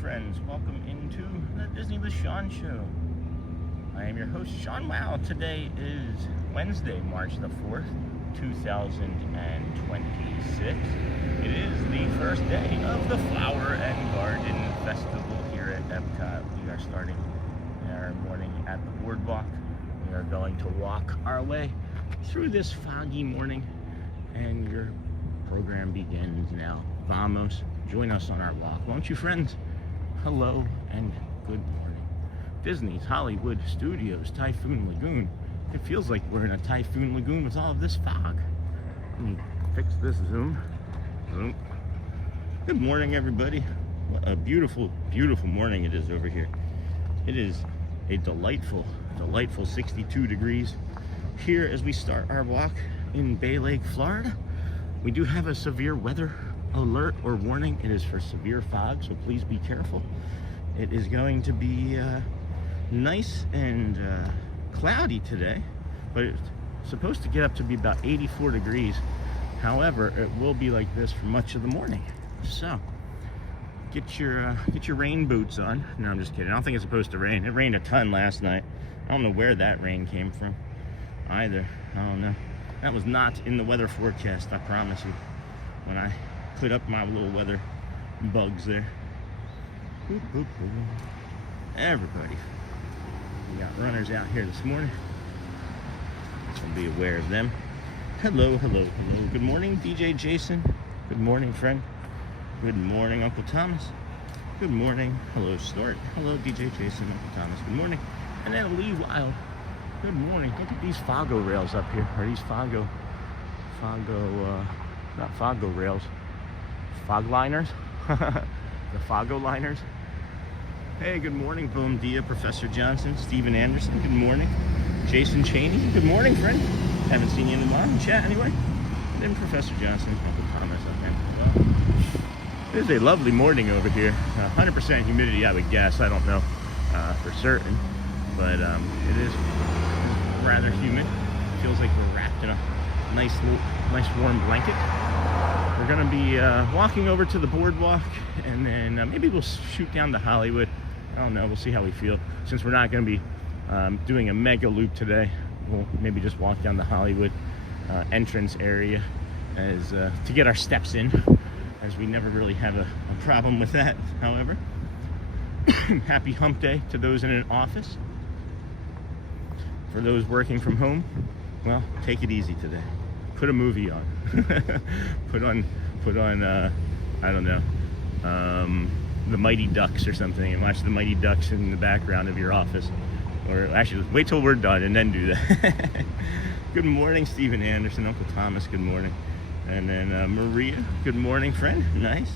Friends, welcome into the Disney with Sean show. I am your host, Sean. Wow, today is Wednesday, March the 4th, 2026. It is the first day of the Flower and Garden Festival here at Epcot. We are starting our morning at the BoardWalk. We are going to walk our way through this foggy morning, and your program begins now. Vamos, join us on our walk, won't you, friends? Hello and good morning. Disney's Hollywood Studios Typhoon Lagoon. It feels like we're in a Typhoon Lagoon with all of this fog. Let me fix this zoom. Boom. Good morning, everybody. What a beautiful, beautiful morning it is over here. It is a delightful, delightful 62 degrees here as we start our walk in Bay Lake, Florida. We do have a severe weather alert or warning. It is for severe fog, so please be careful. It is going to be nice and cloudy today, but it's supposed to get up to be about 84 degrees. However, it will be like this for much of the morning. So get your rain boots on. No, I'm just kidding. I don't think it's supposed to rain. It rained a ton last night. I don't know where that rain came from either. I don't know. That was not in the weather forecast, I promise you, when I put up my little weather bugs there. Boop, boop, boop. Everybody, we got runners out here this morning, so be aware of them. Hello, hello, hello. Good morning, DJ Jason. Good morning, friend. Good morning, Uncle Thomas. Good morning. Hello, Snort. Hello, DJ Jason, Uncle Thomas. Good morning. And then Lee Wild. Good morning. Look at these Fogo rails up here. Are these not Fogo rails, fog liners? The Fogo liners. Hey, good morning, Boom Dia, Professor Johnson, Stephen Anderson, good morning. Jason Cheney, good morning, friend. Haven't seen you in a while in chat anyway. And then Professor Johnson, Uncle Thomas up there. Well, it is a lovely morning over here. 100% humidity, I would guess. I don't know for certain, but it is rather humid. Feels like we're wrapped in a nice warm blanket. We're gonna be walking over to the BoardWalk, and then maybe we'll shoot down to Hollywood. I don't know, we'll see how we feel. Since we're not gonna be doing a mega loop today, we'll maybe just walk down the Hollywood entrance area as to get our steps in, as we never really have a problem with that, however. Happy hump day to those in an office. For those working from home, well, take it easy today. Put a movie on. put on I don't know, the Mighty Ducks or something, and watch the Mighty Ducks in the background of your office. Or actually, wait till we're done and then do that. Good morning, Stephen Anderson, Uncle Thomas, good morning. And then Maria, good morning, friend. Nice.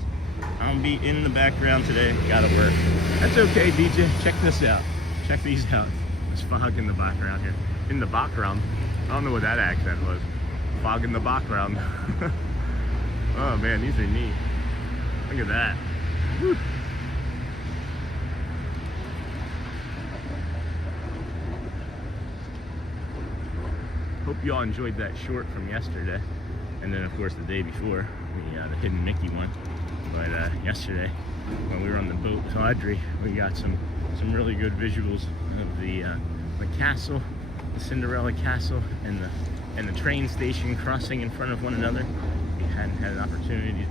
I'll be in the background today. Gotta work. That's okay, DJ. Check this out. Check these out. There's fog in the background here. In the background. I don't know what that accent was. Fog in the background. Oh man, these are neat. Look at that. Woo. Hope you all enjoyed that short from yesterday, and then of course the day before, the Hidden Mickey one. But yesterday, when we were on the boat with Audrey, we got some really good visuals of the castle, the Cinderella castle, and the train station crossing in front of one another. We hadn't had an opportunity to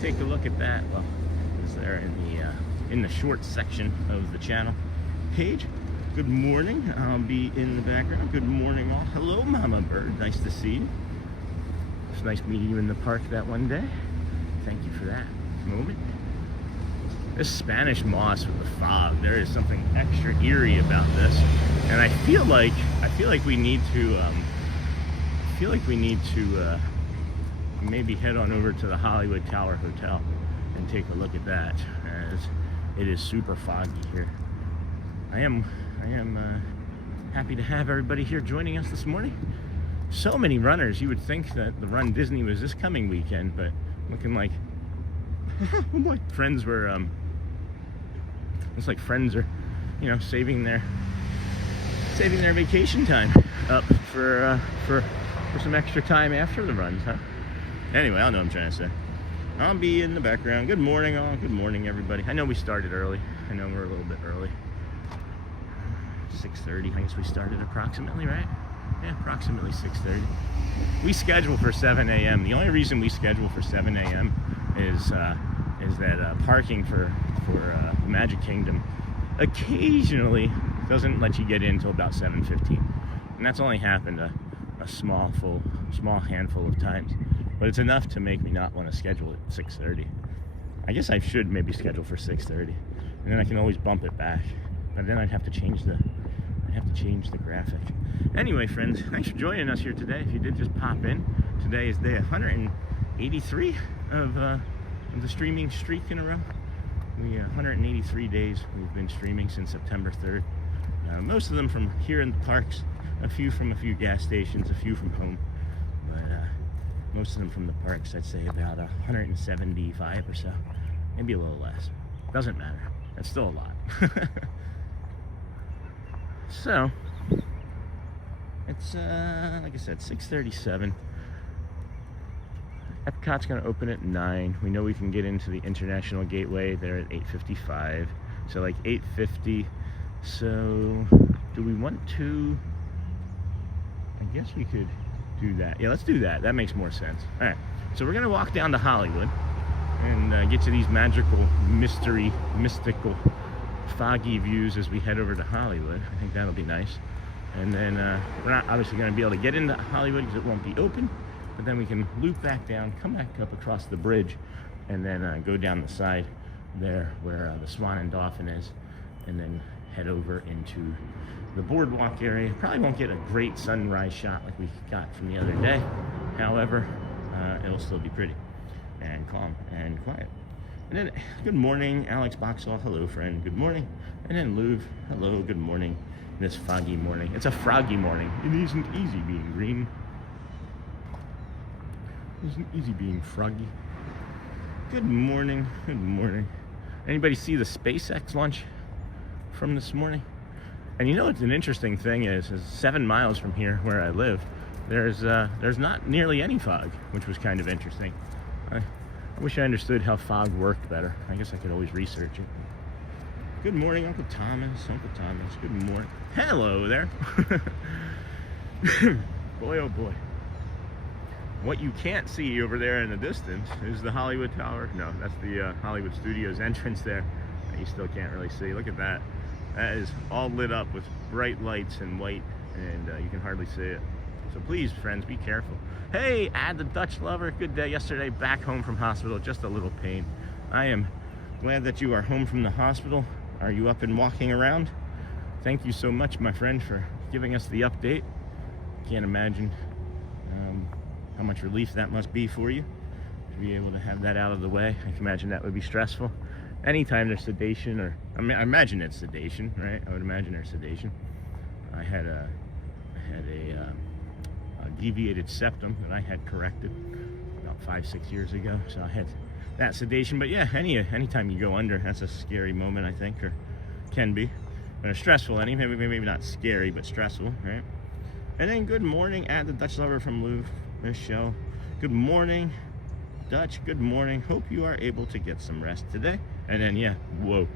take a look at that. Well, it was there in the short section of the channel page. Good morning. I'll be in the background. Good morning, all. Hello, Mama Bird. Nice to see you. It's nice meeting you in the park that one day. Thank you for that moment. this Spanish moss with the fog, there is something extra eerie about this. And I feel like we need to maybe head on over to the Hollywood Tower Hotel and take a look at that, as it is super foggy here. I am happy to have everybody here joining us this morning. So many runners. You would think that the Run Disney was this coming weekend, but looking like my friends were looks like friends are, you know, saving their vacation time up for some extra time after the runs, huh? Anyway, I don't know what I'm trying to say. I'll be in the background. Good morning, all. Good morning, everybody. I know we started early. I know we're a little bit early. 6:30. I guess we started approximately, right? Yeah, approximately 6:30. We schedule for 7 a.m. The only reason we schedule for 7 a.m. is that parking for Magic Kingdom occasionally doesn't let you get in until about 7:15, and that's only happened a small handful of times. But it's enough to make me not want to schedule at 6:30. I guess I should maybe schedule for 6:30, and then I can always bump it back. But then I'd have to change the graphic. Anyway, friends, thanks for joining us here today. If you did just pop in, today is day 183 of the streaming streak in a row. 183 days we've been streaming since September 3rd. Most of them from here in the parks, a few from a few gas stations, a few from home, but most of them from the parks. I'd say about 175 or so, maybe a little less. Doesn't matter. That's still a lot. So it's like I said, 6:37. Epcot's going to open at 9. We know we can get into the International Gateway there at 8:55. So like 8:50. So do we want to? I guess we could do that. Yeah, let's do that. That makes more sense. All right. So we're going to walk down to Hollywood and get to these mystical, foggy views as we head over to Hollywood. I think that'll be nice. And then we're not obviously going to be able to get into Hollywood because it won't be open. But then we can loop back down, come back up across the bridge, and then go down the side there where the Swan and Dolphin is, and then head over into the BoardWalk area. Probably won't get a great sunrise shot like we got from the other day. However, it'll still be pretty and calm and quiet. And then, good morning, Alex Boxall. Hello, friend. Good morning. And then Louvre. Hello, good morning. This foggy morning. It's a froggy morning. It isn't easy being green. It isn't easy being froggy. Good morning. Good morning. Anybody see the SpaceX launch from this morning? And you know what's an interesting thing is 7 miles from here where I live, there's not nearly any fog, which was kind of interesting. I wish I understood how fog worked better. I guess I could always research it. Good morning, Uncle Thomas. Uncle Thomas, good morning. Hello there. Boy, oh boy. What you can't see over there in the distance is the Hollywood Tower. No, that's the Hollywood Studios entrance there. You still can't really see. Look at that. That is all lit up with bright lights and white, and you can hardly see it. So please, friends, be careful. Hey, Ad the Dutch Lover. Good day yesterday. Back home from hospital. Just a little pain. I am glad that you are home from the hospital. Are you up and walking around? Thank you so much, my friend, for giving us the update. Can't imagine how much relief that must be for you to be able to have that out of the way. I can imagine that would be stressful. Anytime there's sedation, or I imagine it's sedation, right? I would imagine there's sedation. I had a deviated septum that I had corrected about 5-6 years ago, so I had that sedation. But yeah, anytime you go under, that's a scary moment, I think, or can be, but a stressful. Maybe not scary, but stressful, right? And then good morning, Ad the Dutch Lover from Louvre, Michelle. Good morning, Dutch. Good morning. Hope you are able to get some rest today. And then yeah, whoa,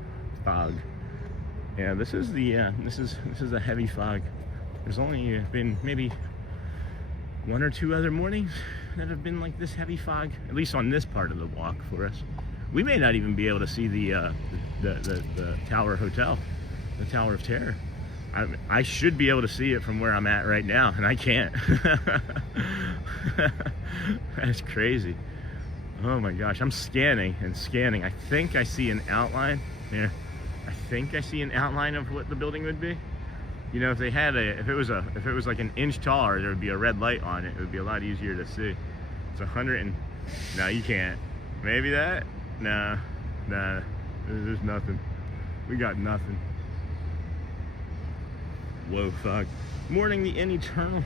fog. Yeah, this is the this is a heavy fog. There's only been maybe 1 or 2 other mornings that have been like this heavy fog, at least on this part of the walk for us. We may not even be able to see the Tower Hotel, the Tower of Terror. I should be able to see it from where I'm at right now, and I can't. That's crazy. Oh my gosh, I'm scanning and scanning. I think I see an outline here. I think I see an outline of what the building would be. You know, if they had if it was like an inch taller, there would be a red light on it. It would be a lot easier to see. It's 100 and, no, you can't. Maybe that? Nah, there's nothing. We got nothing. Whoa, fuck. Morning the N Eternal,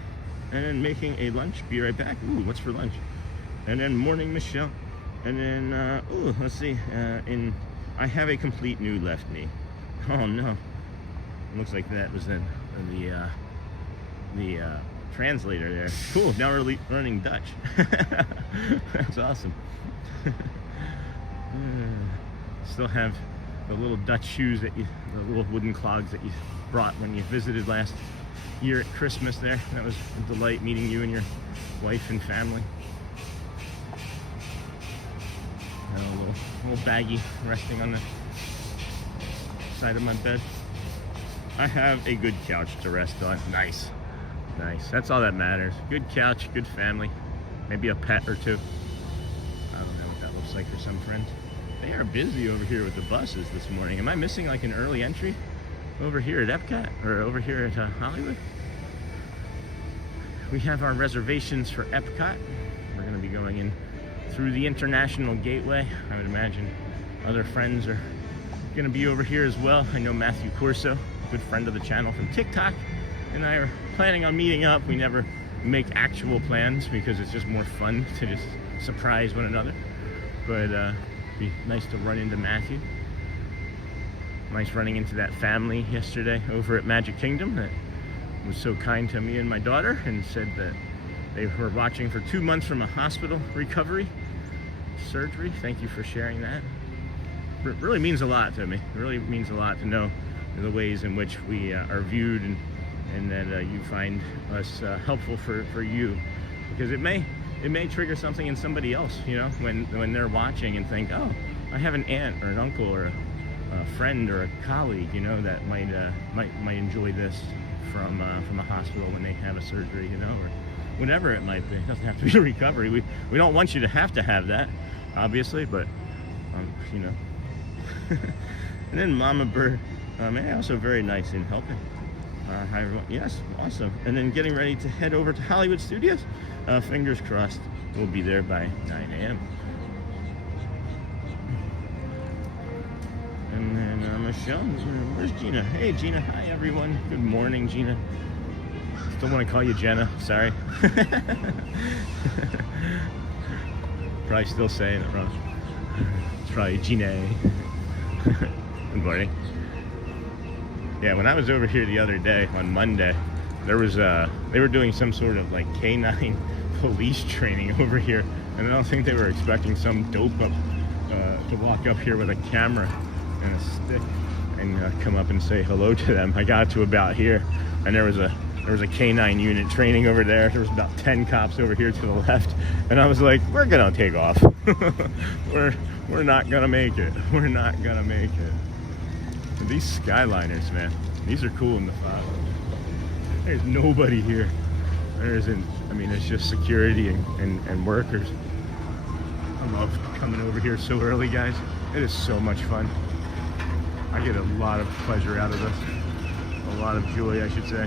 and then making a lunch. Be right back. Ooh, what's for lunch? And then morning Michelle, and then ooh, let's see. I have a complete new left knee. Oh no. It looks like that was then the translator there. Cool. Now we're learning Dutch. That's awesome. Still have the little Dutch shoes that the little wooden clogs that you brought when you visited last year at Christmas there. That was a delight meeting you and your wife and family. A little baggie resting on the side of my bed. I have a good couch to rest on. Nice. That's all that matters. Good couch, good family, maybe a pet or two. I don't know what that looks like for some friends. They are busy over here with the buses this morning. Am I missing like an early entry over here at Epcot or over here at Hollywood? We have our reservations for Epcot. We're going to be going in through the International Gateway. I would imagine other friends are going to be over here as well. I know Matthew Corso, a good friend of the channel from TikTok, and I are planning on meeting up. We never make actual plans because it's just more fun to just surprise one another. But it'd be nice to run into Matthew. Nice running into that family yesterday over at Magic Kingdom that was so kind to me and my daughter and said that they were watching for 2 months from a hospital recovery surgery. Thank you for sharing that. It really means a lot to me. It really means a lot to know the ways in which we are viewed and that you find us helpful for you, because it may trigger something in somebody else, you know, when they're watching and think, oh, I have an aunt or an uncle or a friend or a colleague, you know, that might enjoy this from a hospital when they have a surgery, you know, or whatever it might be. It doesn't have to be a recovery. We don't want you to have that, obviously, but you know. And then Mama Bird, also very nice in helping. Hi everyone. Yes, awesome. And then getting ready to head over to Hollywood Studios. Fingers crossed we'll be there by 9 a.m. And then Michelle, where's Gina? Hey Gina, hi everyone. Good morning, Gina. Still want to call you Jenna, sorry. Probably still saying it wrong. It's probably Gina. Good morning. Yeah, when I was over here the other day on Monday, there was they were doing some sort of like canine police training over here, and I don't think they were expecting some dope up to walk up here with a camera and a stick and come up and say hello to them. I got to about here, and there was a canine unit training over there. There was about 10 cops over here to the left, and I was like, we're gonna take off. we're not gonna make it. We're not gonna make it. These Skyliners, man, these are cool in the fog. There's nobody here. There isn't. I mean, it's just security and workers. I love coming over here so early, guys. It is so much fun. I get a lot of pleasure out of this. A lot of joy, I should say.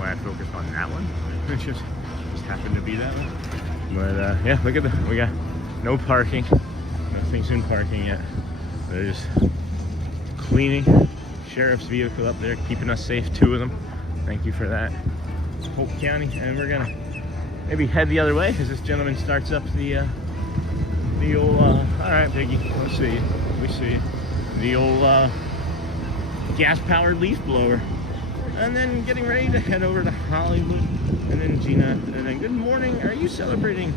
I focused on that one. It just happened to be that one. But yeah, look at we got no parking. Nothing's in parking yet. They're just cleaning. Sheriff's vehicle up there, keeping us safe, 2 of them. Thank you for that. Hope County, and we're gonna maybe head the other way as this gentleman starts up the old. All right, Biggie, we'll see you. We see you. The old gas-powered leaf blower. And then getting ready to head over to Hollywood. And then Gina, and then good morning. Are you celebrating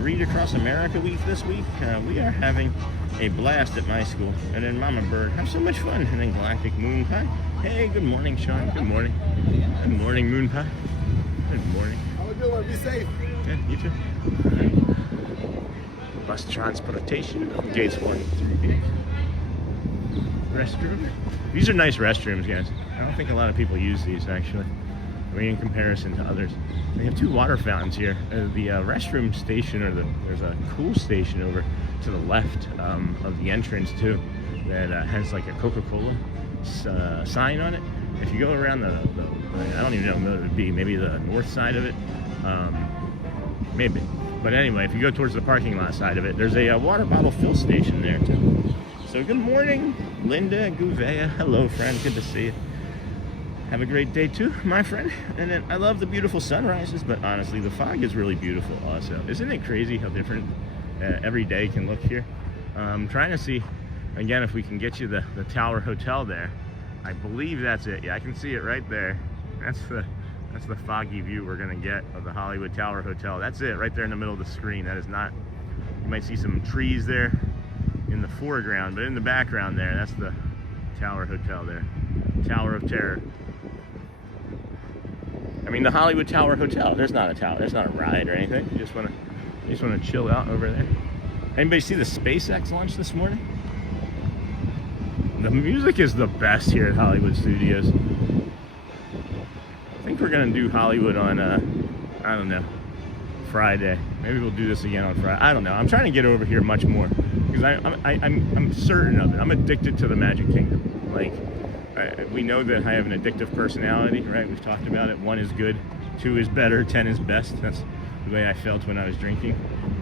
Read Across America Week this week? We are having a blast at my school. And then Mama Bird, have so much fun. And then Galactic Moon Pie. Hey, good morning, Sean. Good morning. Good morning, Moon Pie. Good morning. How we doing? Be safe. Yeah, you too. Bus transportation, gates 1 through 8. restroom. These are nice restrooms, guys. I don't think a lot of people use these, actually. I mean, in comparison to others. They have 2 water fountains here. The restroom station, or there's a cool station over to the left of the entrance, too, that has like a Coca-Cola sign on it. If you go around I don't even know what it would be, maybe the north side of it, maybe. But anyway, if you go towards the parking lot side of it, there's a water bottle fill station there too. So good morning, Linda Gouveia. Hello, friend. Good to see you. Have a great day too, my friend. And then I love the beautiful sunrises, but honestly, the fog is really beautiful also. Isn't it crazy how different every day can look here? I'm trying to see, again, if we can get you the Tower Hotel there. I believe that's it. Yeah, I can see it right there. That's the foggy view we're gonna get of the Hollywood Tower Hotel. That's it, right there in the middle of the screen. That is not, you might see some trees there in the foreground, but in the background there, that's the Tower Hotel there. Tower of Terror. I mean, the Hollywood Tower Hotel. There's not a tower. There's not a ride or anything. You just wanna chill out over there. Anybody see the SpaceX launch this morning? The music is the best here at Hollywood Studios. I think we're gonna do Hollywood on I don't know, Friday. Maybe we'll do this again on Friday. I don't know. I'm trying to get over here much more because I'm certain of it. I'm addicted to the Magic Kingdom. Like, we know that I have an addictive personality, right? We've talked about it. 1 is good, 2 is better, 10 is best. That's the way I felt when I was drinking.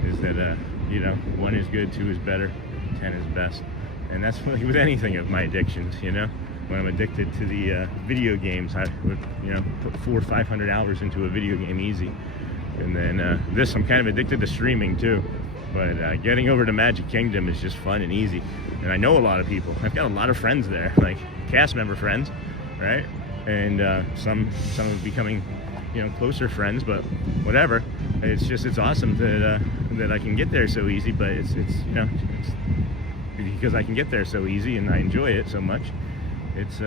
Is that you know, 1 is good, 2 is better, 10 is best. And that's with anything of my addictions, you know. When I'm addicted to the video games, I would, you know, put 400 or 500 hours into a video game easy. And then I'm kind of addicted to streaming too. But getting over to Magic Kingdom is just fun and easy. And I know a lot of people. I've got a lot of friends there, like cast member friends, right? And some are becoming, you know, closer friends. But whatever. It's awesome that I can get there so easy. But it's you know, it's because I can get there so easy and I enjoy it so much. It's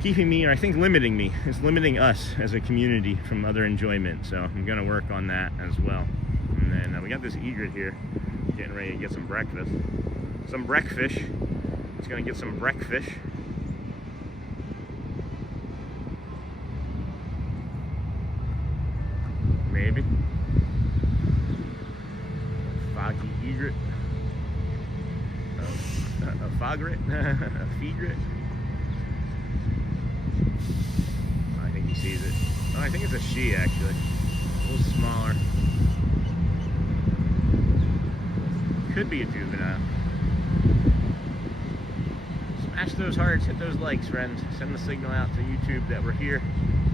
keeping me, or I think limiting me. It's limiting us as a community from other enjoyment. So I'm gonna work on that as well. And then we got this egret here, getting ready to get some breakfast. Some breakfish. It's gonna get some breakfish. Maybe. Foggy egret. A fogret. A fegret. I think he sees it. Oh, I think it's a she actually. A little smaller. Could be a juvenile. Smash those hearts, hit those likes, friends. Send the signal out to YouTube that we're here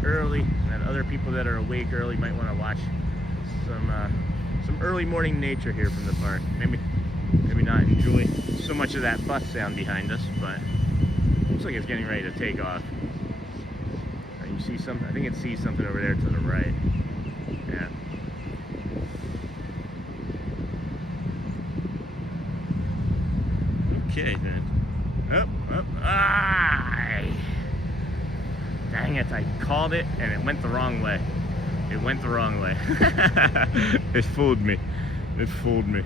early, and that other people that are awake early might want to watch some early morning nature here from the park. Maybe not enjoy so much of that bus sound behind us, but it looks like it's getting ready to take off. You see something? I think it sees something over there to the right. Yeah. Okay then. Dang it, I called it and it went the wrong way. It went the wrong way. It fooled me. It fooled me.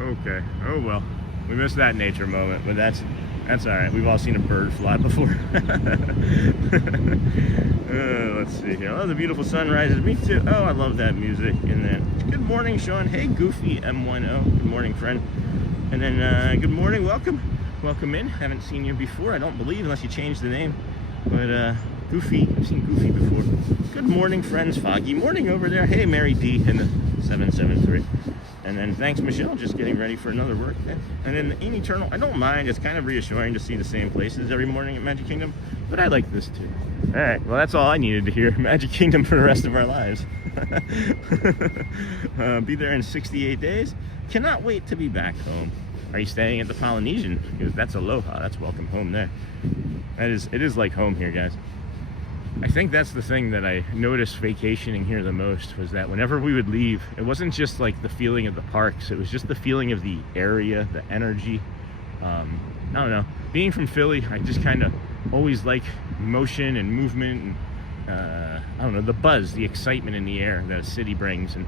Okay. Oh well. We missed that nature moment, but that's alright. We've all seen a bird fly before. Let's see here. Oh, the beautiful sunrises. Me too. Oh, I love that music. And then, good morning, Sean. Hey, Goofy M10. Good morning, friend. And then, good morning. Welcome. Welcome in. Haven't seen you before, I don't believe, unless you changed the name. But, Goofy. I've seen Goofy before. Good morning, friends. Foggy morning over there. Hey, Mary D in the 773. And then thanks, Michelle, just getting ready for another work day. And then in Eternal, I don't mind. It's kind of reassuring to see the same places every morning at Magic Kingdom, but I like this too. All right, well, that's all I needed to hear. Magic Kingdom for the rest of our lives. Be there in 68 days. Cannot wait to be back home. Are you staying at the Polynesian? Because that's aloha. That's welcome home there. It is like home here, guys. I think that's the thing that I noticed vacationing here the most, was that whenever we would leave, it wasn't just like the feeling of the parks, it was just the feeling of the area, the energy. I don't know. Being from Philly, I just kind of always like motion and movement and I don't know, the buzz, the excitement in the air that a city brings. And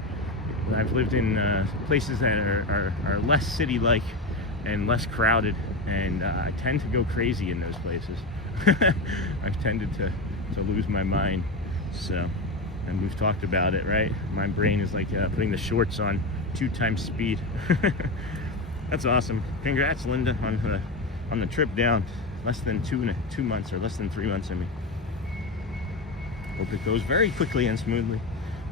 I've lived in places that are less city-like, and less crowded, and I tend to go crazy in those places. I've tended to lose my mind. So, and we've talked about it, right? My brain is like putting the shorts on 2 times speed. That's awesome. Congrats, Linda, on the trip down. Less than 2 months, or less than 3 months, I mean. Hope it goes very quickly and smoothly.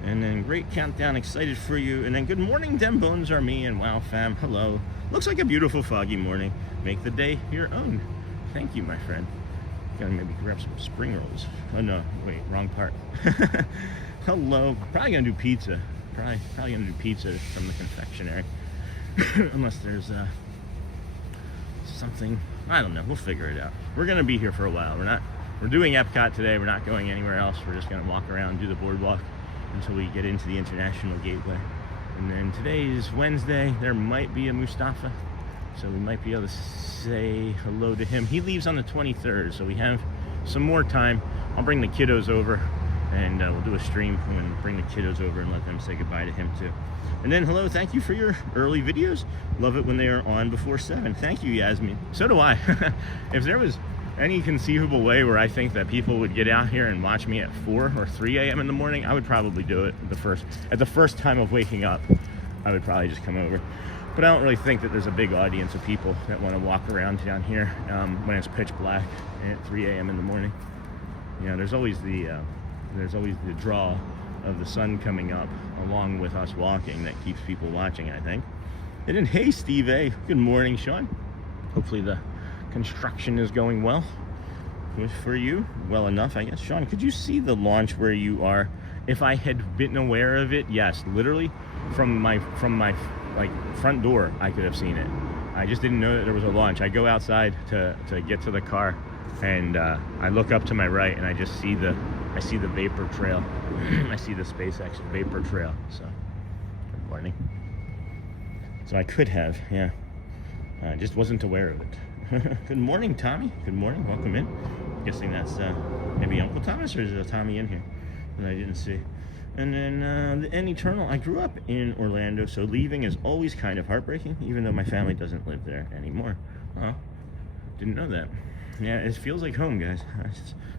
And then great countdown, excited for you. And then good morning, Dem Bones are me, and wow fam, hello. Looks like a beautiful foggy morning. Make the day your own. Thank you, my friend. Gotta maybe grab some spring rolls. Oh no, wait, wrong part. Hello. Probably gonna do pizza. Probably gonna do pizza from the confectionery. Unless there's something, I don't know, we'll figure it out. We're gonna be here for a while. We're doing Epcot today. We're not going anywhere else. We're just gonna walk around, do the boardwalk until we get into the International Gateway. And then today is Wednesday. There might be a Mustafa, so we might be able to say hello to him. He leaves on the 23rd, so we have some more time. I'll bring the kiddos over, and we'll do a stream and bring the kiddos over and let them say goodbye to him too. And then hello, thank you for your early videos. Love it when they are on before 7. Thank you, Yasmin. So do I. If there was any conceivable way where I think that people would get out here and watch me at 4 or 3 a.m. in the morning, I would probably do it at the first time of waking up. I would probably just come over. But I don't really think that there's a big audience of people that want to walk around down here when it's pitch black at 3 a.m. in the morning. You know, there's always the draw of the sun coming up along with us walking that keeps people watching, I think. And then, hey, Steve A. Good morning, Sean. Hopefully the construction is going well. Good for you. Well enough, I guess. Sean, could you see the launch where you are? If I had been aware of it, yes, literally from my like front door, I could have seen it. I just didn't know that there was a launch. I go outside to get to the car, and I look up to my right, and I just see the vapor trail. I see the SpaceX vapor trail. So, good morning. So I could have, yeah. I just wasn't aware of it. Good morning, Tommy. Good morning. Welcome in. I'm guessing that's maybe Uncle Thomas, or is there a Tommy in here that I didn't see? And then the N Eternal. I grew up in Orlando, so leaving is always kind of heartbreaking, even though my family doesn't live there anymore. Oh, didn't know that. Yeah, it feels like home, guys.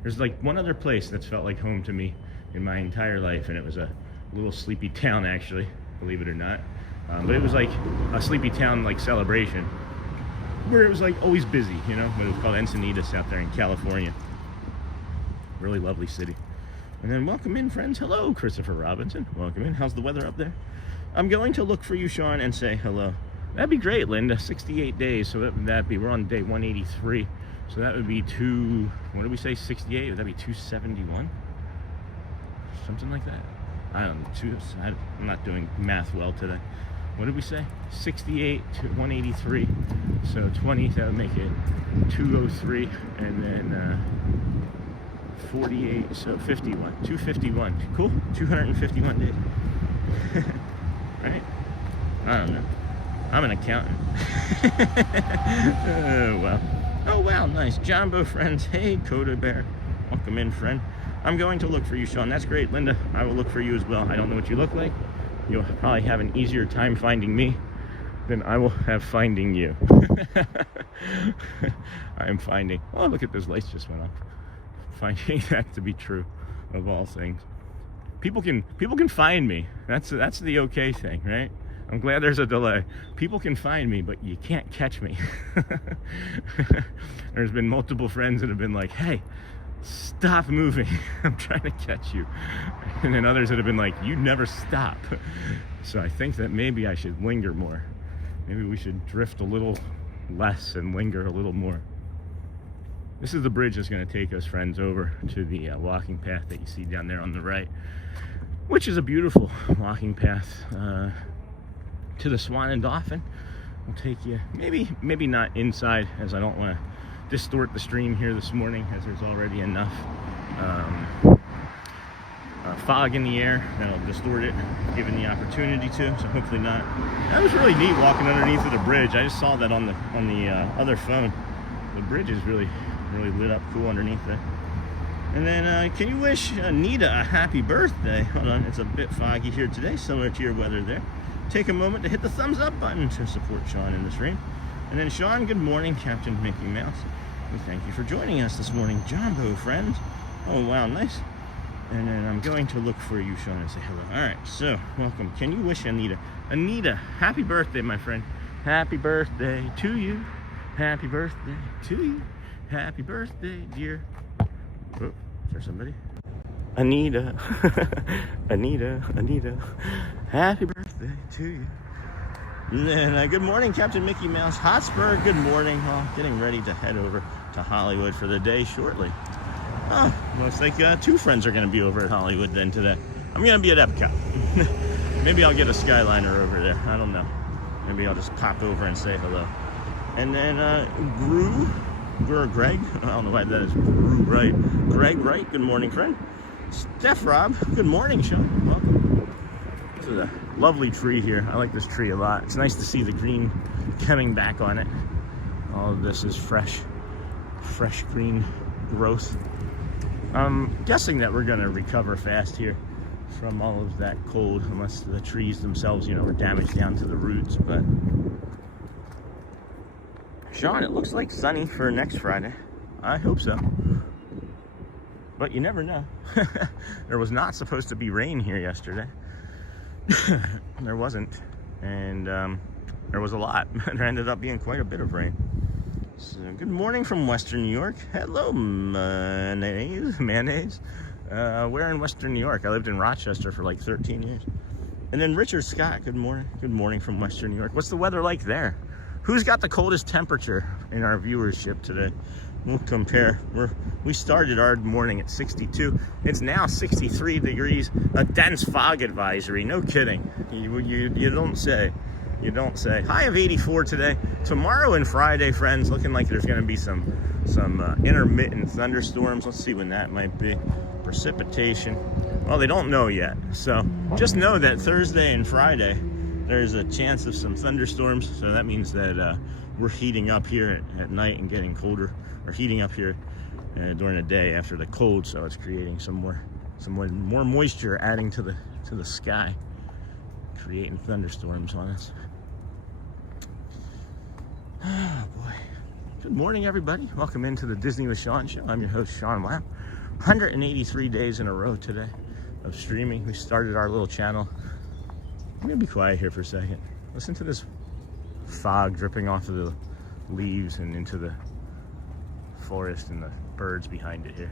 There's like one other place that's felt like home to me in my entire life, and it was a little sleepy town, actually, believe it or not. But it was like a sleepy town like celebration, where it was like always busy, you know. But it was called Encinitas out there in California. Really lovely city. And then welcome in, friends. Hello, Christopher Robinson. Welcome in. How's the weather up there? I'm going to look for you, Sean, and say hello. That'd be great, Linda. 68 days, so that'd be, we're on day 183. So that would be what did we say, 68? Would that be 271? Something like that. I don't know, I'm not doing math well today. What did we say? 68 to 183. So 20, that would make it 203, and then 48, so 51, 251. Cool, 251 days. Right? I don't know. I'm an accountant. Oh, well. Oh, wow, nice. Jumbo friends. Hey, Coda Bear. Welcome in, friend. I'm going to look for you, Sean. That's great, Linda. I will look for you as well. I don't know what you look like. You'll probably have an easier time finding me than I will have finding you. I am finding. Oh, look at those lights just went off. Finding that to be true, of all things. People can find me. That's the okay thing, right? I'm glad there's a delay. People can find me, but you can't catch me. There's been multiple friends that have been like, hey, stop moving. I'm trying to catch you. And then others that have been like, you never stop. So I think that maybe I should linger more. Maybe we should drift a little less and linger a little more. This is the bridge that's going to take us, friends, over to the walking path that you see down there on the right, which is a beautiful walking path to the Swan and Dolphin. We'll take you, maybe not inside, as I don't want to distort the stream here this morning, as there's already enough fog in the air that'll distort it, given the opportunity to. So hopefully not. That was really neat walking underneath of the bridge. I just saw that on the other phone. The bridge is really lit up cool underneath it. And then can you wish Anita a happy birthday? Hold on, it's a bit foggy here today, similar to your weather there. Take a moment to hit the thumbs up button to support Sean in the stream. And then Sean, good morning, Captain Mickey Mouse. We thank you for joining us this morning, Jumbo friends. Oh wow, nice. And then I'm going to look for you, Sean, and say hello. All right, so welcome. Can you wish Anita? Anita, happy birthday, my friend. Happy birthday to you. Happy birthday to you. Happy birthday, dear. Oh, is there somebody? Anita. Anita. Happy birthday to you. And then good morning, Captain Mickey Mouse. Hotspur, good morning. Oh, getting ready to head over to Hollywood for the day shortly. Oh, looks like two friends are going to be over at Hollywood then today. I'm going to be at Epcot. Maybe I'll get a Skyliner over there. I don't know. Maybe I'll just pop over and say hello. And then Greg, I don't know why that is Greg Wright, good morning, friend. Steph Rob, good morning, Sean. Welcome. This is a lovely tree here. I like this tree a lot. It's nice to see the green coming back on it. All of this is fresh green growth. I'm guessing that we're going to recover fast here from all of that cold, unless the trees themselves, are damaged down to the roots. But Sean, it looks like sunny for next Friday. I hope so. But you never know. There was not supposed to be rain here yesterday. There wasn't. And there was a lot. There ended up being quite a bit of rain. So, good morning from Western New York. Hello, mayonnaise. Where in Western New York? I lived in Rochester for like 13 years. And then Richard Scott, good morning. Good morning from Western New York. What's the weather like there? Who's got the coldest temperature in our viewership today? We'll compare. We started our morning at 62. It's now 63 degrees. A dense fog advisory. No kidding. You don't say. You don't say. High of 84 today. Tomorrow and Friday, friends, looking like there's going to be some intermittent thunderstorms. Let's see when that might be. Precipitation. Well, they don't know yet. So just know that Thursday and Friday, there's a chance of some thunderstorms. So that means that we're heating up here at night and getting colder, or heating up here during the day after the cold. So it's creating some more moisture, adding to the sky, creating thunderstorms on us. Oh boy. Good morning, everybody. Welcome into the Disney with Sean show. I'm your host, Sean Lamb. 183 days in a row today of streaming. We started our little channel. I'm gonna be quiet here for a second. Listen to this fog dripping off of the leaves and into the forest and the birds behind it here.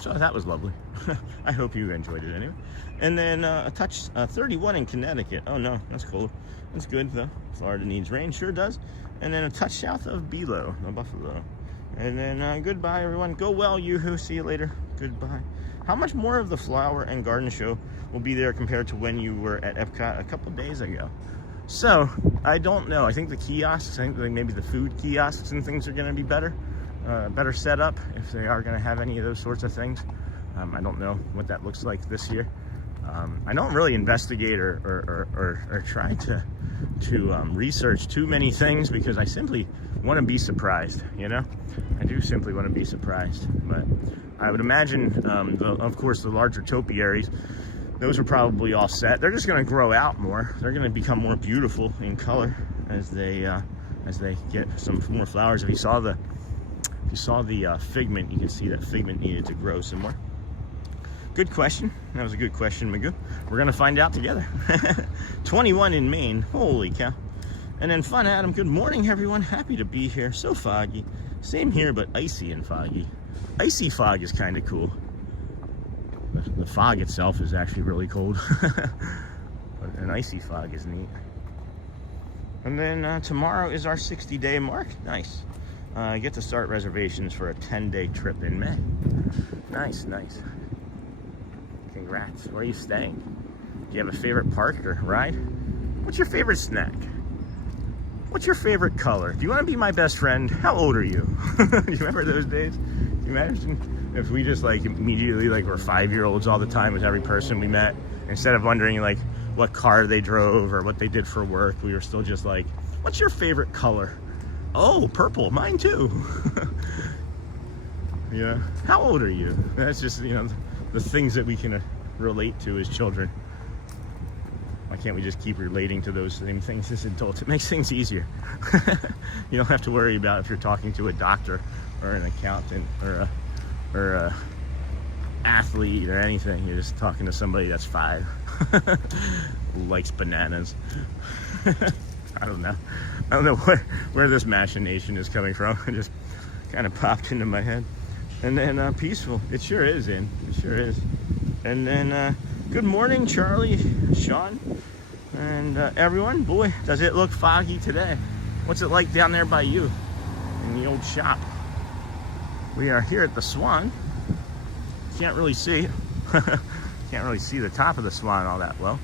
So that was lovely. I hope you enjoyed it anyway. And then a touch 31 in Connecticut. Oh no, that's cold. That's good though. Florida needs rain, sure does. And then a touch south of Belo, Buffalo. And then goodbye everyone. Go well, Yoo-hoo. See you later. Goodbye. How much more of the flower and garden show will be there compared to when you were at Epcot a couple days ago? So I don't know. I think the kiosks, I think like maybe the food kiosks and things are going to be better set up if they are going to have any of those sorts of things. I don't know what that looks like this year. I don't really investigate or try to research too many things because I simply want to be surprised, I do simply want to be surprised. But I would imagine, of course, the larger topiaries, those are probably all set. They're just going to grow out more. They're going to become more beautiful in color as they get some more flowers. If you saw the figment, you can see that figment needed to grow some more. Good question. That was a good question, Magoo. We're gonna find out together. 21 in Maine. Holy cow. And then Fun Adam, good morning everyone. Happy to be here. So foggy. Same here, but icy and foggy. Icy fog is kind of cool. The fog itself is actually really cold. But an icy fog is neat. And then tomorrow is our 60-day mark. Nice. I get to start reservations for a 10-day trip in May. Nice, nice. Congrats. Where are you staying? Do you have a favorite park or ride? What's your favorite snack? What's your favorite color? Do you want to be my best friend? How old are you? Do you remember those days? Can you imagine if we just like immediately like were 5-year-olds all the time with every person we met, instead of wondering like what car they drove or what they did for work, we were still just like, what's your favorite color? Oh, purple, mine too. Yeah. How old are you? That's just, you know, the things that we can relate to as children. Why can't we just keep relating to those same things as adults? It makes things easier. You don't have to worry about if you're talking to a doctor or an accountant or a athlete or anything. You're just talking to somebody that's 5 who likes bananas. I don't know. I don't know where this machination is coming from. It just kind of popped into my head. And then peaceful. It sure is, It sure is. And then good morning, Charlie, Sean, and everyone. Boy, does it look foggy today. What's it like down there by you in the old shop? We are here at the Swan. Can't really see. Can't really see the top of the Swan all that well.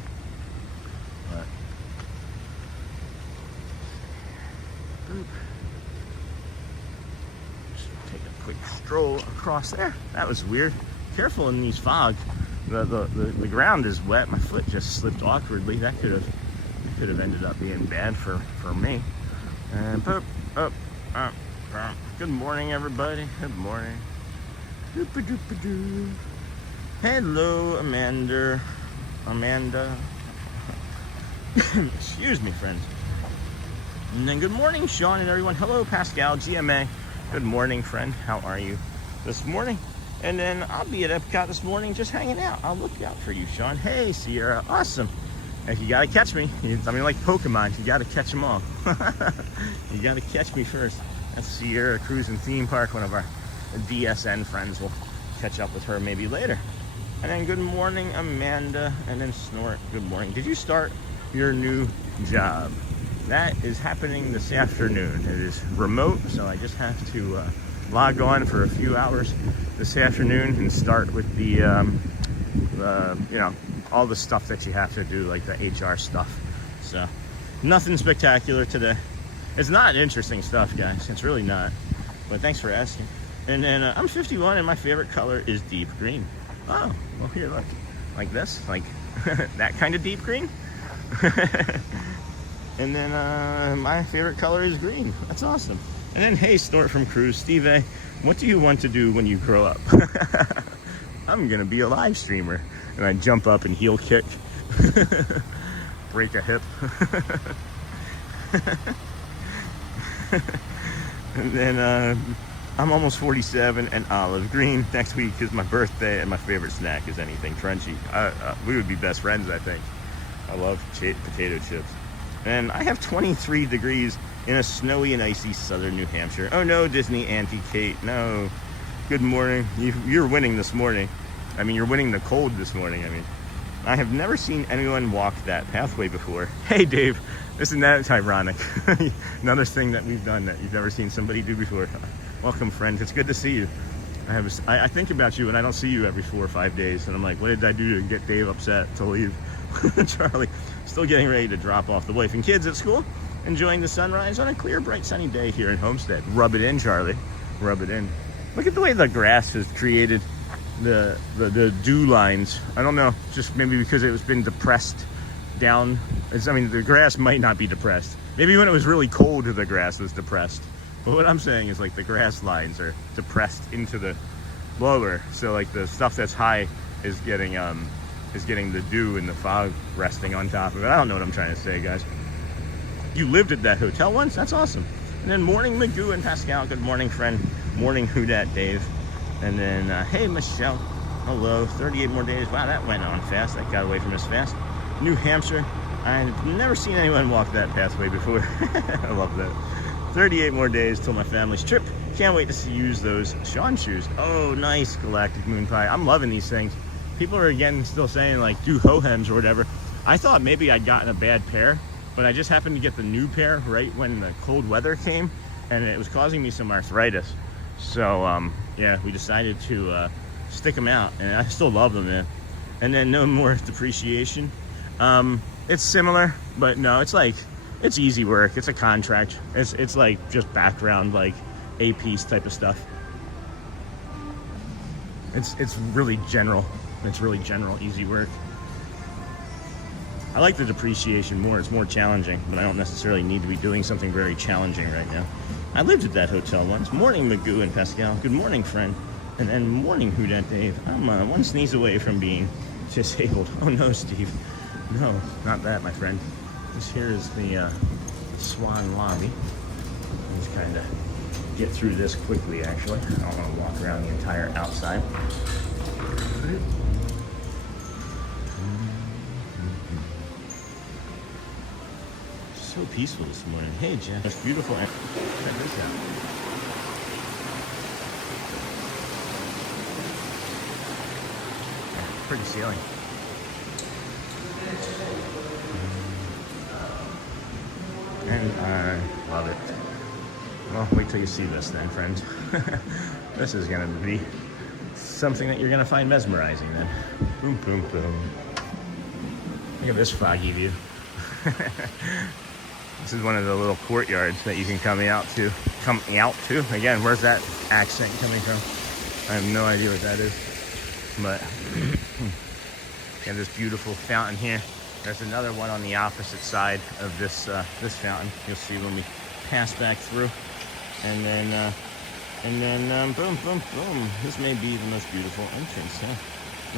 But just take a quick stroll across there. That was weird. Careful in these fog. The ground is wet. My foot just slipped awkwardly. That could have ended up being bad for me. And good morning, everybody. Good morning. Hello, Amanda. Excuse me, friends. And then good morning, Sean and everyone. Hello, Pascal, GMA. Good morning, friend. How are you this morning? And then I'll be at Epcot this morning just hanging out. I'll look out for you, Sean. Hey, Sierra. Awesome. You got to catch me. I mean, like Pokemon. You got to catch them all. You got to catch me first. That's Sierra Cruise and Theme Park. One of our DSN friends. Will catch up with her maybe later. And then good morning, Amanda. And then Snort. Good morning. Did you start your new job? That is happening this afternoon. It is remote, so I just have to log on for a few hours this afternoon and start with the you know, all the stuff that you have to do, like the HR stuff. So nothing spectacular today. It's not interesting stuff, guys. It's really not. But thanks for asking. And then I'm 51 and my favorite color is deep green. Oh, well here, look. Like this, like that kind of deep green. And then my favorite color is green. That's awesome. And then, hey, Snort from Cruise, Steve A, what do you want to do when you grow up? I'm gonna be a live streamer. And I jump up and heel kick, break a hip. And then I'm almost 47 and olive green. Next week is my birthday and my favorite snack is anything crunchy. We would be best friends, I think. I love potato chips. And I have 23 degrees in a snowy and icy southern New Hampshire. Oh no, Disney Auntie Kate, no. Good morning. You're winning this morning. I mean, you're winning the cold this morning. I mean, I have never seen anyone walk that pathway before. Hey, Dave, isn't that ironic? Another thing that we've done that you've never seen somebody do before. Welcome, friend. It's good to see you. I think about you and I don't see you every 4 or 5 days. And I'm like, what did I do to get Dave upset to leave? Charlie, still getting ready to drop off the wife and kids at school. Enjoying the sunrise on a clear, bright, sunny day here in Homestead. Rub it in, Charlie. Rub it in. Look at the way the grass has created the dew lines. I don't know, just maybe because it was been depressed down. I mean, the grass might not be depressed. Maybe when it was really cold, the grass was depressed. But what I'm saying is like the grass lines are depressed into the lower. So like the stuff that's high is getting the dew and the fog resting on top of it. I don't know what I'm trying to say, guys. You lived at that hotel once? That's awesome. And then morning, Magoo and Pascal. Good morning, friend. Morning, who dat, Dave. And then, hey, Michelle. Hello. 38 more days. Wow, that went on fast. That got away from us fast. New Hampshire. I've never seen anyone walk that pathway before. I love that. 38 more days till my family's trip. Can't wait to use those Sean shoes. Oh, nice, Galactic Moon Pie. I'm loving these things. People are, again, still saying, like, do Hohems or whatever. I thought maybe I'd gotten a bad pair, but I just happened to get the new pair right when the cold weather came. and it was causing me some arthritis. So yeah, we decided to stick them out, and I still love them, man. And then no more depreciation. It's similar, but no, it's easy work. It's a contract. It's like just background, like a piece type of stuff. It's really general. It's really general, easy work. I like the depreciation more. It's more challenging, but I don't necessarily need to be doing something very challenging right now. I lived at that hotel once. Morning, Magoo and Pascal. Good morning, friend. And then morning, Who Dat Dave. I'm one sneeze away from being disabled. Oh no, Steve. No, not that, my friend. This here is the Swan lobby. Let's kind of get through this quickly, actually. I don't want to walk around the entire outside. So peaceful this morning. Hey, Jeff. It's beautiful. Check this out. Pretty ceiling. And I love it. Well, wait till you see this then, friends. This is gonna be something that you're gonna find mesmerizing then. Boom, boom, boom. Look at this foggy view. This is one of the little courtyards that you can come out to. Again, where's that accent coming from? I have no idea what that is. But yeah, this beautiful fountain here. There's another one on the opposite side of this this fountain. You'll see when we pass back through. And then boom, boom, boom. This may be the most beautiful entrance, huh?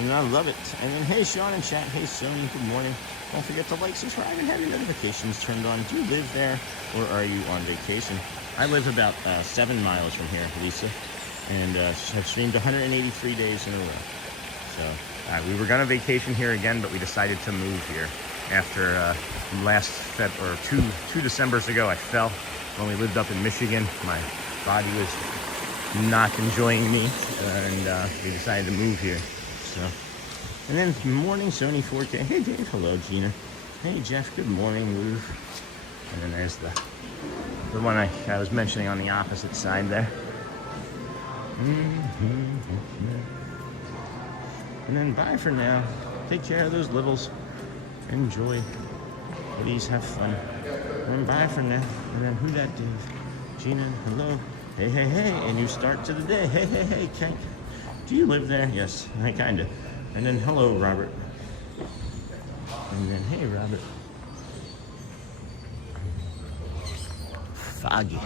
And I love it. And then hey, Sean in chat. Hey, Sony. Good morning. Don't forget to like, subscribe, and have your notifications turned on. Do you live there, or are you on vacation? I live about 7 miles from here, Lisa, and have streamed 183 days in a row. So we were gonna vacation here again, but we decided to move here after last two Decembers ago. I fell when we lived up in Michigan. My body was not enjoying me, and we decided to move here. So. And then morning, Sony 4K. Hey, Dave. Hello, Gina. Hey, Jeff. Good morning, Lou. And then there's the one I was mentioning on the opposite side there. And then bye for now. Take care of those littles. Enjoy. Please have fun. And then bye for now. And then Who Dat Dave? Gina. Hello. Hey, hey, hey. A new start to the day. Hey, hey, hey, Kank. Do you live there? Yes, I kinda. And then hello, Robert. And then hey, Robert. Foggy.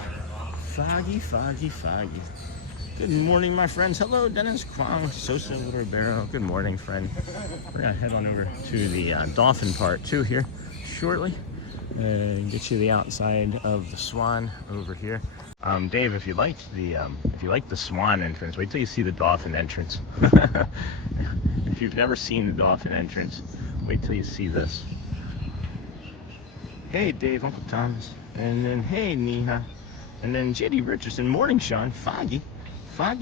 Foggy, foggy, foggy. Good morning, my friends. Hello, Dennis Kwong, Sosa Ribeiro. Good morning, friend. We're gonna head on over to the dolphin part 2 here shortly. Get you the outside of the Swan over here. Dave, if you like the Swan entrance, wait till you see the dolphin entrance. If you've never seen the dolphin entrance, wait till you see this. Hey, Dave, Uncle Thomas, and then hey, Neha, and then JD Richardson. Morning, Sean. Foggy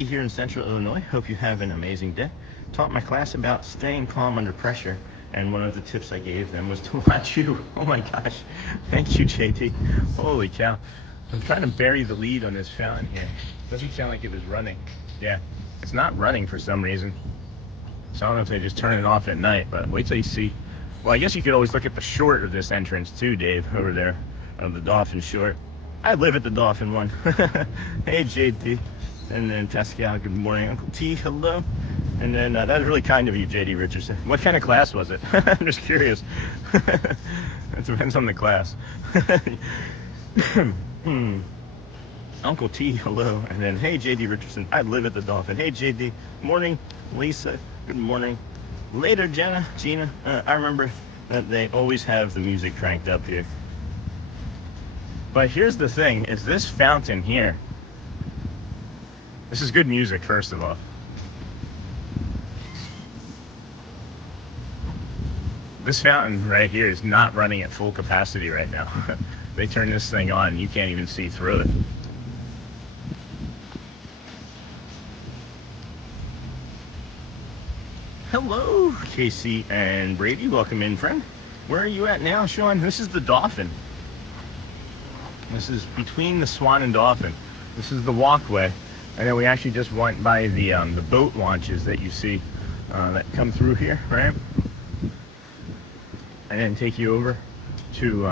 here in Central Illinois. Hope you have an amazing day. Taught my class about staying calm under pressure, and one of the tips I gave them was to watch you. Oh my gosh, thank you, JD. Holy cow. I'm trying to bury the lead on this fountain here. Doesn't sound like it was running. Yeah, it's not running for some reason. So I don't know if they just turn it off at night, but wait till you see. Well, I guess you could always look at the short of this entrance too, Dave, over there, of the dolphin short. I live at the dolphin one. Hey, JD. And then Pascal, good morning. Uncle T, hello. And then that was really kind of you, JD Richardson. What kind of class was it? I'm just curious. It depends on the class. Uncle T, hello. And then, hey, JD Richardson, I live at the dolphin. Hey, JD. Morning, Lisa. Good morning. Later, Gina. I remember that they always have the music cranked up here. But here's the thing, is this fountain here. This is good music, first of all. This fountain right here is not running at full capacity right now. They turn this thing on and you can't even see through it. Hello, Casey and Brady. Welcome in, friend. Where are you at now, Sean? This is the dolphin. This is between the Swan and Dolphin. This is the walkway, and then we actually just went by the boat launches that you see that come through here, right? And then take you over to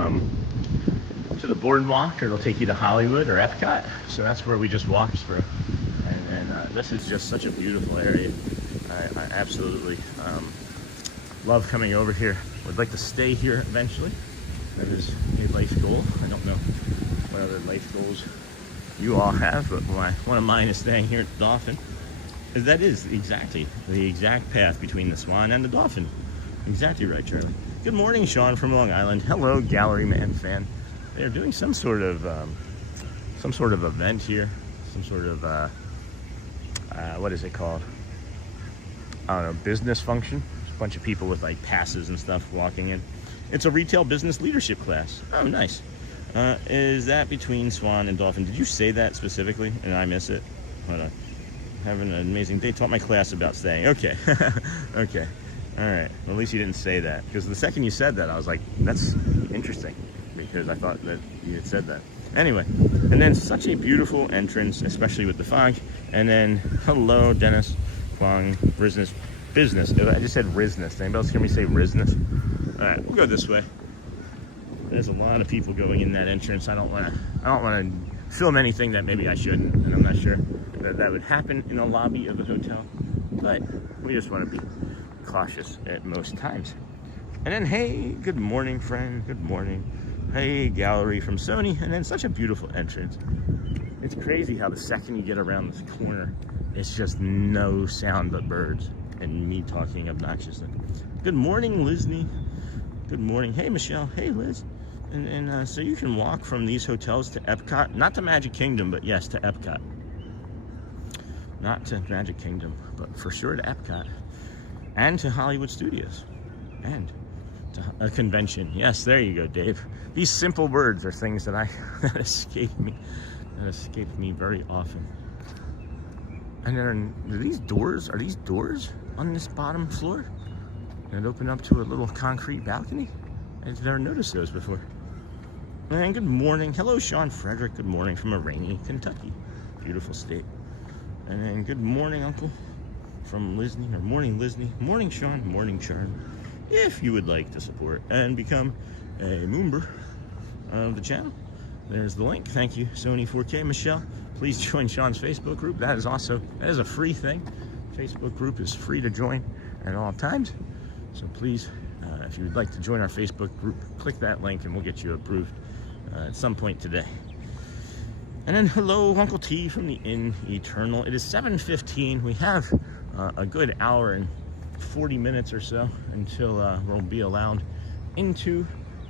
the boardwalk, or it'll take you to Hollywood or Epcot. So that's where we just walked through. And this is just such a beautiful area. I absolutely love coming over here. Would like to stay here eventually. That is a life goal. I don't know what other life goals you all have, but one of mine is staying here at the Dolphin. That is exactly the exact path between the Swan and the Dolphin. Exactly right, Charlie. Good morning, Sean from Long Island. Hello, Gallery Man fan. They're doing some sort of event here. Some sort of what is it called? I don't know, business function. There's a bunch of people with like passes and stuff walking in. It's a retail business leadership class. Oh, nice. Is that between Swan and Dolphin? Did you say that specifically and I miss it? Hold on. Having an amazing day. Taught my class about staying. Okay. Okay. All right. Well, at least you didn't say that, because the second you said that, I was like, that's interesting, because I thought that you had said that. Anyway, and then such a beautiful entrance, especially with the fog. And then, hello, Dennis Kwong, business. I just said Risness. Anybody else hear me say Risness? All right, we'll go this way. There's a lot of people going in that entrance. I don't want to film anything that maybe I shouldn't, and I'm not sure that would happen in a lobby of a hotel. But we just want to be cautious at most times. And then, hey, good morning, friend. Good morning. Hey, gallery from Sony. And then such a beautiful entrance. It's crazy how the second you get around this corner, it's just no sound but birds and me talking obnoxiously. Good morning, Lizney. Good morning. Hey, Michelle. Hey, Liz. And so you can walk from these hotels to Epcot, not to Magic Kingdom, but yes, to Epcot. Not to Magic Kingdom, but for sure to Epcot, and to Hollywood Studios, and to a convention. Yes, there you go, Dave. These simple words are things that that escape me very often. And then, are these doors on this bottom floor? And open up to a little concrete balcony? I've never noticed those before. And good morning. Hello, Sean Frederick. Good morning from a rainy Kentucky. Beautiful state. And then good morning, Uncle, from Lizney, or morning, Lizney. Morning, Sean. Morning, Charm. If you would like to support and become a member of the channel, there's the link. Thank you, Sony 4K. Michelle, please join Sean's Facebook group. That is a free thing. Facebook group is free to join at all times. So please, if you would like to join our Facebook group, click that link and we'll get you approved at some point today. And then hello, Uncle T from the Inn Eternal. It is 7:15. We have a good hour and 40 minutes or so until we'll be allowed into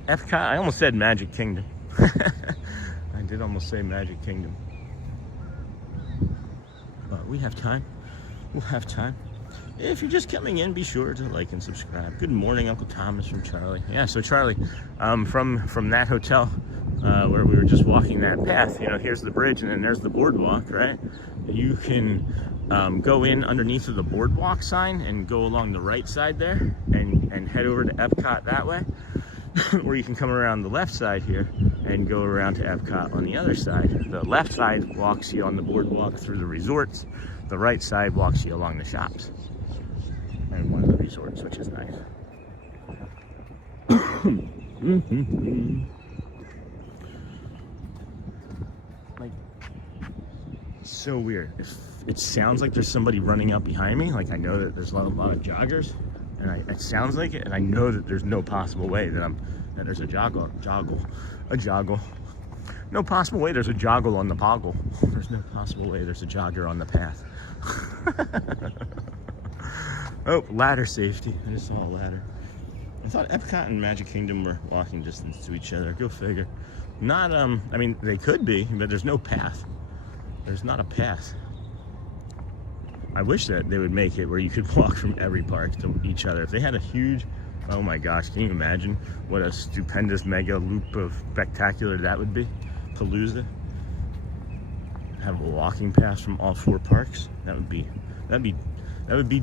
Epcot. I almost said Magic Kingdom. I did almost say Magic Kingdom. But we have time. We'll have time. If you're just coming in, be sure to like and subscribe. Good morning, Uncle Thomas from Charlie. Yeah, so Charlie, from that hotel where we were just walking that path, you know, here's the bridge and then there's the boardwalk, right? You can go in underneath of the boardwalk sign and go along the right side there and head over to Epcot that way. Or you can come around the left side here and go around to Epcot on the other side. The left side walks you on the boardwalk through the resorts. The right side walks you along the shops and one of the resorts, which is nice. Like, so weird. If it sounds like there's somebody running out behind me, like I know that there's a lot of joggers, and it sounds like it, and I know that there's no possible way that there's a joggle. No possible way there's a joggle on the poggle. There's no possible way there's a jogger on the path. Oh, ladder safety. I just saw a ladder. I thought Epcot and Magic Kingdom were walking distance to each other. Go figure. Not, I mean, they could be, but there's no path. There's not a path. I wish that they would make it where you could walk from every park to each other. If they had a huge, oh my gosh, can you imagine what a stupendous mega loop of spectacular that would be? Palooza. Have a walking path from all 4 parks. That would be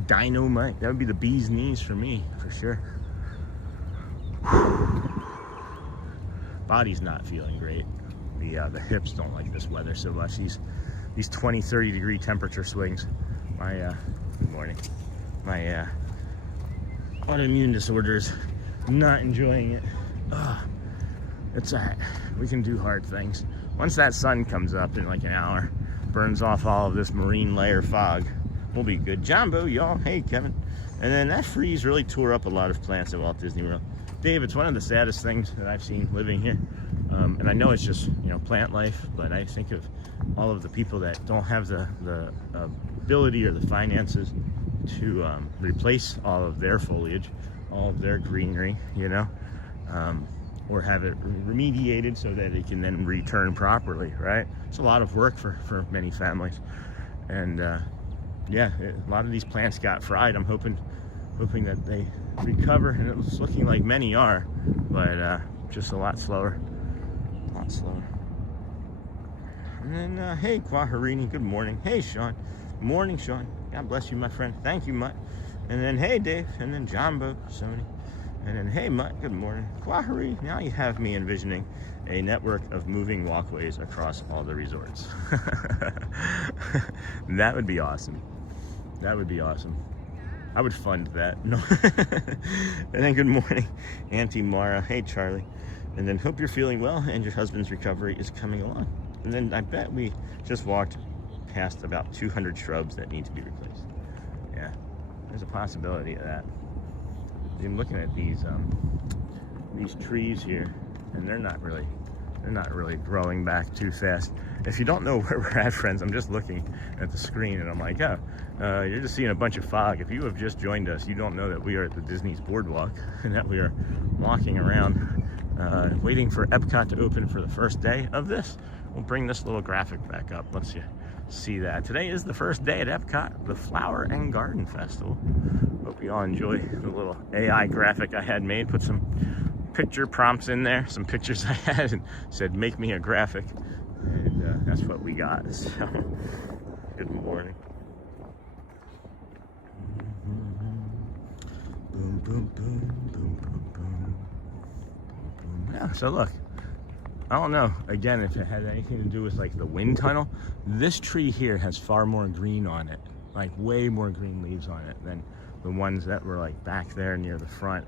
dynamite. That would be the bee's knees for me, for sure. Body's not feeling great. The hips don't like this weather so much. These 20, 30 degree temperature swings. Good morning. My autoimmune disorders, not enjoying it. It's all right. We can do hard things. Once that sun comes up in like an hour, burns off all of this marine layer fog, we'll be good. Jumbo, y'all. Hey, Kevin. And then that freeze really tore up a lot of plants at Walt Disney World. Dave, it's one of the saddest things that I've seen living here. And I know it's just, plant life, but I think of all of the people that don't have the ability or the finances to replace all of their foliage, all of their greenery, or have it remediated so that it can then return properly, right? It's a lot of work for many families. And yeah, a lot of these plants got fried. I'm hoping that they recover, and it's looking like many are, but just a lot slower. And then, hey, Kwaharini, good morning. Hey, Sean. Morning, Sean. God bless you, my friend. Thank you, Mutt. And then, hey, Dave. And then, Jumbo, Sony. And then, hey, Mutt, good morning. Kwahari, now you have me envisioning a network of moving walkways across all the resorts. That would be awesome. That would be awesome. I would fund that. No. And then, good morning, Auntie Mara. Hey, Charlie. And then, hope you're feeling well and your husband's recovery is coming along. And then, I bet we just walked past about 200 shrubs that need to be replaced. Yeah, there's a possibility of that. I'm looking at these trees here, and they're not really growing back too fast. If you don't know where we're at, friends, I'm just looking at the screen, and I'm like, oh, you're just seeing a bunch of fog. If you have just joined us, you don't know that we are at the Disney's BoardWalk, and that we are walking around, waiting for Epcot to open for the first day of this. We'll bring this little graphic back up. Let's see that. Today is the first day at Epcot, the Flower and Garden Festival. Hope you all enjoy the little AI graphic I had made. Put some picture prompts in there, some pictures I had, and said, make me a graphic. And that's what we got. So, good morning. Boom, boom, boom, boom, boom, boom. Yeah, so look. I don't know, again, if it had anything to do with like the wind tunnel. This tree here has far more green on it, like way more green leaves on it than the ones that were like back there near the front.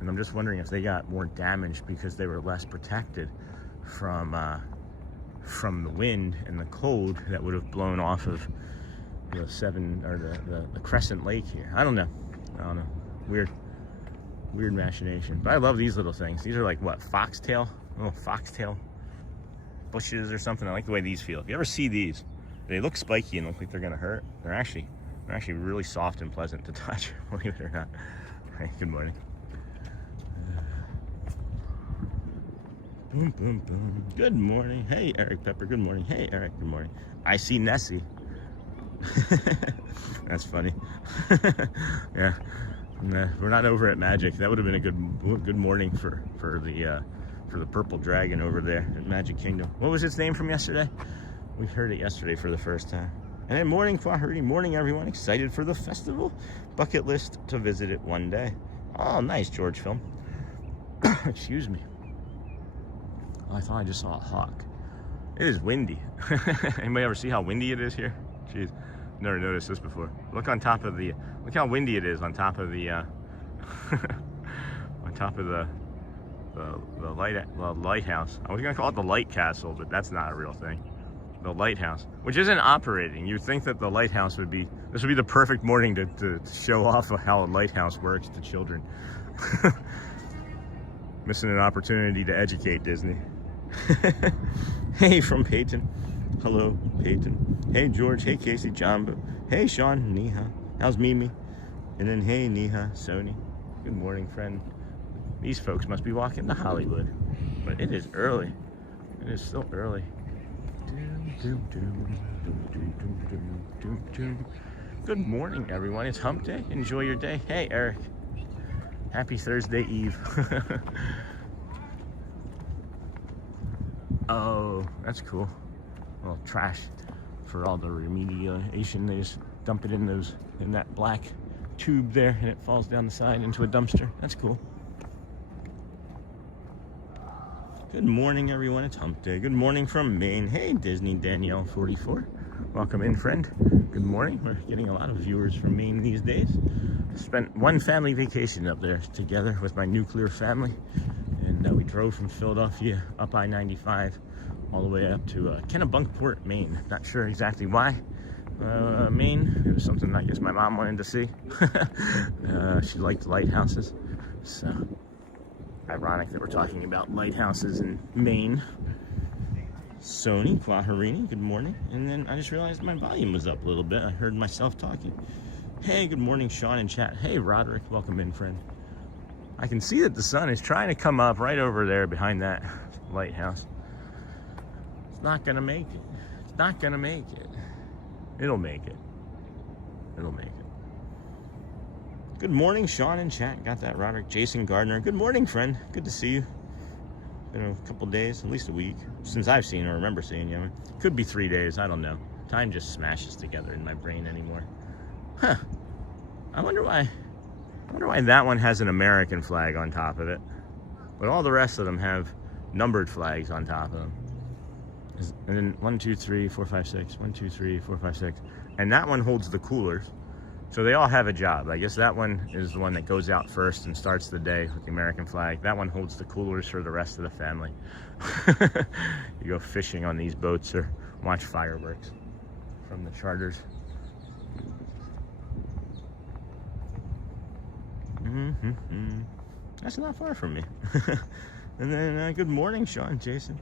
And I'm just wondering if they got more damaged because they were less protected from the wind and the cold that would have blown off of the Crescent Lake here. I don't know. Weird machination. But I love these little things. These are like what, foxtail? Little foxtail bushes or something. I like the way these feel. If you ever see these, they look spiky and look like they're gonna hurt. They're actually really soft and pleasant to touch, believe it or not. Hey, good morning. Boom, boom, boom. Good morning. Hey, Eric Pepper. Good morning. Hey, Eric. Good morning. I see Nessie. That's funny. Yeah. We're not over at Magic. That would have been a good morning for the purple dragon over there at Magic Kingdom. What was its name from yesterday? We heard it yesterday for the first time. And then morning, Kwahari. Morning, everyone. Excited for the festival. Bucket list to visit it one day. Oh, nice, George Film. Excuse me. Oh, I thought I just saw a hawk. It is windy. Anybody ever see how windy it is here? Jeez, never noticed this before. Look how windy it is on top of the the lighthouse. I was gonna call it the light castle, but that's not a real thing. The lighthouse, which isn't operating. You'd think that the lighthouse would be the perfect morning to show off of how a lighthouse works to children. Missing an opportunity to educate Disney. Hey, from Peyton. Hello, Peyton. Hey, George. Hey, Casey. Jumbo. Hey, Sean. Neha. How's Mimi? And then, hey, Neha. Sony. Good morning, friend. These folks must be walking to Hollywood. But it is early. It is still early. Good morning, everyone. It's hump day. Enjoy your day. Hey, Eric. Happy Thursday Eve. Oh, that's cool. Well, trash for all the remediation. They just dump it in that black tube there, and it falls down the side into a dumpster. That's cool. Good morning, everyone. It's Hump Day. Good morning from Maine. Hey, Disney Danielle 44. Welcome in, friend. Good morning. We're getting a lot of viewers from Maine these days. Spent one family vacation up there together with my nuclear family. And we drove from Philadelphia up I-95 all the way up to Kennebunkport, Maine. Not sure exactly why. Maine, it was something I guess my mom wanted to see. She liked lighthouses. So, ironic that we're talking about lighthouses in Maine. Sony Quaharini, good morning. And then I just realized my volume was up a little bit. I heard myself talking. Hey, good morning, Sean in chat. Hey, Roderick, welcome in, friend. I can see that the sun is trying to come up right over there behind that lighthouse. It's not gonna make it. It's not gonna make it. It'll make it. It'll make it. Good morning, Sean in chat. Got that, Roderick. Jason Gardner. Good morning, friend. Good to see you. Been a couple days, at least a week, since I've seen or remember seeing you. Could be 3 days. I don't know. Time just smashes together in my brain anymore. Huh. I wonder why that one has an American flag on top of it, but all the rest of them have numbered flags on top of them. And then 1, 2, 3, 4, 5, 6. 1, 2, 3, 4, 5, 6. And that one holds the coolers. So they all have a job. I guess that one is the one that goes out first and starts the day with the American flag. That one holds the coolers for the rest of the family. You go fishing on these boats or watch fireworks from the charters. That's not far from me. And then good morning, Sean, Jason.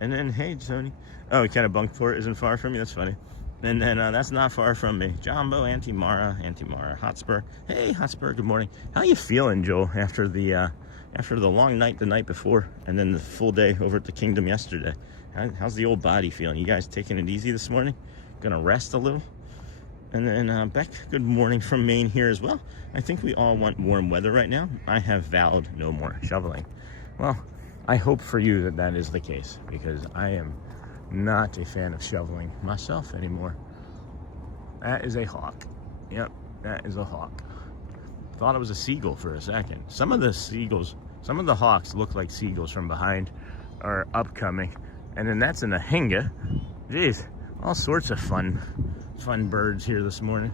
And then hey, Tony. Oh, Kennebunkport isn't far from me. That's funny. And then that's not far from me. Jumbo, Auntie Mara, Hotspur. Hey, Hotspur. Good morning. How you feeling, Joel? After the long night the night before, and then the full day over at the Kingdom yesterday. How's the old body feeling? You guys taking it easy this morning? Gonna rest a little? And then Beck, good morning from Maine here as well. I think we all want warm weather right now. I have vowed no more shoveling. Well, I hope for you that that is the case, because I am not a fan of shoveling myself anymore. That is a hawk. Yep, that is a hawk. Thought it was a seagull for a second. Some of the hawks look like seagulls from behind are upcoming. And then that's an ahinga. Jeez, all sorts of fun birds here this morning.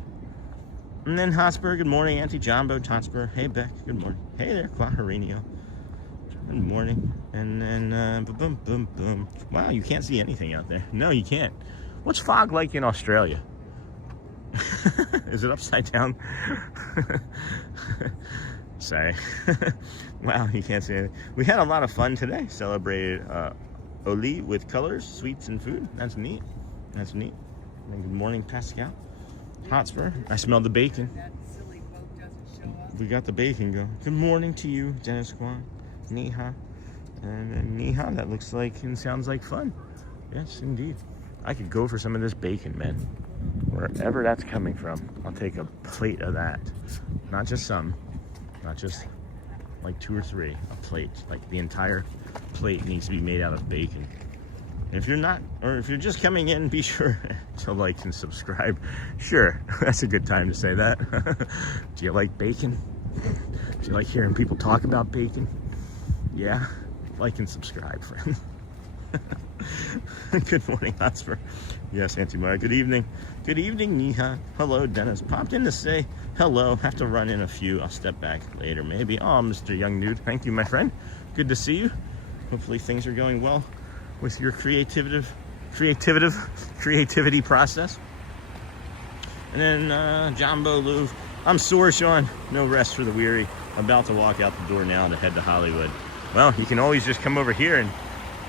And then Hotspur, good morning. Auntie Jumbo, Hotspur. Hey, Beck, good morning. Hey there, Quaharinio. Good morning. And then boom, boom, boom. Wow, you can't see anything out there. No, you can't. What's fog like in Australia? Is it upside down? Sorry. Wow, you can't see anything. We had a lot of fun today. Celebrated Oli with colors, sweets, and food. That's neat. That's neat. And good morning, Pascal. Hotspur. I smelled the bacon. We got the bacon going. Good morning to you, Dennis Kwan. Niha. And then Niha, that looks like and sounds like fun. Yes, indeed. I could go for some of this bacon, man. Wherever that's coming from, I'll take a plate of that. Not just some, not just like 2 or 3, a plate. Like the entire plate needs to be made out of bacon. And if you're not, or if you're just coming in, be sure to like and subscribe. Sure, that's a good time to say that. Do you like bacon? Do you like hearing people talk about bacon? Yeah, like and subscribe, friend. Good morning, Hotspur. Yes, Auntie Mara. Good evening. Good evening, Niha. Hello, Dennis. Popped in to say hello. Have to run in a few. I'll step back later, maybe. Oh, Mr. Young Nude. Thank you, my friend. Good to see you. Hopefully things are going well with your creativity process. And then Jumbo Louvre. I'm sore, Sean. No rest for the weary. I'm about to walk out the door now to head to Hollywood. Well, you can always just come over here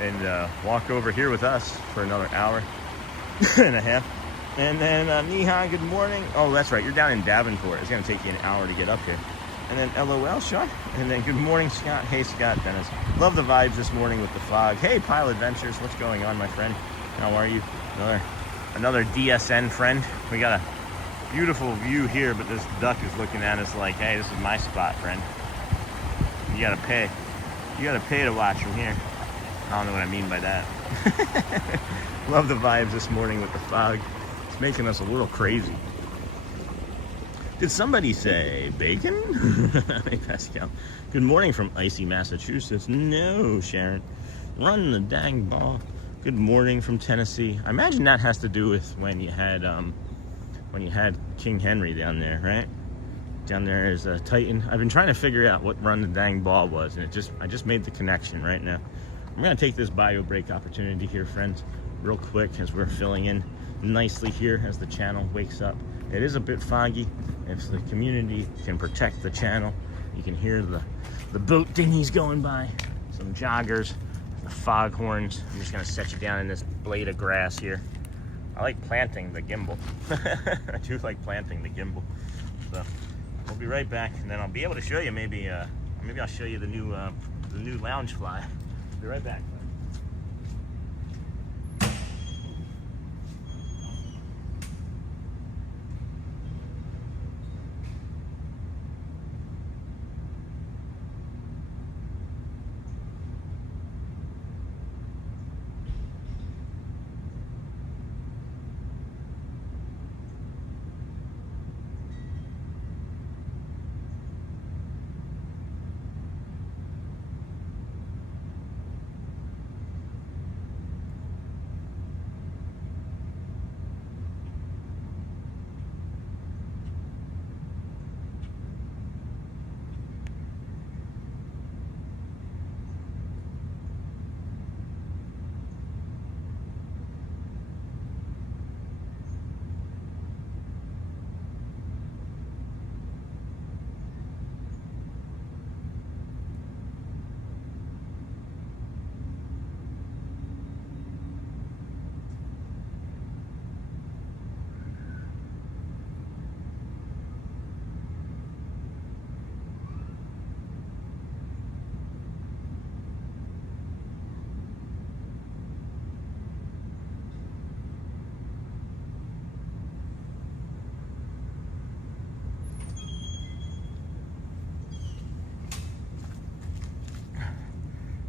and walk over here with us for another hour and a half. And then Niha, good morning. Oh, that's right. You're down in Davenport. It's going to take you an hour to get up here. And then LOL, Sean. And then good morning, Scott. Hey, Scott, Dennis. Love the vibes this morning with the fog. Hey, Pile Adventures. What's going on, my friend? How are you? Another DSN friend. We got a beautiful view here, but this duck is looking at us like, hey, this is my spot, friend. You got to pay. You got to pay to watch from here. I don't know what I mean by that. Love the vibes this morning with the fog. It's making us a little crazy. Did somebody say bacon? Hey, Pascal. Good morning from icy Massachusetts. No, Sharon. Run the dang ball. Good morning from Tennessee. I imagine that has to do with when you had King Henry down there, right? Down there is a Titan. I've been trying to figure out what run the dang ball was, and I just made the connection right now. I'm gonna take this bio break opportunity here, friends, real quick as we're filling in nicely here as the channel wakes up. It is a bit foggy. If the community can protect the channel, you can hear the boat dinghies going by, some joggers, the foghorns. I'm just gonna set you down in this blade of grass here. I like planting the gimbal. I do like planting the gimbal. So we'll be right back, and then I'll be able to show you maybe I'll show you the new lounge fly. Be right back.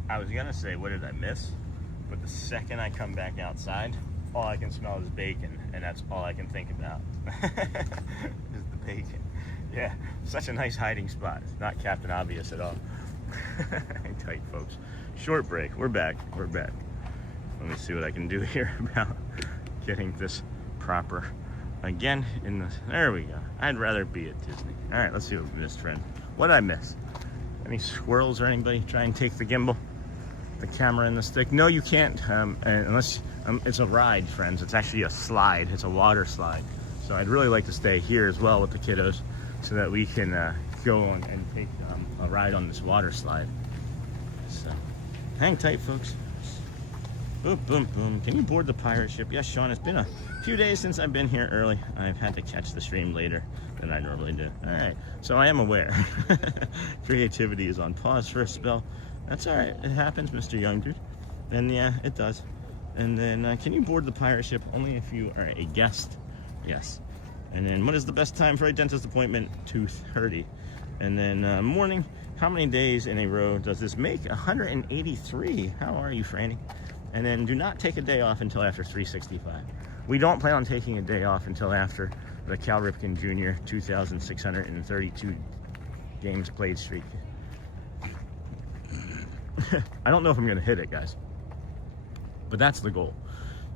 I was gonna say, what did I miss? But the second I come back outside, all I can smell is bacon, and that's all I can think about. Is the bacon. Yeah, such a nice hiding spot. It's not Captain Obvious at all. Hang tight, folks. Short break. We're back. We're back. Let me see what I can do here about getting this proper. Again, there we go. I'd rather be at Disney. All right, let's see what we missed, friend. What did I miss? Any squirrels or anybody try and take the gimbal? The camera and the stick? No, you can't, unless it's a ride, friends. It's actually a slide. It's a water slide. So I'd really like to stay here as well with the kiddos so that we can go on and take a ride on this water slide. So hang tight, folks. Boom, boom, boom. Can you board the pirate ship? Yes, Sean, it's been a few days since I've been here early. I've had to catch the stream later than I normally do. All right, so I am aware. Creativity is on pause for a spell. That's all right, it happens, Mr. Younger. And yeah, it does. And then, can you board the pirate ship? Only if you are a guest. Yes. And then, what is the best time for a dentist appointment? 2:30. And then, morning, how many days in a row does this make? 183. How are you, Franny? And then, do not take a day off until after 365. We don't plan on taking a day off until after the Cal Ripken Jr. 2,632 games played streak. I don't know if I'm going to hit it, guys. But that's the goal.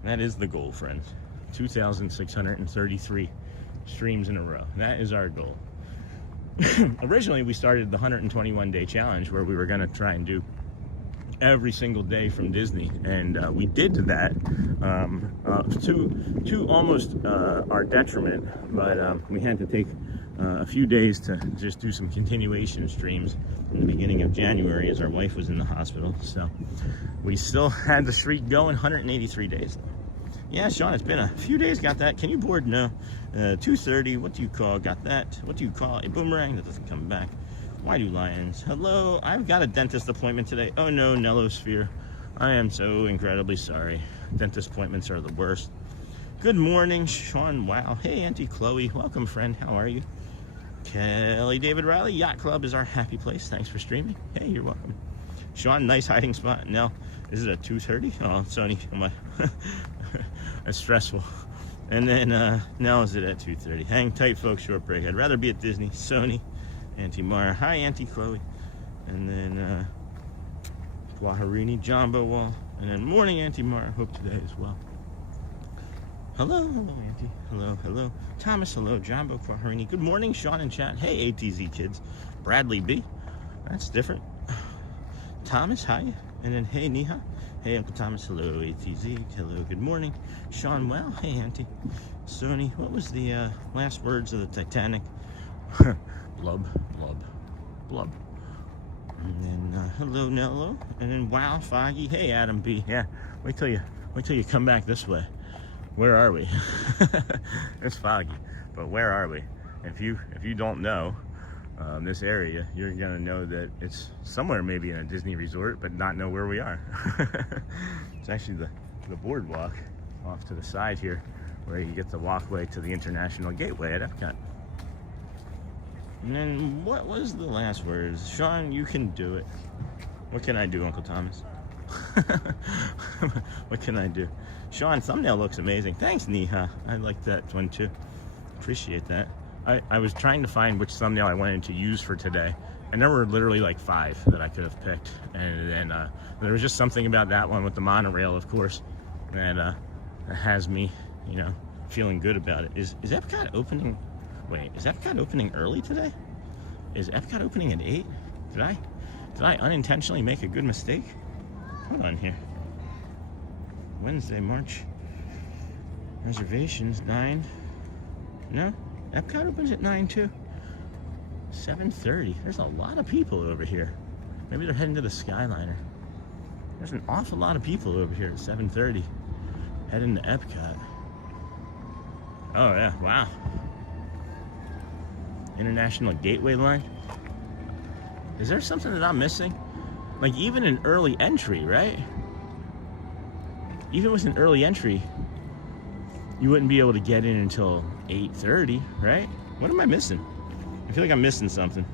That is the goal, friends. 2,633 streams in a row. That is our goal. Originally, we started the 121-day challenge where we were going to try and do every single day from Disney, and we did that to almost our detriment, but we had to take a few days to just do some continuation streams in the beginning of January as our wife was in the hospital. So we still had the streak going. 183 days. Yeah, Sean, it's been a few days. Got that? Can you board? No. 2:30. What do you call? Got that? What do you call a boomerang that doesn't come back? Why do lions? Hello, I've got a dentist appointment today. Oh no, Nellosphere. I am so incredibly sorry. Dentist appointments are the worst. Good morning, Sean. Wow. Hey, Auntie Chloe. Welcome, friend. How are you? Kelly David Riley. Yacht Club is our happy place. Thanks for streaming. Hey, you're welcome. Sean, nice hiding spot. Nell, is it at 2:30? Oh, Sony. That's stressful. And then, Nell, is it at 2:30? Hang tight, folks. Short break. I'd rather be at Disney. Sony. Auntie Mara. Hi, Auntie Chloe. And then, Quaharini, Jumbo Wall, and then morning, Auntie Mara. Hope today as well. Hello, Auntie. Hello. Thomas, hello. Jumbo, Quaharini. Good morning, Sean and chat. Hey, ATZ kids. Bradley B. That's different. Thomas, hi. And then, hey, Neha. Hey, Uncle Thomas. Hello, ATZ. Hello, good morning. Sean, well, hey, Auntie. Sony, what was the last words of the Titanic? Blub, blub, blub. And then, hello, Nello. And then, wow, Foggy. Hey, Adam B. Yeah, wait till you come back this way. Where are we? It's foggy, but where are we? If you don't know this area, you're gonna know that it's somewhere maybe in a Disney resort, but not know where we are. It's actually the boardwalk off to the side here, where you get the walkway to the International Gateway at Epcot. And then, what was the last words? Sean, you can do it. What can I do, Uncle Thomas? What can I do? Sean, thumbnail looks amazing. Thanks, Neha. I like that one too. Appreciate that. I was trying to find which thumbnail I wanted to use for today, and there were literally like 5 that I could have picked. And then there was just something about that one with the monorail, of course, that has me, feeling good about it. Is Epcot opening? Wait, is Epcot opening early today? Is Epcot opening at 8? Did I unintentionally make a good mistake? Hold on here. Wednesday, March. Reservations 9. No, Epcot opens at 9 too. 7:30. There's a lot of people over here. Maybe they're heading to the Skyliner. There's an awful lot of people over here at 7:30 heading to Epcot. Oh yeah, wow. International Gateway line. Is there something that I'm missing? Like even an early entry, right? Even with an early entry, you wouldn't be able to get in until 8:30, right? What am I missing? I feel like I'm missing something.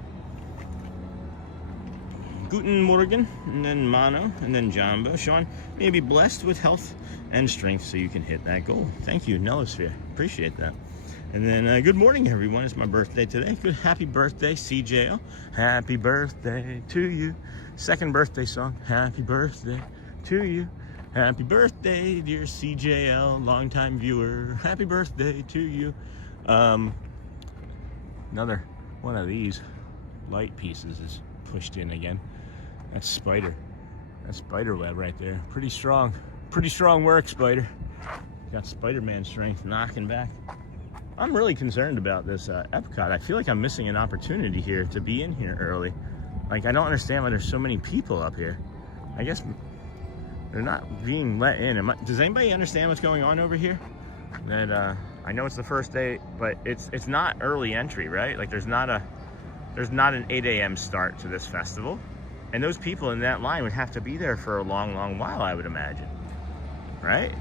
Guten Morgen, and then Mano, and then Jumbo. Sean, may be blessed with health and strength so you can hit that goal. Thank you, Nellosphere. Appreciate that. And then, good morning, everyone. It's my birthday today. Good, happy birthday, CJL. Happy birthday to you. Second birthday song. Happy birthday to you. Happy birthday, dear CJL, longtime viewer. Happy birthday to you. Another one of these light pieces is pushed in again. That's spider. That's spider web right there. Pretty strong work, Spider. Got Spider-Man strength knocking back. I'm really concerned about this Epcot. I feel like I'm missing an opportunity here to be in here early. Like, I don't understand why there's so many people up here. I guess they're not being let in. Does anybody understand what's going on over here? That I know it's the first day, but it's not early entry, right? Like there's not an 8 a.m. start to this festival, and those people in that line would have to be there for a long while, I would imagine, right?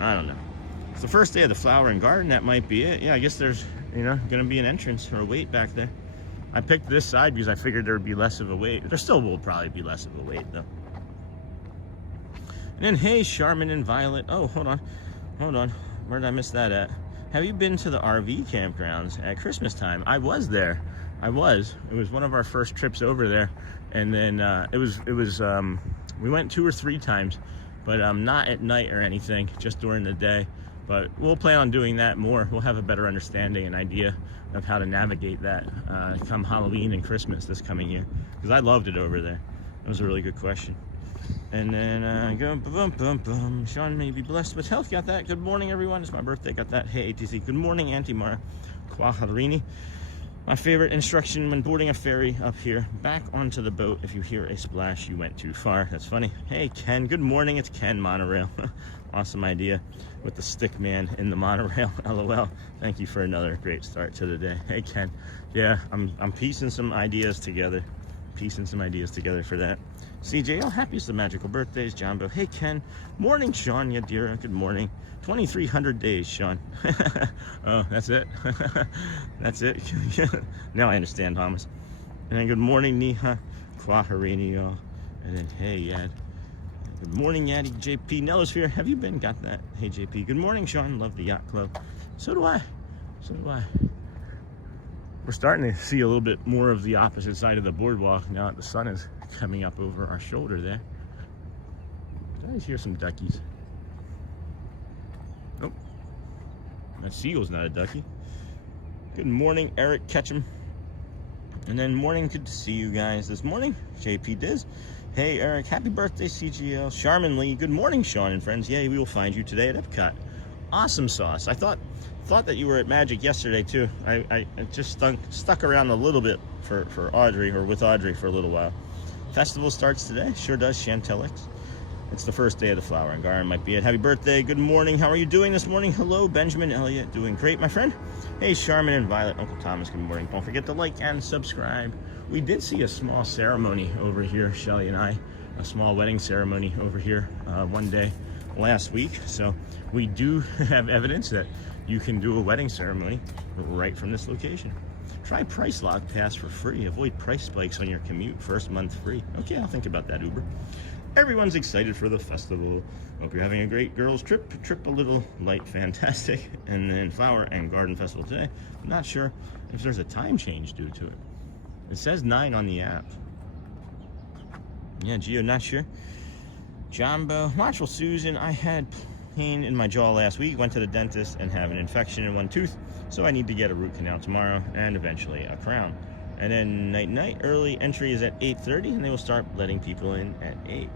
I don't know. It's the first day of the Flower and Garden. That might be it. Yeah, I guess there's gonna be an entrance or a wait back there. I picked this side because I figured there would be less of a wait. There still will probably be less of a wait though. And then, hey, Charmin and Violet. Oh, hold on. Where did I miss that at? Have you been to the RV campgrounds at Christmas time? I was there. It was one of our first trips over there. And then we went 2 or 3 times, but not at night or anything, just during the day. But we'll plan on doing that more. We'll have a better understanding and idea of how to navigate that come Halloween and Christmas this coming year. Because I loved it over there. That was a really good question. And then go boom, boom, boom. Sean may be blessed with health. Got that. Good morning, everyone. It's my birthday. Got that. Hey, ATC. Good morning, Auntie Mara. Quaharini. My favorite instruction when boarding a ferry up here. Back onto the boat. If you hear a splash, you went too far. That's funny. Hey, Ken. Good morning. It's Ken Monorail. Awesome idea with the stick man in the monorail. LOL. Thank you for another great start to the day. Hey, Ken. Yeah, I'm piecing some ideas together. For that. CJL, happiest of magical birthdays, Jumbo. Hey, Ken. Morning, Sean Yadira. Good morning. 2,300 days, Sean. Oh, that's it. That's it. Now I understand, Thomas. And then good morning, Neha. Quaharini, y'all. And then, hey, Yad. Good morning, Yaddy. JP Nellosphere. Have you been? Got that. Hey, JP. Good morning, Sean. Love the yacht club. So do I. we're starting to see a little bit more of the opposite side of the boardwalk now that the sun is coming up over our shoulder there. I just hear some duckies. Nope. That seagull's not a ducky. Good morning, Eric Ketchum. And then morning, good to see you guys this morning. JP Diz. Hey, Eric, happy birthday, CGL. Charmin Lee. Good morning, Sean and friends. Yay, we will find you today at Epcot. Awesome sauce. I thought that you were at Magic yesterday, too. I just stuck around a little bit for Audrey, or with Audrey for a little while. Festival starts today. Sure does, Chantelix. It's the first day of the Flower and Garden. Might be it. Happy birthday. Good morning. How are you doing this morning? Hello, Benjamin Elliott. Doing great, my friend. Hey, Charmin and Violet. Uncle Thomas, good morning. Don't forget to like and subscribe. We did see a small ceremony over here, Shelly and I. A small wedding ceremony over here one day last week. So we do have evidence that you can do a wedding ceremony right from this location. Try Price Lock Pass for free. Avoid price spikes on your commute. First month free. Okay, I'll think about that, Uber. Everyone's excited for the festival. Hope you're having a great girls trip. Trip a little light, fantastic. And then Flower and Garden Festival today. I'm not sure if there's a time change due to it. It says 9 on the app. Yeah, Gio, not sure. Jumbo, Marshall Susan, I had pain in my jaw last week. Went to the dentist and have an infection in one tooth. So I need to get a root canal tomorrow and eventually a crown. And then night, early entry is at 8:30, and they will start letting people in at 8.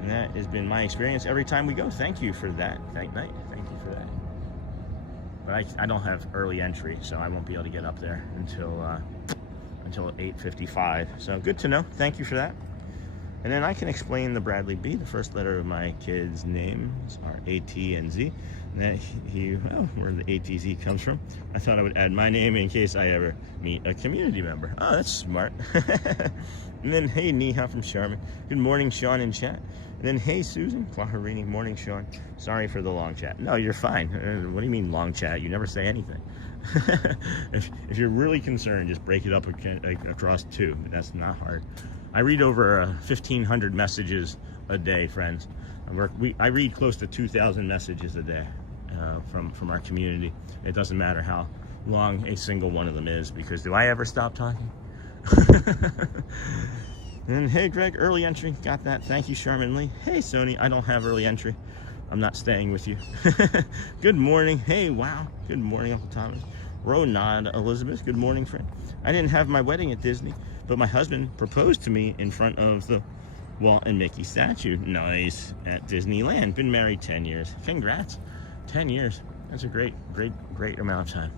And that has been my experience every time we go. Thank you for that. Thank you for that. But I don't have early entry, so I won't be able to get up there until 8:55. So good to know. Thank you for that. And then I can explain the Bradley B. The first letter of my kids' names are A-T and Z. And that where the A-T-Z comes from. I thought I would add my name in case I ever meet a community member. Oh, that's smart. And then, hey, Neha from Charmin. Good morning, Sean in chat. And then, hey, Susan. Claharini, morning, Sean. Sorry for the long chat. No, you're fine. What do you mean long chat? You never say anything. If you're really concerned, just break it up across 2. That's not hard. I read over 1,500 messages a day, friends. I read close to 2,000 messages a day from our community. It doesn't matter how long a single one of them is, because do I ever stop talking? And hey, Greg, early entry, got that. Thank you, Charmin Lee. Hey, Sony, I don't have early entry. I'm not staying with you. Good morning. Hey, wow. Good morning, Uncle Thomas. Ronald Elizabeth, good morning, friend. I didn't have my wedding at Disney, but my husband proposed to me in front of the Walt and Mickey statue. Nice. At Disneyland. Been married 10 years. Congrats. 10 years. That's a great amount of time.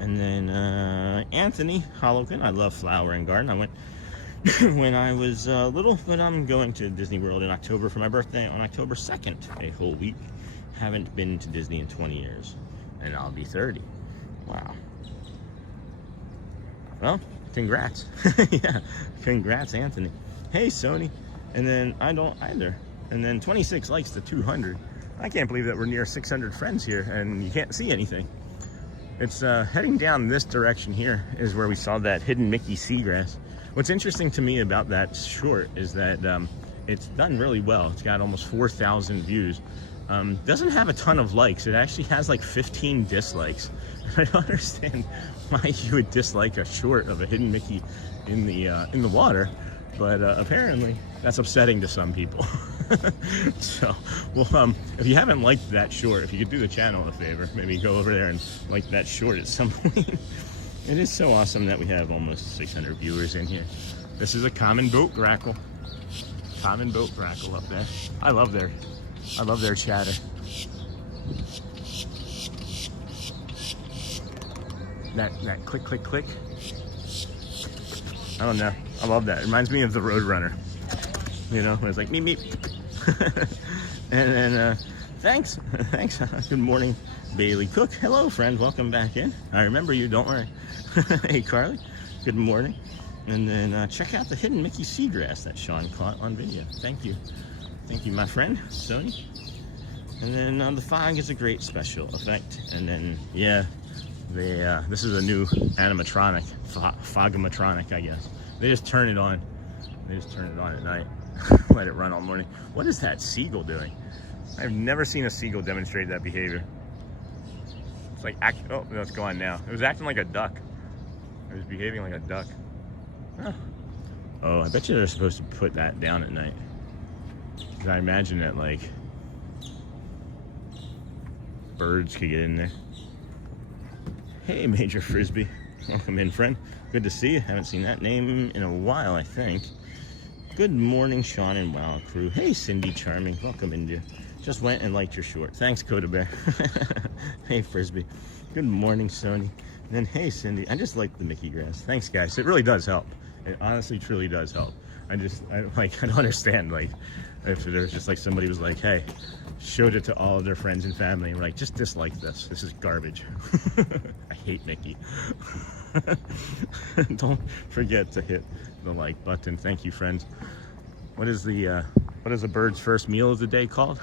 And then Anthony Hollogan. I love Flower and Garden. I went when I was little, but I'm going to Disney World in October for my birthday on October 2nd, a whole week. Haven't been to Disney in 20 years, and I'll be 30. Wow. Well, congrats. Yeah, congrats, Anthony. Hey, Sony. And then I don't either. And then 26 likes to 200. I can't believe that we're near 600 friends here, and you can't see anything. It's heading down this direction here is where we saw that hidden Mickey seagrass. What's interesting to me about that short is that it's done really well. It's got almost 4,000 views. Doesn't have a ton of likes. It actually has like 15 dislikes. I don't understand why you would dislike a short of a hidden Mickey in the water, but apparently that's upsetting to some people. So, well, if you haven't liked that short, if you could do the channel a favor, maybe go over there and like that short at some point. It is so awesome that we have almost 600 viewers in here. This is a common boat grackle. Common boat grackle up there. I love their chatter. That click, click, click. I don't know. I love that. It reminds me of the Roadrunner. You know, when it's like meep, meep. And then, thanks. Good morning, Bailey Cook. Hello, friend. Welcome back in. I remember you. Don't worry. Hey, Carly. Good morning. And then check out the hidden Mickey seagrass that Sean caught on video. Thank you. Thank you, my friend, Sony. And then the fog is a great special effect. And then, yeah, this is a new animatronic, fogomatronic, I guess. They just turn it on. They just turn it on at night. Let it run all morning. What is that seagull doing? I've never seen a seagull demonstrate that behavior. It's like, oh, no, it's gone now. It was acting like a duck. It was behaving like a duck. Oh, I bet you they're supposed to put that down at night. Because I imagine that, like, birds could get in there. Hey, Major Frisbee. Welcome in, friend. Good to see you. Haven't seen that name in a while, I think. Good morning, Sean and Wow crew. Hey, Cindy Charming. Welcome in, dear. Just went and liked your short. Thanks, Coda Bear. Hey, Frisbee. Good morning, Sony. And then, hey, Cindy. I just like the Mickey grass. Thanks, guys. It really does help. It honestly, truly does help. I don't understand, like, if there's just like somebody was like, hey, showed it to all of their friends and family, and like, just dislike this. This is garbage. I hate Mickey. Don't forget to hit the like button. Thank you, friends. What is a bird's first meal of the day called?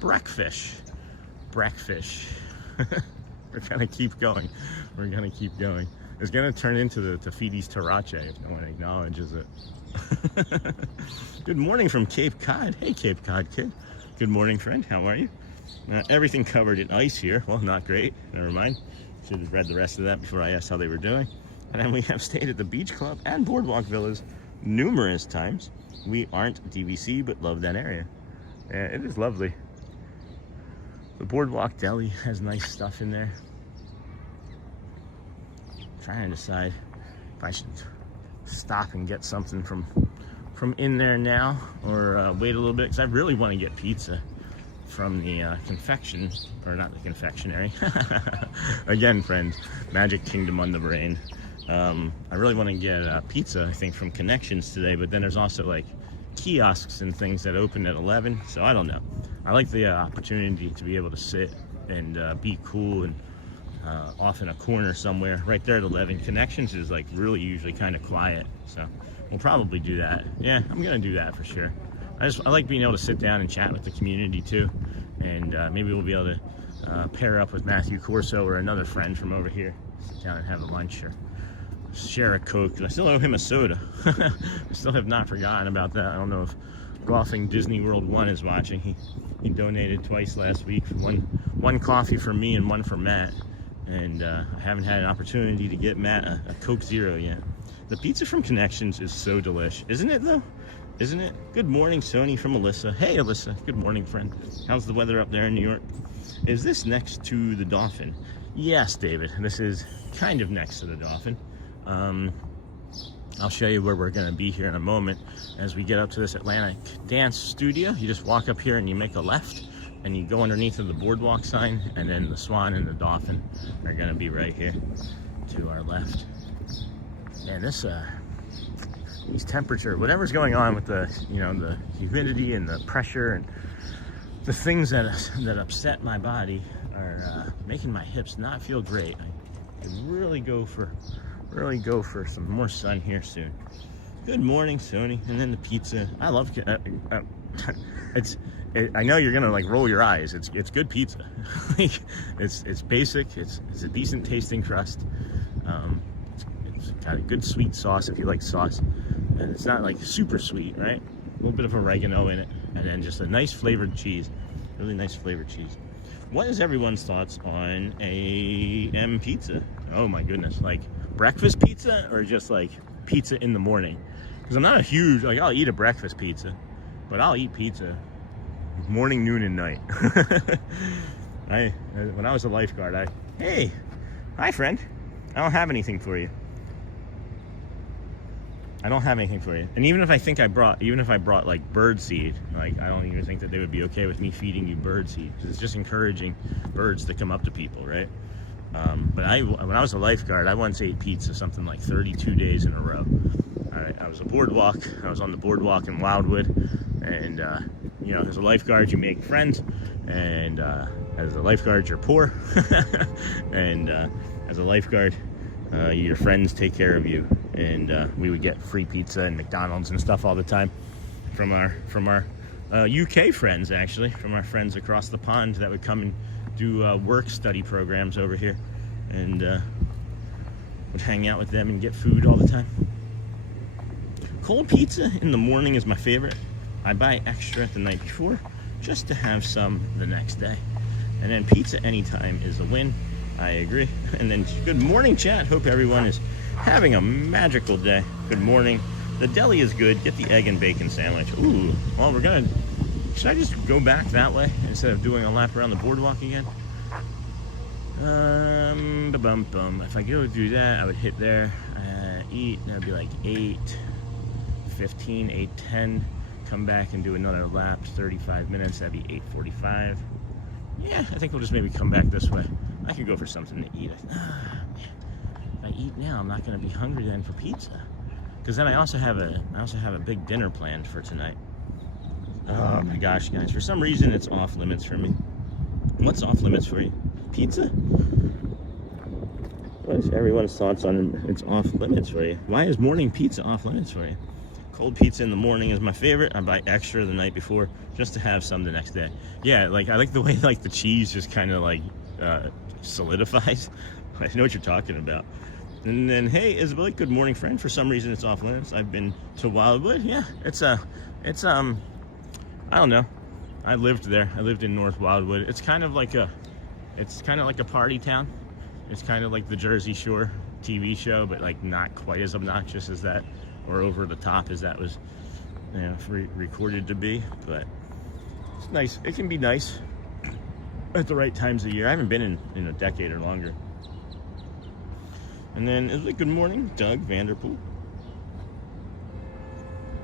Breakfast. Breakfast. We're gonna keep going. We're gonna keep going. It's gonna turn into the Tafidi's Tarache if no one acknowledges it. Good morning from Cape Cod. Hey, Cape Cod kid. Good morning, friend. How are you? Everything covered in ice here. Well, not great. Never mind. Should have read the rest of that before I asked how they were doing. And then we have stayed at the Beach Club and BoardWalk Villas numerous times. We aren't DVC, but love that area. Yeah, it is lovely. The BoardWalk Deli has nice stuff in there. Trying to decide if I should stop and get something from in there now, or wait a little bit, because I really want to get pizza from the confection, or not the confectionery. Again, friends, Magic Kingdom on the brain. I really want to get pizza, I think, from Connections today, but then there's also like kiosks and things that open at 11, so I don't know. I like the opportunity to be able to sit and be cool and off in a corner somewhere. Right there at 11, Connections is like really usually kind of quiet, so we'll probably do that. Yeah, I'm gonna do that for sure. I like being able to sit down and chat with the community too, and maybe we'll be able to pair up with Matthew Corso or another friend from over here, sit down and have a lunch or share a Coke. I still owe him a soda. I still have not forgotten about that. I don't know if Golfing Disney World 1 is watching. He donated twice last week, one coffee for me and one for Matt, and I haven't had an opportunity to get Matt a Coke Zero yet. The pizza from Connections is so delish, isn't it though? Isn't it? Good morning, Sony from Alyssa. Hey, Alyssa. Good morning, friend. How's the weather up there in New York? Is this next to the Dolphin? Yes, David. This is kind of next to the Dolphin. I'll show you where we're going to be here in a moment as we get up to this Atlantic Dance Studio. You just walk up here and you make a left and you go underneath of the BoardWalk sign, and then the Swan and the Dolphin are going to be right here to our left. And this these temperature, whatever's going on with the, you know, the humidity and the pressure and the things that upset my body are making my hips not feel great. I could really go for some more sun here soon. Good morning, Sony. And then the pizza. I love I know you're gonna like roll your eyes. It's good pizza. it's basic. It's a decent tasting crust. It's got a good sweet sauce if you like sauce, and it's not like super sweet, right? A little bit of oregano in it, and then just a nice flavored cheese. Really nice flavored cheese. What is everyone's thoughts on AM pizza? Oh my goodness, like breakfast pizza or just like pizza in the morning? Because I'm not a huge, like, I'll eat a breakfast pizza, but I'll eat pizza morning, noon, and night. When I was a lifeguard, hey, hi friend, I don't have anything for you. I don't have anything for you. And even if I brought like bird seed, like I don't even think that they would be okay with me feeding you bird seed, because it's just encouraging birds to come up to people, right? But when I was a lifeguard, I once ate pizza something like 32 days in a row. I was a boardwalk. I was on the boardwalk in Wildwood, and you know, as a lifeguard, you make friends, and as a lifeguard, you're poor, and as a lifeguard, your friends take care of you. And we would get free pizza and McDonald's and stuff all the time from our UK friends, actually, from our friends across the pond that would come and do work study programs over here, and would hang out with them and get food all the time. Cold pizza in the morning is my favorite. I buy extra the night before just to have some the next day. And then pizza anytime is a win. I agree. And then good morning, chat. Hope everyone is having a magical day. Good morning. The deli is good. Get the egg and bacon sandwich. Ooh. Well, should I just go back that way instead of doing a lap around the boardwalk again? If I go do that, I would hit there, eat, and that'd be like 8:15, 8:10. Come back and do another lap, 35 minutes. That'd be 8:45. Yeah, I think we'll just maybe come back this way. I could go for something to eat. If I eat now, I'm not going to be hungry then for pizza. Because then I also have a big dinner planned for tonight. Oh my gosh, guys! For some reason, it's off limits for me. What's off limits for you? Pizza? What is everyone's thoughts on it's off limits for you? Why is morning pizza off limits for you? Cold pizza in the morning is my favorite. I buy extra the night before just to have some the next day. Yeah, like I like the way like the cheese just kind of like solidifies. I know what you're talking about. And then, hey, Isabel, good morning, friend. For some reason, it's off limits. I've been to Wildwood. Yeah, it's I don't know. I lived there. I lived in North Wildwood. It's kind of like a party town. It's kind of like the Jersey Shore TV show, but like not quite as obnoxious as that, or over the top as that was, recorded to be. But it's nice. It can be nice at the right times of year. I haven't been in a decade or longer. And then it was like, good morning, Doug Vanderpool.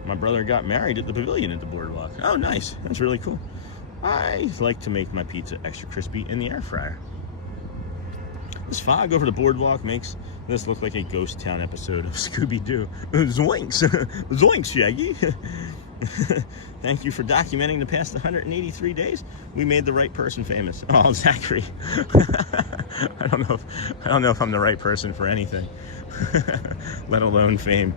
My brother got married at the pavilion at the boardwalk. Oh, nice. That's really cool. I like to make my pizza extra crispy in the air fryer. This fog over the boardwalk makes this look like a ghost town episode of Scooby-Doo. Zoinks! Zoinks, Shaggy! Thank you for documenting the past 183 days. We made the right person famous. Oh, Zachary. I don't know if I'm the right person for anything, let alone fame.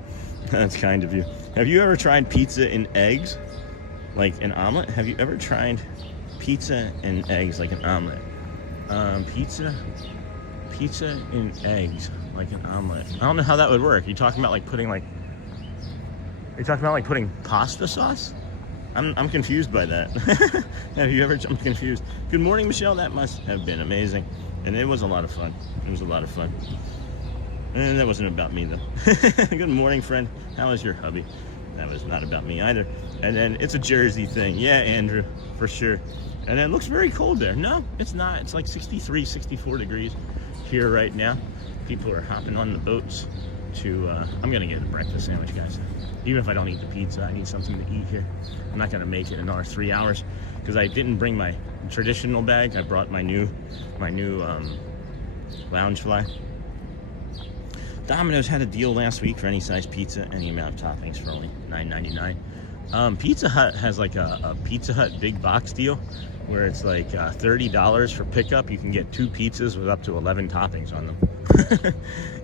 That's kind of you. Have you ever tried pizza in eggs, like an omelet? Have you ever tried pizza and eggs like an omelet? Pizza in eggs like an omelet. I don't know how that would work. Are you talking about putting pasta sauce? I'm confused by that. Have you ever? I'm confused. Good morning, Michelle. That must have been amazing, and it was a lot of fun. And that wasn't about me though. Good morning, friend. How is your hubby? That was not about me either. And then it's a Jersey thing. Yeah, Andrew, for sure. And it looks very cold there. No, it's not. It's like 63, 64 degrees here right now. People are hopping on the boats to, I'm gonna get a breakfast sandwich, guys. Even if I don't eat the pizza, I need something to eat here. I'm not gonna make it another 3 hours because I didn't bring my traditional bag. I brought my new Loungefly. Domino's had a deal last week for any size pizza, any amount of toppings for only $9.99. Pizza Hut has like a Pizza Hut big box deal where it's like $30 for pickup. You can get 2 pizzas with up to 11 toppings on them.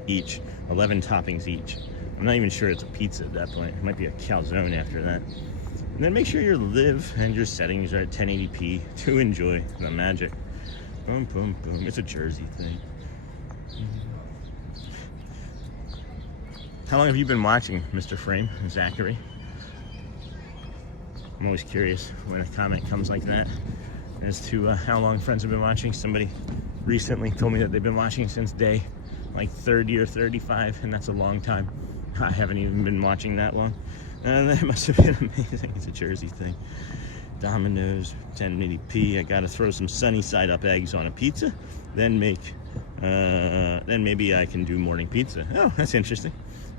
Each. 11 toppings each. I'm not even sure it's a pizza at that point. It might be a calzone after that. And then make sure your live and your settings are at 1080p to enjoy the magic. Boom, boom, boom. It's a Jersey thing. How long have you been watching, Mr. Frame, Zachary? I'm always curious when a comment comes like that as to how long friends have been watching. Somebody recently told me that they've been watching since day like 30 or 35, and that's a long time. I haven't even been watching that long. That must have been amazing. It's a Jersey thing. Domino's, 1080p. I gotta throw some sunny side up eggs on a pizza, then maybe I can do morning pizza. Oh, that's interesting.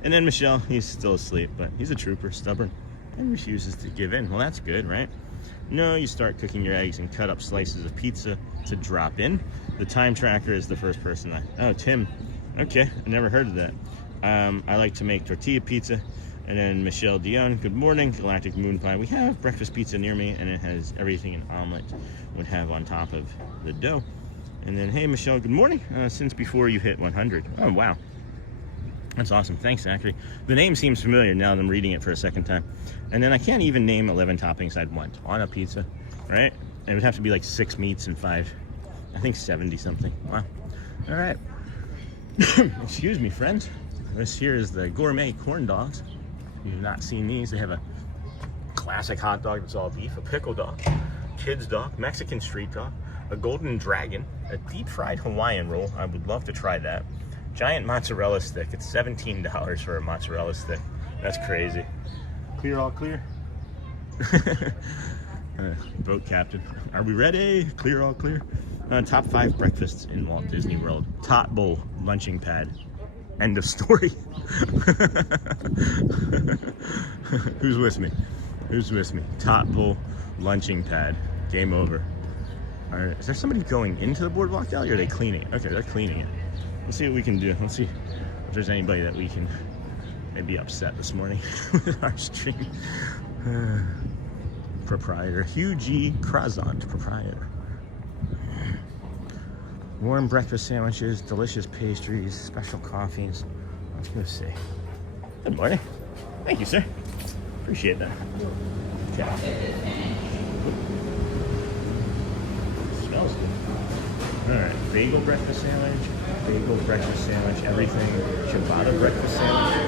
And then Michelle, he's still asleep, but he's a trooper, stubborn, and refuses to give in. Well, that's good, right? No, you start cooking your eggs and cut up slices of pizza to drop in. The time tracker is the first person oh, Tim. Okay, I never heard of that. I like to make tortilla pizza. And then Michelle Dion, good morning, Galactic Moon Pie. We have breakfast pizza near me, and it has everything an omelet would have on top of the dough. And then, hey, Michelle, good morning. Since before you hit 100. Oh, wow. That's awesome. Thanks, Zachary. The name seems familiar now that I'm reading it for a second time. And then I can't even name 11 toppings I'd want on a pizza, right? It would have to be like 6 meats and 5, I think 70 something. Wow. All right. Excuse me, friends. This here is the gourmet corn dogs. If you've not seen these, they have a classic hot dog that's all beef, a pickle dog, kids dog, Mexican street dog, a golden dragon, a deep fried Hawaiian roll. I would love to try that. Giant mozzarella stick. It's $17 for a mozzarella stick. That's crazy. Clear, all clear? Boat captain. Are we ready? Clear, all clear? Top 5 breakfasts in Walt Disney World. Tot bowl, lunching pad. End of story. Who's with me? Who's with me? Tot bowl, lunching pad. Game over. All right. Is there somebody going into the boardwalk alley, or are they cleaning it? Okay, they're cleaning it. Let's see what we can do. Let's see if there's anybody that we can maybe upset this morning with our stream. Proprietor. Hugh G. Croissant, proprietor. Warm breakfast sandwiches, delicious pastries, special coffees. Let's go see. Good morning. Thank you, sir. Appreciate that. Okay. Smells good. All right. Bagel breakfast sandwich. Bagel breakfast sandwich. Everything. Ciabatta breakfast sandwich.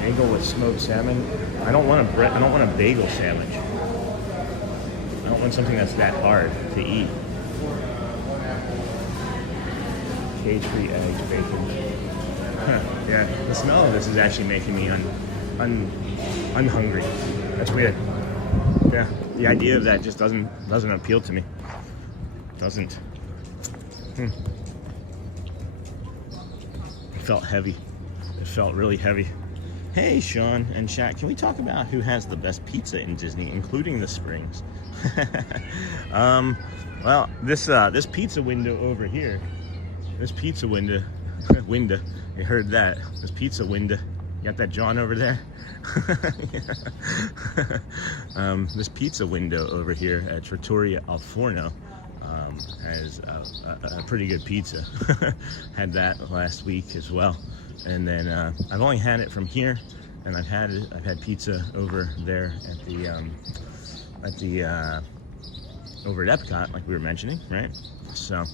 Bagel with smoked salmon. I don't want a bagel sandwich. I don't want something that's that hard to eat. Cage-free eggs, bacon. Yeah, the smell of this is actually making me unhungry. That's weird. Yeah, the idea of that just doesn't appeal to me. Doesn't. It felt heavy. It felt really heavy. Hey, Sean and Shaq, can we talk about who has the best pizza in Disney, including the Springs? Well, this pizza window over here. This pizza window, you heard that. This pizza window, you got that John over there? This pizza window over here at Trattoria Al Forno has a pretty good pizza. Had that last week as well. And then I've only had it from here, and I've had pizza over there over at Epcot, like we were mentioning, right? So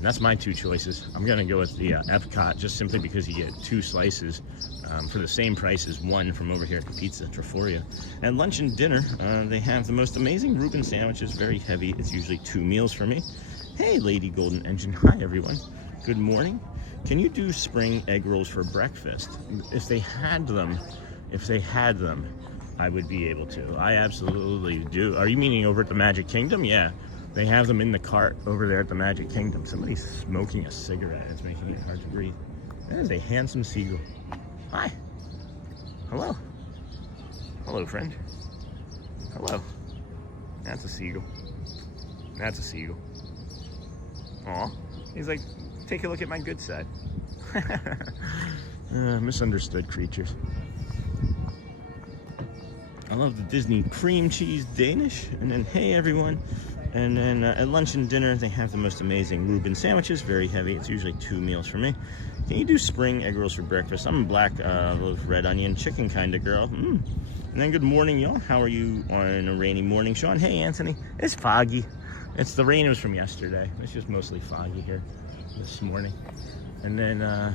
that's my 2 choices. I'm gonna go with the Epcot, just simply because you get 2 slices for the same price as one from over here at the Pizza Trattoria. At lunch and dinner, they have the most amazing Reuben sandwiches, very heavy. It's usually 2 meals for me. Hey, Lady Golden Engine. Hi, everyone. Good morning. Can you do spring egg rolls for breakfast? If they had them, I would be able to. I absolutely do. Are you meaning over at the Magic Kingdom? Yeah. They have them in the cart over there at the Magic Kingdom. Somebody's smoking a cigarette. It's making it hard to breathe. That is a handsome seagull. Hi. Hello. Hello, friend. Hello. That's a seagull. That's a seagull. Aw. He's like, take a look at my good side. Misunderstood creatures. I love the Disney cream cheese Danish. And then, hey, everyone. And then at lunch and dinner, they have the most amazing Reuben sandwiches. Very heavy. It's usually 2 meals for me. Can you do spring egg rolls for breakfast? I'm a black red onion chicken kind of girl. And then good morning, y'all. How are you on a rainy morning, Sean? Hey, Anthony. It's foggy. It's the rain was from yesterday. It's just mostly foggy here this morning. And then, I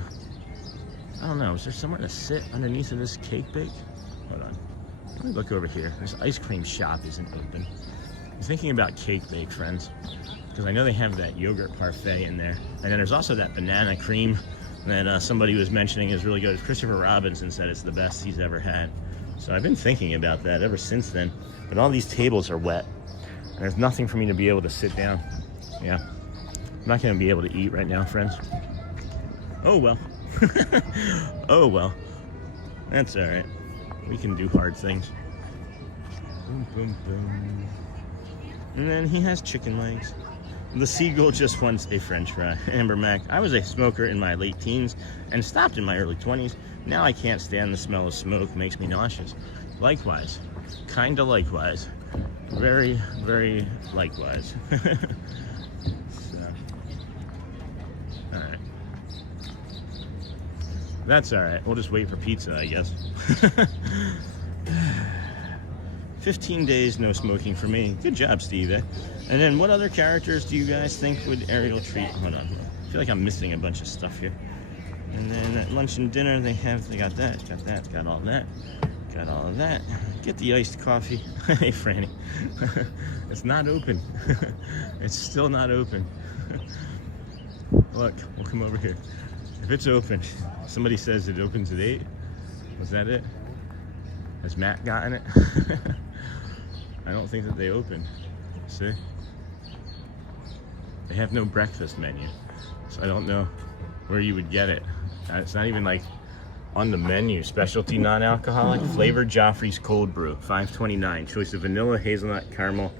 don't know. Is there somewhere to sit underneath of this cake bake? Hold on. Let me look over here. This ice cream shop isn't open. I'm thinking about cake bake, friends, because I know they have that yogurt parfait in there. And then there's also that banana cream that somebody was mentioning is really good. Christopher Robinson said it's the best he's ever had. So I've been thinking about that ever since then. But all these tables are wet, and there's nothing for me to be able to sit down. Yeah, I'm not going to be able to eat right now, friends. Oh, well. Oh, well. That's all right. We can do hard things. Boom, boom, boom. And then he has chicken legs. The seagull just wants a French fry. Amber Mac. I was a smoker in my late teens and stopped in my early 20s. Now I can't stand the smell of smoke. Makes me nauseous. Likewise. Kinda likewise. Very, very likewise. So. Alright. That's alright. We'll just wait for pizza, I guess. 15 days no smoking for me. Good job, Steve. And then what other characters do you guys think would Ariel treat? Hold on. I feel like I'm missing a bunch of stuff here. And then at lunch and dinner, they got that, got all that. Got all of that. Get the iced coffee. Hey, Franny. It's not open. It's still not open. Look, we'll come over here. If it's open, somebody says it opens at 8. Was that it? Has Matt gotten it? I don't think that they open. See? They have no breakfast menu. So I don't know where you would get it. It's not even like on the menu. Specialty non-alcoholic flavored Joffrey's cold brew, $5.29. Choice of vanilla, hazelnut, caramel.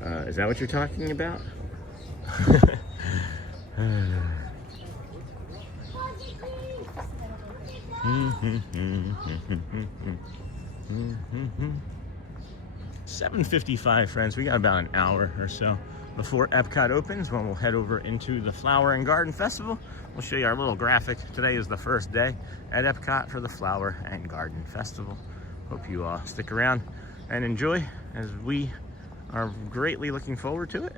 Is that what you're talking about? 7:55, friends. We got about an hour or so before Epcot opens, when we'll head over into the Flower and Garden Festival. We'll show you our little graphic. Today is the first day at Epcot for the Flower and Garden Festival. Hope you all stick around and enjoy, as we are greatly looking forward to it.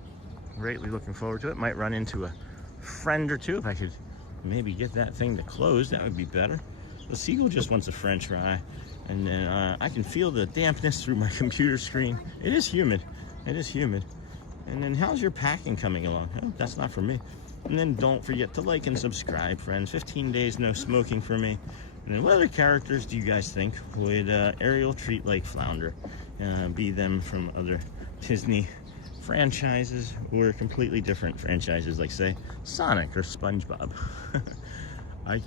Might run into a friend or two. If I could maybe get that thing to close, that would be better. The seagull just wants a french fry. And then I can feel the dampness through my computer screen. It is humid. And then how's your packing coming along? Oh, that's not for me. And then don't forget to like and subscribe, friends. 15 days no smoking for me. And then what other characters do you guys think would Ariel treat like Flounder? Be them from other Disney franchises or completely different franchises, like say Sonic or SpongeBob. I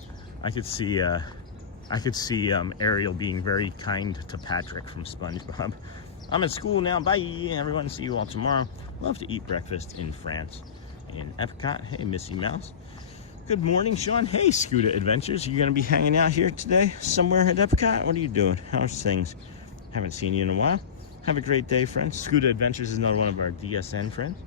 could see Ariel being very kind to Patrick from SpongeBob. I'm at school now. Bye, everyone. See you all tomorrow. Love to eat breakfast in France, in Epcot. Hey, Missy Mouse. Good morning, Sean. Hey, Scooter Adventures. You going to be hanging out here today somewhere at Epcot? What are you doing? How's things? Haven't seen you in a while. Have a great day, friends. Scooter Adventures is another one of our DSN friends.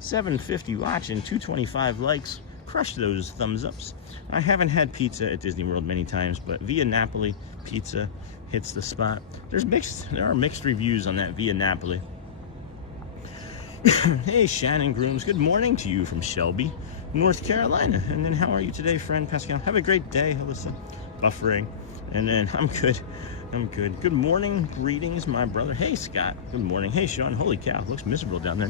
750 watching, 225 likes. Crush those thumbs ups. I haven't had pizza at Disney World many times, but Via Napoli pizza hits the spot. There are mixed reviews on that Via Napoli. Hey, Shannon Grooms, good morning to you from Shelby, North Carolina. And then how are you today, friend Pascal? Have a great day, Alyssa. Buffering. And then I'm good. Good morning, greetings, my brother. Hey, Scott. Good morning. Hey, Sean. Holy cow, looks miserable down there.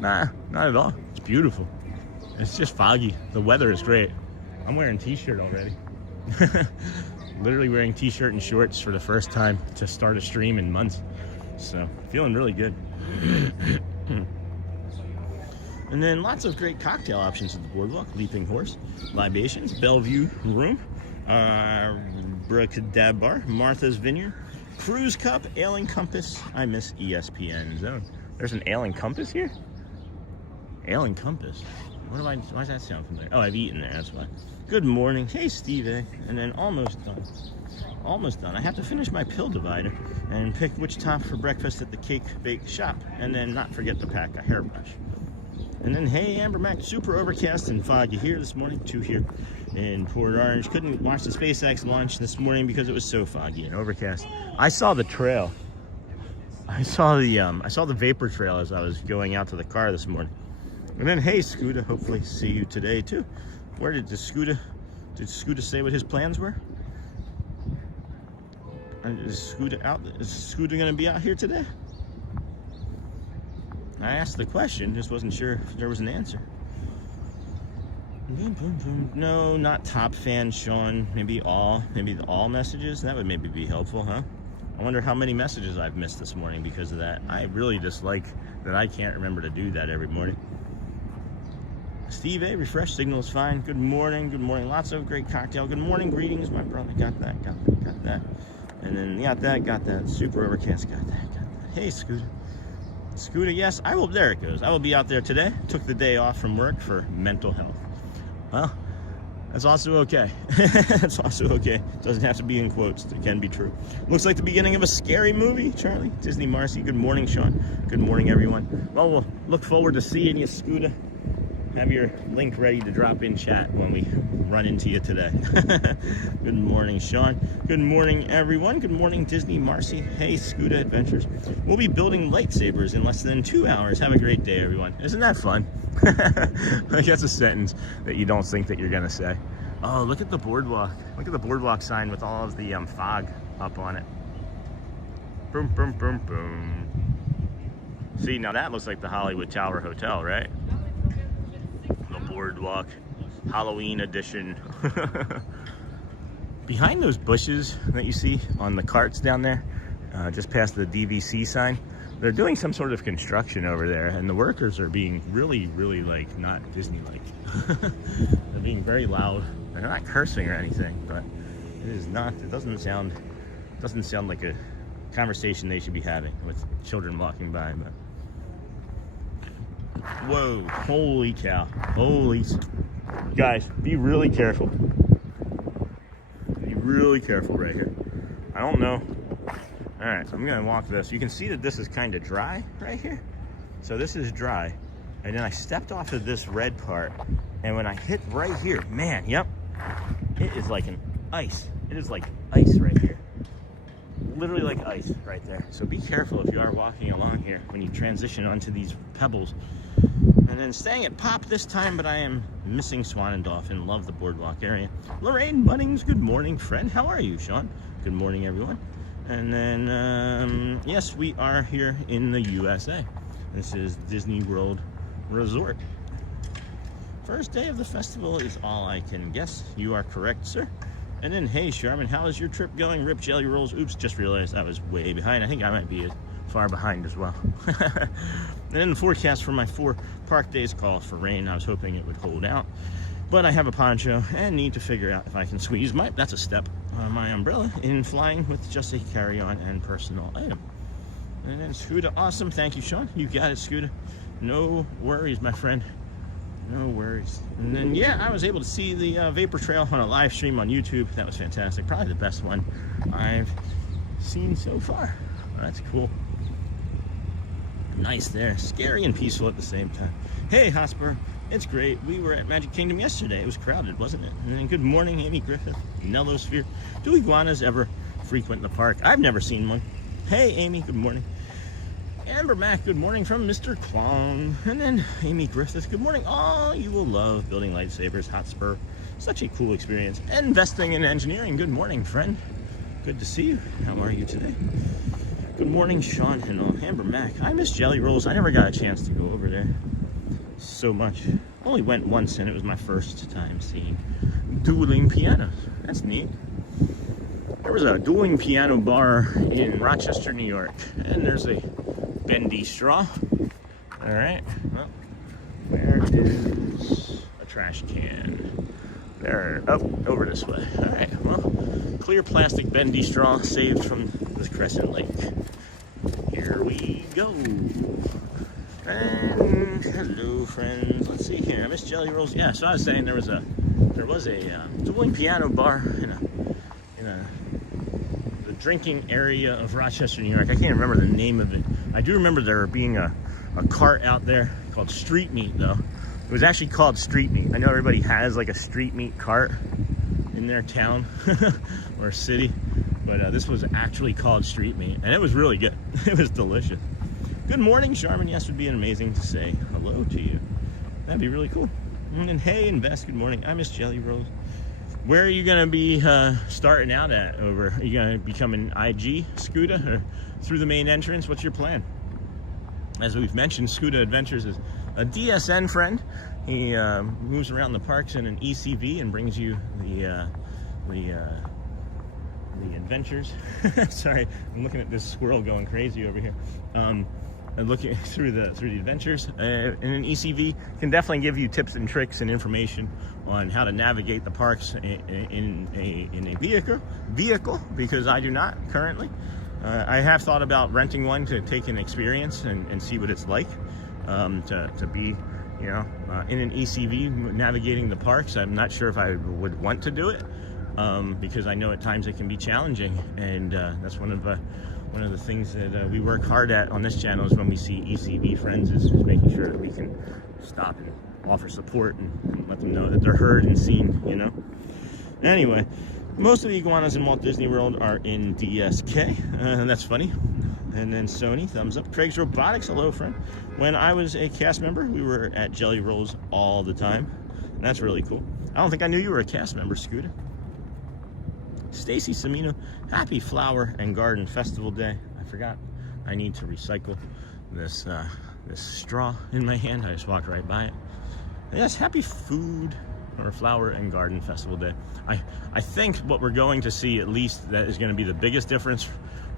Nah, not at all. It's beautiful. It's just foggy. The weather is great. I'm wearing t-shirt already. Literally wearing t-shirt and shorts for the first time to start a stream in months. So feeling really good. And then lots of great cocktail options at the boardwalk. Leaping Horse, Libations, Bellevue Room, Bracadabar, Martha's Vineyard, Cruise Cup, Ailing Compass. I miss ESPN Zone. There's an Ailing Compass here? Ailing Compass. Why does that sound familiar? Oh, I've eaten there, that's why. Good morning. Hey, Steve. And then almost done. I have to finish my pill divider and pick which top for breakfast at the cake bake shop. And then not forget to pack a hairbrush. And then, hey, Amber Mac, super overcast and foggy here this morning. 2 here in Port Orange. Couldn't watch the SpaceX launch this morning because it was so foggy and overcast. I saw the trail. I saw the vapor trail as I was going out to the car this morning. And then, hey, Scooter, hopefully see you today, too. Where did Scooter say what his plans were? Is Scooter going to be out here today? I asked the question, just wasn't sure if there was an answer. No, not top fan, Sean. Maybe the all messages. That would maybe be helpful, huh? I wonder how many messages I've missed this morning because of that. I really dislike that I can't remember to do that every morning. Steve A, refresh signal is fine. Good morning. Lots of great cocktail. Good morning, greetings, my brother. Got that. And then got that. Super overcast. Got that. Hey, Scooter, yes, I will. There it goes. I will be out there today. Took the day off from work for mental health. Well, that's also okay. Doesn't have to be in quotes. It can be true. Looks like the beginning of a scary movie, Charlie. Disney Marcy. Good morning, Sean. Good morning, everyone. Well, we'll look forward to seeing you, Scooter. Have your link ready to drop in chat when we run into you today. Good morning, Sean. Good morning, everyone. Good morning, Disney Marcy. Hey, Scooter Adventures. We'll be building lightsabers in less than 2 hours. Have a great day, everyone. Isn't that fun? Like, that's a sentence that you don't think that you're going to say. Oh, look at the boardwalk. Look at the boardwalk sign with all of the fog up on it. Boom, boom, boom, boom. See, now that looks like the Hollywood Tower Hotel, right? The BoardWalk Halloween edition. Behind those bushes that you see on the carts down there, just past the DVC sign, they're doing some sort of construction over there, and the workers are being really, really, like, not Disney-like. They're being very loud. They're not cursing or anything, but it is not, it doesn't sound like a conversation they should be having with children walking by. But whoa, holy cow, holy, guys, be really careful. Be really careful right here. I don't know. All right, so I'm gonna walk this. You can see that this is kind of dry right here. So this is dry. And then I stepped off of this red part, and when I hit right here, man, yep, it is like an ice. It is like ice right here. Literally like ice right there. So be careful if you are walking along here when you transition onto these pebbles. And then staying at Pop this time, but I am missing Swan and Dolphin. Love the BoardWalk area. Lorraine Bunnings, good morning, friend. How are you, Sean? Good morning, everyone. And then, yes, we are here in the USA. This is Disney World Resort. First day of the festival is all I can guess. You are correct, sir. And then, hey, Sharman, how is your trip going? Rip Jelly Rolls. Oops, just realized I was way behind. I think I might be as far behind as well. And then the forecast for my 4 park days calls for rain. I was hoping it would hold out, but I have a poncho and need to figure out if I can squeeze that's a step, my umbrella in flying with just a carry-on and personal item. And then Scooter, awesome. Thank you, Sean. You got it, Scooter. No worries, my friend. No worries. And then, yeah, I was able to see the Vapor Trail on a live stream on YouTube. That was fantastic. Probably the best one I've seen so far. Oh, that's cool. Nice there. Scary and peaceful at the same time. Hey, Hosper. It's great. We were at Magic Kingdom yesterday. It was crowded, wasn't it? And then good morning, Amy Griffith, Nellosphere. Do iguanas ever frequent the park? I've never seen one. Hey, Amy, good morning. Amber Mack, good morning from Mr. Klong. And then Amy Griffith, good morning. Oh, you will love building lightsabers, Hotspur. Such a cool experience. Investing in engineering. Good morning, friend. Good to see you. How are you today? Good morning, Sean and Amber Mack. I miss Jelly Rolls. I never got a chance to go over there so much. Only went once, and it was my first time seeing dueling pianos. That's neat. There was a dueling piano bar in Rochester, New York, and there's a bendy straw. All right, well, where is a trash can? There, over this way. All right, well, clear plastic bendy straw saved from this Crescent Lake. Here we go. And hello, friends. Let's see here. I miss Jelly Rolls. Yeah, so I was saying there was a dueling piano bar in the drinking area of Rochester, New York. I can't remember the name of it. I do remember there being a cart out there called Street Meat, though. It was actually called Street Meat. I know everybody has like a street meat cart in their town or city, but this was actually called Street Meat, and it was really good. It was delicious. Good morning, Charmin. Yes, would be amazing to say hello to you. That'd be really cool. And then, hey, Invest, good morning. I miss Jelly Rolls. Where are you going to be starting out at over? Are you going to become an IG Scooter or through the main entrance? What's your plan? As we've mentioned, Scooter Adventures is a DSN friend. He moves around the parks in an ECV and brings you the adventures. Sorry, I'm looking at this squirrel going crazy over here. And looking through the adventures, and an ECV can definitely give you tips and tricks and information on how to navigate the parks in a vehicle, because I do not currently. I have thought about renting one to take an experience and see what it's like to be, you know, in an ECV navigating the parks. I'm not sure if I would want to do it because I know at times it can be challenging, and that's one of the things that we work hard at on this channel is when we see ECV friends is making sure that we can stop and offer support and let them know that they're heard and seen, you know. Anyway, most of the iguanas in Walt Disney World are in DSK, that's funny. And then Sony, thumbs up. Craig's Robotics, hello, friend. When I was a cast member, we were at Jelly Rolls all the time, and that's really cool. I don't think I knew you were a cast member, Scooter. Stacy Semino, happy Flower and Garden Festival Day. I forgot. I need to recycle this this straw in my hand. I just walked right by it. Yes, happy food or flower and garden festival day. I think what we're going to see, at least, that is going to be the biggest difference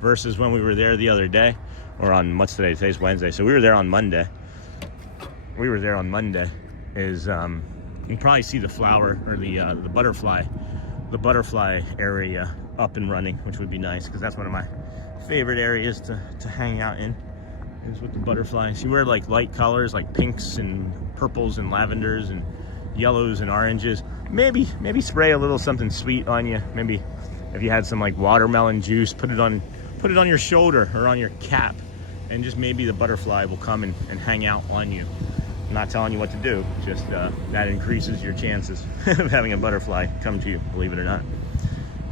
versus when we were there the other day, or on, what's today? Today's Wednesday, so we were there on Monday. Is you probably see the flower or the butterfly area up and running, which would be nice because that's one of my favorite areas to hang out in, is with the butterflies. You wear like light colors like pinks and purples and lavenders and yellows and oranges. Maybe spray a little something sweet on you. Maybe if you had some like watermelon juice, put it on your shoulder or on your cap, and just maybe the butterfly will come and hang out on you. I'm not telling you what to do, just that increases your chances of having a butterfly come to you, believe it or not.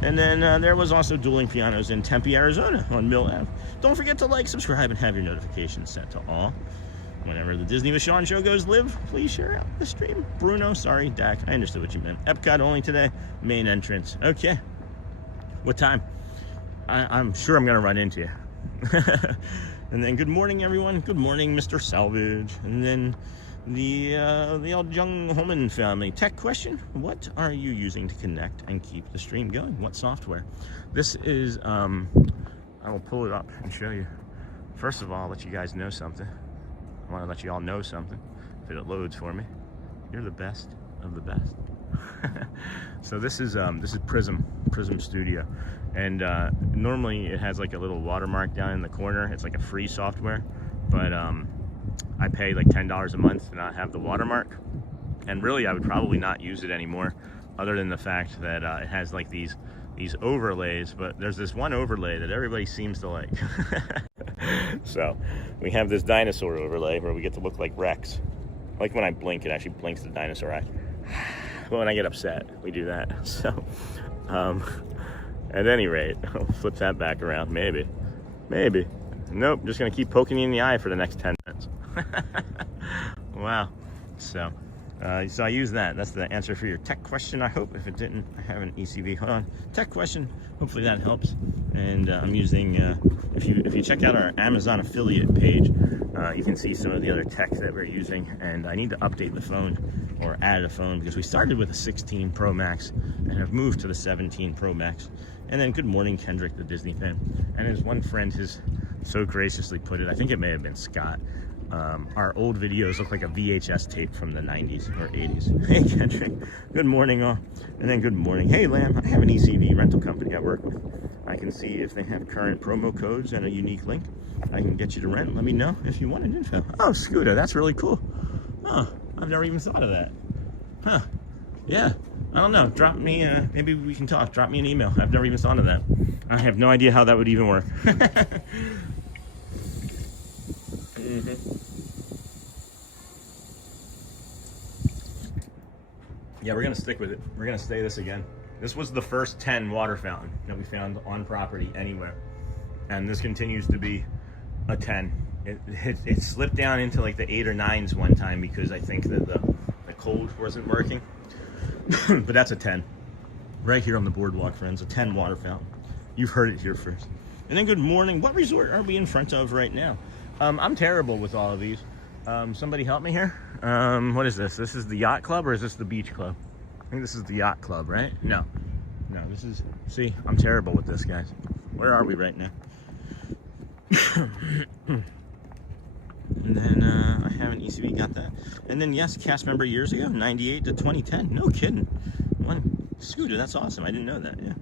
And then there was also dueling pianos in Tempe, Arizona on Mill Ave. Don't forget to like, subscribe, and have your notifications set to all. Whenever the Disney with Sean show goes live, please share out the stream. Bruno, sorry, Dak, I understood what you meant. Epcot only today, main entrance. Okay, what time? I'm sure I'm gonna run into you. And then good morning, everyone. Good morning, Mr. Salvage. And then the old Young Holman family. Tech question: what are you using to connect and keep the stream going? What software? This is I will pull it up and show you. First of all, I'll let you guys know something. I want to let you all know something. If it loads for me, you're the best of the best. So this is Prism Studio, and normally it has like a little watermark down in the corner. It's like a free software, but I pay like $10 a month to not have the watermark, and really I would probably not use it anymore, other than the fact that it has like these overlays. But there's this one overlay that everybody seems to like. So we have this dinosaur overlay where we get to look like Rex. Like when I blink, it actually blinks the dinosaur eye. Well, when I get upset, we do that. So at any rate, I'll flip that back around. Maybe nope, just gonna keep poking you in the eye for the next 10 minutes. Wow. So I use that. That's the answer for your tech question, I hope. If it didn't, I have an ECV. Hold on. Tech question. Hopefully that helps. And I'm using, if you check out our Amazon affiliate page, you can see some of the other tech that we're using. And I need to update the phone, or add a phone, because we started with a 16 Pro Max and have moved to the 17 Pro Max. And then good morning, Kendrick, the Disney fan. And as one friend has so graciously put it, I think it may have been Scott, our old videos look like a VHS tape from the 90s or 80s. Hey, Kendrick, good morning all. And then good morning. Hey, Lamb, I have an ECV rental company I work with. I can see if they have current promo codes and a unique link. I can get you to rent. Let me know if you want an info. Oh, Scooter, that's really cool. Oh, I've never even thought of that. Huh. Yeah, I don't know. Drop me, maybe we can talk. Drop me an email. I've never even thought of that. I have no idea how that would even work. Yeah, we're gonna stick with it. We're gonna stay this again. This was the first 10 water fountain that we found on property anywhere, and this continues to be a 10. It slipped down into like the 8 or 9s one time because I think that the cold wasn't working. But that's a 10 right here on the boardwalk, friends. A 10 water fountain. You've heard it here first. And then good morning. What resort are we in front of right now? I'm terrible with all of these. Somebody help me here. What is this? This is the yacht club, or is this the beach club? I think this is the yacht club, right? No, this is, see, I'm terrible with this, guys. Where are we right now? And then I have an ECV, got that. And then yes, cast member years ago, 98 to 2010. No kidding. One Scooter, that's awesome. I didn't know that, yeah.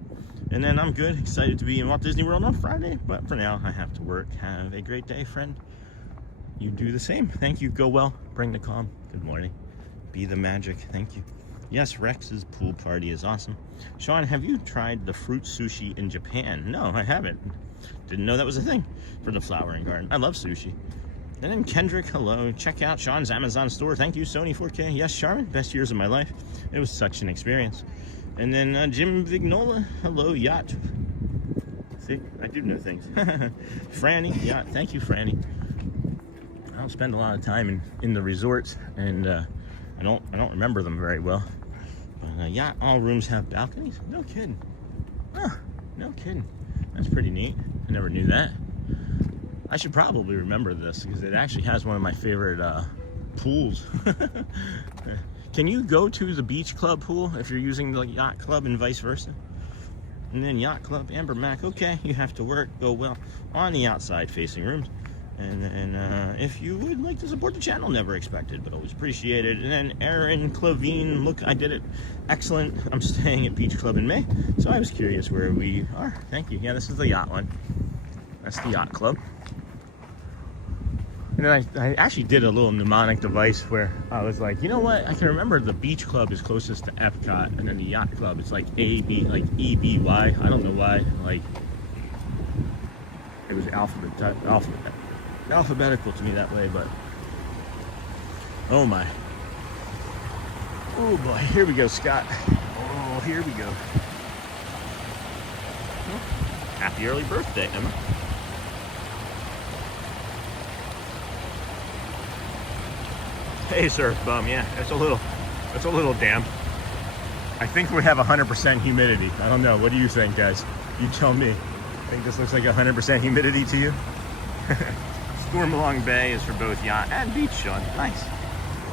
And then I'm good, excited to be in Walt Disney World on Friday, but for now I have to work. Have a great day, friend. You do the same. Thank you. Go well. Bring the calm. Good morning. Be the magic. Thank you. Yes, Rex's pool party is awesome. Sean, have you tried the fruit sushi in Japan? No, I haven't. Didn't know that was a thing for the flower and garden. I love sushi. And then Kendrick, hello. Check out Sean's Amazon store. Thank you, Sony 4K. Yes, Sharon, best years of my life. It was such an experience. And then Jim Vignola, hello, yacht. See, I do know things. Franny, yacht. Thank you, Franny. I don't spend a lot of time in the resorts, and I don't remember them very well. But yacht, all rooms have balconies. No kidding. Huh, no kidding. That's pretty neat. I never knew that. I should probably remember this because it actually has one of my favorite pools. Can you go to the beach club pool if you're using the yacht club and vice versa? And then yacht club, Amber Mac, okay, you have to go well on the outside facing rooms. And then if you would like to support the channel, never expected, but always appreciated. And then Aaron Clavine, look, I did it. Excellent. I'm staying at Beach Club in May, so I was curious where we are. Thank you. Yeah, this is the yacht one. That's the yacht club. And then I actually did a little mnemonic device where I was like, you know what? I can remember the beach club is closest to Epcot, and then the yacht club is like A-B, like E-B-Y. I don't know why. Like, it was alphabetical to me that way, but oh my. Oh boy, here we go, Scott. Oh, here we go. Happy early birthday, Emma. Hey, Surf Bum, yeah, it's a little damp. I think we have 100% humidity. I don't know, what do you think, guys? You tell me. I think this looks like 100% humidity to you? Stormalong Bay is for both yacht and beach, Sean. Nice.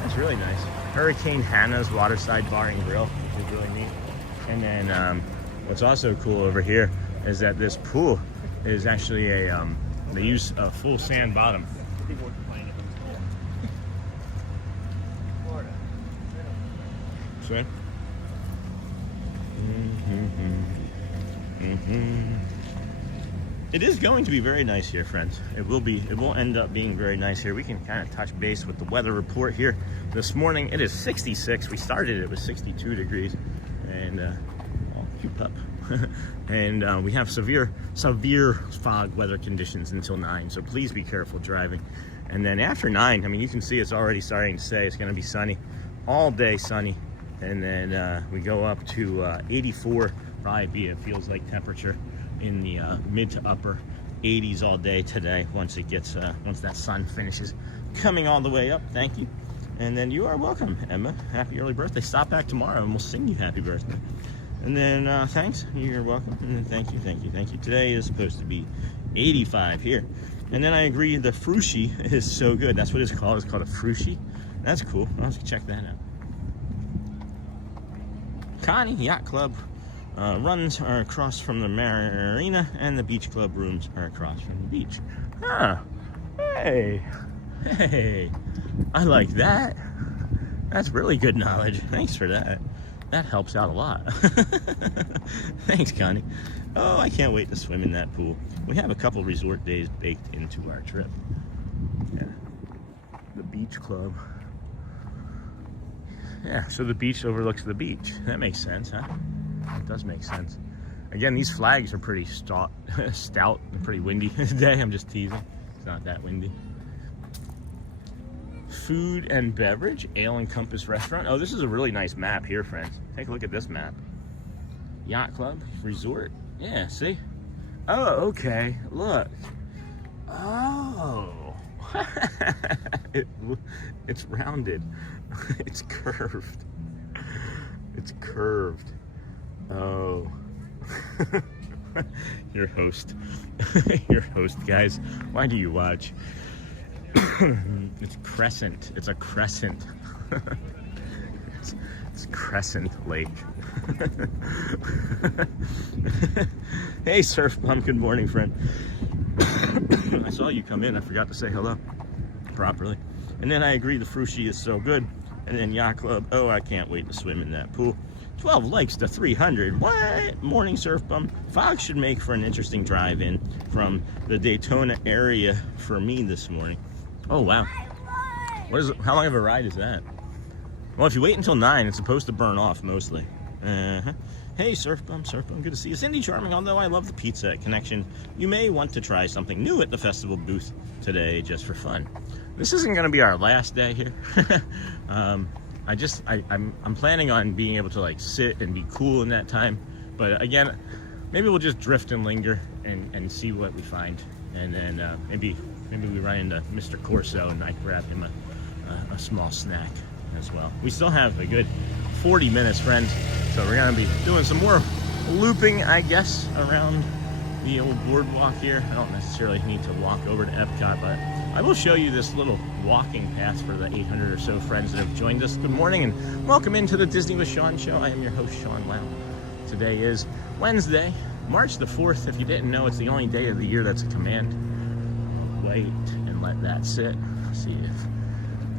That's really nice. Hurricane Hannah's Waterside Bar and Grill, which is really neat. And then what's also cool over here is that this pool is actually a, they use a full sand bottom. People are complaining about this. Florida. Swim? It is going to be very nice here, friends. It will end up being very nice here. We can kind of touch base with the weather report here. This morning it is 66. We started it with 62 degrees, and oh, cute pup. And we have severe fog weather conditions until 9, so please be careful driving. And then after 9, I mean, you can see it's already starting to say it's going to be sunny all day, sunny. And then we go up to 84, probably it feels like temperature in the mid to upper 80s all day today once it gets once that sun finishes coming all the way up. Thank you. And then you are welcome, Emma. Happy early birthday. Stop back tomorrow and we'll sing you happy birthday. And then thanks, you're welcome. And then thank you. Today is supposed to be 85 here. And then I agree, the frushi is so good. That's what it's called. It's called a frushi. That's cool. I'll have to check that out. Connie Yacht Club runs are across from the marina, and the beach club rooms are across from the beach. Huh. Hey, I like that. That's really good knowledge. Thanks for that. That helps out a lot. Thanks, Connie. Oh, I can't wait to swim in that pool. We have a couple resort days baked into our trip. Yeah. The beach club. Yeah, so the beach overlooks the beach. That makes sense, huh? It does make sense. Again, these flags are pretty stout and pretty windy today. I'm just teasing. It's not that windy. Food and beverage, Ale and Compass Restaurant. Oh, this is a really nice map here, friends. Take a look at this map. Yacht Club, resort. Yeah, see? Oh, okay. Look. Oh. It's rounded. It's curved. It's curved. Oh. Your host. Your host, guys. Why do you watch? It's crescent. It's a crescent. It's Crescent Lake. Hey, Surf Bum. Good morning, friend. I saw you come in. I forgot to say hello properly. And then I agree, the frushi is so good. And then Yacht Club. Oh, I can't wait to swim in that pool. 12 likes to 300. What? Morning, Surf Bum. Fox should make for an interesting drive-in from the Daytona area for me this morning. Oh, wow. What is it? How long of a ride is that? Well, if you wait until 9, it's supposed to burn off mostly. Hey, Surf Bum, good to see you. Cindy Charming, although I love the pizza at Connection, you may want to try something new at the festival booth today just for fun. This isn't going to be our last day here. I'm planning on being able to like sit and be cool in that time. But again, maybe we'll just drift and linger and see what we find. And then maybe we run into Mr. Corso and I grab him a small snack as well. We still have a good 40 minutes, friends. So we're gonna be doing some more looping, I guess, around the old boardwalk here. I don't necessarily need to walk over to Epcot, but I will show you this little walking path for the 800 or so friends that have joined us. Good morning and welcome into the Disney with Sean show. I am your host, Sean Lau. Today is Wednesday, March the 4th. If you didn't know, it's the only day of the year that's a command. Wait and let that sit. See if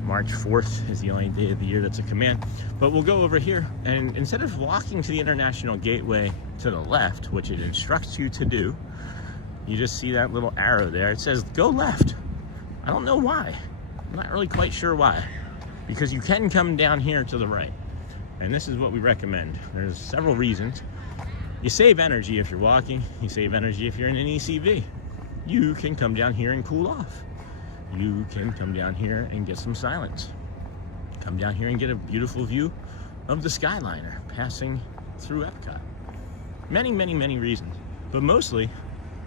March 4th is the only day of the year that's a command. But we'll go over here, and instead of walking to the International Gateway to the left, which it instructs you to do, you just see that little arrow there. It says go left. I don't know why. I'm not really quite sure why. Because you can come down here to the right. And this is what we recommend. There's several reasons. You save energy if you're walking. You save energy if you're in an ECV. You can come down here and cool off. You can come down here and get some silence. Come down here and get a beautiful view of the Skyliner passing through Epcot. Many, many, many reasons. But mostly,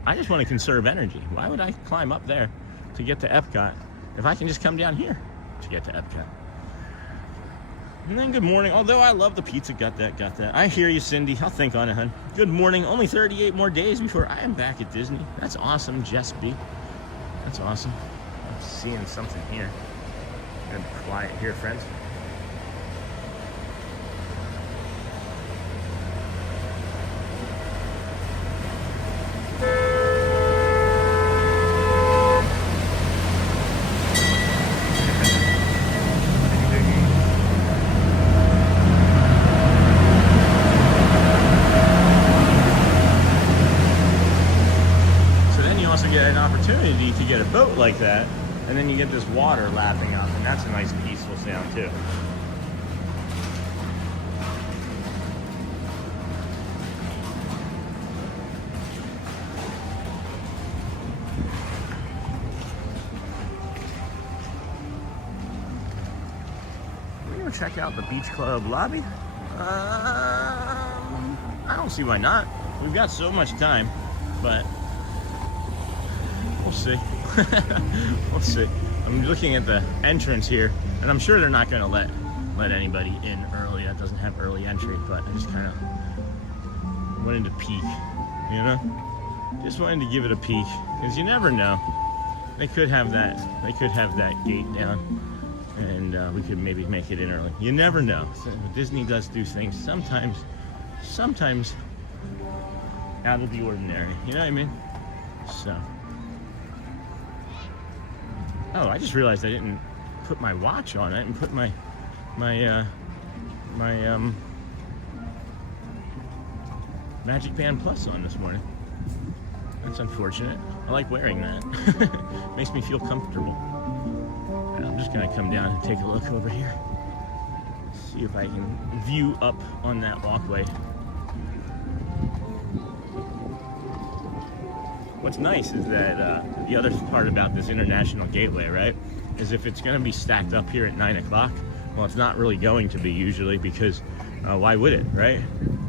I just want to conserve energy. Why would I climb up there to get to Epcot if I can just come down here to get to Epcot? And then good morning. Although I love the pizza, got that. I hear you, Cindy. I'll think on it, hun. Good morning. Only 38 more days before I am back at Disney. That's awesome, Jess B. That's awesome. I'm seeing something here. I'm gonna be quiet here, friends. To get a boat like that, and then you get this water lapping up, and that's a nice peaceful sound too. We're gonna check out the Beach Club lobby. I don't see why not. We've got so much time, but we'll see. We'll see. I'm looking at the entrance here, and I'm sure they're not going to let anybody in early. That doesn't have early entry, but I just kind of wanted to peek, you know? Just wanted to give it a peek, because you never know. They could have that. They could have that gate down, and we could maybe make it in early. You never know. So Disney does do things sometimes out of the ordinary. You know what I mean? So. Oh, I just realized I didn't put my watch on it and put my Magic Band Plus on this morning. That's unfortunate. I like wearing that. Makes me feel comfortable. And I'm just gonna come down and take a look over here. See if I can view up on that walkway. What's nice is that the other part about this International Gateway, right, is if it's going to be stacked up here at 9 o'clock, well, it's not really going to be usually, because why would it, right?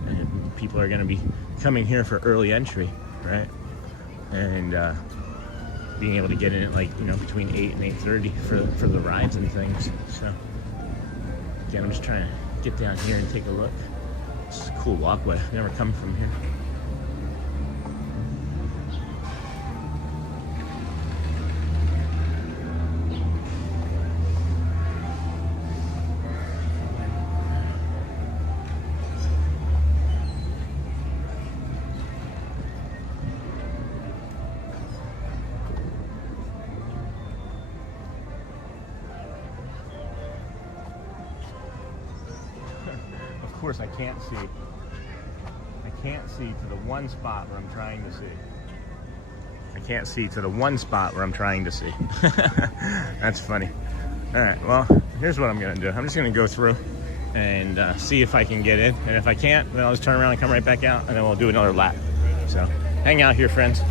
And people are going to be coming here for early entry, right? And being able to get in at, like, you know, between 8 and 8:30 for the rides and things. So, again, I'm just trying to get down here and take a look. It's a cool walkway. I've never come from here. Of course, I can't see to the one spot where I'm trying to see. I can't see to the one spot where I'm trying to see. That's funny. All right, well, here's what I'm gonna do. I'm just gonna go through and see if I can get in. And if I can't, then I'll just turn around and come right back out, and then we'll do another lap. So hang out here, friends.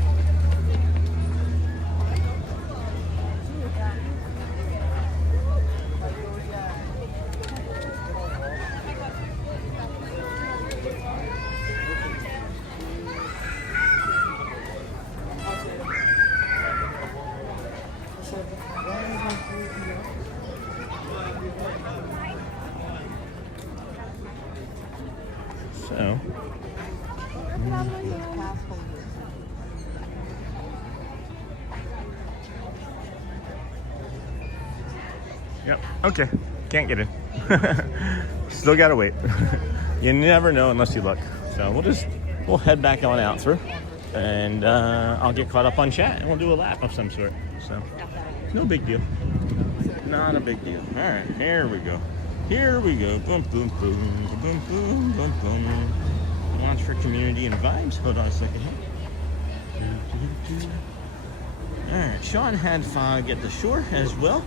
So, Yep. Okay. Can't get in. Still gotta wait. You never know unless you look. So we'll head back on out through, and I'll get caught up on chat, and we'll do a lap of some sort. So no big deal. Not a big deal. All right, here we go. Here we go. Boom, boom, boom, boom, boom, boom, boom. Launch for community and vibes. Hold on a second here. All right, Sean had fog at the shore as well.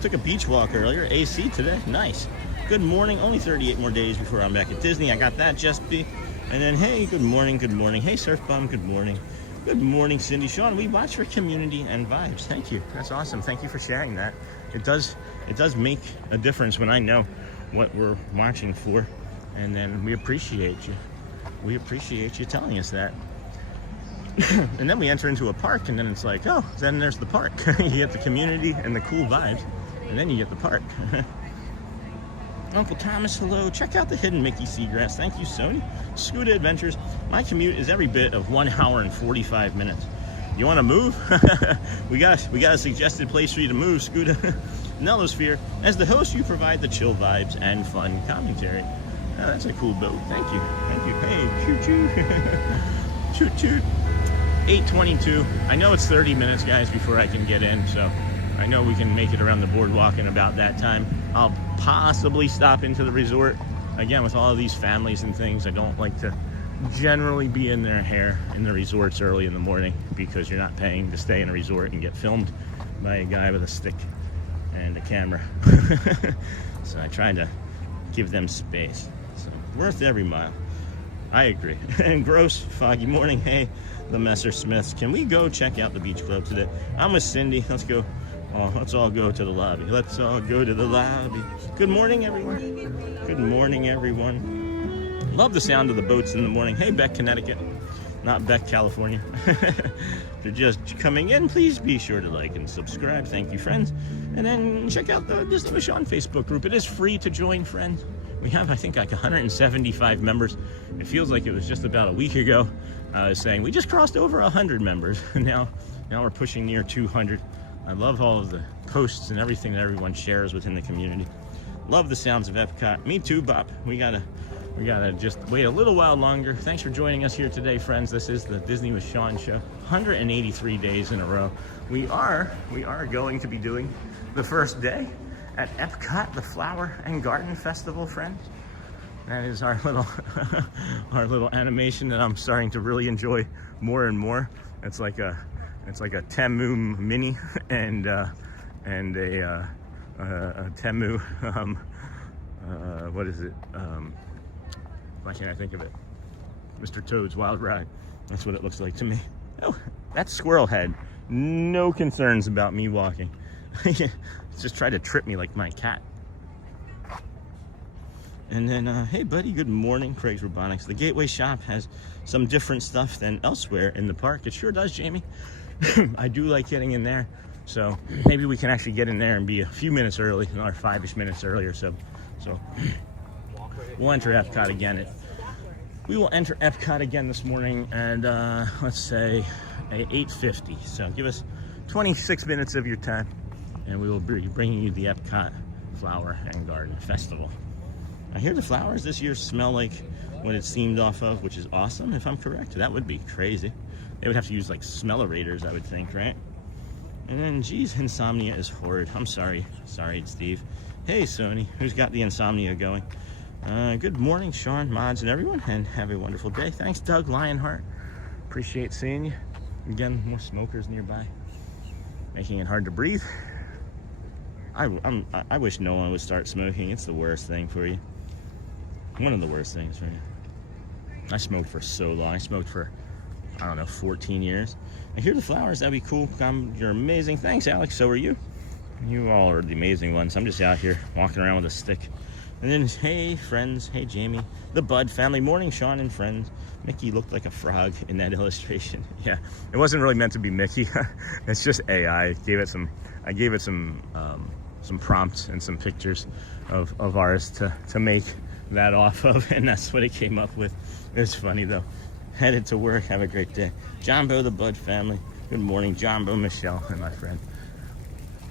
Took a beach walk earlier. AC today. Nice. Good morning. Only 38 more days before I'm back at Disney. I got that, just be. And then, hey, good morning, good morning. Hey, Surf Bum, good morning. Good morning, Cindy. Sean, we watch for community and vibes. Thank you. That's awesome. Thank you for sharing that. It does make a difference when I know what we're watching for. And then we appreciate you. We appreciate you telling us that. And then we enter into a park, and then it's like, oh, then there's the park. You get the community and the cool vibes, and then you get the park. Uncle Thomas, hello. Check out the hidden Mickey Seagrass. Thank you, Sony. Scooter Adventures. My commute is every bit of 1 hour and 45 minutes. You want to move? we got a suggested place for you to move, Scooter. Nellosphere. As the host, you provide the chill vibes and fun commentary. Oh, that's a cool boat. Thank you. Thank you. Hey, choo-choo. Choo-choo. 8:22. I know it's 30 minutes, guys, before I can get in, so I know we can make it around the boardwalk in about that time. I'll possibly stop into the resort. Again, with all of these families and things, I don't like to generally be in their hair in the resorts early in the morning, because you're not paying to stay in a resort and get filmed by a guy with a stick and a camera. So I try to give them space. So worth every mile. I agree. And gross, foggy morning. Hey, the Messersmiths. Can we go check out the beach club today? I'm with Cindy. Let's go. Oh, let's all go to the lobby. Let's all go to the lobby. Good morning, everyone. Good morning, everyone. Love the sound of the boats in the morning. Hey, Beck, Connecticut. Not Beck, California. If you're just coming in, please be sure to like and subscribe. Thank you, friends. And then check out the Disney with Sean Facebook group. It is free to join, friends. We have, I think, like 175 members. It feels like it was just about a week ago. I was saying we just crossed over 100 members. Now we're pushing near 200. I love all of the posts and everything that everyone shares within the community. Love the sounds of Epcot. Me too, Bob. We gotta just wait a little while longer. Thanks for joining us here today, friends. This is the Disney with Sean show. 183 days in a row. We are going to be doing the first day at Epcot, the Flower and Garden Festival, friends. That is our little our little animation that I'm starting to really enjoy more and more. It's like a Temu mini and a Temu what is it? Why can't I think of it? Mr. Toad's Wild Ride. That's what it looks like to me. Oh, that's Squirrel Head. No concerns about me walking. Just try to trip me like my cat. And then, hey buddy, good morning, Craig's Robotics. The Gateway Shop has some different stuff than elsewhere in the park. It sure does, Jamie. I do like getting in there. So maybe we can actually get in there and be a few minutes early, or 5-ish minutes earlier. So we'll enter Epcot again. We will enter Epcot again this morning, and let's say 8:50. So give us 26 minutes of your time, and we will be bringing you the Epcot Flower and Garden Festival. I hear the flowers this year smell like what it's themed off of, which is awesome, if I'm correct. That would be crazy. They would have to use like smellerators, I would think, right? And then, geez, insomnia is horrid. I'm sorry. Sorry, Steve. Hey, Sony, who's got the insomnia going? Good morning, Sean, Mods, and everyone, and have a wonderful day. Thanks, Doug Lionheart. Appreciate seeing you. Again, more smokers nearby, making it hard to breathe. I wish no one would start smoking. It's the worst thing for you. One of the worst things for you. I smoked for so long. I smoked for, I don't know, 14 years. I hear the flowers. That'd be cool. You're amazing. Thanks, Alex. So are you. You all are the amazing ones. I'm just out here walking around with a stick. And then, hey, friends. Hey, Jamie. The Bud family. Morning, Sean and friends. Mickey looked like a frog in that illustration. Yeah, it wasn't really meant to be Mickey. It's just AI. I gave it some prompts and some pictures of ours to make that off of, and that's what it came up with. It's funny though. Headed to work. Have a great day. Jumbo, the Bud family. Good morning, Jumbo, Michelle, and my friend.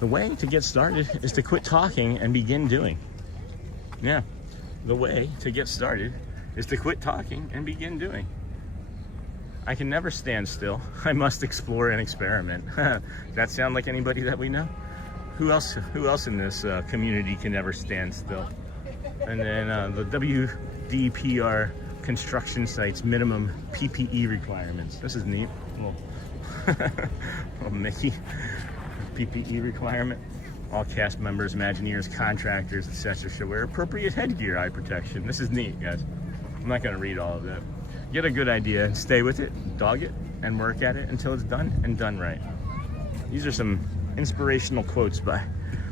The way to get started is to quit talking and begin doing. Yeah, the way to get started is to quit talking and begin doing. I can never stand still. I must explore and experiment. Does that sound like anybody that we know? Who else in this community can never stand still? And then the WDPR construction sites minimum PPE requirements. This is neat. Little Mickey PPE requirement. All cast members, Imagineers, contractors, etc. should wear appropriate headgear, eye protection. This is neat, guys. I'm not going to read all of that. Get a good idea and stay with it, dog it, and work at it until it's done and done right. These are some inspirational quotes by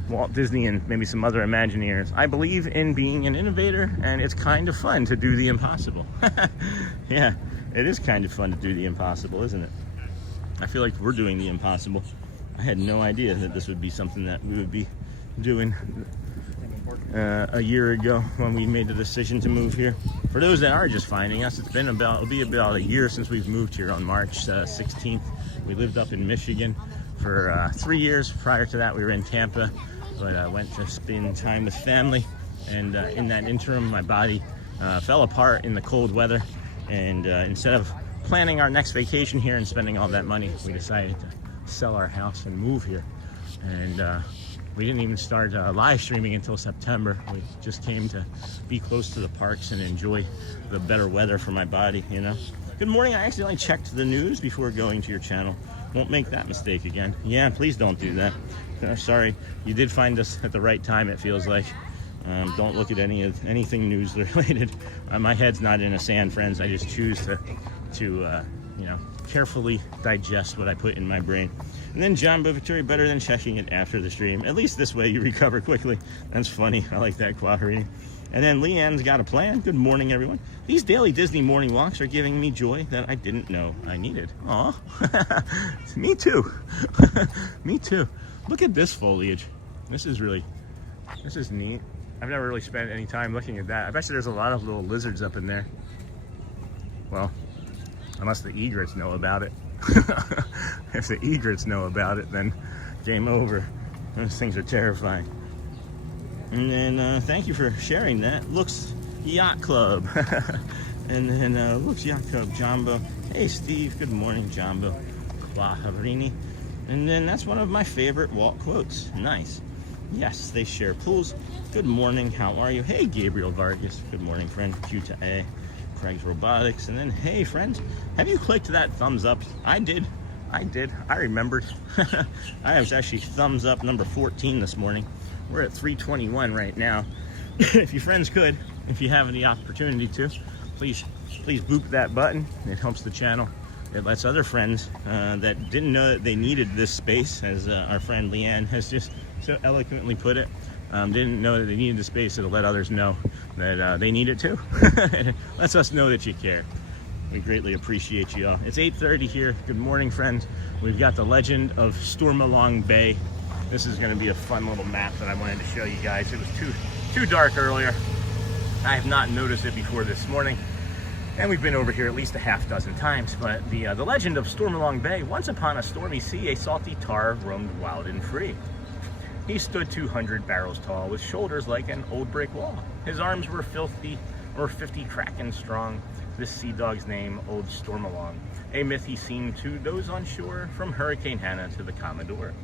Walt Disney and maybe some other Imagineers. I believe in being an innovator, and it's kind of fun to do the impossible. Yeah, it is kind of fun to do the impossible, isn't it? I feel like we're doing the impossible. I had no idea that this would be something that we would be doing a year ago when we made the decision to move here. For those that are just finding us, it'll be about a year since we've moved here on March 16th. We lived up in Michigan for 3 years. Prior to that, we were in Tampa, but I went to spend time with family, and in that interim, my body fell apart in the cold weather, and instead of planning our next vacation here and spending all that money, we decided to sell our house and move here. And we didn't even start live streaming until September. We just came to be close to the parks and enjoy the better weather for my body, you know. Good morning. I accidentally checked the news before going to your channel. Won't make that mistake again. Yeah, please don't do that. Sorry, you did find us at the right time, it feels like. Don't look at anything news related. My head's not in a sand, friends. I just choose to you know, carefully digest what I put in my brain. And then Jumbo Victoria, better than checking it after the stream. At least this way you recover quickly. That's funny. I like that, Quaharini. And then Leanne's got a plan. Good morning, everyone. These daily Disney morning walks are giving me joy that I didn't know I needed. Aw, me too. Me too. Look at this foliage. This is neat. I've never really spent any time looking at that. I bet you there's a lot of little lizards up in there. Well, unless the egrets know about it. If the egrets know about it, then game over. Those things are terrifying. And then thank you for sharing that. Looks Yacht Club. And then Looks Yacht Club, Jumbo. Hey Steve, good morning, Jumbo. Quaharini. And then that's one of my favorite Walt quotes. Nice. Yes, they share pools. Good morning, how are you? Hey Gabriel Vargas, good morning friend. Q to A. Craig's Robotics. And then, hey friends, have you clicked that thumbs up? I did. I remembered. I was actually thumbs up number 14 this morning. We're at 321 right now. If you friends could, if you have the opportunity to, please boop that button. It helps the channel. It lets other friends that didn't know that they needed this space, as our friend Leanne has just so eloquently put it, didn't know that they needed the space. It'll let others know that they need it too. It lets us know that you care. We greatly appreciate you all. It's 8:30 here. Good morning, friends. We've got the legend of Stormalong Bay. This is going to be a fun little map that I wanted to show you guys. It was too dark earlier. I have not noticed it before this morning, and we've been over here at least a half dozen times. But the legend of Stormalong Bay. Once upon a stormy sea, a salty tar roamed wild and free. He stood 200 barrels tall, with shoulders like an old brick wall. His arms were 50 kraken strong. This sea dog's name, Old Stormalong. A myth he seemed to doze on shore, from Hurricane Hannah to the Commodore.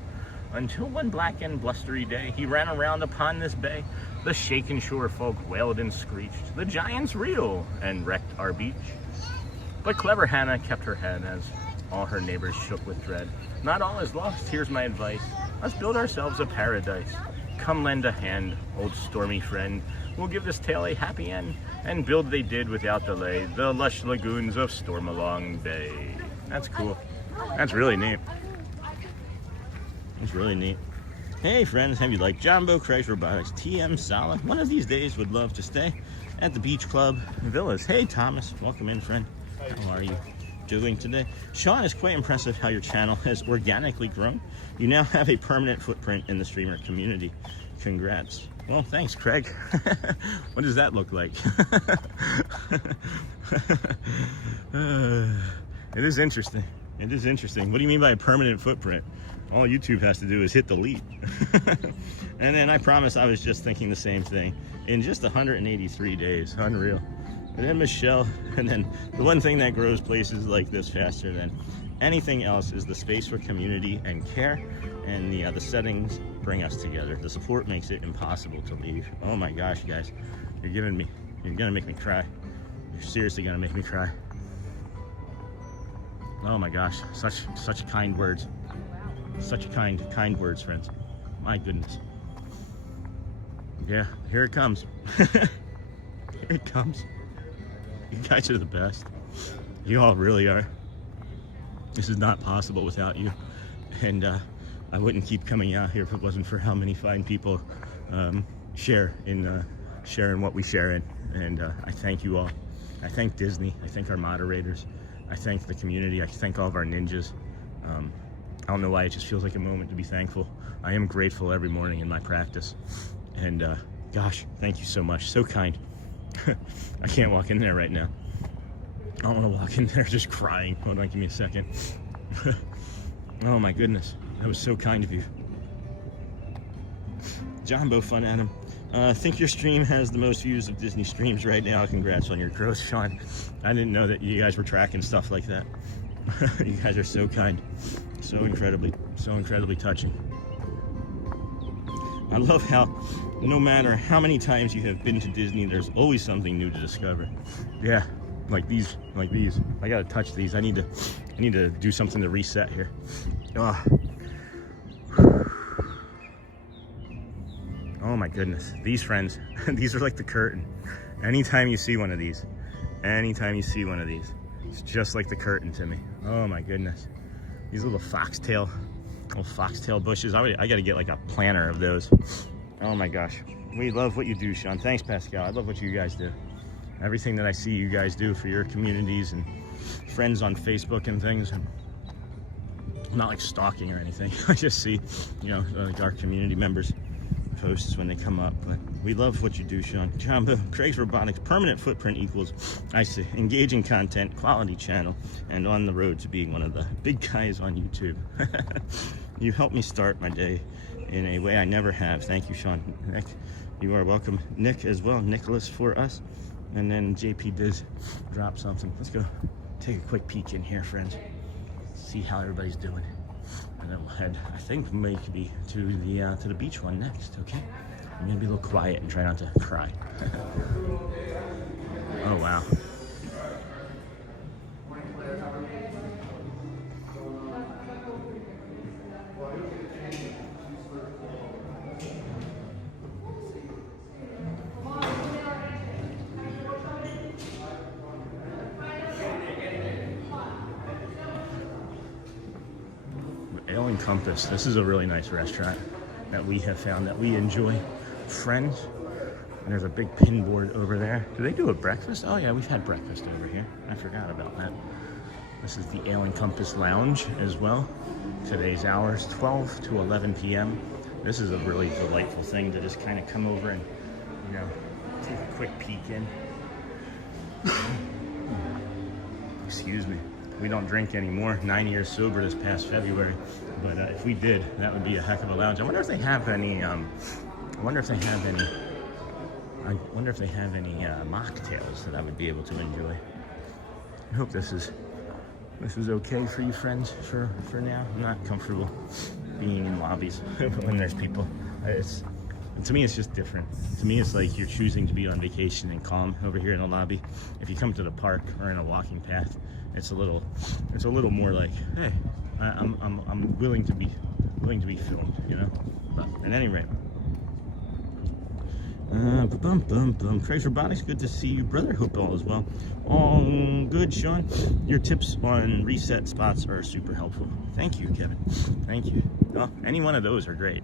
Until one black and blustery day, he ran around upon this bay. The shaken shore folk wailed and screeched, "The giant's real," and wrecked our beach. But clever Hannah kept her head as all her neighbors shook with dread. Not all is lost, here's my advice. Let's build ourselves a paradise. Come lend a hand, old stormy friend. We'll give this tale a happy end. And build they did without delay the lush lagoons of Stormalong Bay. That's cool. That's really neat. It's really neat. Hey friends, have you liked Jumbo, Craig's Robotics, TM Sala? One of these days would love to stay at the Beach Club Villas. Hey Thomas, welcome in friend. How are you doing today? Sean, it's quite impressive how your channel has organically grown. You now have a permanent footprint in the streamer community. Congrats. Well, thanks, Craig. What does that look like? It is interesting. It is interesting. What do you mean by a permanent footprint? All YouTube has to do is hit delete. And then I promise I was just thinking the same thing. In just 183 days, unreal. And then Michelle, and then the one thing that grows places like this faster than anything else is the space for community and care, and the settings bring us together. The support makes it impossible to leave. Oh my gosh, guys, you're gonna make me cry. You're seriously gonna make me cry. Oh my gosh, such kind words. Such kind words, friends. My goodness. Yeah, here it comes. Here it comes. You guys are the best. You all really are. This is not possible without you. And I wouldn't keep coming out here if it wasn't for how many fine people share in what we share in. And I thank you all. I thank Disney. I thank our moderators. I thank the community. I thank all of our ninjas. I don't know why, it just feels like a moment to be thankful. I am grateful every morning in my practice. And gosh, thank you so much. So kind. I can't walk in there right now. I don't want to walk in there just crying. Hold on, give me a second. Oh my goodness, that was so kind of you. Jumbo Fun Adam. I think your stream has the most views of Disney streams right now. Congrats on your growth, Sean. I didn't know that you guys were tracking stuff like that. You guys are so kind. So incredibly touching. I love how no matter how many times you have been to Disney, there's always something new to discover. Yeah, like these. I gotta touch these. I need to do something to reset here. Oh my goodness, these friends, these are like the curtain. Anytime you see one of these, it's just like the curtain to me. Oh my goodness. These little foxtail bushes. I gotta get like a planter of those. Oh my gosh. We love what you do, Sean. Thanks, Pascal. I love what you guys do. Everything that I see you guys do for your communities and friends on Facebook and things. I'm not like stalking or anything. I just see, like our community members posts when they come up, but we love what you do, Sean. Jumbo, Craig's Robotics, permanent footprint equals, I see, engaging content, quality channel, and on the road to being one of the big guys on YouTube. You helped me start my day in a way I never have. Thank you, Sean. Nick, you are welcome. Nick as well, Nicholas for us, and then JP Diz drop something. Let's go take a quick peek in here, friends. See how everybody's doing. And then we'll head, I think, maybe to the beach one next, okay? I'm gonna be a little quiet and try not to cry. Oh, wow. Ale and Compass. This is a really nice restaurant that we have found that we enjoy. Friends. And there's a big pin board over there. Do they do a breakfast? Oh yeah, we've had breakfast over here. I forgot about that. This is the Ale and Compass Lounge as well. Today's hours, 12 to 11 p.m. This is a really delightful thing to just kind of come over and, take a quick peek in. Excuse me. We don't drink anymore. 9 years sober this past February. But if we did, that would be a heck of a lounge. I wonder if they have any, mocktails that I would be able to enjoy. I hope this is okay for you friends for now. I'm not comfortable being in lobbies when there's people. To me, it's just different. To me, it's like you're choosing to be on vacation and calm over here in the lobby. If you come to the park or in a walking path, it's a little more like, hey, I'm willing to be filmed, But at any rate. Craig's Robotics, good to see you, brother. Hope all is well. All good, Sean. Your tips on reset spots are super helpful. Thank you, Kevin. Thank you. Oh, any one of those are great.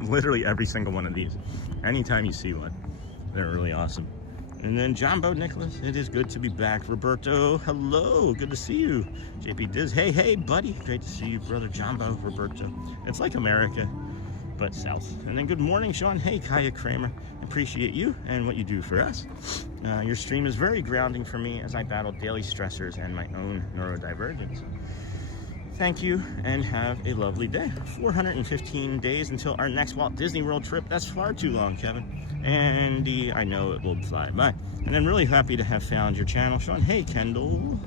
Literally every single one of these. Anytime you see one, they're really awesome. And then Jumbo Nicholas, it is good to be back. Roberto, hello, good to see you. JP Diz, hey, buddy. Great to see you, brother Jumbo, Roberto. It's like America, but south. And then good morning, Sean. Hey, Kaya Kramer. Appreciate you and what you do for us. Your stream is very grounding for me as I battle daily stressors and my own neurodivergence. Thank you, and have a lovely day. 415 days until our next Walt Disney World trip. That's far too long, Kevin. Andy, I know it will fly by. And I'm really happy to have found your channel, Sean. Hey, Kendall.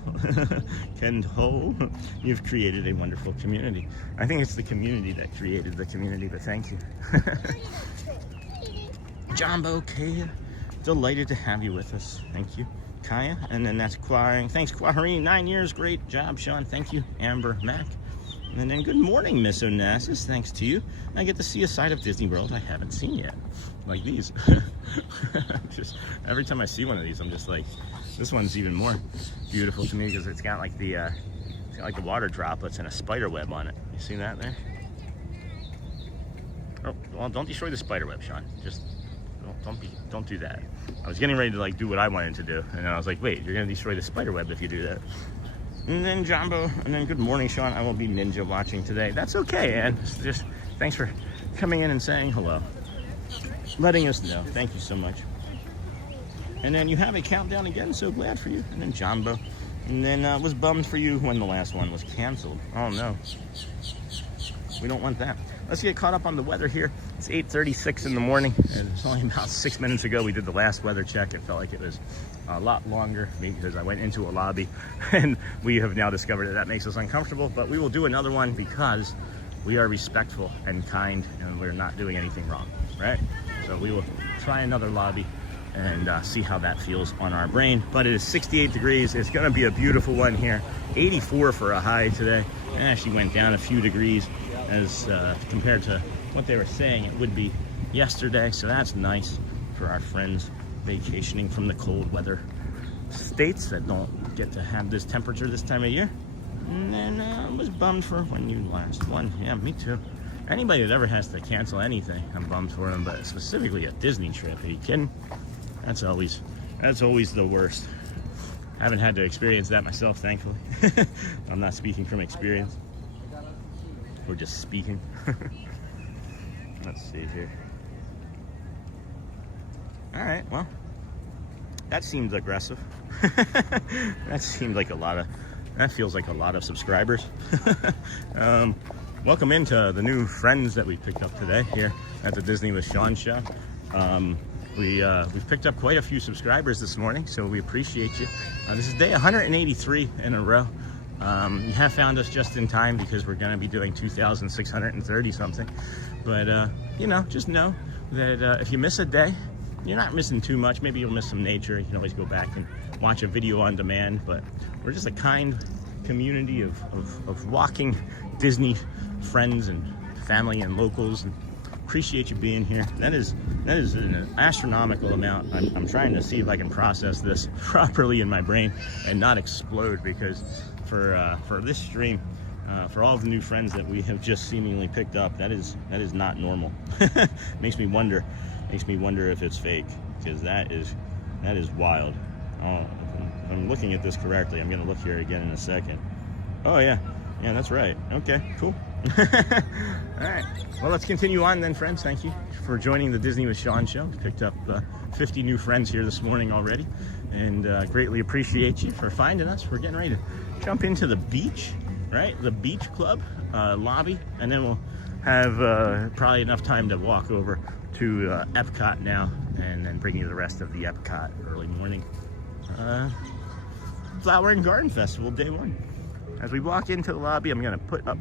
Kendall, you've created a wonderful community. I think it's the community that created the community, but thank you. Jumbo, Kaya, delighted to have you with us. Thank you. Kaya, and then that's Quarring. Thanks, Quarring. 9 years. Great job, Sean. Thank you. Amber Mac. And then good morning, Miss Onassis. Thanks to you. I get to see a side of Disney World I haven't seen yet. Like these. Just every time I see one of these, I'm just like, this one's even more beautiful to me because it's got like the water droplets and a spider web on it. You see that there? Oh, well, don't destroy the spider web, Sean. Just don't do that. I was getting ready to like do what I wanted to do, and then I was like, wait, you're gonna destroy the spider web if you do that. And then Jumbo, and then good morning, Sean. I will be ninja watching today. That's okay, and just thanks for coming in and saying hello, letting us know. Thank you so much. And then you have a countdown again. So glad for you. And then Jumbo, and then was bummed for you when the last one was canceled. Oh no, we don't want that. Let's get caught up on the weather here. It's 8:36 in the morning, and it's only about 6 minutes ago we did the last weather check. It felt like it was a lot longer because I went into a lobby, and we have now discovered that makes us uncomfortable, but we will do another one because we are respectful and kind, and we're not doing anything wrong, right? So we will try another lobby and see how that feels on our brain. But it is 68 degrees. It's gonna be a beautiful one here. 84 for a high today. It actually went down a few degrees as compared to what they were saying it would be yesterday. So that's nice for our friends vacationing from the cold weather states that don't get to have this temperature this time of year. And then I was bummed for when you last won. Yeah, me too. Anybody that ever has to cancel anything, I'm bummed for them, but specifically a Disney trip. Are you kidding? That's always the worst. I haven't had to experience that myself, thankfully. I'm not speaking from experience. We're just speaking. Let's see here. All right, well, that seemed aggressive. That seemed like that feels like a lot of subscribers. Welcome into the new friends that we picked up today here at the Disney with Sean show. We've picked up quite a few subscribers this morning, so we appreciate you. This is day 183 in a row. You have found us just in time because we're going to be doing 2,630 something. But, you know, just know that if you miss a day, you're not missing too much. Maybe you'll miss some nature. You can always go back and watch a video on demand. But we're just a kind community of walking Disney friends and family and locals. And appreciate you being here. That is an astronomical amount. I'm trying to see if I can process this properly in my brain and not explode, because for this stream, for all of the new friends that we have just seemingly picked up, that is not normal. Makes me wonder if it's fake, because that is wild. Oh, if I'm looking at this correctly, I'm gonna look here again in a second. Oh yeah, that's right. Okay, cool. All right, well, let's continue on then, friends. Thank you for joining the Disney with Sean show. We picked up 50 new friends here this morning already, and greatly appreciate you for finding us. We're getting ready to jump into the beach, right? The beach club lobby, and then we'll have probably enough time to walk over to Epcot now, and then bring you the rest of the Epcot early morning Flower and Garden Festival day one. As we walk into the lobby, I'm gonna put up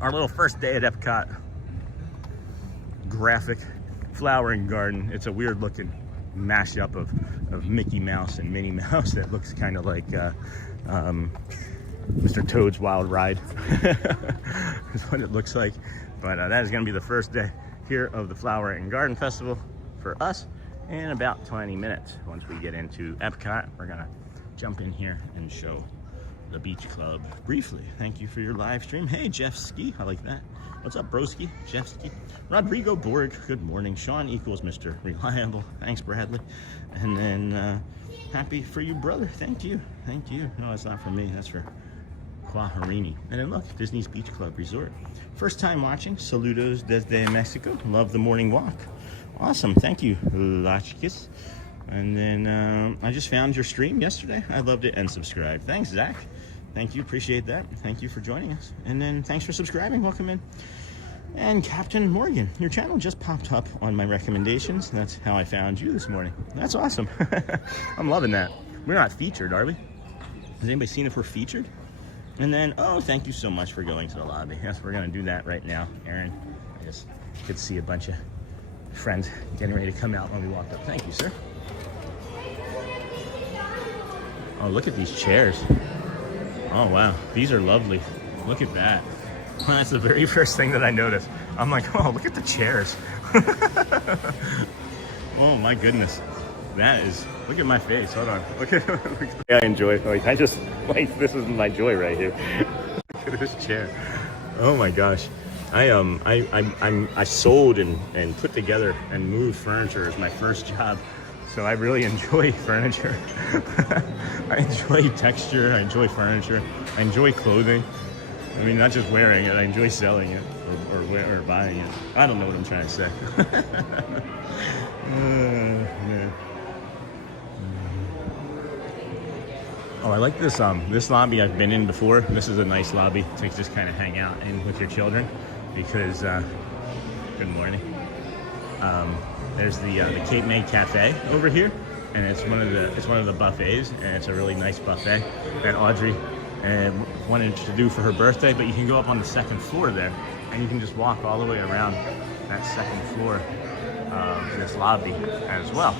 our little first day at Epcot graphic. Flower and Garden. It's a weird looking mashup of Mickey Mouse and Minnie Mouse that looks kind of like Mr. Toad's Wild Ride. That's what it looks like. But that is going to be the first day here of the Flower and Garden Festival for us. In about 20 minutes, once we get into Epcot, we're going to jump in here and show the beach club briefly. Thank you for your live stream. Hey, Jeff Ski, I like that. What's up, broski? Jeff Ski. Rodrigo Borg, good morning. Sean equals Mr. Reliable. Thanks, Bradley. And then happy for you, brother. Thank you. Thank you. No, that's not for me. That's for Quaharini. And then look, Disney's Beach Club Resort. First time watching. Saludos desde Mexico. Love the morning walk. Awesome. Thank you, Lachkis. And then I just found your stream yesterday. I loved it and subscribed. Thanks, Zach. Thank you, appreciate that. Thank you for joining us. And then thanks for subscribing, welcome in. And Captain Morgan, your channel just popped up on my recommendations. That's how I found you this morning. That's awesome. I'm loving that. We're not featured, are we? Has anybody seen if we're featured? And then, oh, thank you so much for going to the lobby. Yes, we're gonna do that right now. Aaron, I just could see a bunch of friends getting ready to come out when we walked up. Thank you, sir. Oh, look at these chairs. Oh, wow, these are lovely. Look at that. That's the very first thing that I noticed. I'm like, oh, look at the chairs. Oh my goodness. That is, look at my face, hold on. Look at, I enjoy, like, I just, like, this is my joy right here. Look at this chair. Oh my gosh. I sold and put together and moved furniture as my first job. So I really enjoy furniture. I enjoy texture, I enjoy furniture, I enjoy clothing. I mean, not just wearing it, I enjoy selling it or buying it. I don't know what I'm trying to say. Man. Oh, I like this this lobby I've been in before. This is a nice lobby to just kind of hang out in with your children because, good morning. There's the Cape May Cafe over here, and it's one of the buffets, and it's a really nice buffet that Audrey wanted to do for her birthday. But you can go up on the second floor there, and you can just walk all the way around that second floor in this lobby as well.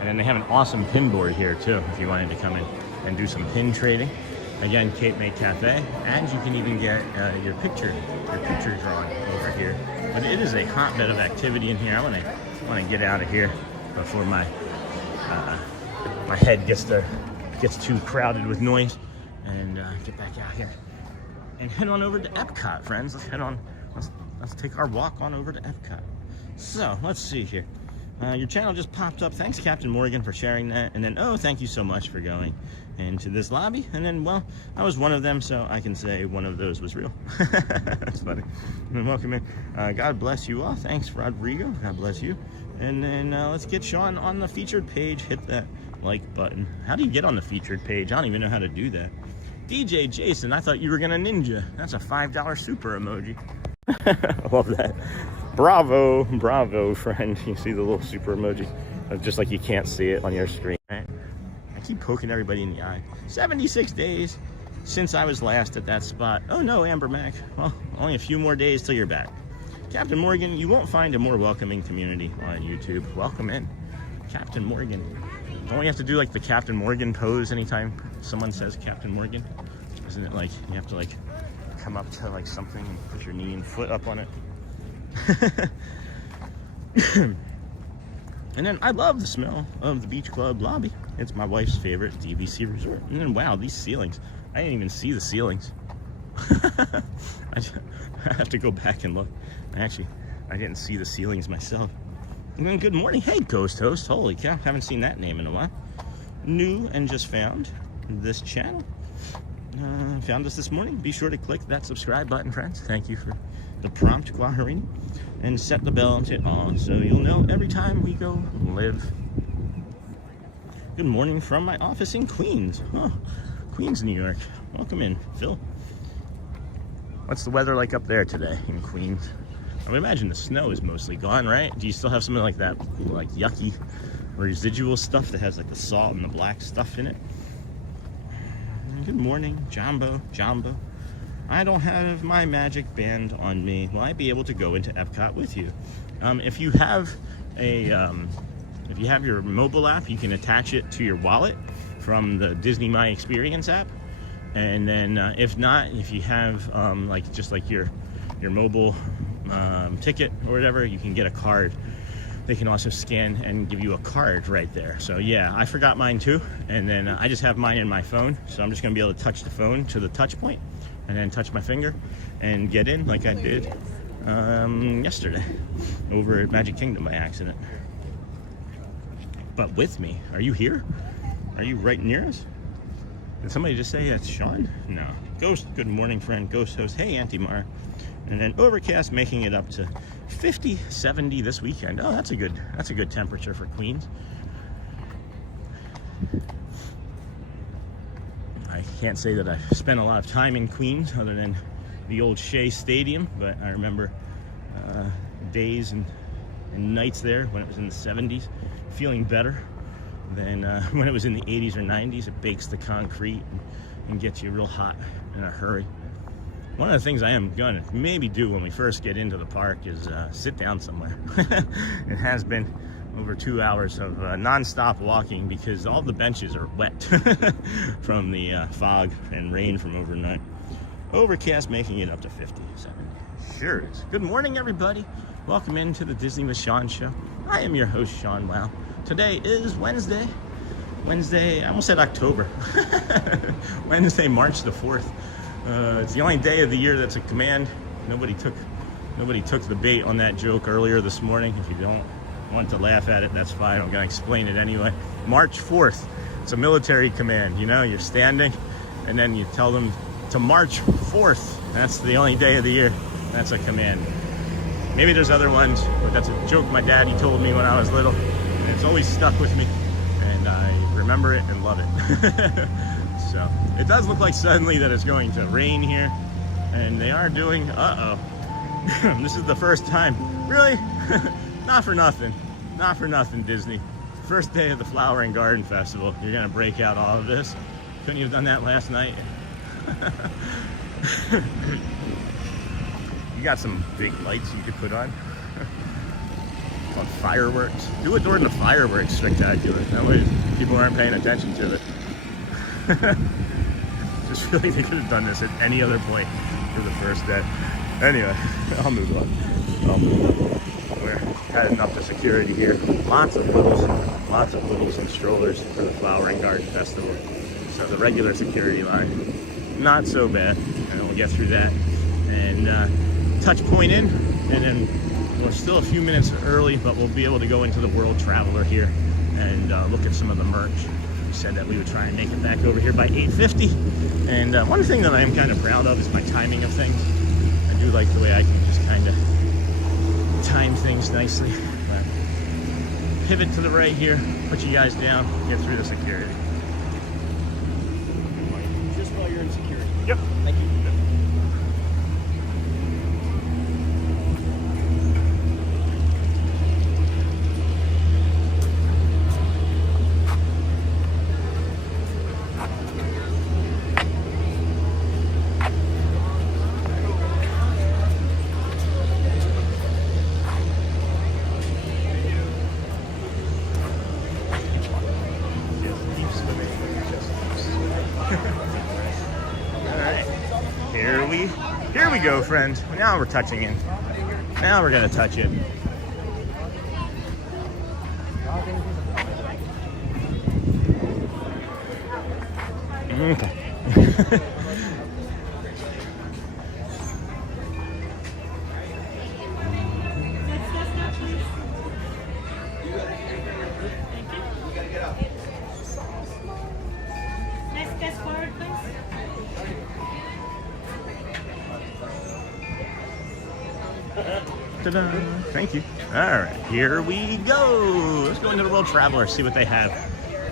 And then they have an awesome pin board here too, if you wanted to come in and do some pin trading. Again, Cape May Cafe, and you can even get your picture drawn over here. But it is a hotbed of activity in here. I want to get out of here before my my head gets too crowded with noise, and get back out here and head on over to Epcot, friends. Let's head on. Let's take our walk on over to Epcot. So let's see here. Your channel just popped up. Thanks, Captain Morgan, for sharing that. And then, oh, thank you so much for going into this lobby. And then, well, I was one of them, so I can say one of those was real. That's funny. And welcome in. God bless you all. Thanks, Rodrigo. God bless you. And then let's get Sean on the featured page. Hit that like button. How do you get on the featured page? I don't even know how to do that. DJ Jason, I thought you were gonna ninja. That's a $5 super emoji. I love that. Bravo, bravo, friend. You see the little super emoji? Just like you can't see it on your screen, right? I keep poking everybody in the eye. 76 days since I was last at that spot. Oh no, Amber Mac. Well, only a few more days till you're back. Captain Morgan, you won't find a more welcoming community on YouTube. Welcome in. Captain Morgan. Don't we have to do like the Captain Morgan pose anytime someone says Captain Morgan? Isn't it like you have to like come up to like something and put your knee and foot up on it? And then I love the smell of the beach club lobby. It's my wife's favorite DVC resort. And then wow, these ceilings. I didn't even see the ceilings. I have to go back and look. I didn't see the ceilings myself. And then good morning. Hey, Ghost Host. Holy cow, haven't seen that name in a while. New and just found this channel. Found us this morning. Be sure to click that subscribe button, friends. Thank you for the prompt, Guaharini. And set the bell to on so you'll know every time we go live. Good morning from my office in Queens. Oh, Queens, New York. Welcome in, Phil. What's the weather like up there today in Queens? I would imagine the snow is mostly gone, right? Do you still have something like that, like yucky residual stuff that has like the salt and the black stuff in it? Good morning, Jumbo. I don't have my magic band on me. Will I be able to go into Epcot with you? If you have your mobile app, you can attach it to your wallet from the Disney My Experience app. And then if not, if you have just like your mobile ticket or whatever, you can get a card. They can also scan and give you a card right there. So yeah, I forgot mine too. And then I just have mine in my phone. So I'm just gonna be able to touch the phone to the touch point and then touch my finger and get in like I did yesterday over at Magic Kingdom by accident. But with me, are you here? Are you right near us? Did somebody just say that's Sean? No. Ghost, good morning, friend. Ghost Host, hey, Auntie Mar. And then overcast, making it up to 50, 70 this weekend. Oh, that's a good temperature for Queens. I can't say that I've spent a lot of time in Queens other than the old Shea Stadium, but I remember days and nights there when it was in the 70s, feeling better than when it was in the 80s or 90s. It bakes the concrete and gets you real hot in a hurry. One of the things I am gonna maybe do when we first get into the park is sit down somewhere. It has been over 2 hours of non-stop walking because all the benches are wet from the fog and rain from overnight. Overcast, making it up to 57. Sure is. Good morning, everybody. Welcome into the Disney with Sean show. I am your host, Sean Wow. Today is Wednesday, I almost said October. Wednesday, March the 4th. It's the only day of the year that's a command. Nobody took the bait on that joke earlier this morning. If you don't want to laugh at it, that's fine. I'm gonna explain it anyway. March 4th. It's a military command. You know, you're standing and then you tell them to March 4th. That's the only day of the year. That's a command. Maybe there's other ones, but that's a joke my daddy told me when I was little. And it's always stuck with me. And I remember it and love it. So it does look like suddenly that it's going to rain here. And they are doing, this is the first time. Really? Not for nothing, Disney. First day of the Flower and Garden Festival. You're gonna break out all of this. Couldn't you have done that last night? You got some big lights you could put on. Called fireworks. Do it during the fireworks spectacular. That way people aren't paying attention to it. Just really, they could have done this at any other point for the first day. Anyway, I'll move on. We're heading up to security here. Lots of littles and strollers for the Flower and Garden Festival. So the regular security line, not so bad. And we'll get through that and touch point in, and then we're still a few minutes early, but we'll be able to go into the World Traveler here and look at some of the merch. We said that we would try and make it back over here by 8:50. And one thing that I am kind of proud of is my timing of things. I do like the way I can just kind of time things nicely. But pivot to the right here, put you guys down, get through the security. Just while you're in security. Yep. Thank you. Here we go, friends. Now we're touching in. Now we're gonna touch it. Okay. Ta-da. Thank you. All right, here we go. Let's go into the World Traveler, see what they have.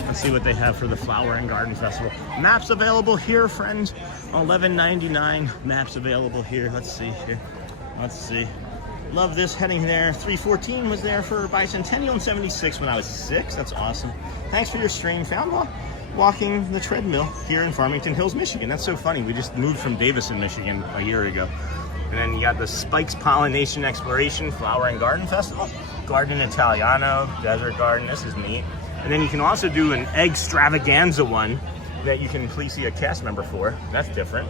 Let's see what they have for the Flower and Garden Festival. Maps available here, friends. $11.99. Maps available here. Let's see here. Let's see. Love this. Heading there. 314 was there for Bicentennial, and 76 when I was 6. That's awesome. Thanks for your stream. Found walking the treadmill here in Farmington Hills, Michigan. That's so funny. We just moved from Davison, Michigan a year ago. And then you got the Spikes Pollination Exploration Flower and Garden Festival, Garden Italiano, Desert Garden. This is neat. And then you can also do an Extravaganza one that you can please see a cast member for. That's different.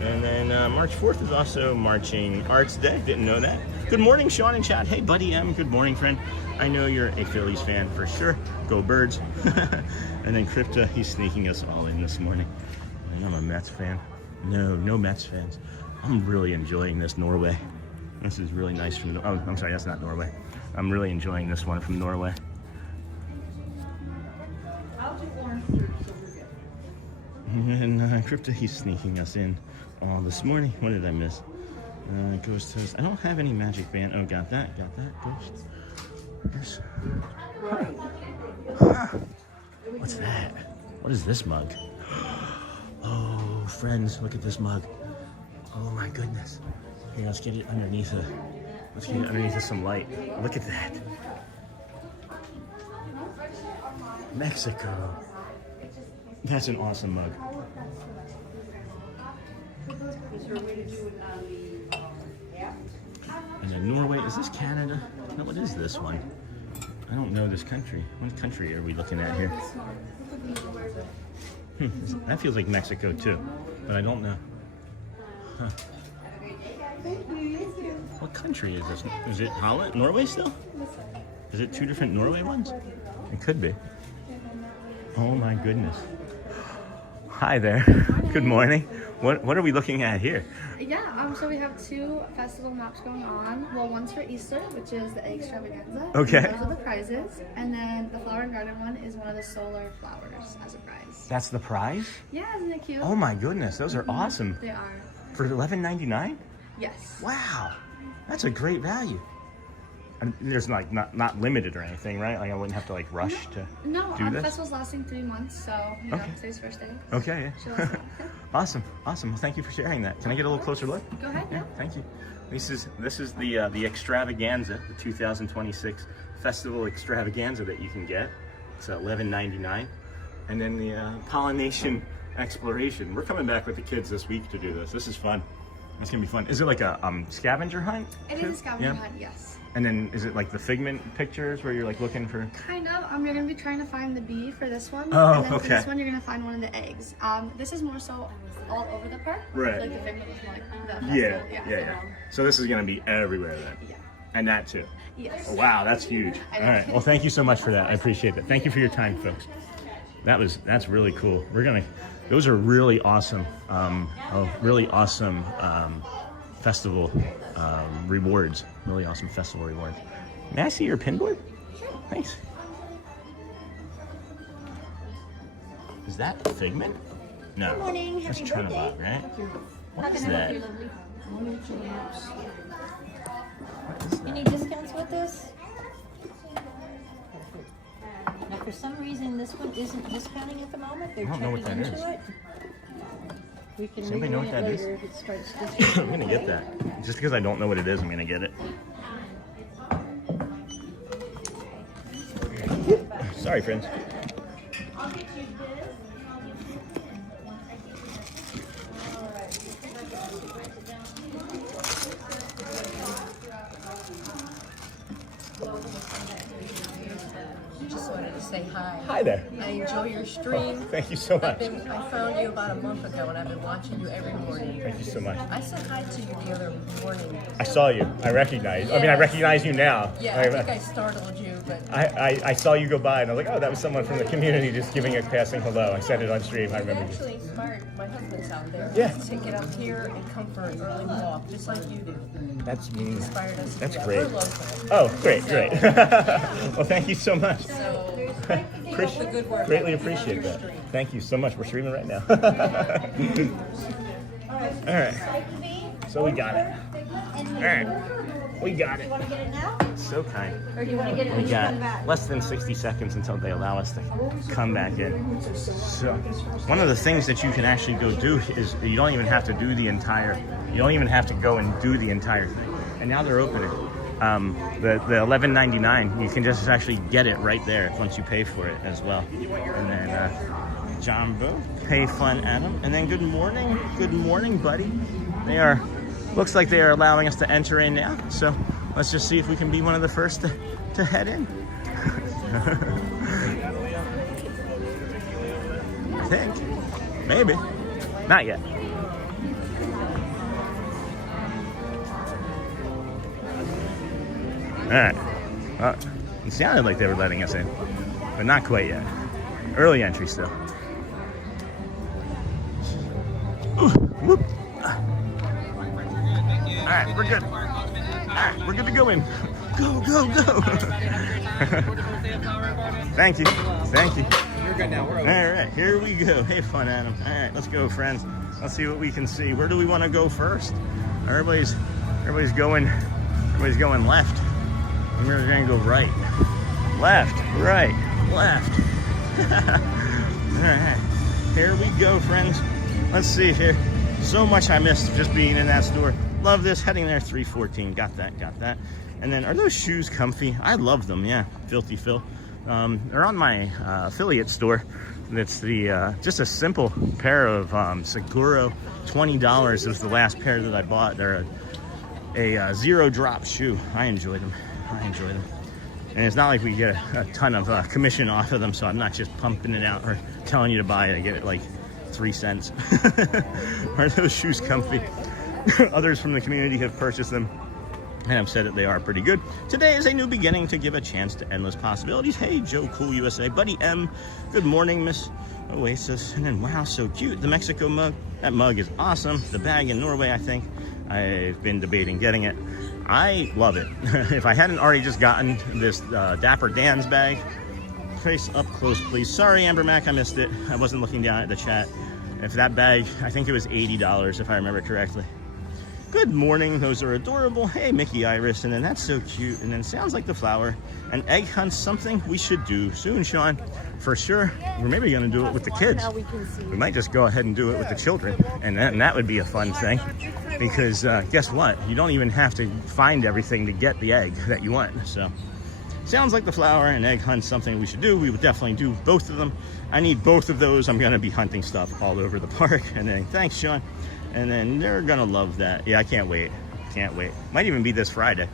And then March 4th is also Marching Arts Day. Didn't know that. Good morning, Sean and Chad. Hey, Buddy M. Good morning, friend. I know you're a Phillies fan for sure. Go Birds. And then Crypta, he's sneaking us all in this morning. And I'm a Mets fan. No Mets fans. I'm really enjoying this Norway. This is really nice from, oh, I'm sorry, that's not Norway. I'm really enjoying this one from Norway. And Crypta, he's sneaking us in all this morning. What did I miss? Ghost Toast. I don't have any magic band. Oh, got that. Ghost. Yes. Huh. What's that? What is this mug? Oh, friends, look at this mug. Oh my goodness. Here, let's get it underneath some light. Look at that. Mexico. That's an awesome mug. And then Norway, is this Canada? No, what is this one? I don't know this country. What country are we looking at here? That feels like Mexico too, but I don't know. Huh. What country is this? Is it Holland? Norway still? Is it two different Norway ones? It could be. Oh my goodness. Hi there. Good morning. What are we looking at here? Yeah, so we have two festival maps going on. Well, one's for Easter, which is the egg extravaganza. Okay. Those are the prizes. And then the flower and garden one is one of the solar flowers as a prize. That's the prize? Yeah, isn't it cute? Oh my goodness, those are awesome. They are. For $11.99? Yes. Wow, that's a great value. And there's like not limited or anything, right? Like I wouldn't have to like rush to No, do the this? festival's lasting 3 months, so you know, Okay. today's first day. Okay, yeah. Awesome. Well, thank you for sharing that. Can I get a little closer look? Go ahead, yeah. Thank you. This is the extravaganza, the 2026 festival extravaganza that you can get. It's $11.99, and then the pollination exploration. We're coming back with the kids this week to do this. This is fun. It's gonna be fun. Is it like a scavenger hunt? It too? is a scavenger Yeah? hunt, yes. And then is it like the figment pictures where you're like looking for? Kind of. You're going to be trying to find the bee for this one. Oh, and then okay. for this one, you're going to find one of the eggs. This is more so all over the park. Right. Like the figment was more like the festival. Yeah. So this is gonna be everywhere then. Yeah. And that too. Yes. Oh, wow, that's huge. All right. Well, thank you so much for that. I appreciate that. Thank you for your time, folks. That's really cool. Those are really awesome. Festival rewards. Really awesome festival rewards. May I see your pin board? Thanks. Is that Figment? No. Good morning. That's Happy Trinidad, birthday. right? What is How can I that? help you, lovely? What is that? Any discounts with this? Now, for some reason, this one isn't discounting at the moment. They're I don't know what checking that into is. it. We can Does anybody know read what it that is? later if it starts I'm discounting. gonna get that. Just because I don't know what it is, I'm gonna get it. Sorry, friends. Just wanted to say hi. Hi there. I enjoy your stream. Thank you so much. I found you about a month ago, and I've been watching you every morning. Thank you so much. I said hi to you the other morning. I saw you. I recognize. I mean, I Yes. recognize you now. Yeah, I think I startled you, but I saw you go by and I was like, oh, that was someone from the community just giving a passing hello. I said it on stream. I it remember you. actually inspired my husband's out there Yeah. to get up here and come for an early walk, just like you do. That's Inspired us. to That's do that. great. We're local. Oh, great. Well, thank you so much. So keep up the good work. Greatly I love appreciate your that. stream. Thank you so much. We're streaming right now. All right. So we got it. All right. We got it. Want to get it now? So kind. Or do you want to get it when We you got come back? less than 60 seconds until they allow us to come back in. So one of the things that you can actually go do is you don't even have to do the entire, you don't even have to go and do the entire thing. And now they're opening. The $11.99, you can just actually get it right there once you pay for it as well. And then Jumbo, Pay Fun Adam, and then good morning, buddy. They are, looks like they are allowing us to enter in now. So let's just see if we can be one of the first to head in. I think, maybe, not yet. All right. Well, it sounded like they were letting us in, but not quite yet. Early entry still. Ooh, whoop. All right, we're good. All right, we're good to go in. Go, go, go. Thank you. Thank you. You're good now. We're over. All right, here we go. Hey, fun, Adam. All right, let's go, friends. Let's see what we can see. Where do we want to go first? Everybody's going left. We're gonna go right. Left, right, left. All right, here we go, friends. Let's see here. So much I missed just being in that store. Love this. Heading there, 314. Got that. And then, are those shoes comfy? I love them, yeah. Filthy Phil. They're on my affiliate store. It's the just a simple pair of Seguro. $20 was the last pair that I bought. They're a zero drop shoe. I enjoy them. And it's not like we get a ton of commission off of them, so I'm not just pumping it out or telling you to buy it. I get it like 3 cents. Are those shoes comfy? Others from the community have purchased them and have said that they are pretty good. Today is a new beginning to give a chance to endless possibilities. Hey, Joe Cool USA, Buddy M. Good morning, Miss Oasis. And then, wow, so cute. The Mexico mug. That mug is awesome. The bag in Norway, I think. I've been debating getting it. I love it. If I hadn't already just gotten this Dapper Dan's bag. Trace up close, please. Sorry, Amber Mac, I missed it. I wasn't looking down at the chat. If that bag, I think it was $80 if I remember correctly. Good morning, those are adorable. Hey, Mickey Iris, and then that's so cute. And then sounds like the flower. An egg hunt, something we should do soon, Sean, for sure. We're maybe gonna do it with the kids. We might just go ahead and do it with the children, and that would be a fun thing. Because guess what? You don't even have to find everything to get the egg that you want. So, sounds like the flower and egg hunt, something we should do. We would definitely do both of them. I need both of those. I'm gonna be hunting stuff all over the park. And then, thanks, Sean. And then they're gonna love that. Yeah, I can't wait. Might even be this Friday.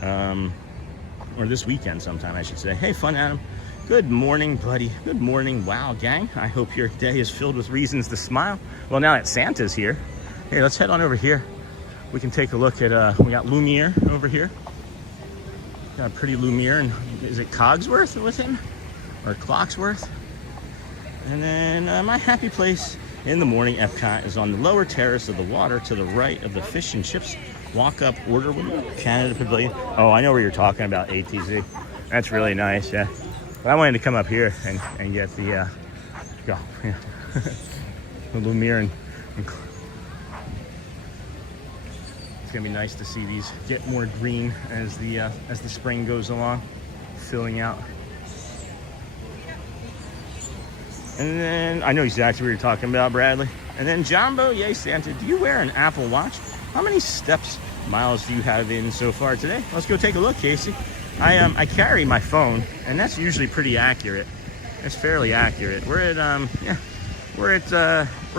Or this weekend sometime, I should say. Hey, Fun Adam. Good morning, buddy. Good morning. Wow, gang. I hope your day is filled with reasons to smile. Well, now that Santa's here. Hey, let's head on over here. We can take a look at, we got Lumiere over here. Got a pretty Lumiere, and is it Cogsworth with him? Or Clocksworth? And then my happy place in the morning, Epcot, is on the lower terrace of the water to the right of the fish and chips walk-up order window, Canada Pavilion. Oh, I know where you're talking about, ATZ. That's really nice, yeah. But I wanted to come up here and get the, the Lumiere and it's gonna be nice to see these get more green as the spring goes along, filling out. And then, I know exactly what you're talking about, Bradley. And then Jumbo, yay Santa, do you wear an Apple Watch? How many miles do you have in so far today? Let's go take a look, Casey. I carry my phone, and that's usually pretty accurate. It's fairly accurate. We're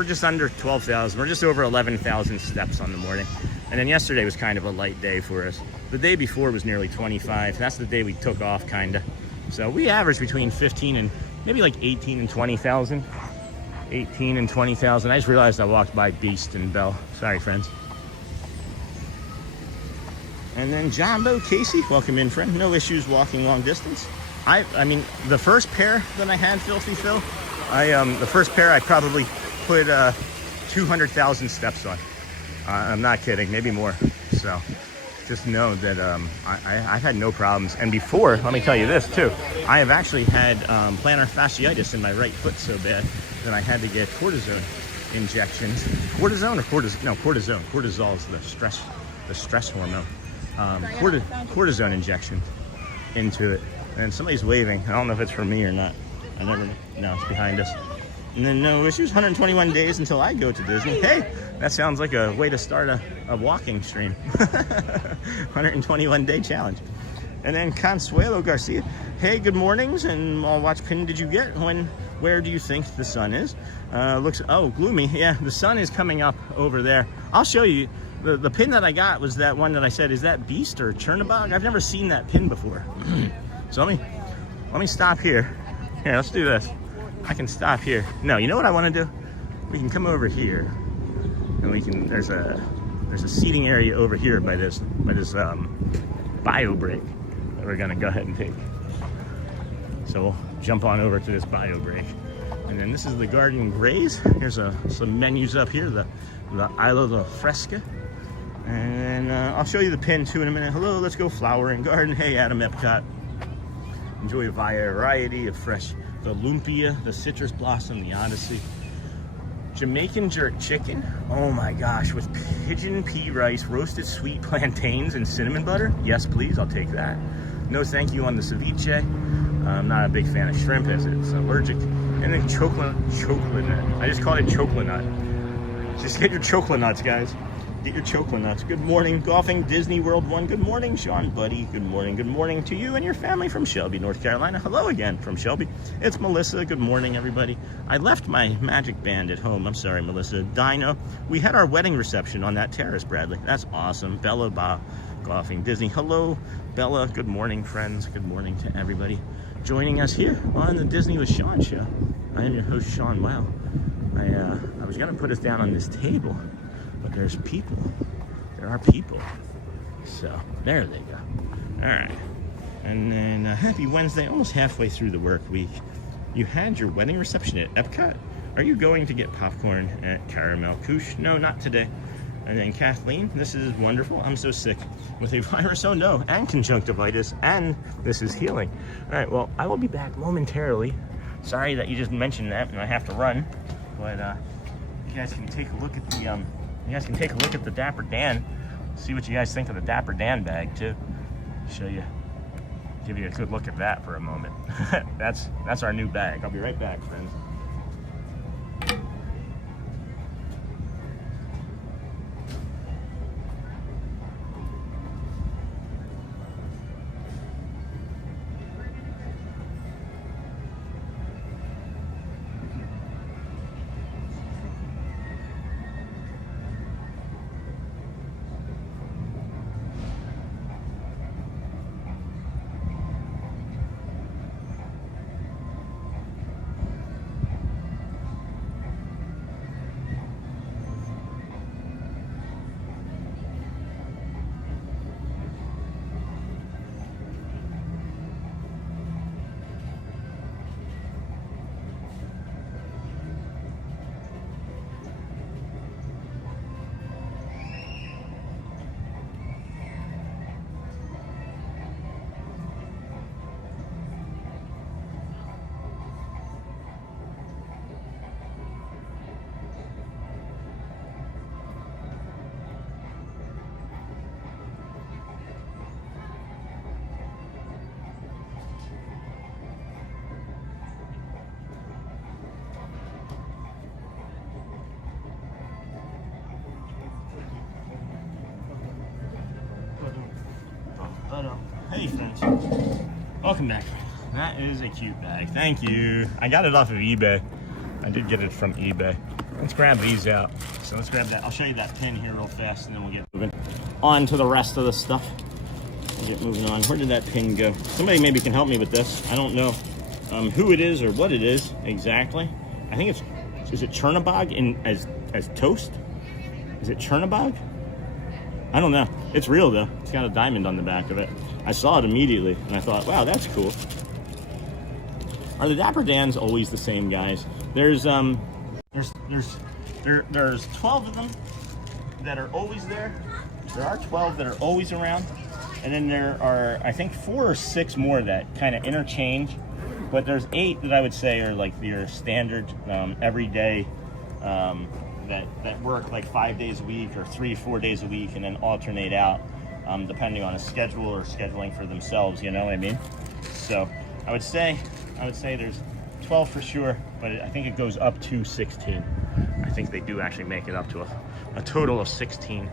just under 12,000. We're just over 11,000 steps on the morning. And then yesterday was kind of a light day for us. The day before was nearly 25. That's the day we took off, kinda. So we average between 15 and maybe like 18 and 20,000. 18 and 20,000. I just realized I walked by Beast and Bell. Sorry, friends. And then Jumbo, Casey, welcome in, friend. No issues walking long distance. I mean, the first pair that I had, Filthy Phil, the first pair I probably put 200,000 steps on. I'm not kidding, maybe more. So just know that I've had no problems. And before, let me tell you this too, I have actually had plantar fasciitis in my right foot so bad that I had to get cortisone injections. Cortisone or cortisone? No, cortisone. Cortisol is the stress hormone. Cortisone injection into it. And somebody's waving. I don't know if it's for me or not. I never know. No, it's behind us. And then no issues, 121 days until I go to Disney. Hey, that sounds like a way to start a walking stream. 121 day challenge. And then Consuelo Garcia. Hey, good mornings, and I'll watch pin did you get? Where do you think the sun is? Looks, oh, gloomy. Yeah, the sun is coming up over there. I'll show you. The pin that I got was that one that I said, is that Beast or Chernobog? I've never seen that pin before. So let me stop here. Here, let's do this. I can stop here. No, you know what I want to do? We can come over here, and we can. There's a seating area over here by this bio break that we're gonna go ahead and take. So we'll jump on over to this bio break, and then this is the Garden Graze. Here's some menus up here. The Isla de Fresca. And I'll show you the pin too in a minute. Hello, let's go flower and garden. Hey, Adam Epcot. Enjoy a variety of fresh, the lumpia, the citrus blossom, the Odyssey. Jamaican jerk chicken. Oh my gosh, with pigeon pea rice, roasted sweet plantains, and cinnamon butter. Yes, please, I'll take that. No thank you on the ceviche. I'm not a big fan of shrimp as it's allergic. And then chocolate nut. I just called it chocolate nut. Just get your chocolate nuts, guys. Get your chocolate nuts. Good morning, Golfing Disney World 1. Good morning, Sean, buddy. Good morning. Good morning to you and your family from Shelby, North Carolina. Hello again from Shelby. It's Melissa. Good morning, everybody. I left my magic band at home. I'm sorry, Melissa. Dino. We had our wedding reception on that terrace, Bradley. That's awesome. Bella Ba, Golfing Disney. Hello, Bella. Good morning, friends. Good morning to everybody joining us here on the Disney with Sean show. I am your host, Sean. Wow. I was gonna put us down on this table, but there's people. There are people. So there they go. All right. And then happy Wednesday, almost halfway through the work week. You had your wedding reception at Epcot. Are you going to get popcorn at Caramel Couche? No, not today. And then Kathleen, this is wonderful. I'm so sick with a virus, oh no, and conjunctivitis, and this is healing. All right, well, I will be back momentarily. Sorry that you just mentioned that and I have to run, but you guys can take a look at the Dapper Dan. See what you guys think of the Dapper Dan bag too. Give you a good look at that for a moment. That's our new bag. I'll be right back, friends. Hey friends, welcome back. That is a cute bag, thank you. I got it off of eBay. I did get it from eBay. Let's grab these out. So let's grab that. I'll show you that pin here real fast and then we'll get moving on to the rest of the stuff. We'll get moving on. Where did that pin go? Somebody maybe can help me with this. I don't know who it is or what it is exactly. I think is it Chernabog as toast? Is it Chernabog? I don't know. It's real though. It's got a diamond on the back of it. I saw it immediately and I thought, wow, that's cool. Are the Dapper Dans always the same, guys? There's 12 of them that are always there. There are 12 that are always around. And then there are, I think, 4 or 6 more that kind of interchange. But there's 8 that I would say are like your standard everyday that work like 5 days a week or 3-4 days a week and then alternate out depending on a schedule or scheduling for themselves, you know what I mean? So I would say there's 12 for sure, but I think it goes up to 16. I think they do actually make it up to a total of 16.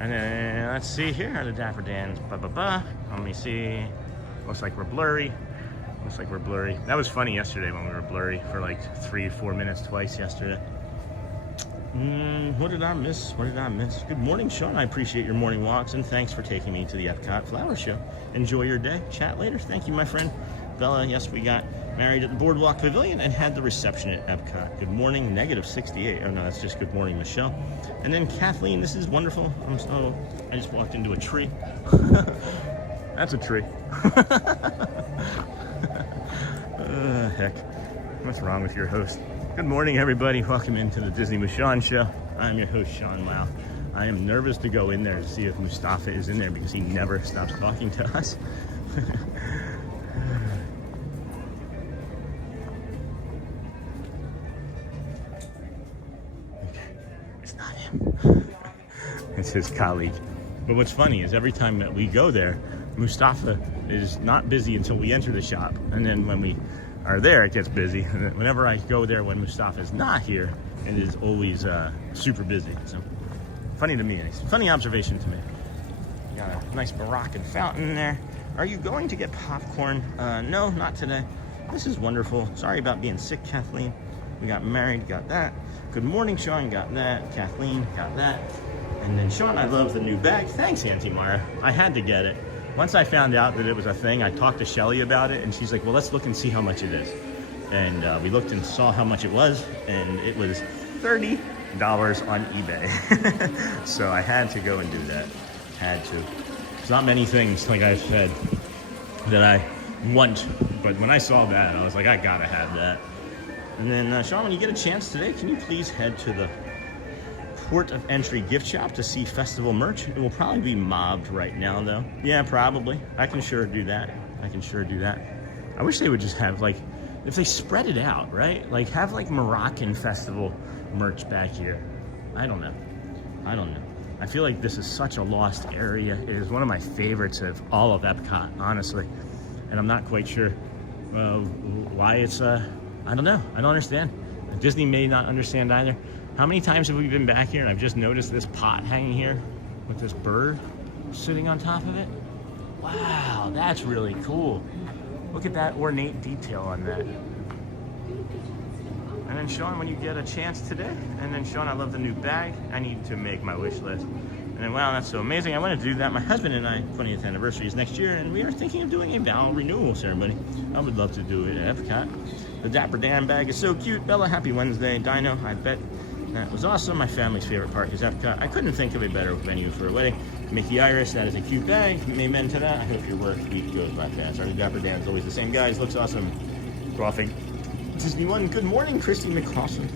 And then let's see here are the Dapper Dans. Let me see. Looks like we're blurry. That was funny yesterday when we were blurry for like 3-4 minutes twice yesterday. What did I miss? Good morning, Sean. I appreciate your morning walks and thanks for taking me to the Epcot Flower Show. Enjoy your day. Chat later. Thank you, my friend. Bella, yes, we got married at the BoardWalk Pavilion and had the reception at Epcot. Good morning, -68. Oh no, that's just good morning, Michelle. And then Kathleen, this is wonderful. I just walked into a tree. That's a tree. Heck, what's wrong with your host? Good morning, everybody. Welcome into the Disney with Sean show. I'm your host, Sean. Wow. I am nervous to go in there to see if Mustafa is in there because he never stops talking to us. It's not him. It's his colleague. But what's funny is every time that we go there, Mustafa is not busy until we enter the shop. And then when we are there, it gets busy. And whenever I go there when Mustafa is not here, it is always super busy. So funny to me, funny observation to me. Got a nice Moroccan fountain in there. Are you going to get popcorn? No, not today. This is wonderful. Sorry about being sick, Kathleen. We got married, got that. Good morning, Sean, got that. Kathleen, got that. And then Sean, I love the new bag. Thanks, Auntie Mara. I had to get it. Once I found out that it was a thing, I talked to Shelly about it, and she's like, well, let's look and see how much it is. And we looked and saw how much it was, and it was $30 on eBay. So I had to go and do that. Had to. There's not many things, like I said, that I want, but when I saw that, I was like, I gotta have that. And then, Sean, when you get a chance today, can you please head to the Port of Entry gift shop to see festival merch? It will probably be mobbed right now, though. Yeah, probably. I can sure do that. I can sure do that. I wish they would just have, like, if they spread it out, right? Like, have, like, Moroccan festival merch back here. I don't know. I don't know. I feel like this is such a lost area. It is one of my favorites of all of Epcot, honestly. And I'm not quite sure why it's, I don't know. I don't understand. Disney may not understand either. How many times have we been back here and I've just noticed this pot hanging here with this bird sitting on top of it? Wow, that's really cool. Look at that ornate detail on that. And then Sean, when you get a chance today, and then Sean, I love the new bag. I need to make my wish list. And then, wow, that's so amazing. I want to do that. My husband and I, 20th anniversary is next year, and we are thinking of doing a vow renewal ceremony. I would love to do it at Epcot. The Dapper Dan bag is so cute. Bella, happy Wednesday. Dino, I bet that was awesome. My family's favorite park is Epcot. I couldn't think of a better venue for a wedding. Mickey Iris, that is a cute bag. Amen to that. I hope your work week goes by fast. Our Dapper Dan is always the same guys. Looks awesome. Coughing. Disney One. Good morning, Christy McCawson.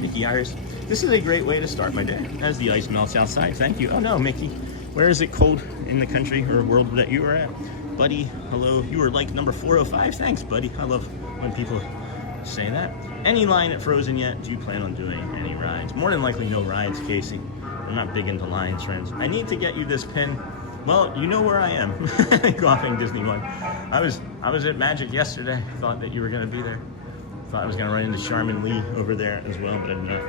Mickey Iris. This is a great way to start my day as the ice melts outside. Thank you. Oh no, Mickey. Where is it cold in the country or world that you are at? Buddy, hello. You were like number 405. Thanks, buddy. I love when people say that. Any line at Frozen yet? Do you plan on doing any rides? More than likely no rides, Casey. I'm not big into lines, friends. I need to get you this pin. Well, you know where I am. Coughing Disney One. I was at Magic yesterday. Thought that you were gonna be there. Thought I was gonna run into Charmin Lee over there as well, but I did not.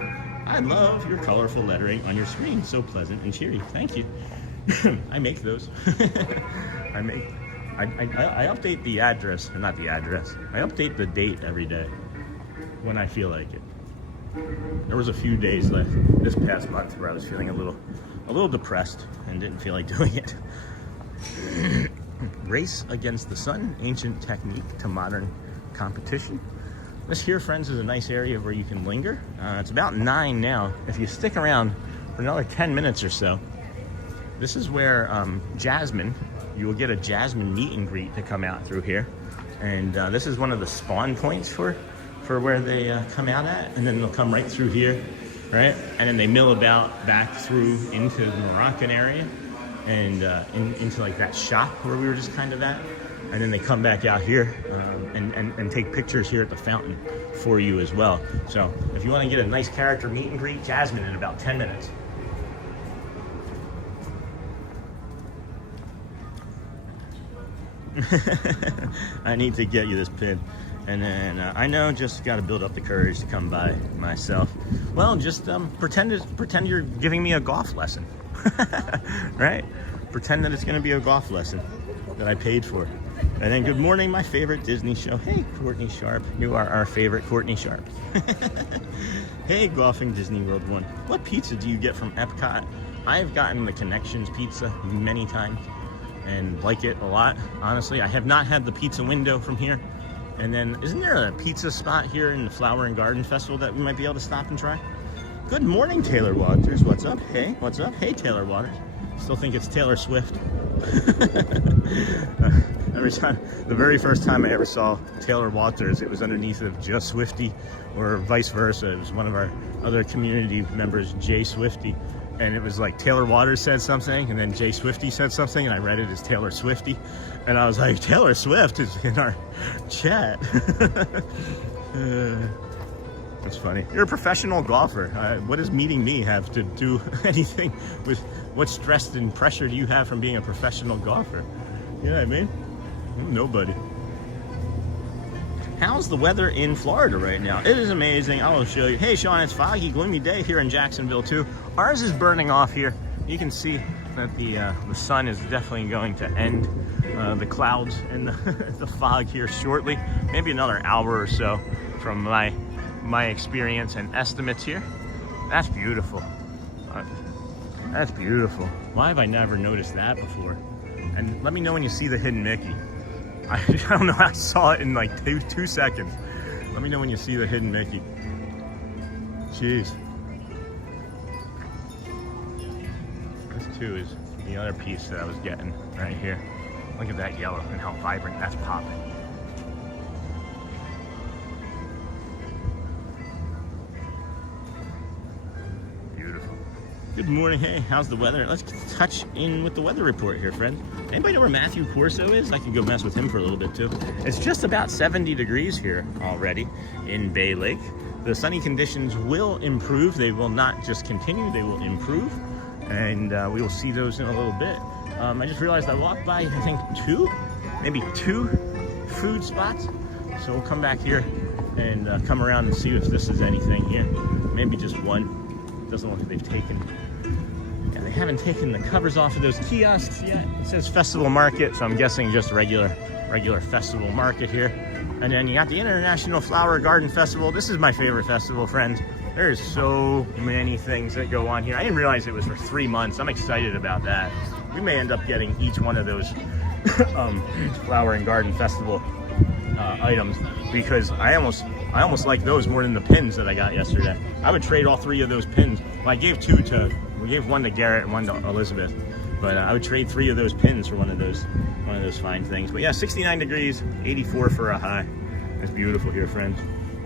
I love your colorful lettering on your screen. So pleasant and cheery. Thank you. I make those. I update the address, or not the address. I update the date every day when I feel like it. There was a few days this past month where I was feeling a little depressed and didn't feel like doing it. Race against the sun, ancient technique to modern competition. This here, friends, is a nice area where you can linger. It's about 9 now. If you stick around for another 10 minutes or so, this is where Jasmine, you will get a Jasmine meet and greet to come out through here. And this is one of the spawn points for where they come out at. And then they'll come right through here, right? And then they mill about back through into the Moroccan area and into like that shop where we were just kind of at. And then they come back out here and take pictures here at the fountain for you as well. So if you want to get a nice character meet and greet, Jasmine in about 10 minutes. I need to get you this pin. And then I know, just got to build up the courage to come by myself. Well, just pretend you're giving me a golf lesson, right? Pretend that it's going to be a golf lesson that I paid for. And then good morning, my favorite Disney show. Hey, Courtney Sharp. You are our favorite Courtney Sharp. Hey, Golfing Disney World 1. What pizza do you get from Epcot? I've gotten the Connections pizza many times and like it a lot, honestly. I have not had the pizza window from here. And then, isn't there a pizza spot here in the Flower and Garden Festival that we might be able to stop and try? Good morning, Taylor Waters. What's up? Hey, what's up? Hey, Taylor Waters. Still think it's Taylor Swift. Every time, the very first time I ever saw Taylor Waters, it was underneath of Just Swifty, or vice versa. It was one of our other community members, Jay Swifty. And it was like Taylor Waters said something, and then Jay Swifty said something, and I read it as Taylor Swifty. And I was like, Taylor Swift is in our chat. That's funny. You're a professional golfer. What does meeting me have to do anything with what stress and pressure do you have from being a professional golfer? You know what I mean? Nobody. how's the weather in Florida right now? It is amazing. I will show you. Hey, Sean, it's foggy, gloomy day here in Jacksonville too. Ours is burning off here. You can see that the sun is definitely going to end the clouds and the fog here shortly. Maybe another hour or so from my experience and estimates here. That's beautiful. That's beautiful. Why have I never noticed that before? And let me know when you see the hidden Mickey. I don't know, I saw it in like two seconds. Let me know when you see the hidden Mickey. Jeez. This too is the other piece that I was getting right here. Look at that yellow and how vibrant that's popping. Beautiful. Good morning. Hey, how's the weather? Let's touch in with the weather report here, friends. Anybody know where Matthew Corso is? I can go mess with him for a little bit too. It's just about 70 degrees here already in Bay Lake. The sunny conditions will improve. They will not just continue, they will improve. And we will see those in a little bit. I just realized I walked by, I think maybe two food spots. So we'll come back here and come around and see if this is anything here. Maybe just one. Doesn't look like they've taken. Yeah, they haven't taken the covers off of those kiosks yet. It says Festival Market, so I'm guessing just regular Festival Market here. And then you got the International Flower Garden Festival. This is my favorite festival, friends. There's so many things that go on here. I didn't realize it was for 3 months. I'm excited about that. We may end up getting each one of those Flower and Garden Festival items because I almost like those more than the pins that I got yesterday. I would trade all 3 of those pins. Well, we gave one to Garrett and one to Elizabeth, but I would trade 3 of those pins for one of those fine things. But yeah, 69 degrees, 84 for a high. It's beautiful here, friends.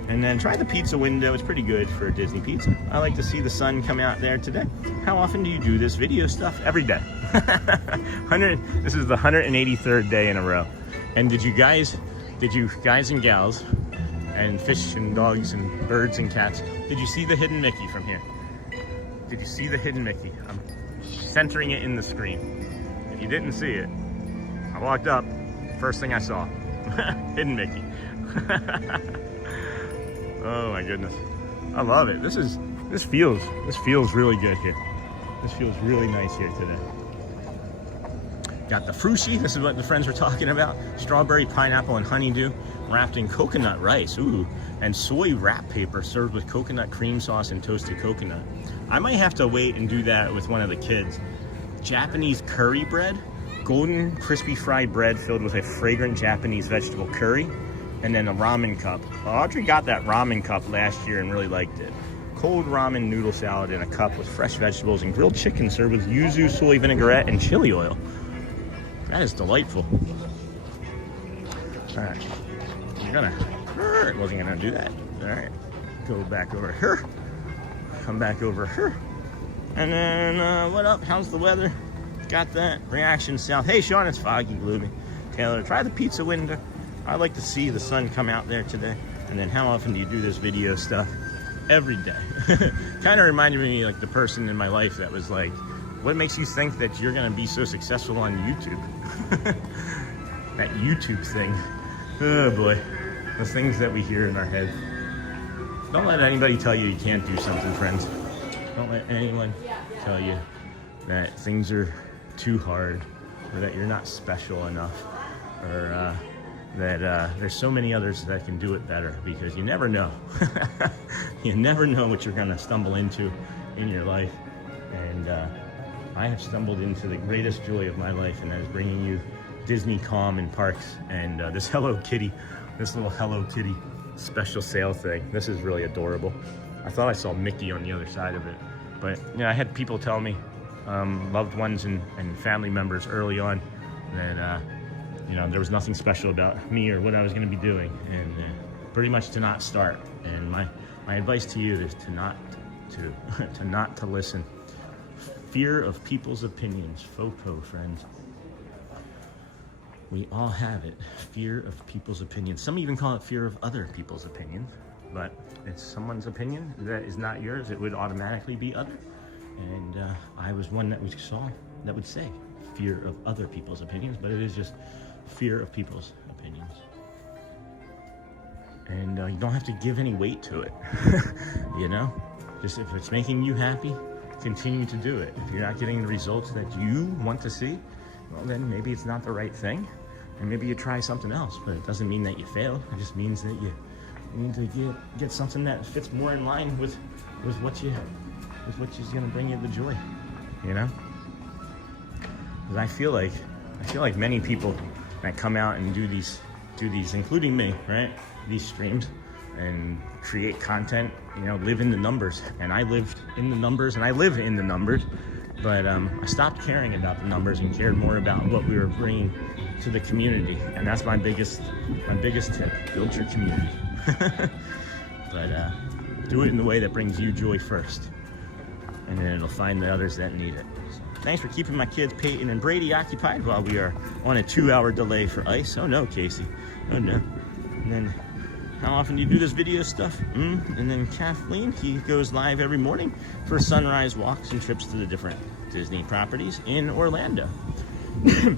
And then try the pizza window. It's pretty good for a Disney pizza. I like to see the sun come out there today. How often do you do this video stuff? Every day. This is the 183rd day in a row. And did you guys and gals and fish and dogs and birds and cats, did you see the hidden Mickey from here? Did you see the hidden Mickey? I'm centering it in the screen. If you didn't see it, I walked up, first thing I saw, hidden Mickey. Oh my goodness, I love it. This feels really good here. This feels really nice here today. Got the frushi. This is what the friends were talking about. Strawberry, pineapple, and honeydew wrapped in coconut rice. Ooh, and soy wrap paper served with coconut cream sauce and toasted coconut. I might have to wait and do that with one of the kids. Japanese curry bread, golden crispy fried bread filled with a fragrant Japanese vegetable curry, and then a ramen cup. Audrey got that ramen cup last year and really liked it. Cold ramen noodle salad in a cup with fresh vegetables and grilled chicken served with yuzu, soy vinaigrette, and chili oil. That is delightful. All right, wasn't gonna do that. All right, go back over here. Come back over here. And then, what up? How's the weather? Got that. Reaction south. Hey, Sean, it's foggy, gloomy. Taylor, try the pizza window. I like to see the sun come out there today. And then how often do you do this video stuff? Every day. Kind of reminded me like the person in my life that was like, what makes you think that you're gonna be so successful on YouTube? That YouTube thing. Oh boy. The things that we hear in our head. Don't let anybody tell you you can't do something, friends. Don't let anyone tell you that things are too hard or that you're not special enough or that there's so many others that can do it better, because you never know. You never know what you're gonna stumble into in your life. And I have stumbled into the greatest joy of my life, and that is bringing you Disney Calm in parks and this Hello Kitty, this little Hello Kitty special sale thing. This is really adorable. I thought I saw Mickey on the other side of it, but you know, I had people tell me, loved ones and family members early on, that you know, there was nothing special about me or what I was going to be doing, and pretty much to not start. And my advice to you is to not to listen. Fear of people's opinions. Faux-po, friends. We all have it. Fear of people's opinions. Some even call it fear of other people's opinions. But it's someone's opinion that is not yours. It would automatically be other. And I was one that would say fear of other people's opinions, but it is just fear of people's opinions. And you don't have to give any weight to it, you know? Just if it's making you happy, continue to do it. If you're not getting the results that you want to see, well, then maybe it's not the right thing. And maybe you try something else, but it doesn't mean that you failed. It just means that you need to get something that fits more in line with what you with what is going to bring you the joy, you know? Because I feel like many people that come out and do these, including me, right? These streams and create content, you know, live in the numbers. And I lived in the numbers, and I live in the numbers. But I stopped caring about the numbers and cared more about what we were bringing to the community. And that's my biggest tip: build your community. But do it in the way that brings you joy first, and then it'll find the others that need it. So, thanks for keeping my kids Peyton and Brady occupied while we are on a 2-hour delay for ice. Oh no, Casey. Oh no. And then, how often do you do this video stuff? And then Kathleen, he goes live every morning for sunrise walks and trips to the different Disney properties in Orlando.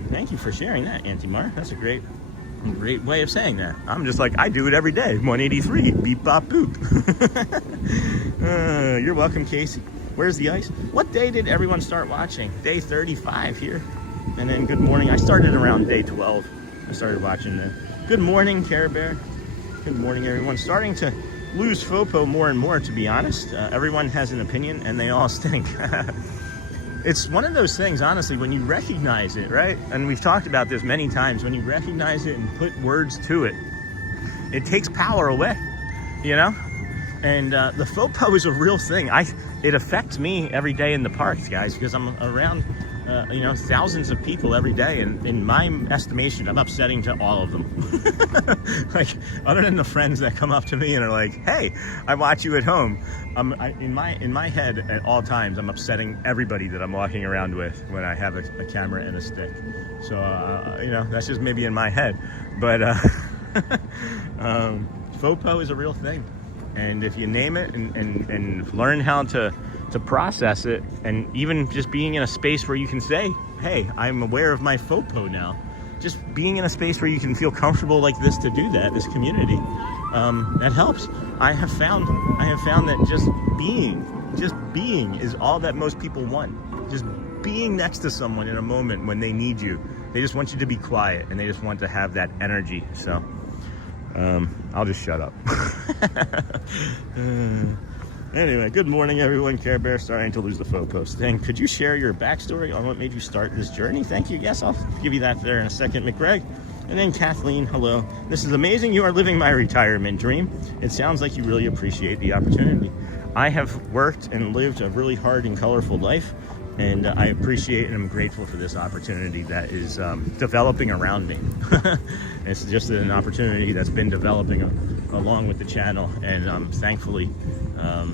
Thank you for sharing that, Auntie Mar. That's a great way of saying that. I'm just like, I do it every day. 183, beep, bop, boop. You're welcome, Casey. Where's the ice? What day did everyone start watching? Day 35 here. And then good morning. I started around day 12. I started watching then. Good morning, Care Bear. Good morning, everyone. Starting to lose FOPO more and more, to be honest. Everyone has an opinion, and they all stink. It's one of those things, honestly, when you recognize it, right? And we've talked about this many times. When you recognize it and put words to it, it takes power away, you know? And the FOPO is a real thing. It affects me every day in the parks, guys, because I'm around you know, thousands of people every day, and in my estimation, I'm upsetting to all of them. Like, other than the friends that come up to me and are like, "Hey, I watch you at home," in my head at all times, I'm upsetting everybody that I'm walking around with when I have a camera and a stick. So you know, that's just maybe in my head, but FOPO is a real thing, and if you name it and learn how to process it, and even just being in a space where you can say, "Hey, I'm aware of my FOPO now." Just being in a space where you can feel comfortable like this to do that, this community, that helps. I have found that just being is all that most people want. Just being next to someone in a moment when they need you. They just want you to be quiet, and they just want to have that energy. So I'll just shut up. Anyway, good morning, everyone. Care Bear starting to lose the FOPO thing. Could you share your backstory on what made you start this journey? Thank you. Yes, I'll give you that there in a second, McGreg. And then Kathleen, hello. This is amazing. You are living my retirement dream. It sounds like you really appreciate the opportunity. I have worked and lived a really hard and colorful life, and I appreciate and I'm grateful for this opportunity that is developing around me. It's just an opportunity that's been developing along with the channel, and I'm thankfully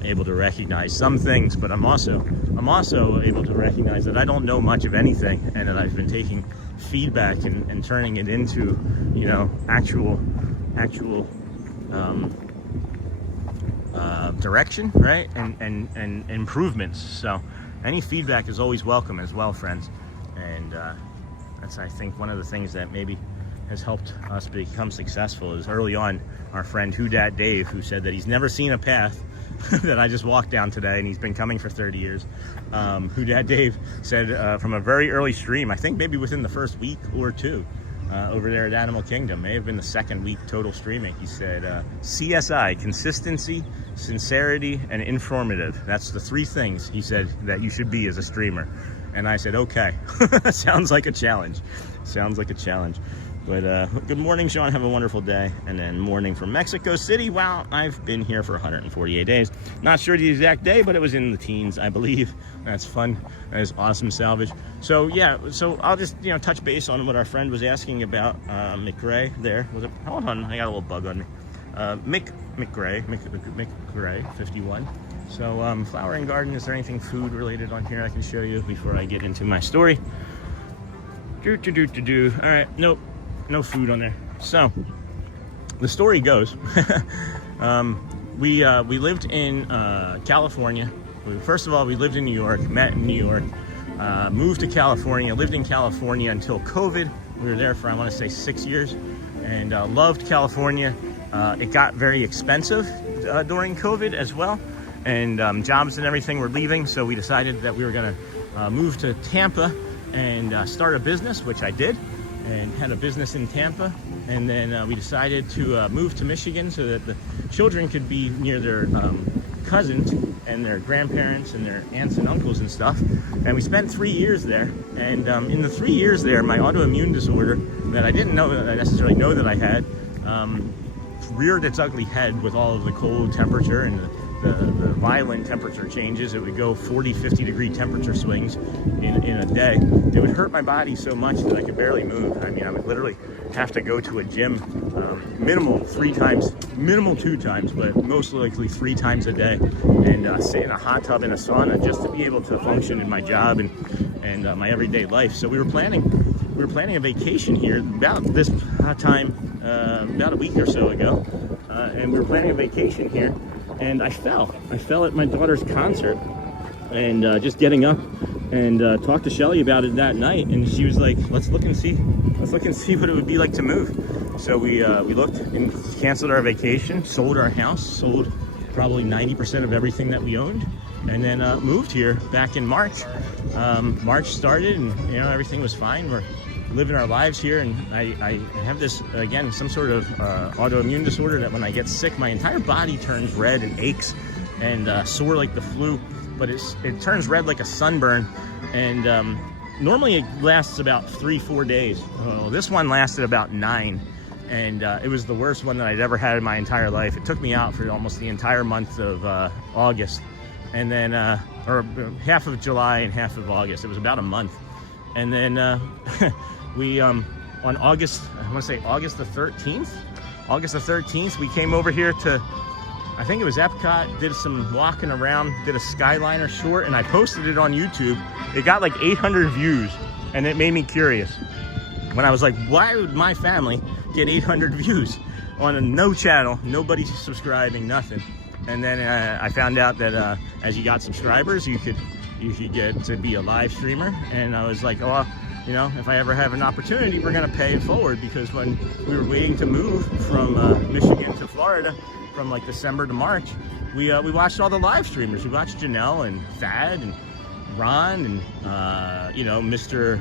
able to recognize some things, but I'm also able to recognize that I don't know much of anything, and that I've been taking feedback and turning it into, you know, actual direction, right? And improvements. So any feedback is always welcome as well, friends. And that's, I think, one of the things that maybe has helped us become successful is early on, our friend Who Dat Dave, who said that he's never seen a path that I just walked down today, and he's been coming for 30 years. Who Dat Dave said from a very early stream, I think maybe within the first week or two, over there at Animal Kingdom, may have been the second week total streaming, he said, CSI, consistency, sincerity, and informative. That's the three things, he said, that you should be as a streamer. And I said, okay. Sounds like a challenge. Sounds like a challenge. But good morning, Sean. Have a wonderful day. And then morning from Mexico City. Wow, I've been here for 148 days. Not sure the exact day, but it was in the teens, I believe. That's fun. That is awesome salvage. So yeah, so I'll just, you know, touch base on what our friend was asking about. McRae there. Was it? Hold on, I got a little bug on me. McRae 51. So flower and garden. Is there anything food related on here I can show you before I get into my story? All right, nope. No food on there. So the story goes, we lived in California. First of all, we lived in New York, met in New York, moved to California, lived in California until COVID. We were there for, I want to say, 6 years, and loved California. it got very expensive during COVID as well, and jobs and everything were leaving, so we decided that we were going to move to Tampa and start a business, which I did, and had a business in Tampa. And then we decided to move to Michigan so that the children could be near their cousins and their grandparents and their aunts and uncles and stuff. And we spent 3 years there. And in the 3 years there, my autoimmune disorder that I didn't know that I necessarily know that I had reared its ugly head with all of the cold temperature and the violent temperature changes. It would go 40, 50 degree temperature swings in a day. It would hurt my body so much that I could barely move. I mean, I would literally have to go to a gym minimal 2 times, but most likely 3 times a day, and sit in a hot tub in a sauna just to be able to function in my job and my everyday life. So we were planning a vacation here about this time, about a week or so ago, and we were planning a vacation here. And I fell at my daughter's concert, and just getting up and talked to Shelly about it that night, and she was like, let's look and see what it would be like to move. So we looked and canceled our vacation, sold our house, sold probably 90% of everything that we owned, and then moved here back in March. March started, and everything was fine. We're living our lives here, and I have this, again, some sort of autoimmune disorder that when I get sick, my entire body turns red and aches and sore like the flu, but it turns red like a sunburn, and normally it lasts about 3-4 days. Well, this one lasted about 9, and it was the worst one that I'd ever had in my entire life. It took me out for almost the entire month of August, and then or half of July and half of August. It was about a month. And then we on August the 13th, we came over here to, I think it was Epcot, did some walking around, did a Skyliner short, and I posted it on YouTube. It got like 800 views, and it made me curious. When I was like, why would my family get 800 views on a no channel, nobody subscribing, nothing? And then I found out that as you got subscribers, you could get to be a live streamer. And I was like, oh, if I ever have an opportunity, we're gonna pay it forward, because when we were waiting to move from Michigan to Florida from like December to March, we watched all the live streamers. We watched Janelle and Thad and Ron and Mr.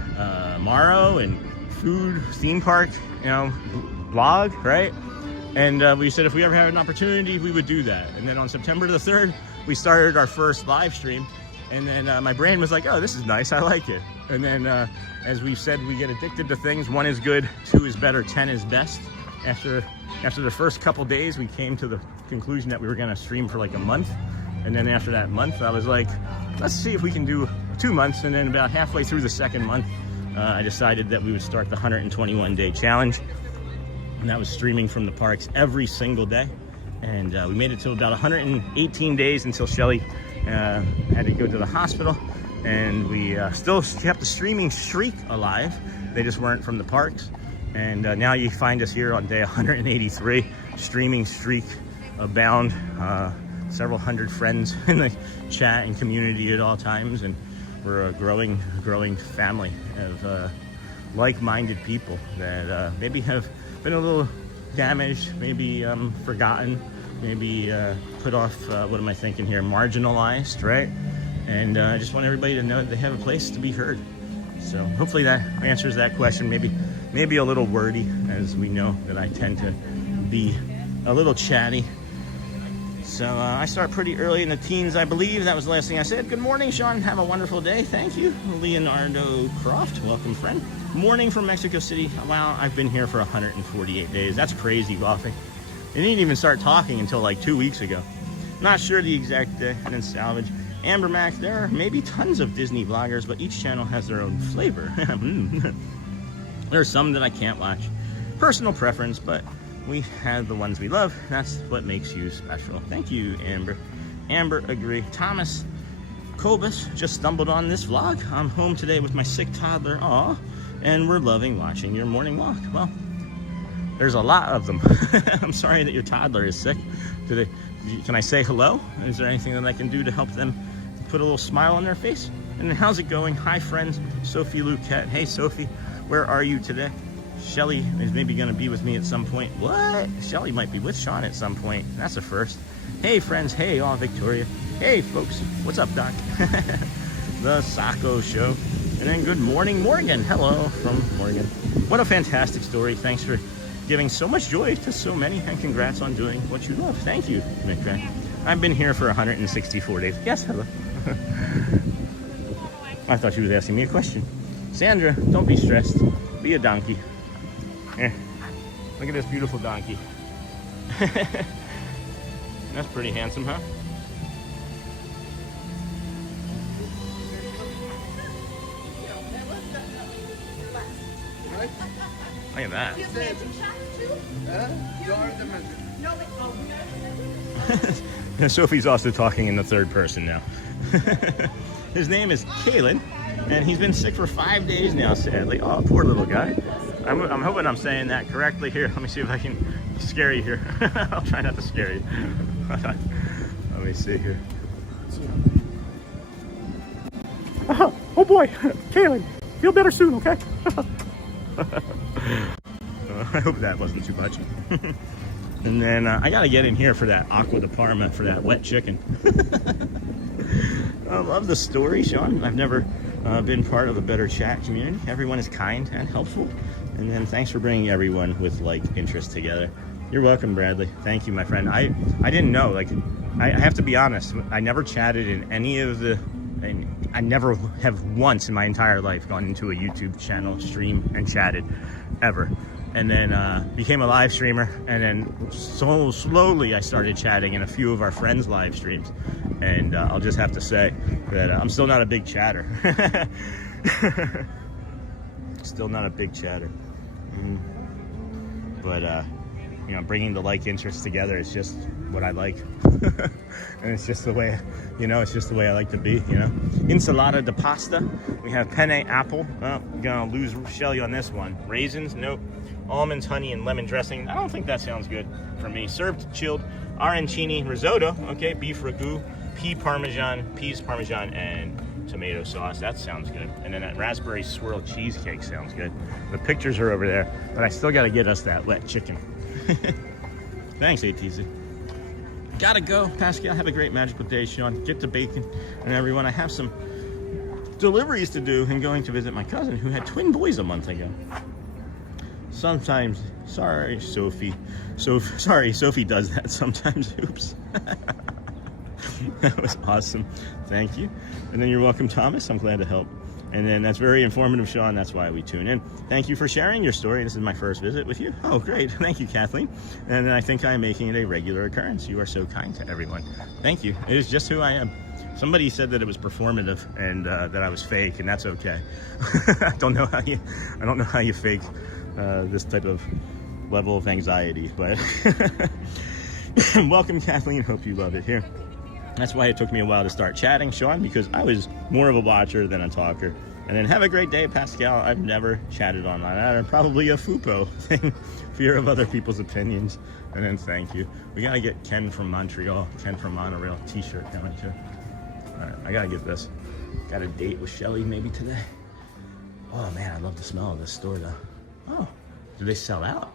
Morrow and Food Theme Park, blog, right? And we said if we ever had an opportunity, we would do that. And then on September the 3rd, we started our first live stream. And then my brain was like, oh, this is nice, I like it. And then as we've said, we get addicted to things. 1 is good, 2 is better, 10 is best. After the first couple days, we came to the conclusion that we were gonna stream for like a month. And then after that month, I was like, let's see if we can do 2 months. And then about halfway through the second month, I decided that we would start the 121-day challenge. And that was streaming from the parks every single day. And we made it to about 118 days until Shelly had to go to the hospital, and we still kept the streaming streak alive. They just weren't from the parks. And now you find us here on day 183, streaming streak abound. Several hundred friends in the chat and community at all times, and we're a growing family of like-minded people that maybe have been a little damaged, maybe forgotten, maybe put off, what am I thinking here, marginalized, right? And I just want everybody to know that they have a place to be heard. So hopefully that answers that question. Maybe a little wordy, as we know that I tend to be a little chatty. So I start pretty early in the teens, I believe. That was the last thing I said. Good morning, Sean. Have a wonderful day. Thank you. Leonardo Croft, welcome, friend. Morning from Mexico City. Wow, I've been here for 148 days. That's crazy, Buffy. They didn't even start talking until like 2 weeks ago. Not sure the exact day. And then Salvage. Amber Max, there are maybe tons of Disney vloggers, but each channel has their own flavor. There are some that I can't watch. Personal preference, but we have the ones we love. That's what makes you special. Thank you, Amber. Amber, agree. Thomas Kobus just stumbled on this vlog. I'm home today with my sick toddler. Aw. And we're loving watching your morning walk. Well, there's a lot of them. I'm sorry that your toddler is sick. Can I say hello? Is there anything that I can do to help them put a little smile on their face? And how's it going? Hi, friends. Sophie Luquette. Hey, Sophie. Where are you today? Shelly is maybe going to be with me at some point. What? Shelly might be with Sean at some point. That's a first. Hey, friends. Hey, all Victoria. Hey, folks. What's up, Doc? The Sacco Show. And then good morning, Morgan. Hello from Morgan. What a fantastic story. Thanks for giving so much joy to so many, and congrats on doing what you love. Thank you, Mick. I've been here for 164 days. Yes, hello. I thought she was asking me a question. Sandra, don't be stressed. Be a donkey. Here, look at this beautiful donkey. That's pretty handsome, huh? Look at that. And Sophie's also talking in the third person now. His name is Kalen, and he's been sick for 5 days now, sadly. Oh, poor little guy. I'm hoping I'm saying that correctly here. Let me see if I can scare you here. I'll try not to scare you. Let me see here. Oh boy, Kalen, feel better soon, okay? I hope that wasn't too much. And then I gotta get in here for that aqua de parma, for that wet chicken. I love the story, Sean. I've never been part of a better chat community. Everyone is kind and helpful. And then thanks for bringing everyone with like interest together. You're welcome, Bradley. Thank you, my friend. I didn't know, like, I have to be honest. I never chatted in any of the, I never have once in my entire life gone into a YouTube channel, stream, and chatted, ever. And then became a live streamer, and then so slowly I started chatting in a few of our friends' live streams. And I'll just have to say that I'm still not a big chatter. Still not a big chatter. But you know, bringing the like interests together is just what I like. And it's just the way, you know, it's just the way I like to be, you know. Insalata de pasta. We have penne apple. Oh, I'm gonna lose Shelly on this one. Raisins, nope. Almonds, honey, and lemon dressing. I don't think that sounds good for me. Served chilled arancini risotto. Okay, beef ragu, peas parmesan, and tomato sauce. That sounds good. And then that raspberry swirl cheesecake sounds good. The pictures are over there, but I still got to get us that wet chicken. Thanks, ATZ. Gotta go, Pascal. Have a great magical day, Sean. Get to bacon and everyone. I have some deliveries to do and going to visit my cousin who had twin boys a month ago. Sometimes, sorry, Sophie. Sorry, Sophie does that sometimes. Oops. That was awesome. Thank you. And then you're welcome, Thomas. I'm glad to help. And then that's very informative, Sean. That's why we tune in. Thank you for sharing your story. This is my first visit with you. Oh, great. Thank you, Kathleen. And I think I'm making it a regular occurrence. You are so kind to everyone. Thank you. It is just who I am. Somebody said that it was performative and that I was fake, and that's okay. I don't know how you fake this type of level of anxiety, but welcome, Kathleen. Hope you love it here. That's why it took me a while to start chatting, Sean, because I was more of a watcher than a talker. And then have a great day, Pascal. I've never chatted online. I'm probably a FUPO thing, fear of other people's opinions. And then thank you. We gotta get Ken from Montreal, Ken from Montreal t-shirt coming too. All right, I gotta get this. Got a date with Shelly maybe today. Oh man, I love the smell of this store though. Oh, do they sell out?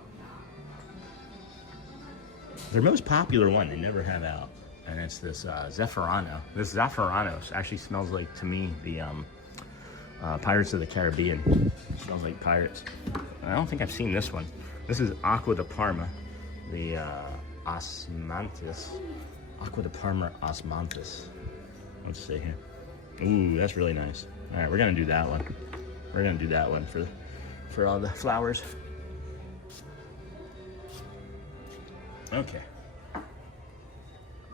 Their most popular one, they never have out. And it's this Zaffarano. This Zaffarano actually smells like, to me, the Pirates of the Caribbean. It smells like pirates. I don't think I've seen this one. This is Aqua de Parma, the Osmanthus. Aqua de Parma Osmanthus. Let's see here. Ooh, that's really nice. All right, we're gonna do that one. We're gonna do that one for all the flowers. Okay.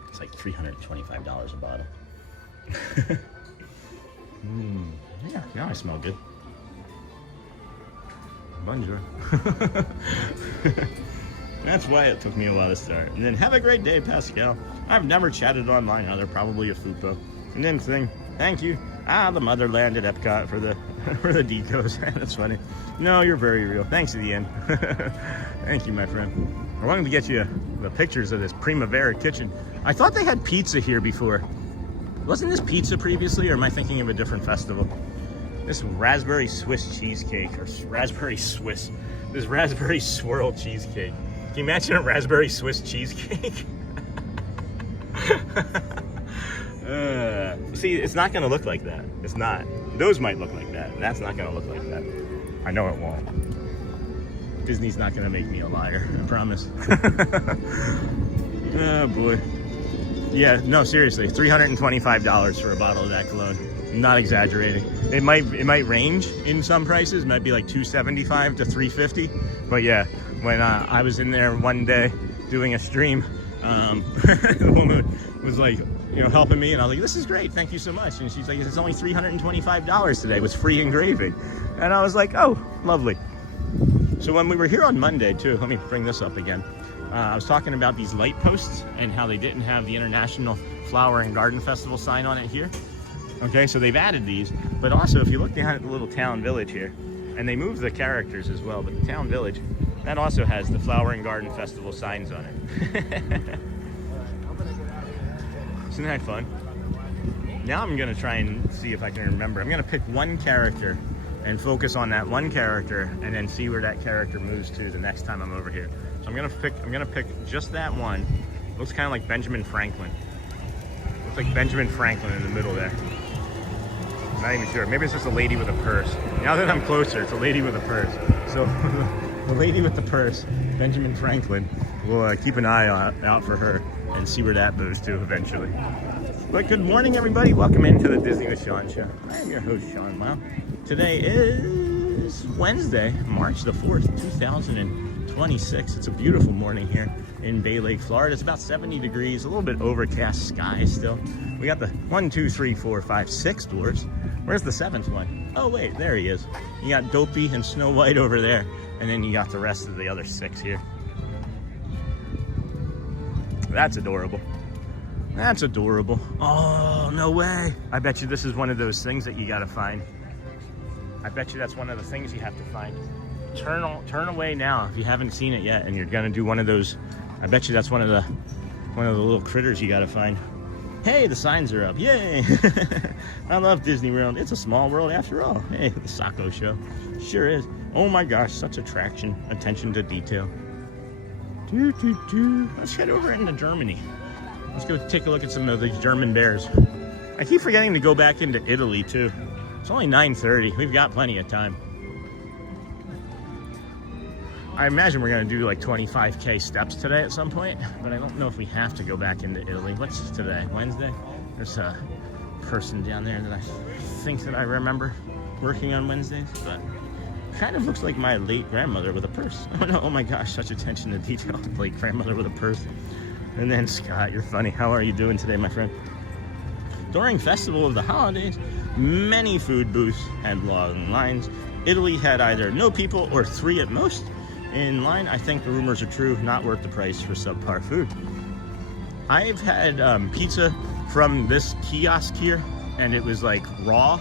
It's like $325 a bottle. Yeah, now I smell good. Bonjour. That's why it took me a while to start. And then have a great day, Pascal. I've never chatted online either, probably a FUPO. And then thank you. The motherland at Epcot for the for the decos. That's funny. No, you're very real. Thanks at the end. Thank you, my friend. I wanted to get you the pictures of this Primavera kitchen. I thought they had pizza here before. Wasn't this pizza previously, or am I thinking of a different festival? This raspberry Swiss cheesecake, or raspberry Swiss, this raspberry swirl cheesecake. Can you imagine a raspberry Swiss cheesecake? See, it's not gonna look like that. It's not. Those might look like that. That's not gonna look like that. I know it won't. Disney's not gonna make me a liar, I promise. Oh boy. Yeah, no, seriously, $325 for a bottle of that cologne. I'm not exaggerating. It might range in some prices. It might be like $275 to $350. But yeah, when I was in there one day doing a stream, the woman was like, you know, helping me, and I was like, this is great, thank you so much. And she's like, it's only $325 today with free engraving. And I was like, oh, lovely. So when we were here on Monday too, let me bring this up again. I was talking about these light posts and how they didn't have the International Flower and Garden Festival sign on it here. Okay, so they've added these, but also if you look down at the little town village here, and they moved the characters as well, but the town village, that also has the Flower and Garden Festival signs on it. Isn't that fun? Now I'm gonna try and see if I can remember. I'm gonna pick one character and focus on that one character and then see where that character moves to the next time I'm over here. So I'm gonna pick just that one. Looks kind of like Benjamin Franklin. Looks like Benjamin Franklin in the middle there. Not even sure. Maybe it's just a lady with a purse. Now that I'm closer, it's a lady with a purse. So the lady with the purse, Benjamin Franklin, we'll keep an eye out for her and see where that moves to eventually. But good morning, everybody. Welcome into the Disney with Sean show. I am your host, Sean Lau. Today is Wednesday, March the 4th, 2026. It's a beautiful morning here in Bay Lake, Florida. It's about 70 degrees, a little bit overcast sky still. We got the 1, 2, 3, 4, 5, 6 dwarfs. Where's the 7th one? Oh wait, there he is. You got Dopey and Snow White over there, and then you got the rest of the other 6 here. That's adorable. That's adorable. Oh, no way. I bet you this is one of those things that you gotta find. I bet you that's one of the things you have to find. Turn away now if you haven't seen it yet and you're gonna do one of those. I bet you that's one of the little critters you gotta find. Hey, the signs are up. Yay! I love Disney World. It's a small world after all. Hey, the Sacco show. Sure is. Oh my gosh, such attention to detail. Let's head over into Germany. Let's go take a look at some of these German bears. I keep forgetting to go back into Italy too. It's only 9:30. We've got plenty of time. I imagine we're gonna do like 25K steps today at some point, but I don't know if we have to go back into Italy. What's today? Wednesday? There's a person down there that I think that I remember working on Wednesdays, but kind of looks like my late grandmother with a purse. Oh no, oh my gosh, such attention to detail. Late grandmother with a purse. And then Scott, you're funny. How are you doing today, my friend? During Festival of the Holidays, many food booths had long lines. Italy had either no people or 3 at most in line. I think the rumors are true, not worth the price for subpar food. I've had pizza from this kiosk here, and it was like raw,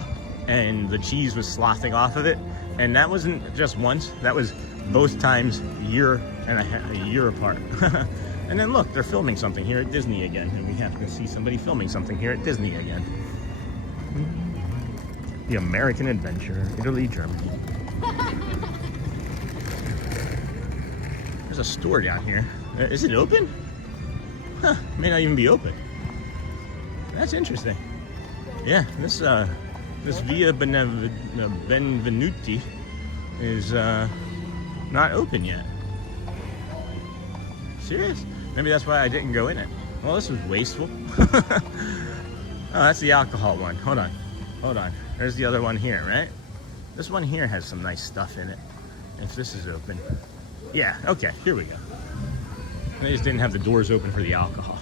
and the cheese was sloshing off of it. And that wasn't just once, that was both times a year apart. And then look, they're filming something here at Disney again, and we have to see somebody filming something here at Disney again. The American Adventure, Italy, Germany. There's a store down here. Is it open? Huh, may not even be open. That's interesting. Yeah, this Via Benvenuti is not open yet. Serious? Maybe that's why I didn't go in it. Well, this was wasteful. Oh, that's the alcohol one. Hold on. There's the other one here, right? This one here has some nice stuff in it. If this is open. Yeah, okay, here we go. They just didn't have the doors open for the alcohol.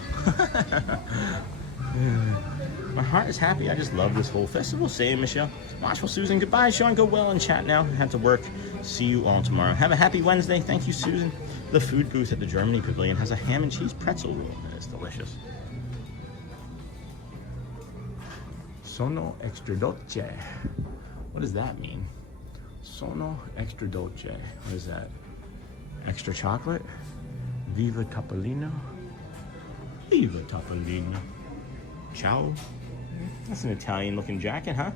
My heart is happy. I just love this whole festival. Same, Michelle. Watchful Susan. Goodbye, Sean. Go well in chat now. I have to work. See you all tomorrow. Have a happy Wednesday. Thank you, Susan. The food booth at the Germany Pavilion has a ham and cheese pretzel roll, and it's delicious. Sono extra dolce. What does that mean? Sono extra dolce. What is that? Extra chocolate? Viva Topolino? Viva Topolino. Ciao. That's an Italian looking jacket, huh?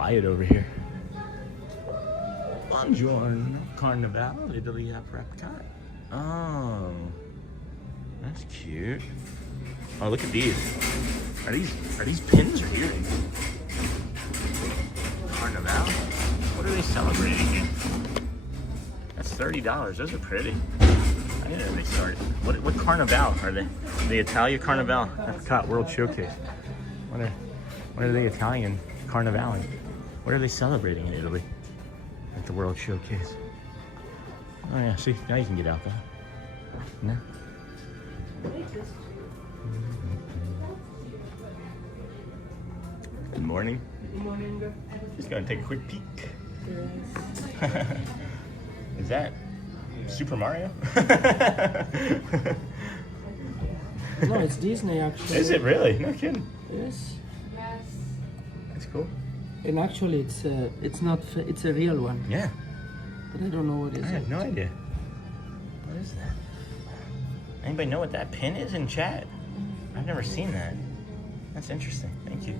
quiet over here. Buongiorno, Carnival, Italy at Epcot. Oh, that's cute. Oh, look at these. Are these pins or earrings? Carnival? What are they celebrating here? That's $30. Those are pretty. I didn't know they started. What Carnival are they? The Italia Carnival Epcot World Showcase. What are the Italian Carnivali? What are they celebrating in Italy at the World Showcase? Oh yeah, see, now you can get out there. No? Good morning. Good morning. Just gonna take a quick peek. Is that Super Mario? No, it's Disney actually. Is it really? No kidding. Yes. That's cool. And actually, it's not. It's a real one. Yeah. But I don't know what it is. I have no idea. What is that? Anybody know what that pin is in chat? I've never seen that. That's interesting. Thank you.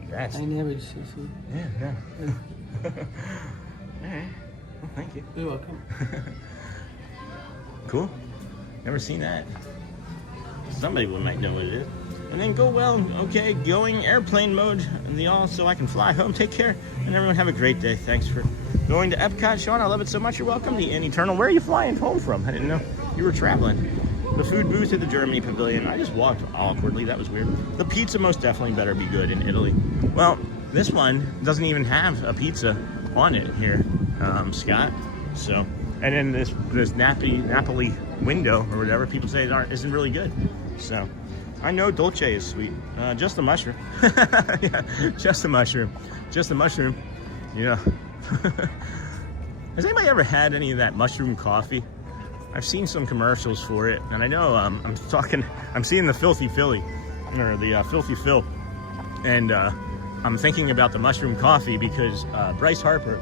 Congrats. I never see. Yeah, yeah. All right. Well, thank you. You're welcome. Cool. Never seen that. Somebody might know what it is. And then go well. Okay, going airplane mode. And so I can fly home. Take care. And everyone have a great day. Thanks for going to Epcot. Sean, I love it so much. You're welcome. The Eternal. Where are you flying home from? I didn't know you were traveling. The food booth at the Germany Pavilion. I just walked awkwardly. That was weird. The pizza most definitely better be good in Italy. Well, this one doesn't even have a pizza on it here, Scott. So, and then this Napoli window or whatever people say isn't really good. So, I know dolce is sweet. Just the mushroom. Yeah, just the mushroom. Just the mushroom. Yeah. Has anybody ever had any of that mushroom coffee? I've seen some commercials for it, and I know I'm seeing the Filthy Philly, or the Filthy Phil, and I'm thinking about the mushroom coffee because Bryce Harper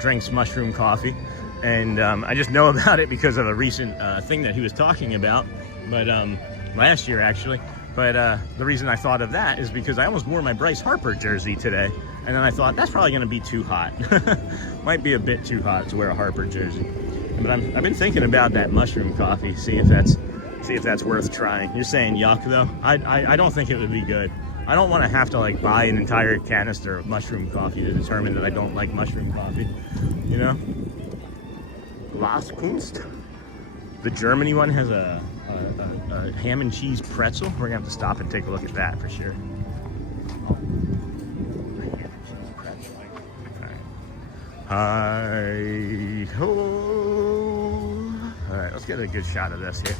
drinks mushroom coffee, and I just know about it because of a recent thing that he was talking about, but last year actually. But the reason I thought of that is because I almost wore my Bryce Harper jersey today, and then I thought that's probably going to be too hot. Might be a bit too hot to wear a Harper jersey. But I've been thinking about that mushroom coffee. See if that's worth trying. You're saying yuck though. I don't think it would be good. I don't want to have to like buy an entire canister of mushroom coffee to determine that I don't like mushroom coffee. You know. Glaskunst. The Germany one has a ham and cheese pretzel. We're gonna have to stop and take a look at that for sure. Hi ho! All right, let's get a good shot of this here.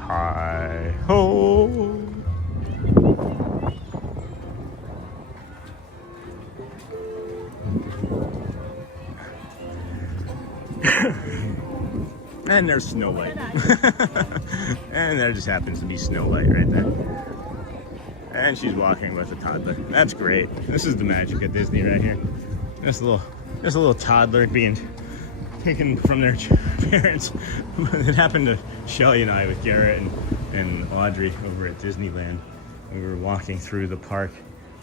Hi ho! And there's Snow White. And there just happens to be Snow White right there. And she's walking with a toddler. That's great. This is the magic of Disney right here. This little toddler being taken from their parents. It happened to Shelly and I with Garrett and Audrey over at Disneyland. We were walking through the park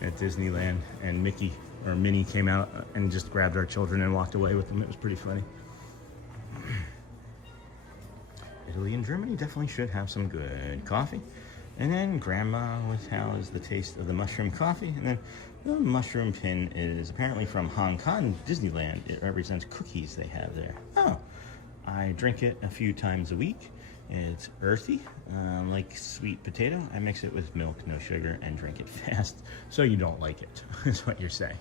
at Disneyland, and Minnie came out and just grabbed our children and walked away with them. It was pretty funny. Italy and Germany definitely should have some good coffee. And then Grandma with how is the taste of the mushroom coffee. And then the mushroom pin is apparently from Hong Kong Disneyland. It represents cookies they have there. Oh, I drink it a few times a week. It's earthy, like sweet potato. I mix it with milk, no sugar, and drink it fast. So you don't like it, is what you're saying.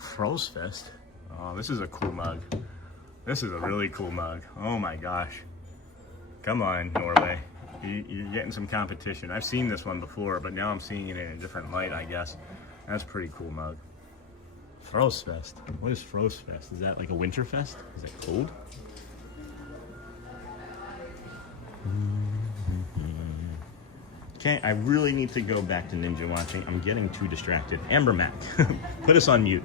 Frostfest. Oh, this is a cool mug. This is a really cool mug. Oh my gosh. Come on, Norway. You're getting some competition. I've seen this one before, but now I'm seeing it in a different light, I guess. That's a pretty cool mug. Frostfest. What is Frostfest? Is that like a winter fest? Is it cold? Okay, I really need to go back to ninja watching. I'm getting too distracted. Amber Mac, put us on mute.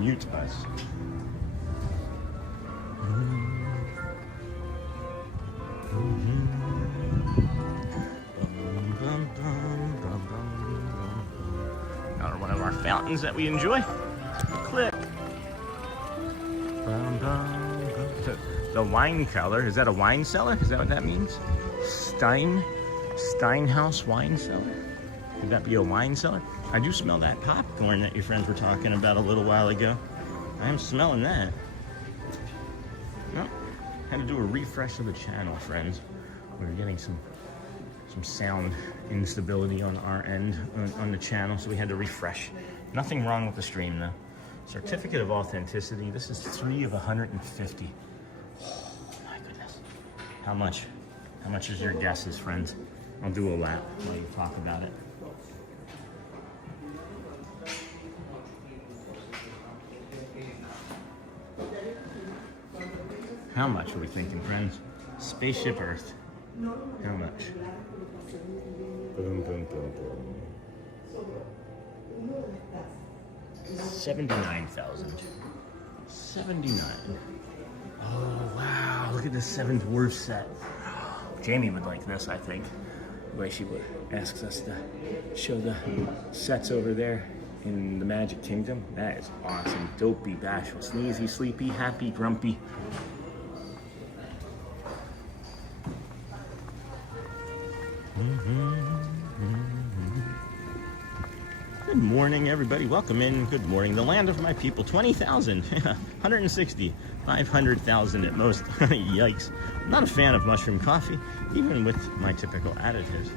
Mute us. Another one of our fountains that we enjoy. Click. The wine cellar. Is that a wine cellar? Is that what that means? Steinhouse wine cellar? Could that be a wine cellar? I do smell that popcorn that your friends were talking about a little while ago. I am smelling that. Well, had to do a refresh of the channel, friends. We were getting some sound instability on our end on the channel, so we had to refresh. Nothing wrong with the stream though. Certificate of authenticity. This is 3 of 150. Oh my goodness. How much? How much is your guesses, friends? I'll do a lap while you talk about it. How much are we thinking, friends? Spaceship Earth. How much? Boom, boom, boom, boom. 79,000. 79. Oh, wow. Look at this Seven Dwarfs set. Jamie would like this, I think. The way she would asks us to show the sets over there in the Magic Kingdom. That is awesome. Dopey, bashful, sneezy, sleepy, happy, grumpy. Good morning, everybody. Welcome in. Good morning. The land of my people. 20,000. 160. 500,000 at most. Yikes. I'm not a fan of mushroom coffee, even with my typical additives.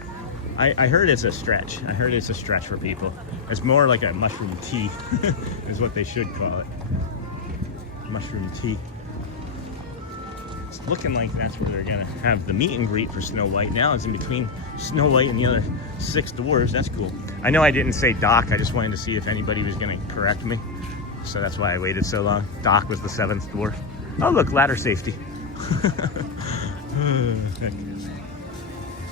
I heard it's a stretch. I heard it's a stretch for people. It's more like a mushroom tea, is what they should call it. Mushroom tea. It's looking like that's where they're gonna have the meet and greet for Snow White. Now it's in between Snow White and the other 6 dwarves. That's cool. I know I didn't say Doc. I just wanted to see if anybody was gonna correct me. So that's why I waited so long. Doc was the 7th dwarf. Oh look, ladder safety.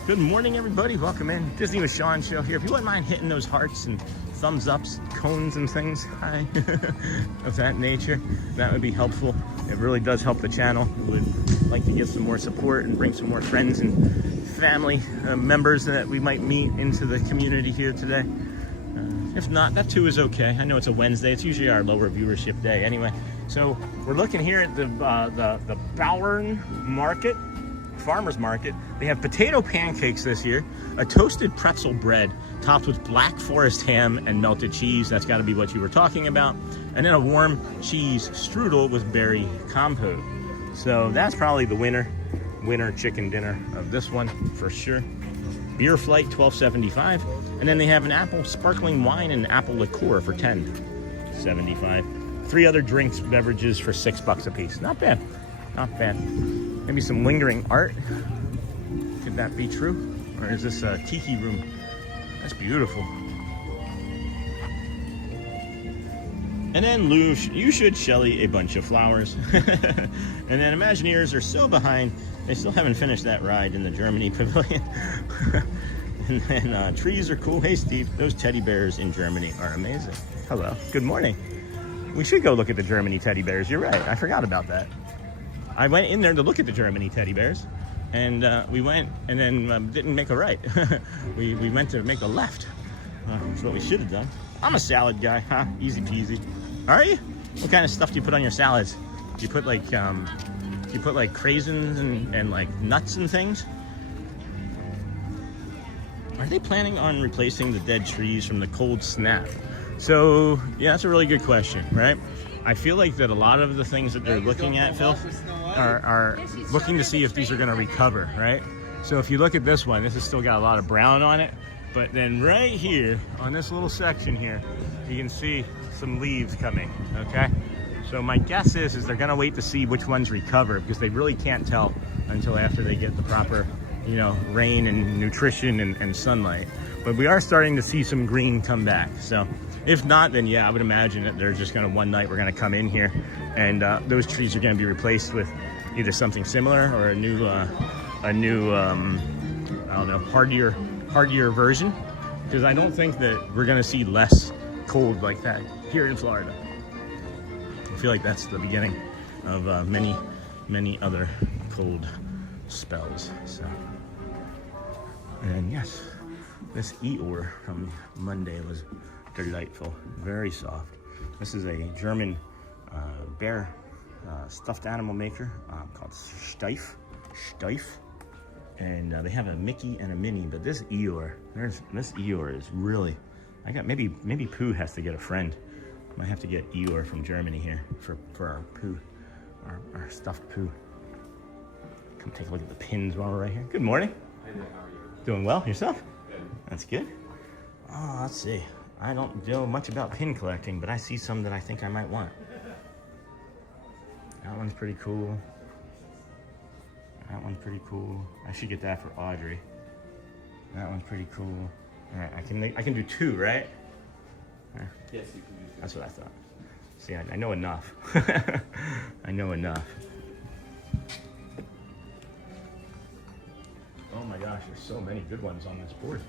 Good morning, everybody. Welcome in. Disney with Sean show here. If you wouldn't mind hitting those hearts and thumbs ups, cones and things, hi, of that nature, that would be helpful. It really does help the channel. We would like to get some more support and bring some more friends and family members that we might meet into the community here today. If not, that too is okay. I know it's a Wednesday. It's usually our lower viewership day anyway. So we're looking here at the Bowern Market, Farmer's Market. They have potato pancakes this year, a toasted pretzel bread topped with black forest ham and melted cheese. That's got to be what you were talking about. And then a warm cheese strudel with berry compote. So that's probably the winner chicken dinner of this one for sure. Beer flight, $12.75. And then they have an apple sparkling wine and apple liqueur for $10.75. 3 other drinks, beverages for $6 a piece. Not bad, not bad. Maybe some lingering art. Could that be true? Or is this a tiki room? That's beautiful. And then you should Shelly a bunch of flowers. And then Imagineers are so behind, they still haven't finished that ride in the Germany pavilion. And then trees are cool. Hey Steve, those teddy bears in Germany are amazing. Hello, good morning. We should go look at the Germany teddy bears. You're right, I forgot about that. I went in there to look at the Germany teddy bears, and we went and then didn't make a right. we went to make a left. That's what we should have done. I'm a salad guy, huh? Easy peasy. Are you? What kind of stuff do you put on your salads? Do you put like craisins and like nuts and things? Are they planning on replacing the dead trees from the cold snap? So yeah, that's a really good question, right? I feel like that a lot of the things that they're looking at, Phil, are looking to see if these are going to recover, right? So if you look at this one, this has still got a lot of brown on it, but then right here on this little section here, you can see some leaves coming, okay? So my guess is they're going to wait to see which ones recover, because they really can't tell until after they get the proper, you know, rain and nutrition and sunlight. But we are starting to see some green come back. So If not, then yeah, I would imagine that they're just gonna, one night we're gonna come in here and those trees are gonna be replaced with either something similar or a new I don't know, hardier version, because I don't think that we're gonna see less cold like that here in Florida. I feel like that's the beginning of many other cold spells. So, and yes, this Eeyore from Monday was delightful, very soft. This is a German bear stuffed animal maker called Steif, and they have a Mickey and a Minnie. But this Eeyore, this Eeyore is really, I got maybe Pooh has to get a friend. Might have to get Eeyore from Germany here for our Pooh, our stuffed Pooh. Come take a look at the pins while we're right here. Good morning. Hi there, how are you? Doing well yourself? Good. That's good. Oh, let's see. I don't know much about pin collecting, but I see some that I think I might want. That one's pretty cool. That one's pretty cool. I should get that for Audrey. That one's pretty cool. All right, I can do two, right? Yes, you can do that. That's what I thought. See, I know enough. I know enough. Oh my gosh, there's so many good ones on this board.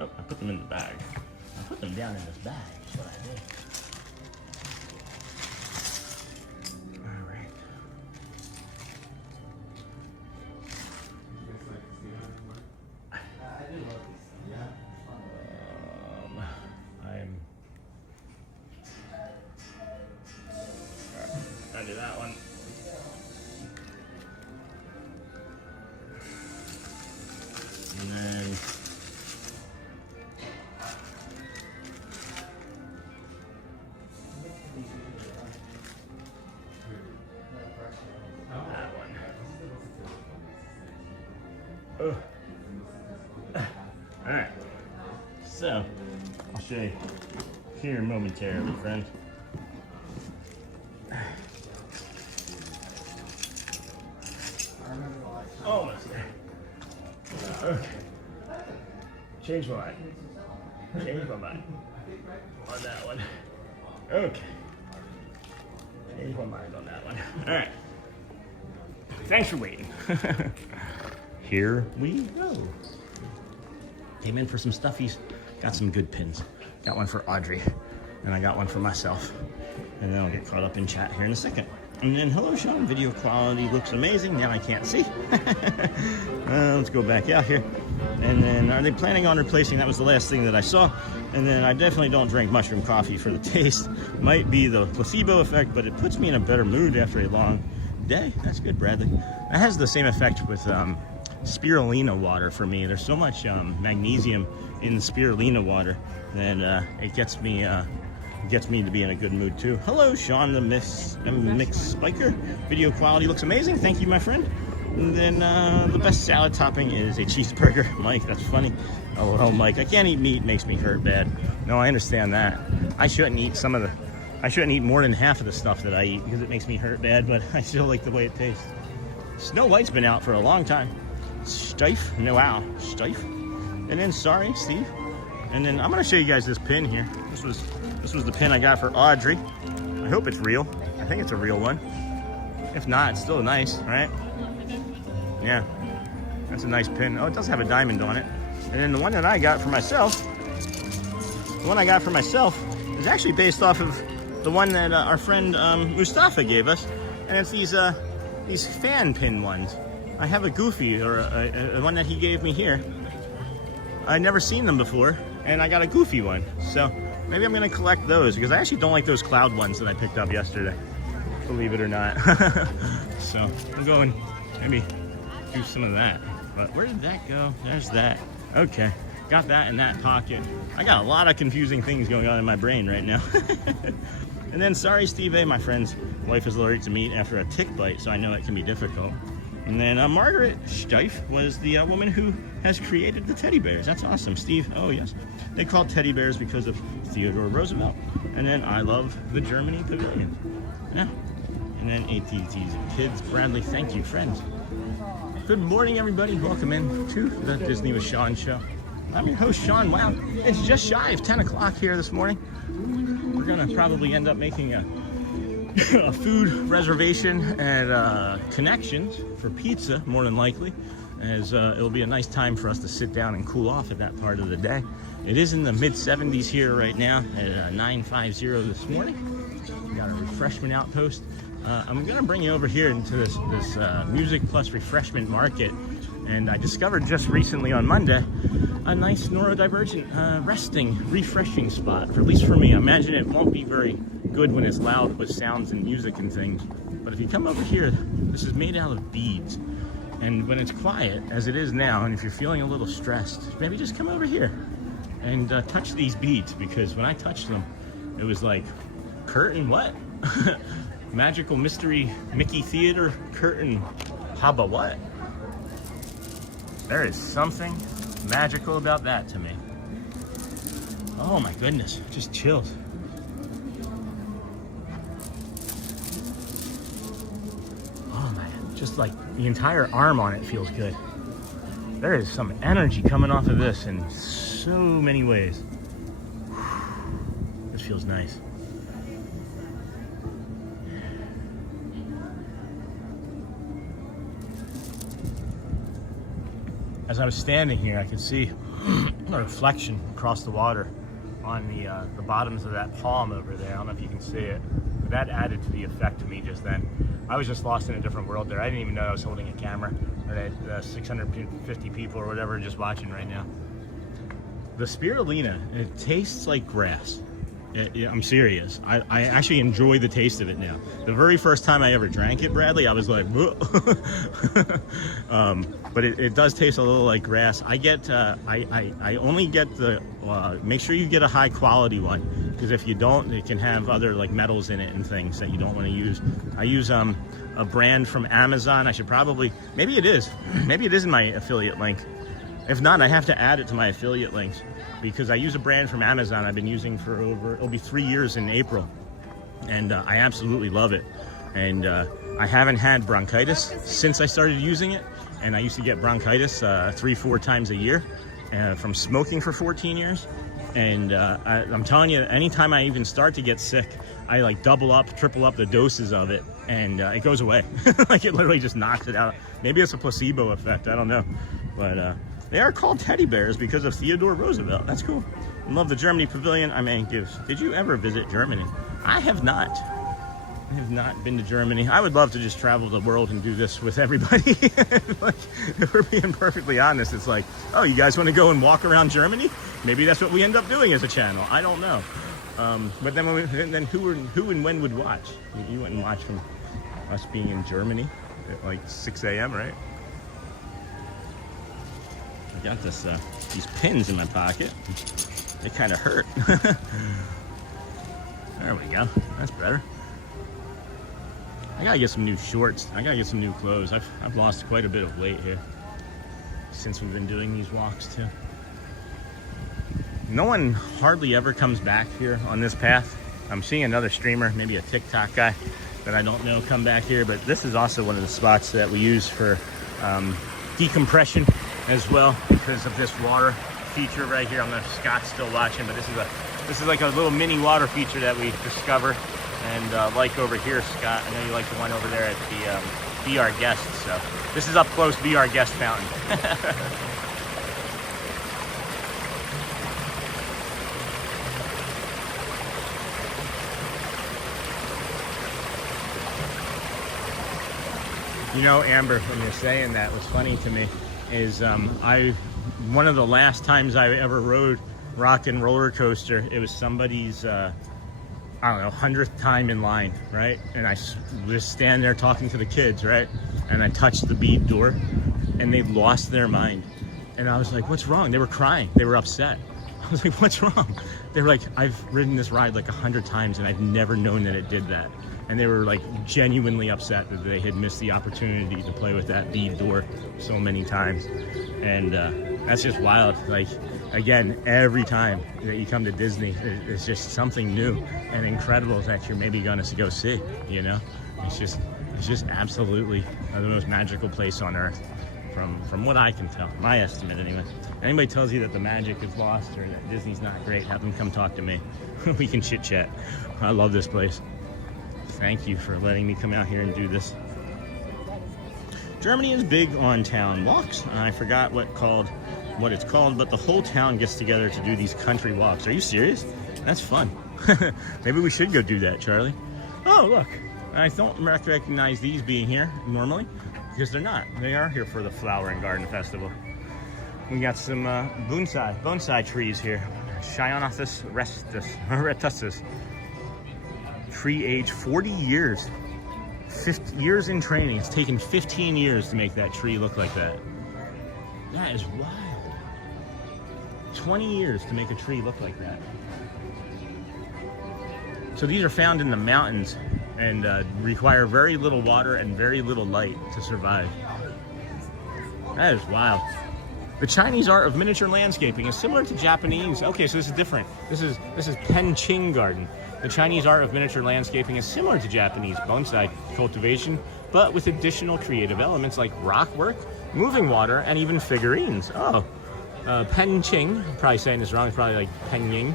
Oh, I put them in the bag. I put them down in this bag, is what I did. All right. I do that one. And then that one. Oh. All right. So I'll show you here momentarily, friends. Almost there. Okay. Change my mind. Change my mind. On that one. Okay. Change my mind on that one. Alright. Thanks for waiting. Here we go. Came in for some stuffies. Got some good pins. Got one for Audrey. And I got one for myself. And then I'll get caught up in chat here in a second. And then, hello, Sean. Video quality looks amazing. Now I can't see. Let's go back out here. And then, are they planning on replacing? That was the last thing that I saw. And then, I definitely don't drink mushroom coffee for the taste. Might be the placebo effect, but it puts me in a better mood after a long day. That's good, Bradley. That has the same effect with spirulina water for me. There's so much magnesium in the spirulina water that it gets me to be in a good mood too. Hello, Sean, the mixed spiker. Video quality looks amazing. Thank you, my friend. And then the best salad topping is a cheeseburger. Mike, that's funny. Oh, well, Mike, I can't eat meat. It makes me hurt bad. No, I understand that. I shouldn't eat more than half of the stuff that I eat because it makes me hurt bad, but I still like the way it tastes. Snow White's been out for a long time. Steif, no, wow, Steif. And then, sorry, Steve. And then I'm gonna show you guys this pin here. This was the pin I got for Audrey. I hope it's real. I think it's a real one. If not, it's still nice, right? Yeah, that's a nice pin. Oh, it does have a diamond on it. And then the one that I got for myself, is actually based off of the one that our friend Mustafa gave us. And it's these fan pin ones. I have a Goofy, or a one that he gave me here. I'd never seen them before, and I got a Goofy one. So maybe I'm gonna collect those because I actually don't like those cloud ones that I picked up yesterday, believe it or not. So I'm going maybe do some of that. But where did that go? There's that. Okay, got that in that pocket. I got a lot of confusing things going on in my brain right now. And then, sorry, Steve A, my friend's wife is allergic to meat after a tick bite, so I know it can be difficult. And then Margaret Steif was the woman who has created the teddy bears. That's awesome, Steve. Oh, yes. They called teddy bears because of Theodore Roosevelt. And then I love the Germany Pavilion. Yeah. And then ATT's kids. Bradley, thank you, friends. Good morning, everybody. Welcome in to the Disney with Sean show. I'm your host, Sean. Wow, it's just shy of 10 o'clock here this morning. We're gonna probably end up making a food reservation at Connections for pizza, more than likely, as it'll be a nice time for us to sit down and cool off at that part of the day. It is in the mid-70s here right now at 9:50 this morning. We got a refreshment outpost. I'm gonna bring you over here into this music plus refreshment market, and I discovered just recently on Monday a nice neurodivergent resting, refreshing spot, at least for me. I imagine it won't be very good when it's loud with sounds and music and things, but if you come over here, this is made out of beads, and when it's quiet, as it is now, and if you're feeling a little stressed, maybe just come over here and touch these beads, because when I touched them, it was like, curtain what? Magical Mystery Mickey Theater curtain haba what? There is something magical about that to me. Oh my goodness, just chills. Oh man, just like the entire arm on it feels good. There is some energy coming off of this in so many ways. This feels nice. As I was standing here, I could see a reflection across the water on the bottoms of that palm over there. I don't know if you can see it, but that added to the effect to me just then. I was just lost in a different world there. I didn't even know I was holding a camera, or that 650 people or whatever just watching right now. The spirulina, it tastes like grass. I'm serious. I actually enjoy the taste of it now. The very first time I ever drank it, Bradley, I was like, but it does taste a little like grass. I get, I only get the, make sure you get a high quality one, because if you don't, it can have other like metals in it and things that you don't want to use. I use a brand from Amazon. I should probably, maybe it is in my affiliate link. If not, I have to add it to my affiliate links, because I use a brand from Amazon I've been using for it'll be 3 years in April, and I absolutely love it. And I haven't had bronchitis since I started using it, and I used to get bronchitis 3-4 times a year from smoking for 14 years. And I'm telling you, anytime I even start to get sick, I like double up, triple up the doses of it, and it goes away. Like it literally just knocks it out. Maybe it's a placebo effect, I don't know, but they are called teddy bears because of Theodore Roosevelt. That's cool. I love the Germany Pavilion. I mean, did you ever visit Germany? I have not. I have not been to Germany. I would love to just travel the world and do this with everybody. Like, if we're being perfectly honest, it's like, oh, you guys want to go and walk around Germany? Maybe that's what we end up doing as a channel. I don't know. But then who and when would watch? You wouldn't watch from us being in Germany at like 6 a.m., right? I got these pins in my pocket. They kind of hurt. There we go. That's better. I gotta get some new shorts. I gotta get some new clothes. I've lost quite a bit of weight here since we've been doing these walks too. No one hardly ever comes back here on this path. I'm seeing another streamer, maybe a TikTok guy that I don't know, come back here, but this is also one of the spots that we use for decompression as well, because of this water feature right here. I don't know if Scott's still watching, but this is like a little mini water feature that we discovered. And like over here, Scott, I know you like the one over there at the Be Our Guest. So this is up close, Be Our Guest fountain. You know, Amber, when you're saying that, what's funny to me is one of the last times I ever rode Rock and Roller Coaster, it was somebody's I don't know, 100th time in line, right? And I just stand there talking to the kids, right? And I touched the bead door, and they lost their mind. And I was like, what's wrong? They were crying. They were upset. I was like, what's wrong? They were like, I've ridden this ride like 100 times, and I've never known that it did that. And they were like genuinely upset that they had missed the opportunity to play with that bead door so many times. And that's just wild. Like, again, every time that you come to Disney, it's just something new and incredible that you're maybe gonna go see, you know? It's just absolutely the most magical place on earth. from what I can tell, my estimate anyway. Anybody tells you that the magic is lost or that Disney's not great, have them come talk to me. We can chit chat. I love this place. Thank you for letting me come out here and do this. Germany is big on town walks. I forgot what it's called, but the whole town gets together to do these country walks. Are you serious? That's fun. Maybe we should go do that, Charlie. Oh, look. I don't recognize these being here normally because they're not. They are here for the Flower and Garden Festival. We got some bonsai trees here. Chionothus retustus. Tree age 40 years. 50 years in training. It's taken 15 years to make that tree look like that. That is wild. 20 years to make a tree look like that. So these are found in the mountains and require very little water and very little light to survive. That is wild. The Chinese art of miniature landscaping is similar to Japanese. Okay, so this is different. This is Penqing Garden. The Chinese art of miniature landscaping is similar to Japanese bonsai cultivation, but with additional creative elements like rock work, moving water, and even figurines. Oh, Penqing, I'm probably saying this wrong, it's probably like Penqing,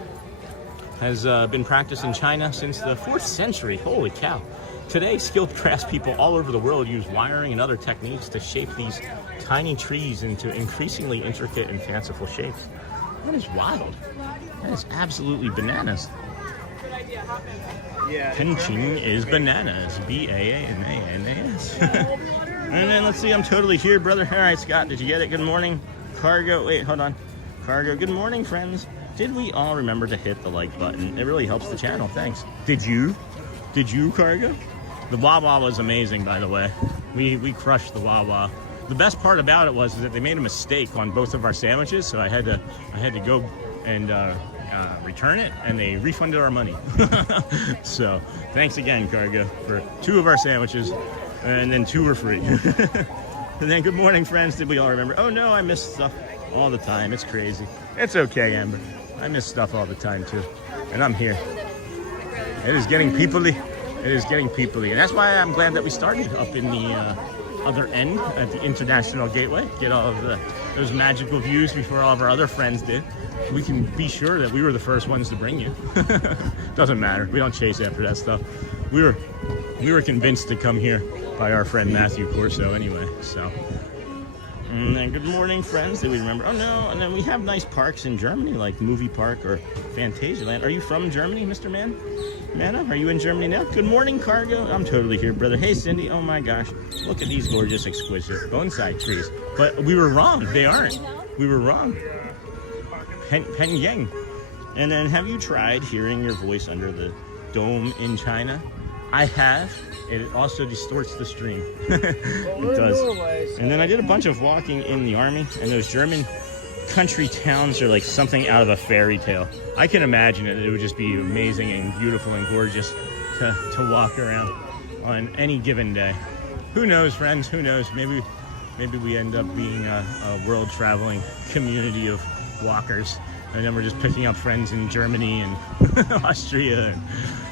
has been practiced in China since the 4th century. Holy cow. Today, skilled craftspeople all over the world use wiring and other techniques to shape these tiny trees into increasingly intricate and fanciful shapes. That is wild. That is absolutely bananas. Penqing is bananas. B-A-N-A-N-A-S. And then let's see, I'm totally here, brother. All right, Scott, did you get it? Good morning. Cargo, wait, hold on. Cargo, good morning, friends. Did we all remember to hit the like button? It really helps the channel, thanks. Did you? Did you, Cargo? The Wawa was amazing, by the way. We crushed the Wawa. The best part about it was that they made a mistake on both of our sandwiches, so I had to go and return it, and they refunded our money. So thanks again, Cargo, for 2 of our sandwiches, and then 2 were free. And then good morning, friends. Did we all remember? Oh no, I miss stuff all the time. It's crazy. It's okay, Amber. I miss stuff all the time too, and I'm here. It is getting peoply. It is getting peoply, and that's why I'm glad that we started up in the other end at the International Gateway. Get all of those magical views before all of our other friends did. We can be sure that we were the first ones to bring you. Doesn't matter. We don't chase after that stuff. We were convinced to come here by our friend Matthew Corso anyway. So, and then good morning, friends. Did we remember? Oh no! And then we have nice parks in Germany, like Movie Park or Phantasialand. Are you from Germany, Mr. Man? Manna, are you in Germany now? Good morning, Cargo. I'm totally here, brother. Hey, Cindy. Oh my gosh. Look at these gorgeous, exquisite bonsai trees. But we were wrong. They aren't. We were wrong. Penqing. And then have you tried hearing your voice under the dome in China? I have. It also distorts the stream. It does. And then I did a bunch of walking in the army, and those German country towns are like something out of a fairy tale. I can imagine it. It would just be amazing and beautiful and gorgeous to walk around on any given day. Who knows, friends? Who knows? Maybe we end up being a world traveling community of walkers, and then we're just picking up friends in Germany and Austria and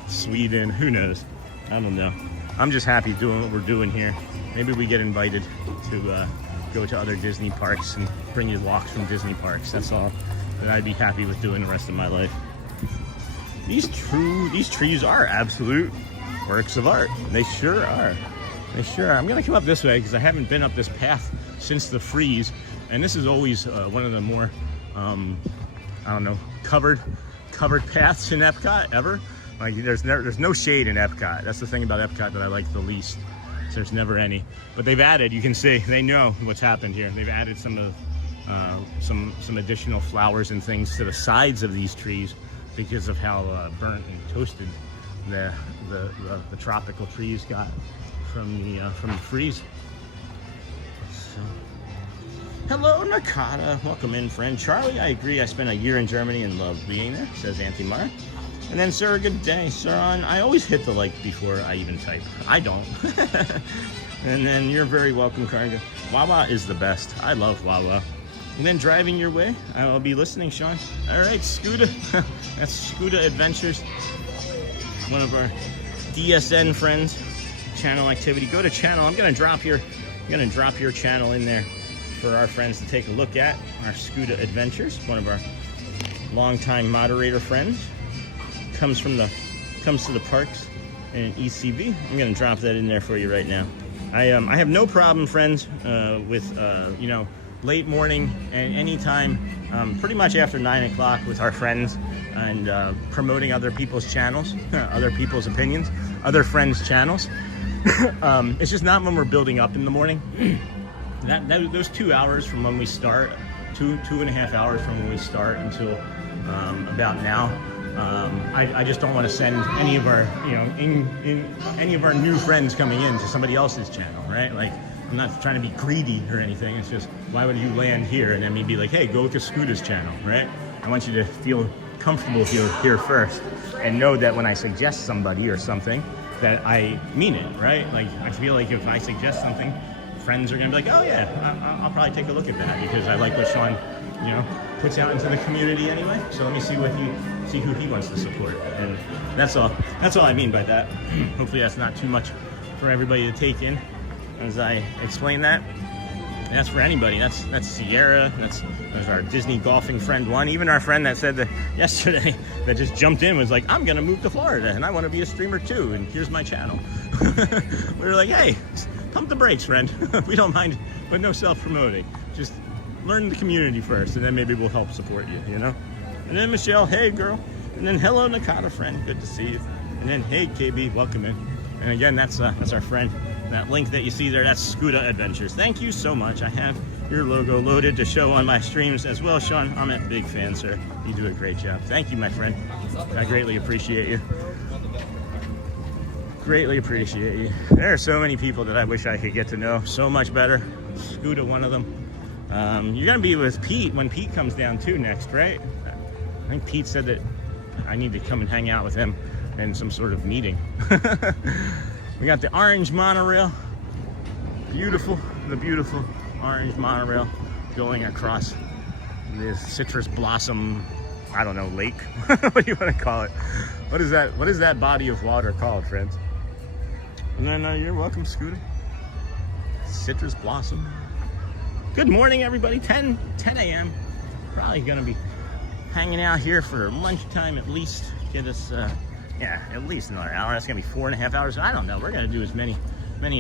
Sweden. Who knows? I don't know. I'm just happy doing what we're doing here. Maybe we get invited to go to other Disney parks and bring you walks from Disney parks. That's all that I'd be happy with doing the rest of my life. These trees are absolute works of art. They sure are. They sure are. I'm gonna come up this way because I haven't been up this path since the freeze, and this is always one of the more I don't know, covered paths in Epcot ever. Like there's no shade in Epcot. That's the thing about Epcot that I like the least. There's never any, but they've added. You can see they know what's happened here. They've added some of some additional flowers and things to the sides of these trees because of how burnt and toasted the tropical trees got from the freeze. So, hello, Nakata. Welcome in, friend. Charlie, I agree. I spent a year in Germany and loved being there, says Auntie Mara. And then, sir, good day. Sir, I always hit the like before I even type. I don't. And then, you're very welcome, Cargo. Wawa is the best. I love Wawa. And then, driving your way, I'll be listening, Sean. All right, Scuda. That's Scuda Adventures. One of our DSN friends. Channel activity. Go to channel. I'm gonna drop your channel in there for our friends to take a look at our Scuda Adventures. One of our longtime moderator friends comes to the parks in an ECV. I'm gonna drop that in there for you right now. I have no problem, friends, with you know, late morning and anytime, pretty much after 9 o'clock with our friends and promoting other people's channels, other people's opinions, other friends' channels. It's just not when we're building up in the morning. Those 2 hours from when we start, two and a half hours from when we start until about now, I just don't want to send any of our, you know, any of our new friends coming in to somebody else's channel, right? Like, I'm not trying to be greedy or anything. It's just, why would you land here and then me be like, hey, go to Scuda's channel, right? I want you to feel comfortable here first and know that when I suggest somebody or something, that I mean it, right? Like, I feel like if I suggest something, friends are gonna be like, oh yeah, I'll probably take a look at that because I like what Sean, you know, puts out into the community anyway. So let me see who he wants to support, and that's all I mean by that. Hopefully that's not too much for everybody to take in as I explain that. And that's for anybody. That's Sierra. That's our Disney golfing friend one. Even our friend that said that yesterday that just jumped in was like, I'm gonna move to Florida and I want to be a streamer too, and here's my channel. We were like, hey, pump the brakes, friend. We don't mind, but no self-promoting. Just learn the community first, and then maybe we'll help support you, you know? And then Michelle, hey girl. And then hello Nakata friend, good to see you. And then hey KB, welcome in. And again, that's our friend. That link that you see there, that's Scuda Adventures. Thank you so much. I have your logo loaded to show on my streams as well, Sean. I'm a big fan, sir. You do a great job. Thank you, my friend. I greatly appreciate you. Greatly appreciate you. There are so many people that I wish I could get to know so much better. Scuda, one of them. You're gonna be with Pete when Pete comes down too next, right? I think Pete said that I need to come and hang out with him in some sort of meeting. We got the orange monorail. Beautiful, the beautiful orange monorail going across this citrus blossom, I don't know, lake. What do you want to call it? What is that body of water called, friends? And then you're welcome, Scooter. Citrus blossom. Good morning, everybody. 10 a.m. Probably gonna be hanging out here for lunchtime at least. Get us, yeah, at least another hour. That's gonna be 4.5 hours. I don't know. We're gonna do as many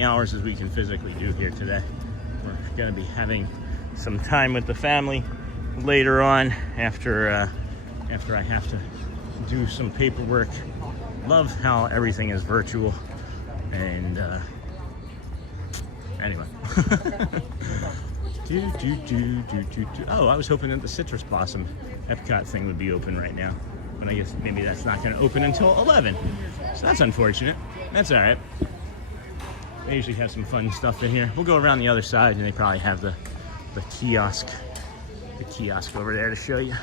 hours as we can physically do here today. We're gonna be having some time with the family later on after I have to do some paperwork. Love how everything is virtual, and anyway. Oh, I was hoping that the citrus blossom Epcot thing would be open right now, but I guess maybe that's not going to open until 11. So that's unfortunate. That's all right. They usually have some fun stuff in here. We'll go around the other side, and they probably have the kiosk over there to show you.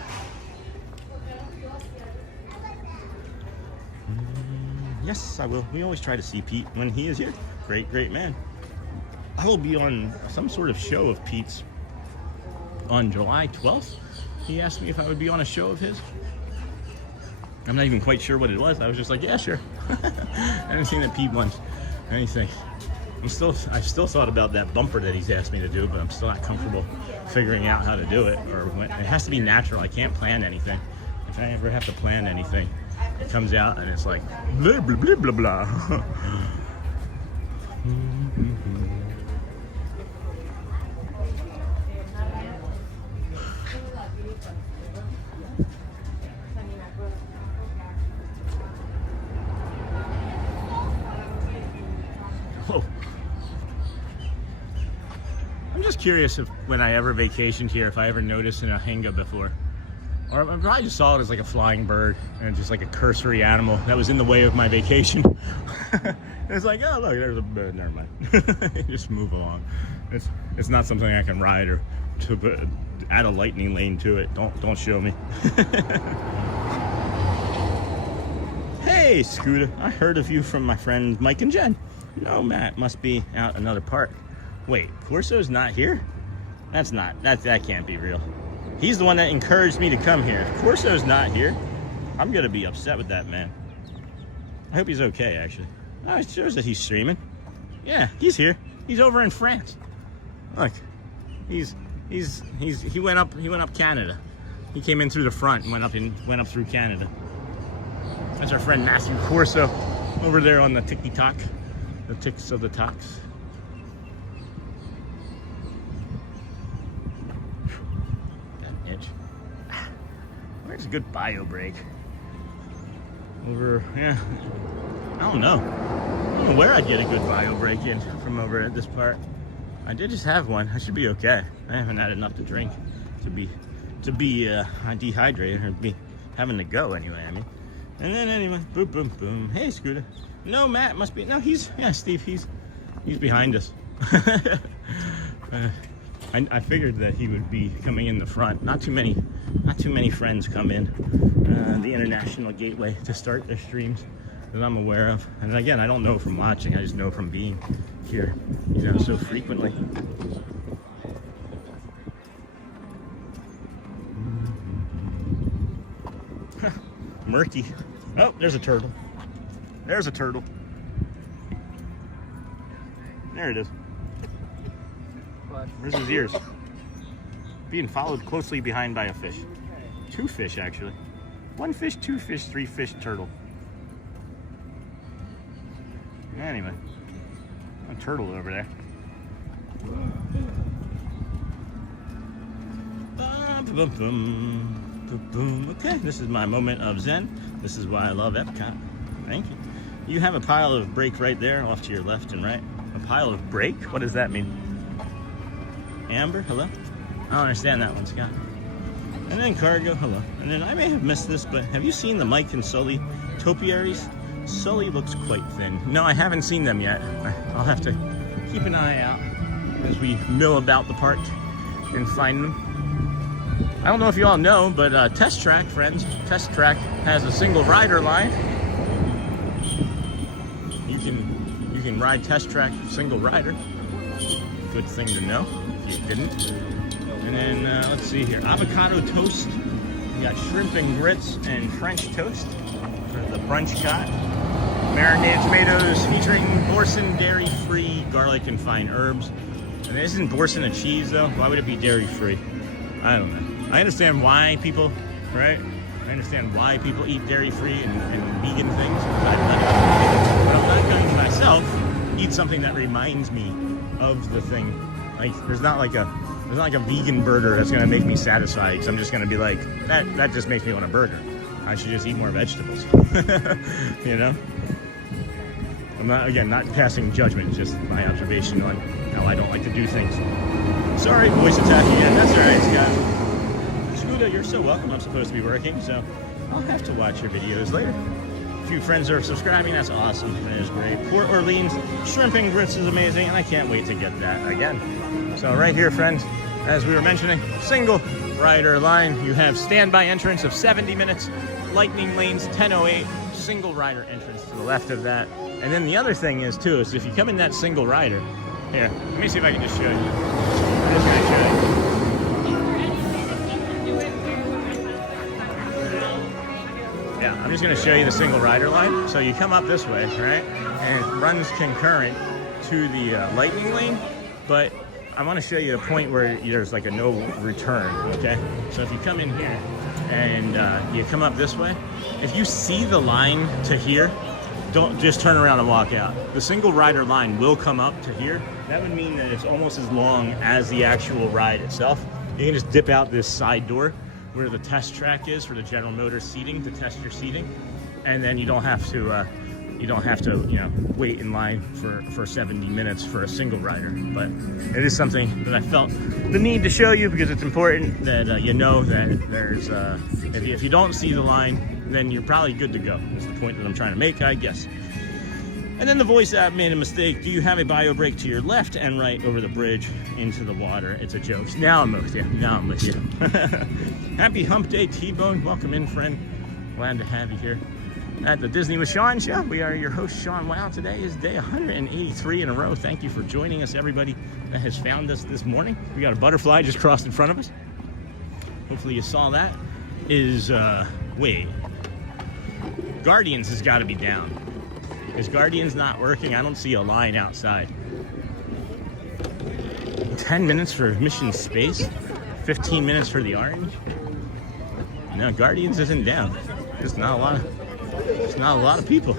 Yes, I will. We always try to see Pete when he is here. Great man. I will be on some sort of show of Pete's on July 12th. He asked me if I would be on a show of his. I'm not even quite sure what it was. I was just like, yeah, sure. I haven't seen that Pete wants anything. I still thought about that bumper that he's asked me to do, but I'm still not comfortable figuring out how to do it. Or when, it has to be natural. I can't plan anything. If I ever have to plan anything, it comes out and it's like blah blah blah blah blah. I'm just curious if when I ever vacationed here, if I ever noticed an ahinga before. Or I probably just saw it as like a flying bird and just like a cursory animal that was in the way of my vacation. It's like, oh look, there's a bird, never mind. Just move along. It's not something I can ride or to add a lightning lane to it. Don't show me. Hey Scooter, I heard of you from my friend Mike and Jen. No, Matt must be out another part. Wait, Corso's not here? That can't be real. He's the one that encouraged me to come here. If Corso's not here, I'm gonna be upset with that man. I hope he's okay, actually. Oh, it shows that he's streaming. Yeah, he's here. He's over in France. Look, he's He went up Canada. He came in through the front and went up through Canada. That's our friend Matthew Corso over there on the ticky-tock, the ticks of the talks. Got an itch. Where's a good bio break? Over, yeah, I don't know where I'd get a good bio break in from over at this part. I did just have one. I should be okay. I haven't had enough to drink to be dehydrated or be having to go anyway. I mean, and then anyway, boom, boom, boom. Hey, Scooter. No, Matt must be. No, Steve. He's behind us. I figured that he would be coming in the front. Not too many friends come in the international gateway to start their streams that I'm aware of. And again, I don't know from watching. I just know from being here, so frequently. Murky. Oh, there's a turtle. There's a turtle. There it is. Where's his ears? Being followed closely behind by a fish. 2 fish, actually. 1 fish, 2 fish, 3 fish, turtle. Anyway, a turtle over there. Okay, this is my moment of zen. This is why I love Epcot. Thank you. You have a pile of break right there, off to your left and right. A pile of break? What does that mean? Amber, hello? I don't understand that one, Scott. And then cargo, hello. And then I may have missed this, but have you seen the Mike and Sully topiaries? Sully looks quite thin. No, I haven't seen them yet. I'll have to keep an eye out as we mill about the park and find them. I don't know if you all know, but Test Track, friends, Test Track has a single rider line. You can ride Test Track single rider. Good thing to know if you didn't. And then let's see here, avocado toast. We got shrimp and grits and French toast for the brunch cut. Marinated tomatoes featuring boursin, dairy-free, garlic, and fine herbs. And isn't boursin a cheese though? Why would it be dairy-free? I don't know. I understand why people, right? I understand why people eat dairy-free and vegan things. But I'm not going to myself eat something that reminds me of the thing. Like there's not like a vegan burger that's gonna make me satisfied. Because I'm just gonna be like that just makes me want a burger. I should just eat more vegetables. I'm not passing judgment, just my observation on how I don't like to do things. Sorry, voice attack again. That's alright, Scott. Scooter, you're so welcome. I'm supposed to be working, so I'll have to watch your videos later. A few friends are subscribing. That's awesome. That is great. Port Orleans shrimp and grits is amazing, and I can't wait to get that again. So right here, friends, as we were mentioning, single rider line. You have standby entrance of 70 minutes, lightning lanes 10:08, single rider entrance to the left of that. And then the other thing is too, is if you come in that single rider, here, let me see if I can just show you. I'm just gonna show you. Yeah, I'm just gonna show you the single rider line. So you come up this way, right? And it runs concurrent to the lightning lane, but I want to show you a point where there's like a no return, okay? So if you come in here and you come up this way, if you see the line to here, don't just turn around and walk out. The single rider line will come up to here. That would mean that it's almost as long as the actual ride itself. You can just dip out this side door where the test track is for the General Motors seating to test your seating, and then you don't have to wait in line for 70 minutes for a single rider. But it is something that I felt the need to show you because it's important that you know that there's if you don't see the line, then you're probably good to go. That's the point that I'm trying to make, I guess. And then the voice app made a mistake. Do you have a bio break to your left and right over the bridge into the water? It's a joke. Now I'm with you. Now I'm with you. Happy Hump Day, T-Bone. Welcome in, friend. Glad to have you here at the Disney with Sean show. We are your host, Sean. Wow, today is day 183 in a row. Thank you for joining us, everybody that has found us this morning. We got a butterfly just crossed in front of us. Hopefully you saw that. Wait. Guardians has got to be down. Is Guardians not working? I don't see a line outside. 10 minutes for Mission Space, 15 minutes for the Orange. No, Guardians isn't down. There's not a lot of people.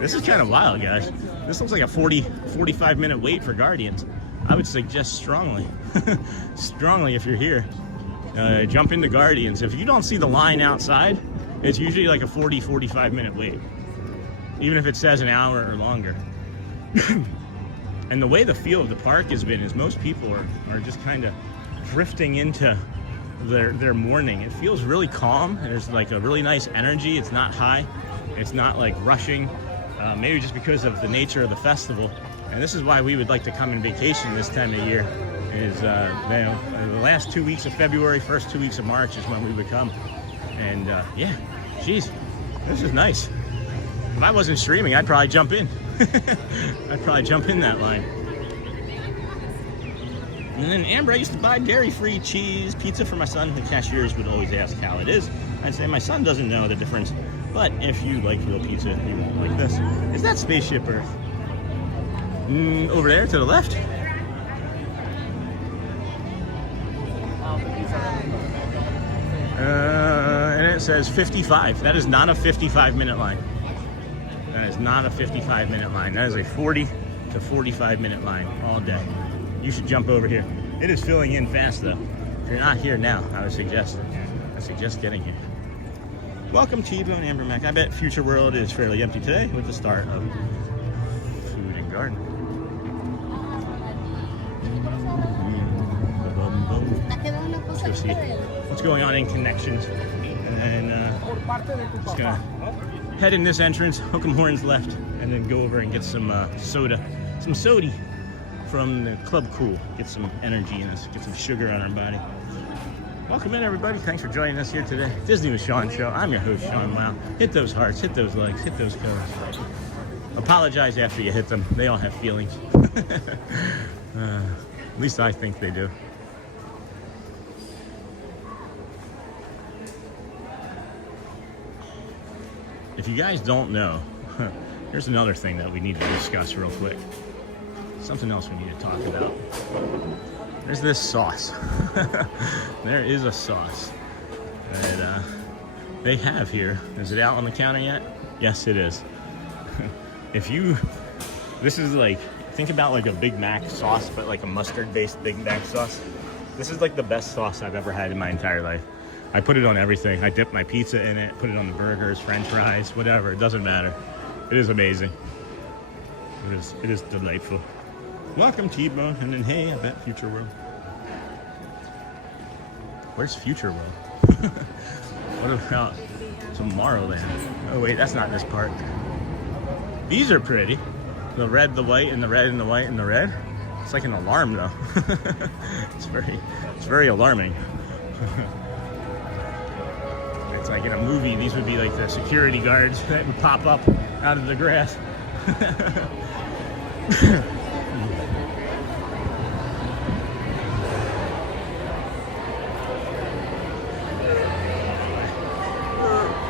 This is kind of wild, guys. This looks like a 45 minute wait for Guardians. I would suggest strongly, strongly if you're here, jump into Guardians. If you don't see the line outside, it's usually like a 45 minute wait, even if it says an hour or longer. And the way the feel of the park has been is most people are just kind of drifting into their morning. It feels really calm. There's like a really nice energy. It's not high. It's not like rushing, maybe just because of the nature of the festival. And this is why we would like to come on vacation this time of year, is the last 2 weeks of February, first 2 weeks of March is when we would come. And yeah, geez, this is nice. If I wasn't streaming, I'd probably jump in. I'd probably jump in that line. And then Amber, I used to buy dairy-free cheese pizza for my son. The cashiers would always ask how it is. I'd say my son doesn't know the difference, but if you like real pizza, you won't like this. Is that Spaceship Earth? Over there to the left? And it says 55. That is not a 55-minute line. That is not a 55-minute line. That is a 40 to 45-minute line all day. You should jump over here. It is filling in fast, though. If you're not here now, I suggest getting here. Welcome, T-Bone, Amber Mac. I bet Future World is fairly empty today with the start of Food and Garden. Let's go see what's going on in Connections. And just gonna head in this entrance, hook 'em horns left, and then go over and get some soda, some sody from the Club Cool. Get some energy in us, get some sugar on our body. Welcome in, everybody. Thanks for joining us here today. Disney with Sean Show. I'm your host, Sean Wow. Hit those hearts, hit those likes, hit those codes. Apologize after you hit them. They all have feelings. At least I think they do. If you guys don't know, here's another thing that we need to discuss real quick. Something else we need to talk about. There's this sauce. There is a sauce that they have here. Is it out on the counter yet? Yes, it is. This is like, think about like a Big Mac sauce, but like a mustard-based Big Mac sauce. This is like the best sauce I've ever had in my entire life. I put it on everything. I dip my pizza in it, put it on the burgers, French fries, whatever. It doesn't matter. It is amazing. It is delightful. Welcome, T-Bone, and then hey, I bet Future World. Where's Future World? What about Tomorrowland? Oh wait, that's not this part. These are pretty. The red, the white, and the red, and the white, and the red. It's like an alarm, though. It's very alarming. It's like in a movie. These would be like the security guards that would pop up out of the grass.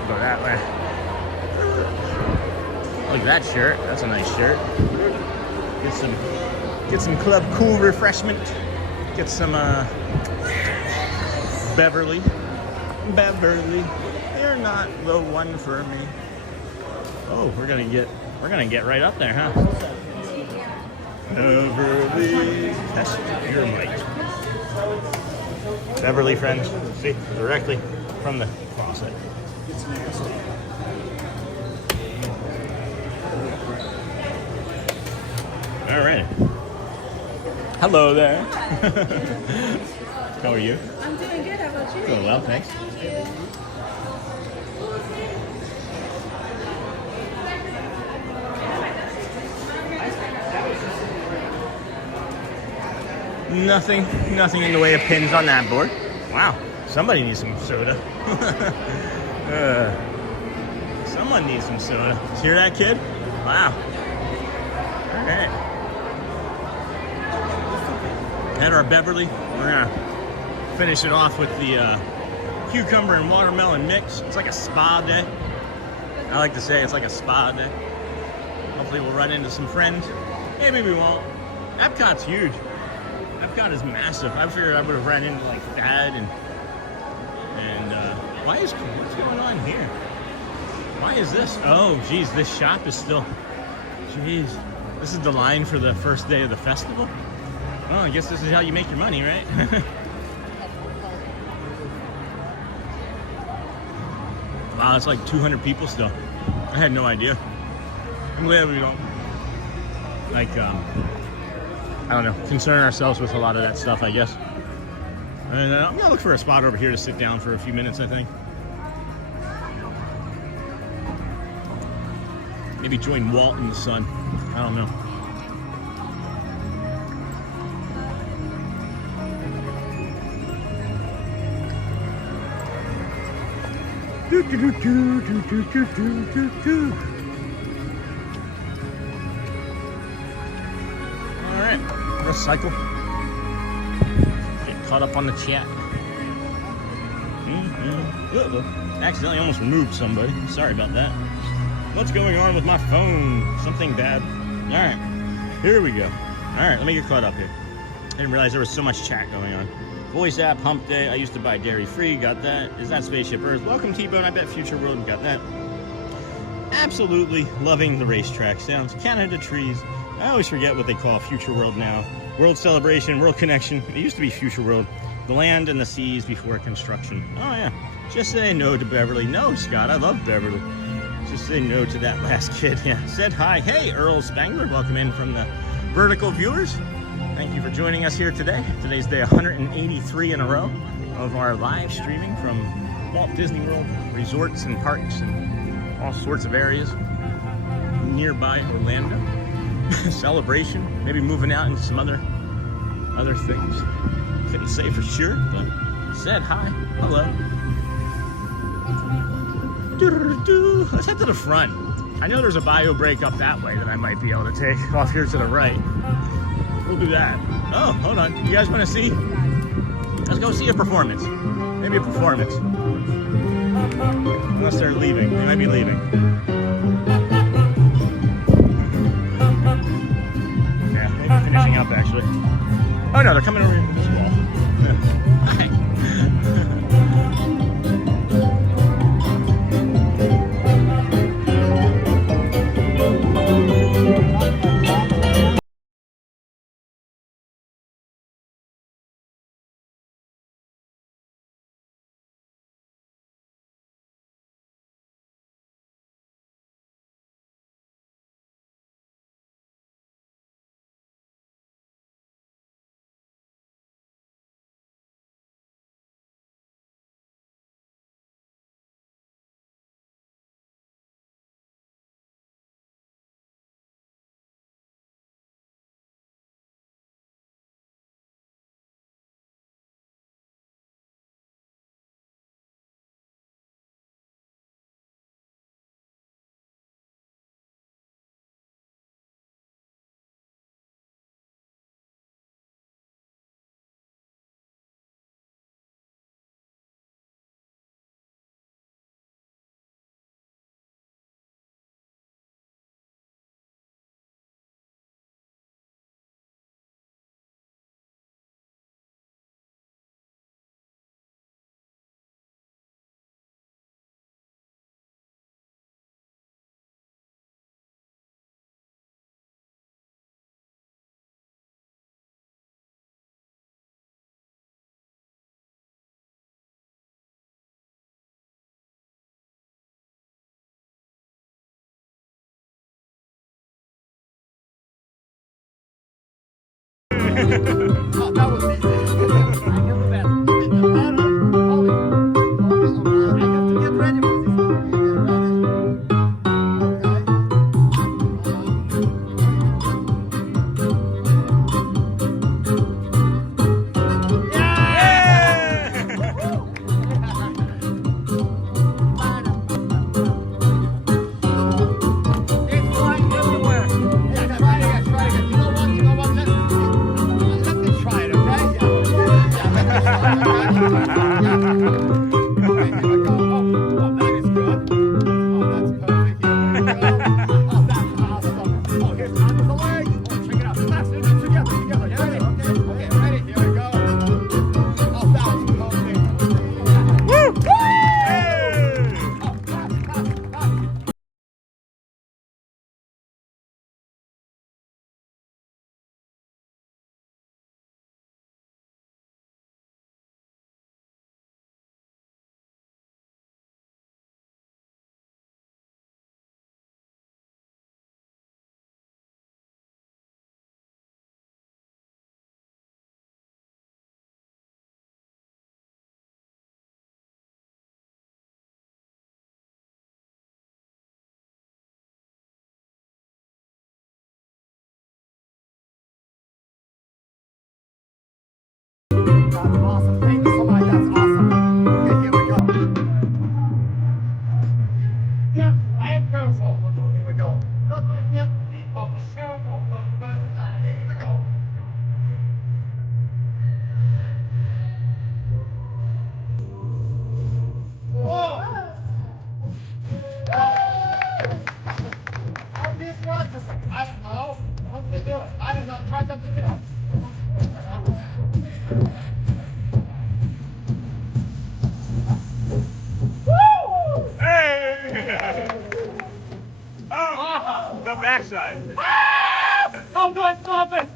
Go that way. Look at that shirt. That's a nice shirt. Get some Club Cool refreshment. Get some Beverly, you're not the one for me. Oh, we're gonna get right up there, huh? Beverly, test your might. Beverly, friends, see, directly from the faucet. All right. Hello there. How are you? I'm doing good. How about you? Doing well, thanks. Nothing in the way of pins on that board. Wow, somebody needs some soda. Someone needs some soda. Hear that, kid? Wow. All right. At our Beverly, we're gonna finish it off with the cucumber and watermelon mix. It's like a spa day. I like to say it's like a spa day. Hopefully we'll run into some friends. Maybe we won't. Epcot's huge. Epcot is massive. I figured I would have ran into like that and what's going on here? Why is this? Oh, geez, this shop is still. Jeez, this is the line for the first day of the festival. Well, I guess this is how you make your money, right? Wow, it's like 200 people still. I had no idea. I'm glad we don't, like, I don't know, concern ourselves with a lot of that stuff, I guess. And I'm gonna look for a spot over here to sit down for a few minutes, I think. Maybe join Walt in the sun. I don't know. All right, let's cycle. Get caught up on the chat. Accidentally almost removed somebody. Sorry about that. What's going on with my phone? Something bad. All right, here we go. All right, let me get caught up here. I didn't realize there was so much chat going on. Voice app, hump day. I used to buy dairy free. Got that. Is that Spaceship Earth? Welcome T-Bone. I bet Future World. Got that. Absolutely loving the racetrack sounds. Canada trees. I always forget what they call Future World now. World Celebration, World Connection. It used to be Future World. The land and the seas before construction. Oh yeah. Just say no to Beverly. No, Scott. I love Beverly. Just say no to that last kid. Yeah. Said hi. Hey, Earl Spangler. Welcome in from the vertical viewers. Thank you for joining us here today. Today's day 183 in a row of our live streaming from Walt Disney World resorts and parks and all sorts of areas nearby Orlando. Celebration, maybe moving out into some other things. Couldn't say for sure, but said hi. Hello. Let's head to the front. I know there's a bio break up that way that I might be able to take off here to the right. We'll do that. Oh, hold on. You guys want to see? Let's go see a performance. Maybe a performance. Unless they're leaving. They might be leaving. Yeah, maybe finishing up actually. Oh no, they're coming over into this wall. Hi. That was easy. I know that. The paddle, I have to get ready for It's flying everywhere. Yeah, try it again. You know what? Let me try it, okay? Yeah. Awesome. Thank you so much. That's awesome. Okay, here we go. Yeah, I am careful. Here we go. I don't know. How to do it? I don't know. Try something else. Hey! Oh, the backside. Oh, God, stop it!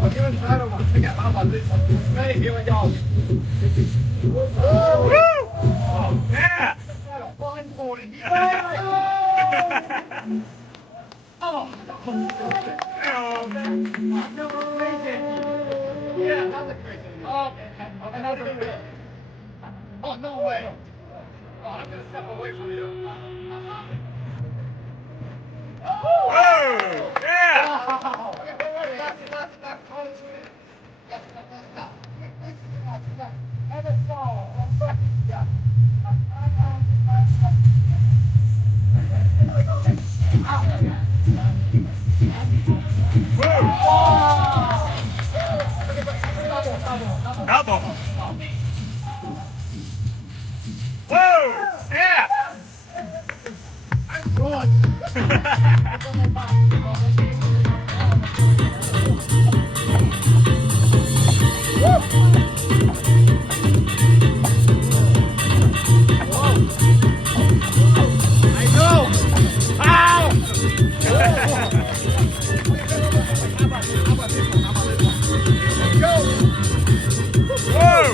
I'll give it another one. How about this one? Ready? Here we go. Oh, yeah! Fine for it. Oh, no, crazy. Yeah, another crazy. Oh, another crazy. Oh, no way. Oh, I'm gonna step away from you. Whoa! Yeah! Oh. And a fall. Yeah. Double. Whoa! Yeah! I'm good. I know. Ow! Go. Whoa!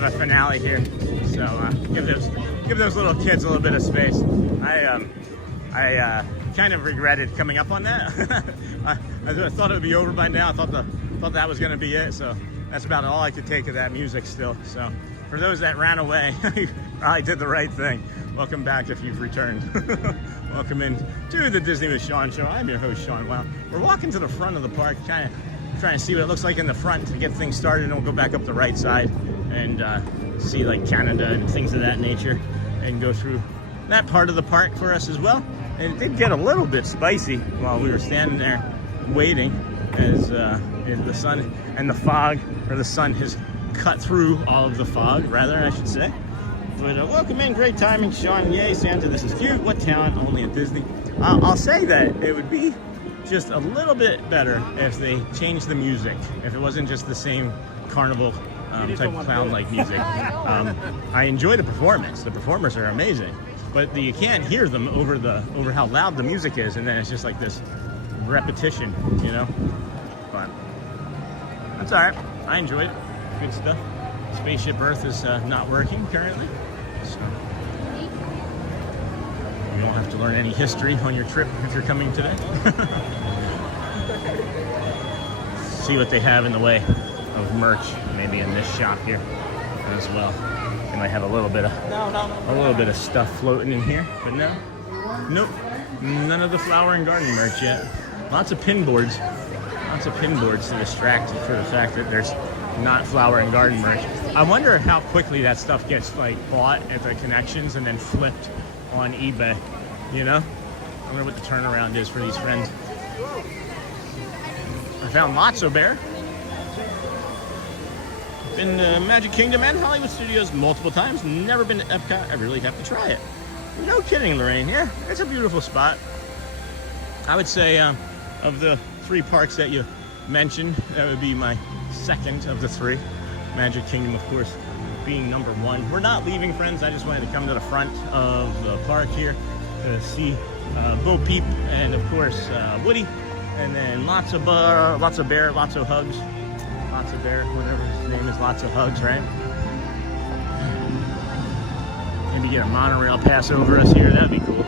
have a finale here, so give those little kids a little bit of space. I kind of regretted coming up on that. I thought it would be over by now. I thought that was going to be it. So that's about all I could take of that music still. So for those that ran away, I did the right thing. Welcome back if you've returned. Welcome in to the Disney with Sean show. I'm your host, Sean. Wow, we're walking to the front of the park, kind of trying to see what it looks like in the front to get things started, and we'll go back up the right side and see like Canada and things of that nature, and go through that part of the park for us as well. And it did get a little bit spicy while we were standing there waiting, as the sun and the fog, or the sun has cut through all of the fog, rather, I should say. But welcome in, great timing, Sean. Yay, Santa, this is cute. What talent, only at Disney. I'll say that it would be just a little bit better if they changed the music, if it wasn't just the same carnival type clown-like music. I enjoy the performance. The performers are amazing, but you can't hear them over how loud the music is, and then it's just like this repetition, you know. But that's all right. I enjoyed it. Good stuff. Spaceship Earth is not working currently, so you won't have to learn any history on your trip if you're coming today. See what they have in the way of merch, maybe in this shop here as well. They might have a little bit of stuff floating in here, but no, nope, none of the flower and garden merch yet. Lots of pin boards to distract for the fact that there's not flower and garden merch. I wonder how quickly that stuff gets like bought at the connections and then flipped on eBay, you know? I wonder what the turnaround is for these friends. I found Lotso Bear. Been to Magic Kingdom and Hollywood Studios multiple times. Never been to Epcot. I really have to try it. No kidding, Lorraine. Here, it's a beautiful spot. I would say of the 3 parks that you mentioned, that would be my second of the 3. Magic Kingdom, of course, being number 1. We're not leaving, friends. I just wanted to come to the front of the park here to see Bo Peep and, of course, Woody. And then lots of bear, lots of hugs. Lots of bear, whatever his name is, lots of hugs, right? Maybe get a monorail pass over us here. That'd be cool.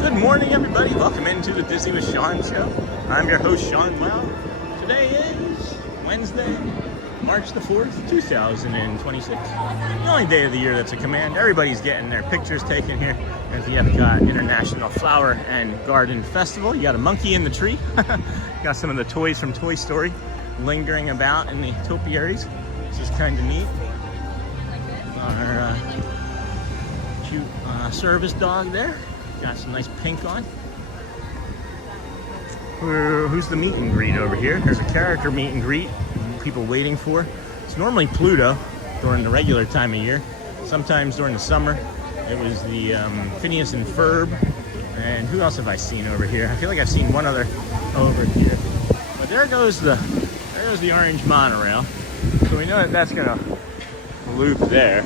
Good morning, everybody. Welcome into the Disney with Sean show. I'm your host, Sean. Wow. Today is Wednesday, March the 4th, 2026. The only day of the year that's a command. Everybody's getting their pictures taken here at the Epcot International Flower and Garden Festival. You got a monkey in the tree. Got some of the toys from Toy Story lingering about in the topiaries, which is kind of neat. Our cute service dog there. Got some nice pink on. Who's the meet and greet over here? There's a character meet and greet. People waiting for. It's normally Pluto during the regular time of year. Sometimes during the summer, it was the Phineas and Ferb. And who else have I seen over here? I feel like I've seen one other over here. But there goes the orange monorail. So we know that that's gonna loop there.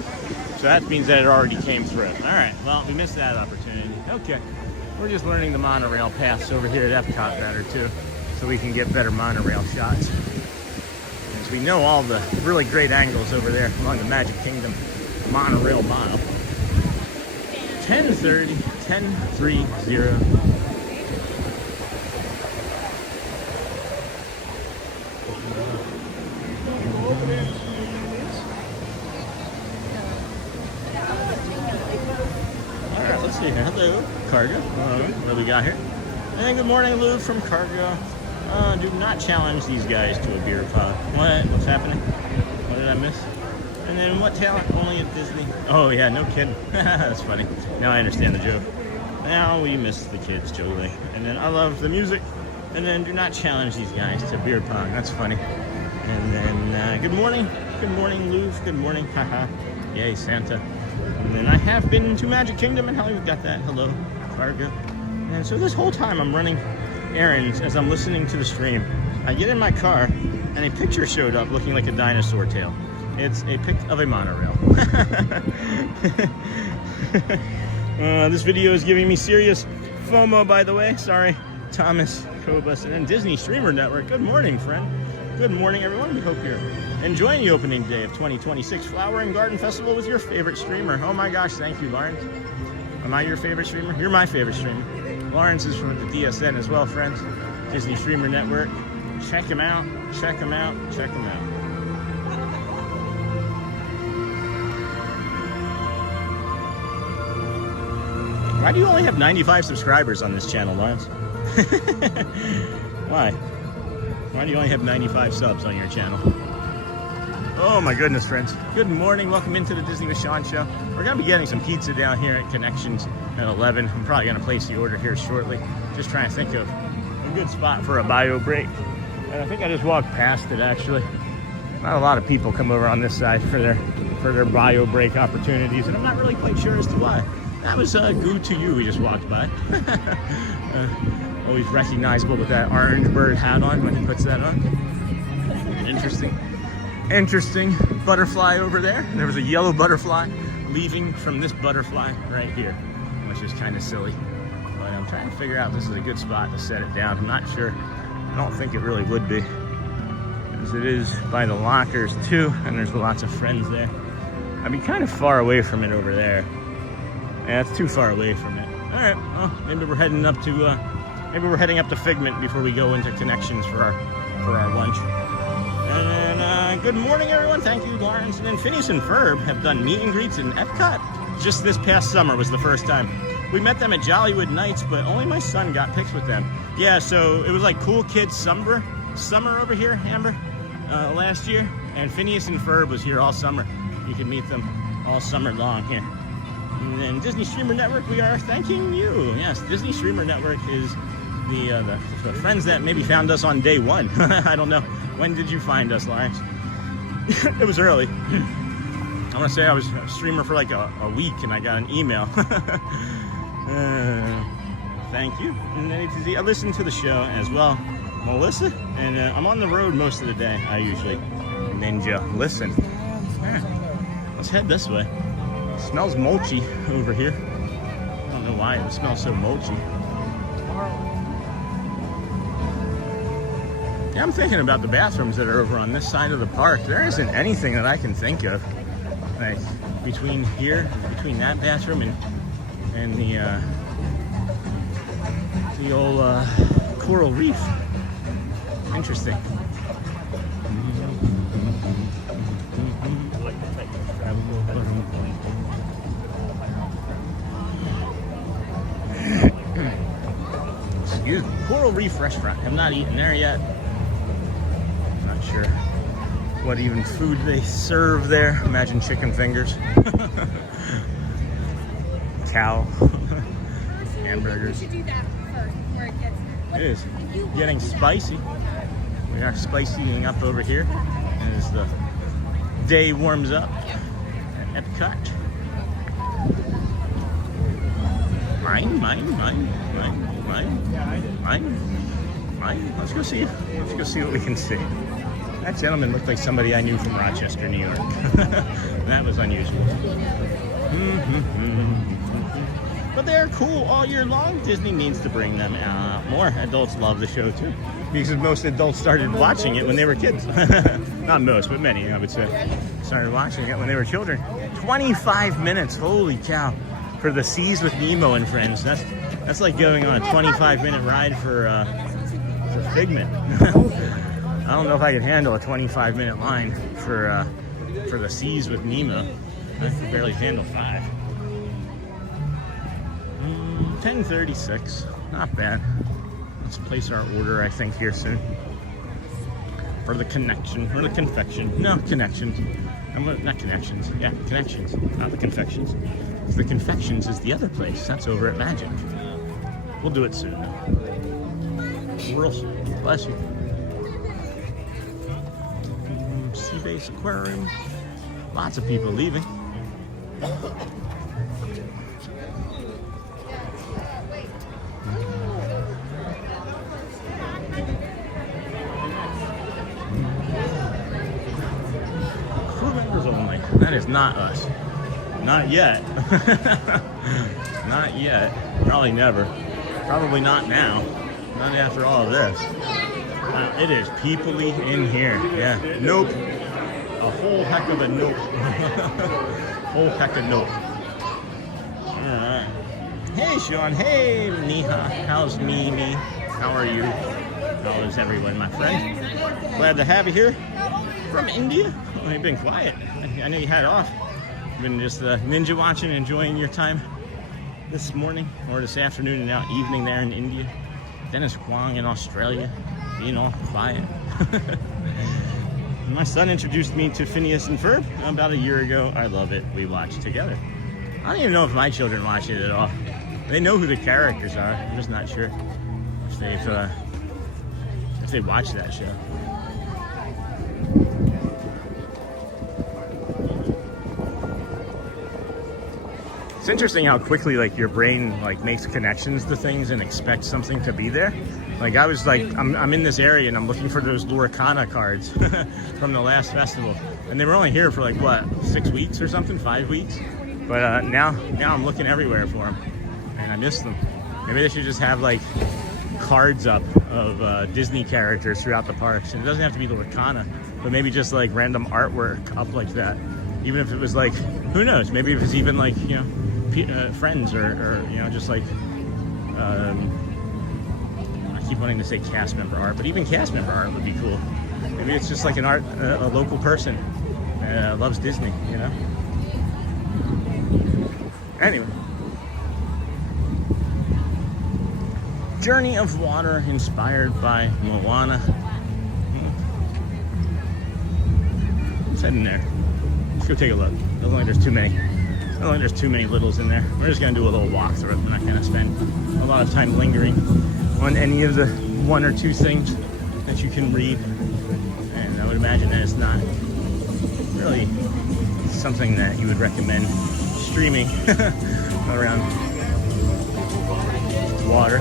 So that means that it already came through. All right, well, we missed that opportunity. Okay, we're just learning the monorail paths over here at Epcot better too, so we can get better monorail shots. As we know all the really great angles over there along the Magic Kingdom monorail mile. 10:30, 10:30. Alright, let's see here. Hello, Cargo. What do we got here? And good morning, Lou from Cargo. Do not challenge these guys to a beer pong. What? What's happening? What did I miss? And then what talent? Only at Disney. Oh yeah, no kidding. That's funny. Now I understand the joke. Now we miss the kids, Jolie. And then I love the music. And then do not challenge these guys to beer pong. That's funny. And then good morning. Good morning, Lou. Good morning. Haha. Yay, Santa. And then I have been to Magic Kingdom and Hollywood. Got that. Hello, Cargo. And so this whole time I'm running errands as I'm listening to the stream. I get in my car and a picture showed up looking like a dinosaur tail. It's a pic of a monorail. This video is giving me serious FOMO, by the way. Sorry, Thomas Kobus, and then Disney Streamer Network. Good morning, friend. Good morning, everyone. We hope you're enjoying the opening day of 2026 Flower and Garden Festival with your favorite streamer. Oh my gosh, thank you, Lawrence. Am I your favorite streamer? You're my favorite streamer. Lawrence is from the DSN as well, friends. Disney Streamer Network. Check him out. Check him out. Check him out. Why do you only have 95 subscribers on this channel, Lawrence? Why? Why do you only have 95 subs on your channel? Oh my goodness, friends. Good morning. Welcome into the Disney with Sean show. We're going to be getting some pizza down here at Connections at 11. I'm probably going to place the order here shortly. Just trying to think of a good spot for a bio break. And I think I just walked past it, actually. Not a lot of people come over on this side for their bio break opportunities, and I'm not really quite sure as to why. That was Goo to You we just walked by. Always recognizable with that orange bird hat on when he puts that on. Interesting butterfly over there. There was a yellow butterfly leaving from this butterfly right here, which is kind of silly. But I'm trying to figure out if this is a good spot to set it down. I'm not sure. I don't think it really would be, as it is by the lockers too, and there's lots of friends there. I'd be kind of far away from it over there. Yeah, it's too far away from it. All right, well, maybe we're heading up to Figment before we go into Connections for our lunch. And then, good morning, everyone. Thank you, Lawrence. And then Phineas and Ferb have done meet and greets in Epcot. Just this past summer was the first time. We met them at Jollywood Nights, but only my son got pics with them. Yeah, so it was like Cool Kids Summer over here, Amber, last year. And Phineas and Ferb was here all summer. You could meet them all summer long here. And then Disney Streamer Network, we are thanking you. Yes, Disney Streamer Network is the friends that maybe found us on day one. I don't know. When did you find us, Lawrence? It was early. I want to say I was a streamer for like a week and I got an email. Thank you. And then I listened to the show as well, Melissa. And I'm on the road most of the day. I usually ninja listen. Let's head this way. It smells mulchy over here. I don't know why it smells so mulchy. Yeah, I'm thinking about the bathrooms that are over on this side of the park. There isn't anything that I can think of, like between that bathroom and the old coral reef. Interesting. Excuse me. Coral Reef Restaurant. Have not eaten there yet. Not sure what even food they serve there. Imagine chicken fingers. Cow. Hamburgers. We should do that first before it gets. It is getting spicy. We are spicying up over here as the day warms up at Epcot. Mine. Let's go see what we can see. That gentleman looked like somebody I knew from Rochester, New York. That was unusual. But they're cool all year long. Disney needs to bring them out more. Adults love the show too, because most adults started watching it when they were kids. Not most, but many, I would say, started watching it when they were children. 25 minutes, holy cow, for the Seas with Nemo and Friends. That's like going on a 25-minute ride for Figment. I don't know if I could handle a 25-minute line for the Seas with Nemo. I could barely handle 5. 10:36, not bad. Let's place our order, I think, here soon. For the connection, or the confection. No, connections. Not connections. Yeah, connections, not the confections. The confections is the other place. That's over at Magic. We'll do it soon. Real soon. Bless you. Sea Base Aquarium. Lots of people leaving. Crew members only. That is not us. Not yet. Not yet. Probably never. Probably not now. Not after all of this. It is peoply in here. Yeah. Nope. A whole heck of a nope. Whole heck of nope. Alright. Hey Sean. Hey Neha. How's Mimi? How are you? How is everyone, my friend? Glad to have you here. From India? Oh, you've been quiet. I know you had off. You've been just ninja watching, enjoying your time this morning or this afternoon and now evening there in India. Dennis Huang in Australia, being all quiet. My son introduced me to Phineas and Ferb about a year ago. I love it. We watch together. I don't even know if my children watch it at all. They know who the characters are. I'm just not sure if they watch that show. It's interesting how quickly like your brain like makes connections to things and expects something to be there. Like I was like, I'm in this area and I'm looking for those Luricana cards from the last festival, and they were only here for like what, 6 weeks or something, 5 weeks. But now I'm looking everywhere for them, and I miss them. Maybe they should just have like cards up of Disney characters throughout the parks, and it doesn't have to be Luricana, but maybe just like random artwork up like that. Even if it was like, who knows? Maybe if it's even like, you know, friends or you know, just like I keep wanting to say cast member art, but even cast member art would be cool. Maybe it's just like a local person loves Disney, you know. Anyway, Journey of Water inspired by Moana. Let's head in there. Let's go take a look. Doesn't look like there's too many. I don't think there's too many littles in there. We're just going to do a little walkthrough. We're not going to spend a lot of time lingering on any of the 1 or 2 things that you can read. And I would imagine that it's not really something that you would recommend streaming around water.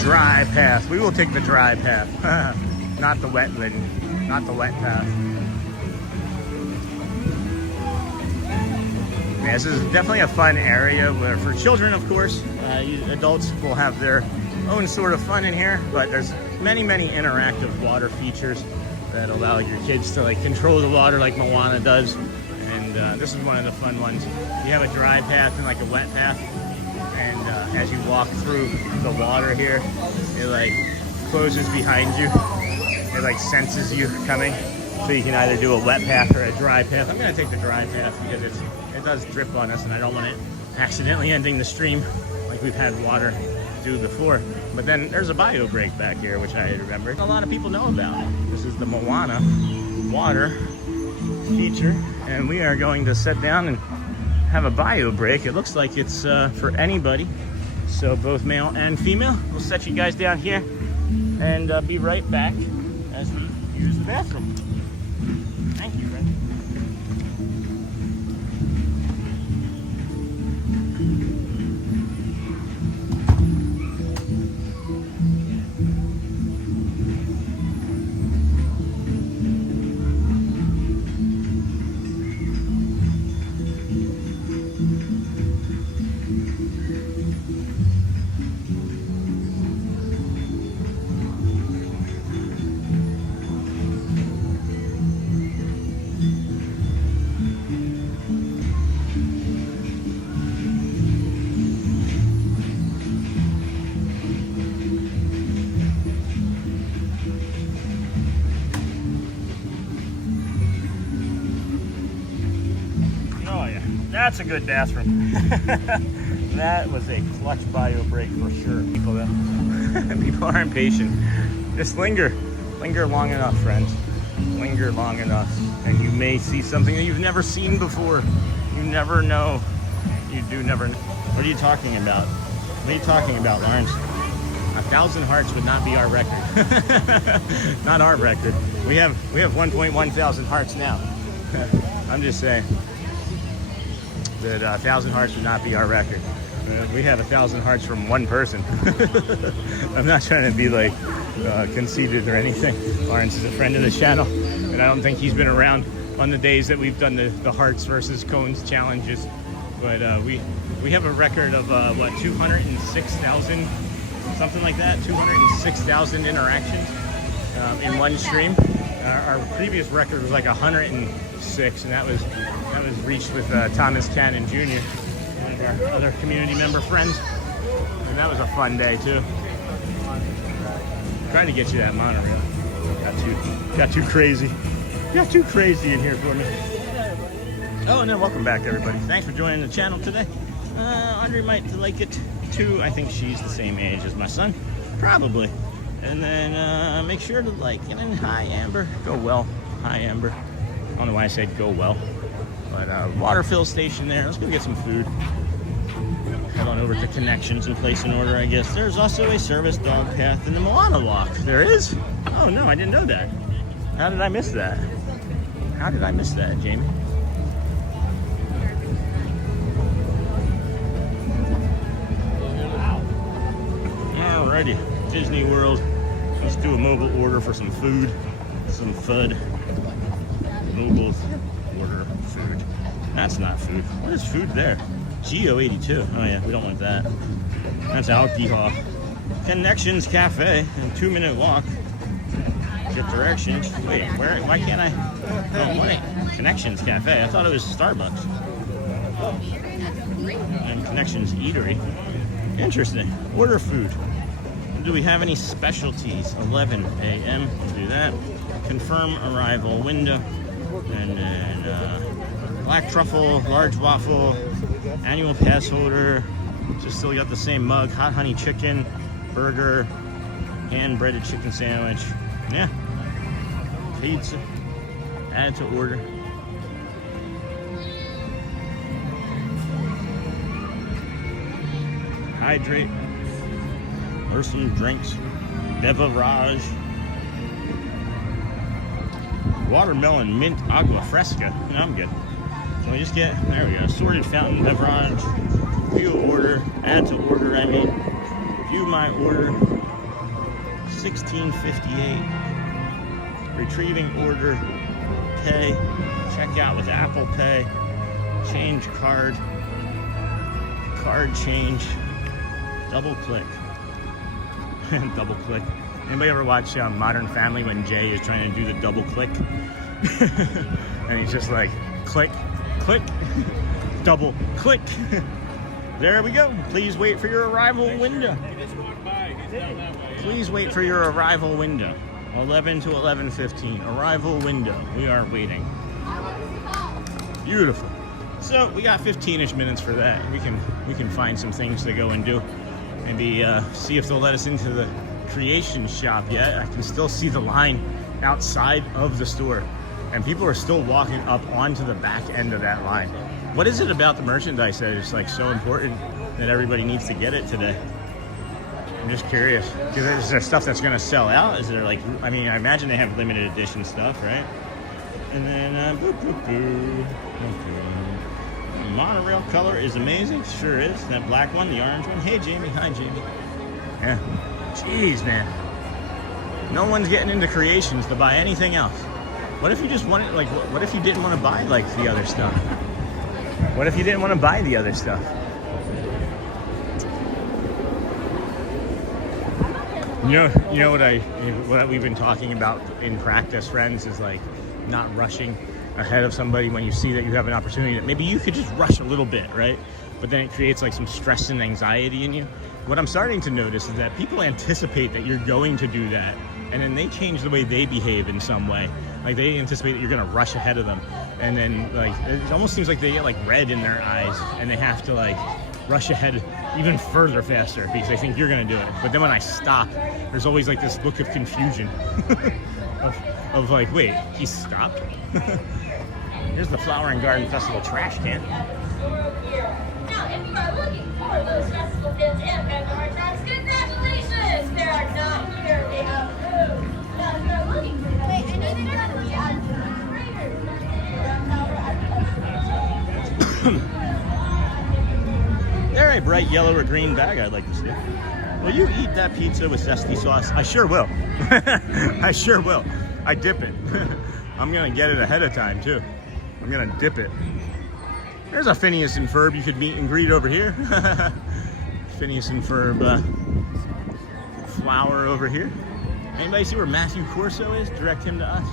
Dry path. We will take the dry path, not the wetland, not the wet path. Yeah, this is definitely a fun area where, for children, of course. Adults will have their own sort of fun in here, but there's many interactive water features that allow your kids to like control the water like Moana does. And this is one of the fun ones. You have a dry path and like a wet path. And as you walk through the water here, it like closes behind you. It like senses you coming, so you can either do a wet path or a dry path. I'm gonna take the dry path because it does drip on us, and I don't want it accidentally ending the stream like we've had water do before. But then there's a bio break back here, which I remember a lot of people know about. This is the Moana water feature, and we are going to sit down and have a bio break. It looks like it's for anybody, so both male and female. We'll set you guys down here and be right back as we use the bathroom. Thank you, friend. That's a good bathroom. That was a clutch bio break for sure. People are impatient. Just linger long enough, friends. Linger long enough, and you may see something that you've never seen before. You never know. You do never know. What are you talking about? What are you talking about, Lawrence? I 1,000 hearts would not be our record. Not our record. We have 1.1 thousand hearts now. I'm just saying that 1,000 hearts would not be our record. We have 1,000 hearts from one person. I'm not trying to be like conceited or anything. Lawrence is a friend of the channel, and I don't think he's been around on the days that we've done the hearts versus cones challenges. But we have a record of what, 206,000, something like that, 206,000 interactions in one stream. Our previous record was like 106, and that was reached with Thomas Cannon Jr., one of our other community member friends, and that was a fun day too. Trying to get you that monorail. Got too crazy. Got too crazy in here for me. Oh, and then welcome back, everybody. Thanks for joining the channel today. Audrey might like it too. I think she's the same age as my son, probably. And then make sure to like, and then hi Amber. Go well. Hi Amber. I don't know why I said go well. But water fill station there. Let's go get some food. Head on over to Connections and place an order, I guess. There's also a service dog path in the Moana Walk. There is? Oh no, I didn't know that. How did I miss that? How did I miss that, Jamie? Alrighty, Disney World. Let's do a mobile order for some food, some FUD. Mobile order food. That's not food. What is food there? Geo82. Oh yeah, we don't want that. That's alcohol. Connections Cafe, a 2-minute walk. Get directions. Wait, where? Why can't I? Oh wait, Connections Cafe. I thought it was Starbucks. And Connections Eatery. Interesting. Order food. Do we have any specialties? 11 a.m. Do that. Confirm arrival window. And then black truffle, large waffle, annual pass holder. Just still got the same mug. Hot honey chicken, burger, hand breaded chicken sandwich. Yeah. Pizza. Add to order. Hydrate. Or some drinks. Beverage. Watermelon mint agua fresca. No, I'm good. So we just get, there we go, assorted fountain beverage. View order. Add to order, I mean. View my order. 1658. Retrieving order. Pay. Check out with Apple Pay. Change card. Card change. Double click. Double click. Anybody ever watch Modern Family when Jay is trying to do the double click? And he's just like, click, click, double click. There we go. Please wait for your arrival window. Please wait for your arrival window. 11 to 11:15. Arrival window. We are waiting. Beautiful. So we got 15-ish minutes for that. We can find some things to go and do. Maybe see if they'll let us into the creation shop yet. I can still see the line outside of the store, and people are still walking up onto the back end of that line. What is it about the merchandise that is like so important that everybody needs to get it today? I'm just curious. Is there stuff that's going to sell out? Is there like, I mean, I imagine they have limited edition stuff, right? And then okay. Monorail color is amazing. Sure is. That black one, the orange one. Hey Jamie. Hi Jamie. Yeah. Jeez, man. No one's getting into creations to buy anything else. What if you just wanted, like, what if you didn't want to buy, like, the other stuff? What if you didn't want to buy the other stuff? You know what we've been talking about in practice, friends, is like not rushing ahead of somebody when you see that you have an opportunity that maybe you could just rush a little bit, right? But then it creates like some stress and anxiety in you. What I'm starting to notice is that people anticipate that you're going to do that, and then they change the way they behave in some way. Like they anticipate that you're gonna rush ahead of them, and then like it almost seems like they get like red in their eyes, and they have to like rush ahead even further faster because they think you're gonna do it. But then when I stop, there's always like this look of confusion of like, wait, he stopped? Here's the Flower and Garden Festival trash can. Now, if you are looking for those festival pins and red card tracks, congratulations! There There, a bright yellow or green bag I'd like to see. Will you eat that pizza with zesty sauce? I sure will. I sure will. I dip it. I'm gonna get it ahead of time too. I'm gonna dip it. There's a Phineas and Ferb you could meet and greet over here. Phineas and Ferb flower over here. Anybody see where Matthew Corso is? Direct him to us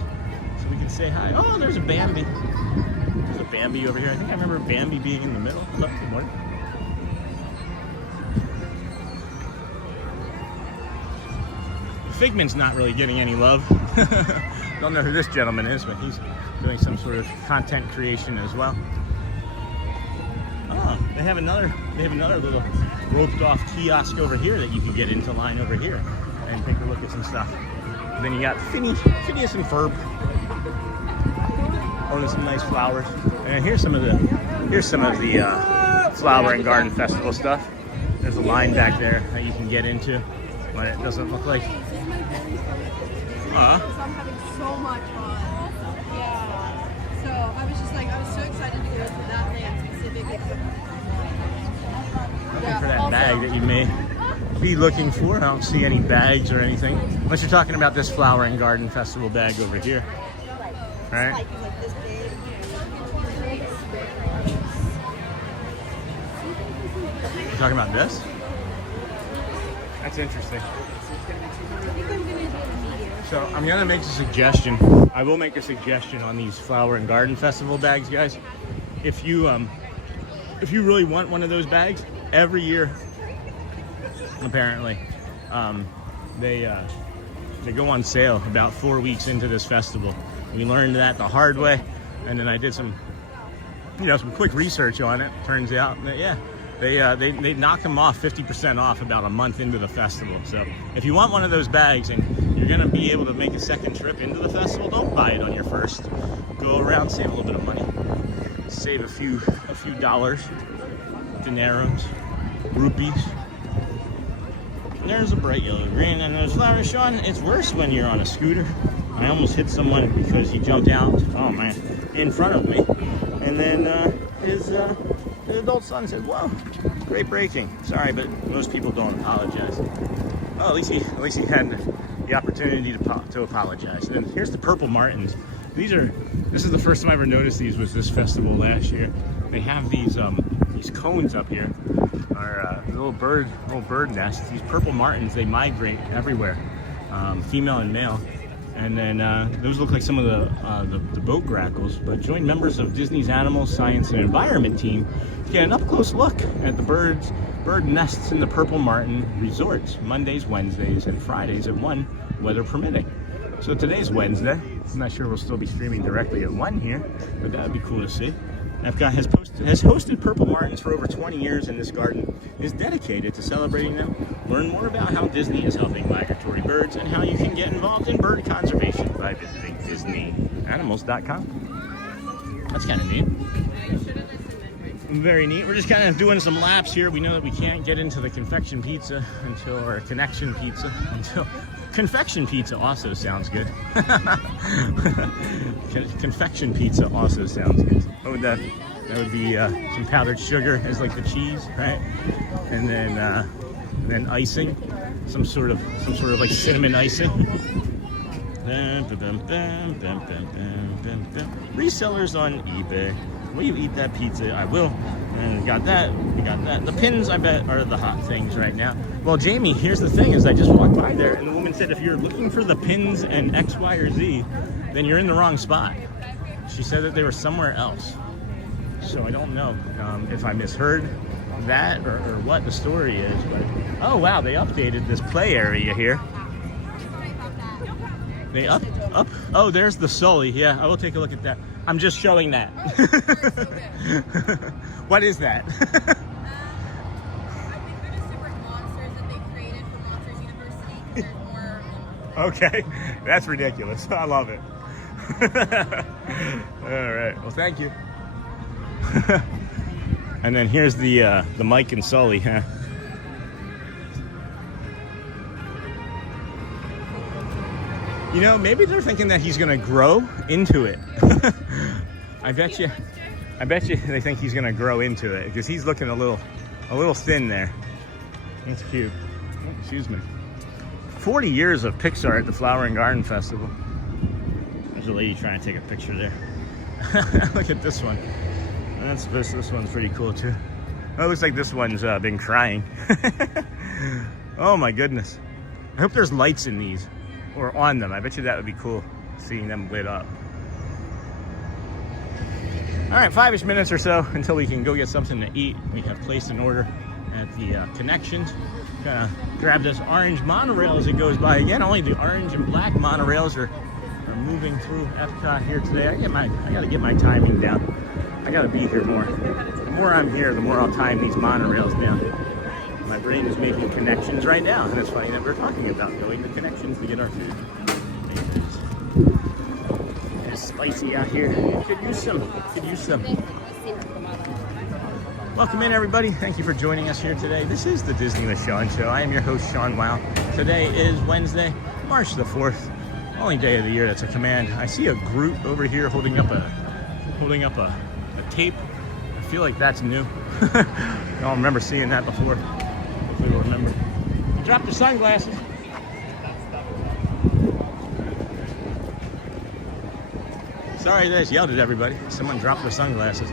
so we can say hi. Oh, there's a Bambi. There's a Bambi over here. I think I remember Bambi being in the middle. Look, good morning. Figment's not really getting any love. Don't know who this gentleman is, but he's doing some sort of content creation as well. Oh, they have another little roped off kiosk over here that you can get into line over here and take a look at some stuff. And then you got Phineas and Ferb. Oh, there's some nice flowers. And here's some of the flower and garden festival stuff. There's a line back there that you can get into, but it doesn't look like. So I'm having so much fun. Yeah. So I was so excited to go to that land specifically. Looking for that bag that you may be looking for. I don't see any bags or anything. Unless you're talking about this flower and garden festival bag over here. Right? You're talking about this? That's interesting. So I'm gonna make a suggestion. I will make a suggestion on these flower and garden festival bags, guys. If you really want one of those bags, every year, apparently, they go on sale about 4 weeks into this festival. We learned that the hard way, and then I did some quick research on it. Turns out that they knock them off 50% off about a month into the festival. So if you want one of those bags and you're gonna be able to make a second trip into the festival, don't buy it on your first. Go around, save a little bit of money, save a few dollars, dineros, rupees. There's a bright yellow green and those flowers, Sean. It's worse when you're on a scooter. I almost hit someone because he jumped out, oh man, in front of me, and then his adult son said, "Whoa, great braking." Sorry, but most people don't apologize. Well, at least he had the opportunity to apologize. And here's the purple martins. This is the first time I ever noticed these was this festival last year. They have these cones up here, are little bird nests. These purple martins, they migrate everywhere, female and male. And then those look like some of the boat grackles. But join members of Disney's Animal Science and Environment team to get an up-close look at the bird nests in the Purple Martin resorts, Mondays, Wednesdays, and Fridays at 1, weather permitting. So today's Wednesday. I'm not sure we'll still be streaming directly at 1 here, but that would be cool to see. Epcot has hosted Purple Martins for over 20 years, and this garden is dedicated to celebrating them. Learn more about how Disney is helping migratory birds and how you can get involved in bird conservation by visiting DisneyAnimals.com. That's kind of neat. Very neat. We're just kind of doing some laps here. We know that we can't get into the confection pizza or connection pizza until... Confection pizza also sounds good. Confection pizza also sounds good. What would that? That would be some powdered sugar as like the cheese, right? And then icing, some sort of like cinnamon icing. Resellers on eBay. Will you eat that pizza? I will. And we got that. The pins, I bet, are the hot things right now. Well, Jamie, here's the thing: is I just walked by there, and the woman said, if you're looking for the pins and X, Y, or Z, then you're in the wrong spot. She said that they were somewhere else. So I don't know if I misheard that or what the story is. But oh wow, they updated this play area here. They up. Oh, there's the Sully. Yeah, I will take a look at that. I'm just showing that. What is that? I think they're just different monsters that they created for Monsters University. There's more. Okay, that's ridiculous. I love it. All right. Well, thank you. And then here's the Mike and Sully. Huh? You know, maybe they're thinking that he's gonna grow into it. I bet you they think he's gonna grow into it because he's looking a little thin there. That's cute. Oh, excuse me. 40 years of Pixar at the Flower and Garden Festival. There's a lady trying to take a picture there. Look at this one. This one's pretty cool too. Oh, it looks like this one's been crying. Oh my goodness. I hope there's lights in these or on them. I bet you that would be cool, seeing them lit up. All right, 5-ish minutes or so until we can go get something to eat. We have placed an order at the Connections. Gonna grab this orange monorail as it goes by. Again, only the orange and black monorails are moving through Epcot here today. I gotta get my timing down. I gotta be here more. The more I'm here, the more I'll time these monorails down. My brain is making connections right now, and it's funny that we're talking about going to Connections to get our food. It's spicy out here. Could use some. Welcome in, everybody. Thank you for joining us here today. This is the Disney with Sean Show. I am your host, Sean Wow. Today is Wednesday, March the 4th. Only day of the year that's a command. I see a Groot over here holding up a tape. I feel like that's new. I don't remember seeing that before. Hopefully you'll remember. You dropped the sunglasses. Sorry that I just yelled at everybody. Someone dropped their sunglasses.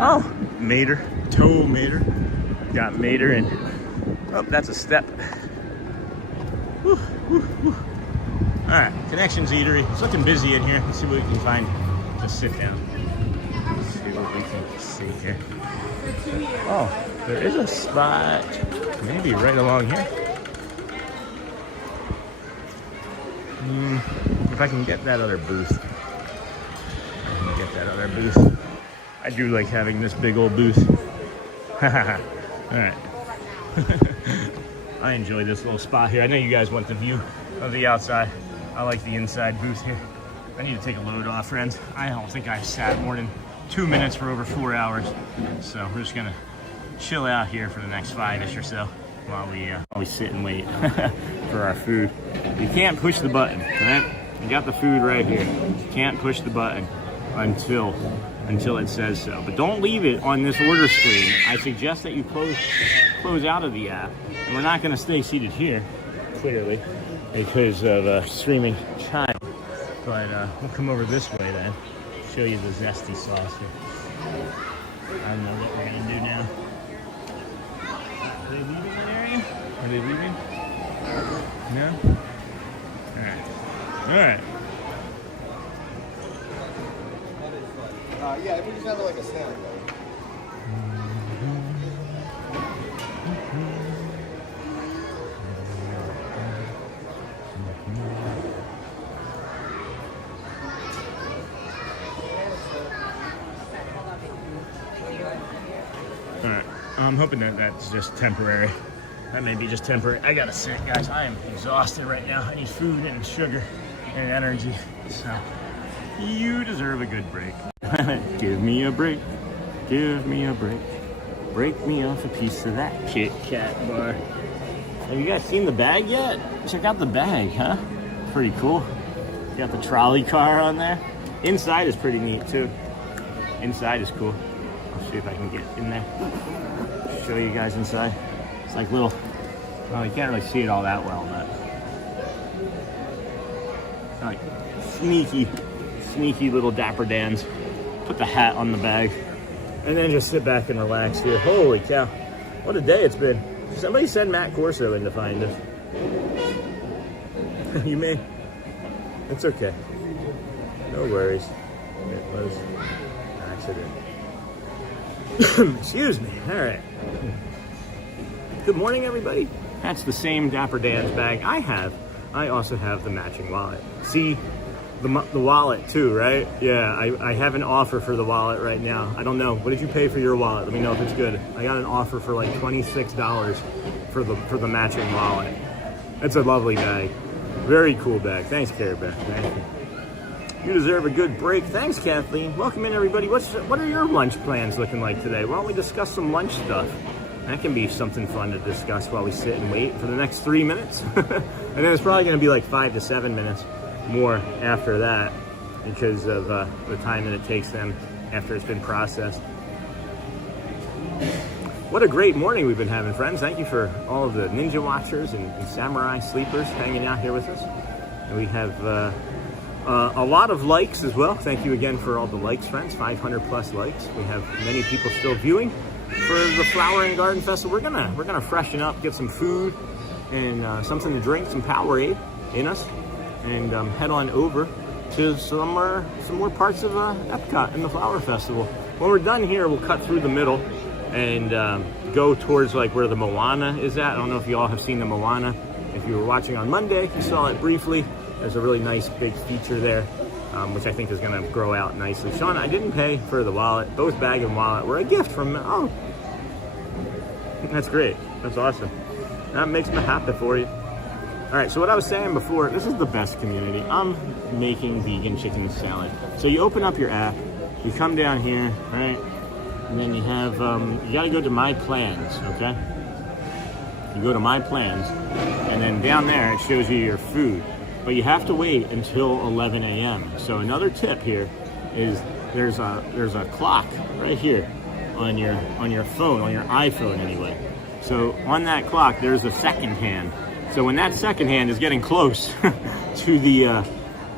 Oh, Mater. Toe Mater. Got Mater and oh, that's a step. Woo, woo, woo. All right, Connections Eatery. It's looking busy in here. Let's see what we can find to sit down. Let's see what we can see here. Oh, there is a spot, maybe right along here. If I can get that other booth. I do like having this big old booth. All right. I enjoy this little spot here. I know you guys want the view of the outside. I like the inside booth here. I need to take a load off, friends. I don't think I sat more than 2 minutes for over 4 hours. So we're just gonna chill out here for the next 5-ish or so while we sit and wait for our food. You can't push the button, right? You got the food right here. You can't push the button until it says so. But don't leave it on this order screen. I suggest that you close out of the app. And we're not gonna stay seated here, clearly, because of streaming chime. But we'll come over this way then, show you the zesty sauce here. I don't know what we're gonna do now. Are they leaving an area? Are they leaving? No? Alright. Yeah, we just have like a stand. Alright, I'm hoping that that's just temporary. That may be just temporary. I gotta sit, guys. I am exhausted right now. I need food and sugar and energy. So, you deserve a good break. Give me a break. Give me a break. Break me off a piece of that Kit Kat bar. Have you guys seen the bag yet? Check out the bag, huh? Pretty cool. Got the trolley car on there. Inside is pretty neat, too. Inside is cool. I'll see if I can get in there. Show you guys inside. It's like little, well, you can't really see it all that well, but like sneaky little Dapper Dans. Put the hat on the bag and then just sit back and relax here. Holy cow, what a day it's been. Somebody send Matt Corso in to find us. You may. It's okay. No worries. It was an accident. Excuse me. All right. Good morning, everybody. That's the same Dapper Dan's bag I have. I also have the matching wallet. See, the wallet too, right? Yeah, I have an offer for the wallet right now. I don't know. What did you pay for your wallet? Let me know if it's good. I got an offer for like $26 for the matching wallet. It's a lovely bag. Very cool bag. Thanks, Care Bear. Thank you. You deserve a good break. Thanks, Kathleen. Welcome in, everybody. What are your lunch plans looking like today? Why don't we discuss some lunch stuff? That can be something fun to discuss while we sit and wait for the next 3 minutes. And then it's probably going to be like 5 to 7 minutes more after that because of the time that it takes them after it's been processed. What a great morning we've been having, friends. Thank you for all of the Ninja Watchers and Samurai Sleepers hanging out here with us. And we have a lot of likes as well. Thank you again for all the likes, friends. 500 plus likes. We have many people still viewing for the Flower and Garden Festival. We're gonna freshen up, get some food and something to drink, some Powerade in us, and head on over to some more parts of Epcot and the Flower Festival. When we're done here, we'll cut through the middle and go towards like where the Moana is at. I don't know if you all have seen the Moana. If you were watching on Monday, you saw it briefly. There's a really nice big feature there, which I think is going to grow out nicely. Sean, I didn't pay for the wallet. Both bag and wallet were a gift from, oh, that's great. That's awesome. That makes me happy for you. All right, so what I was saying before, this is the best community. I'm making vegan chicken salad. So you open up your app, you come down here, right? And then you have, you got to go to My Plans, okay? You go to My Plans, and then down there it shows you your food. But you have to wait until 11 a.m. So another tip here is there's a clock right here on your phone, on your iPhone anyway. So on that clock there's a second hand. So when that second hand is getting close to the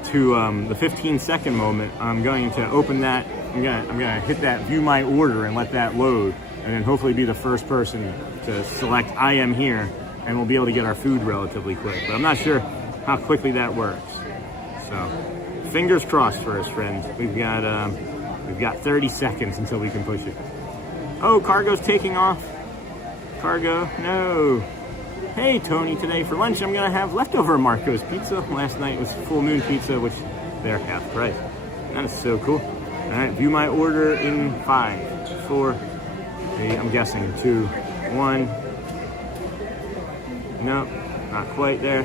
15-second moment, I'm going to open that. I'm gonna hit that view my order and let that load, and then hopefully be the first person to select I am here, and we'll be able to get our food relatively quick. But I'm not sure how quickly that works. So fingers crossed for us, friends. We've got 30 seconds until we can push it. Oh, cargo's taking off. Cargo, no. Hey Tony, today for lunch I'm gonna have leftover Marco's pizza. Last night was full moon pizza, which they're half price. That is so cool. All right, view my order in 5, 4, 3, I'm guessing 2, 1. No, not quite there.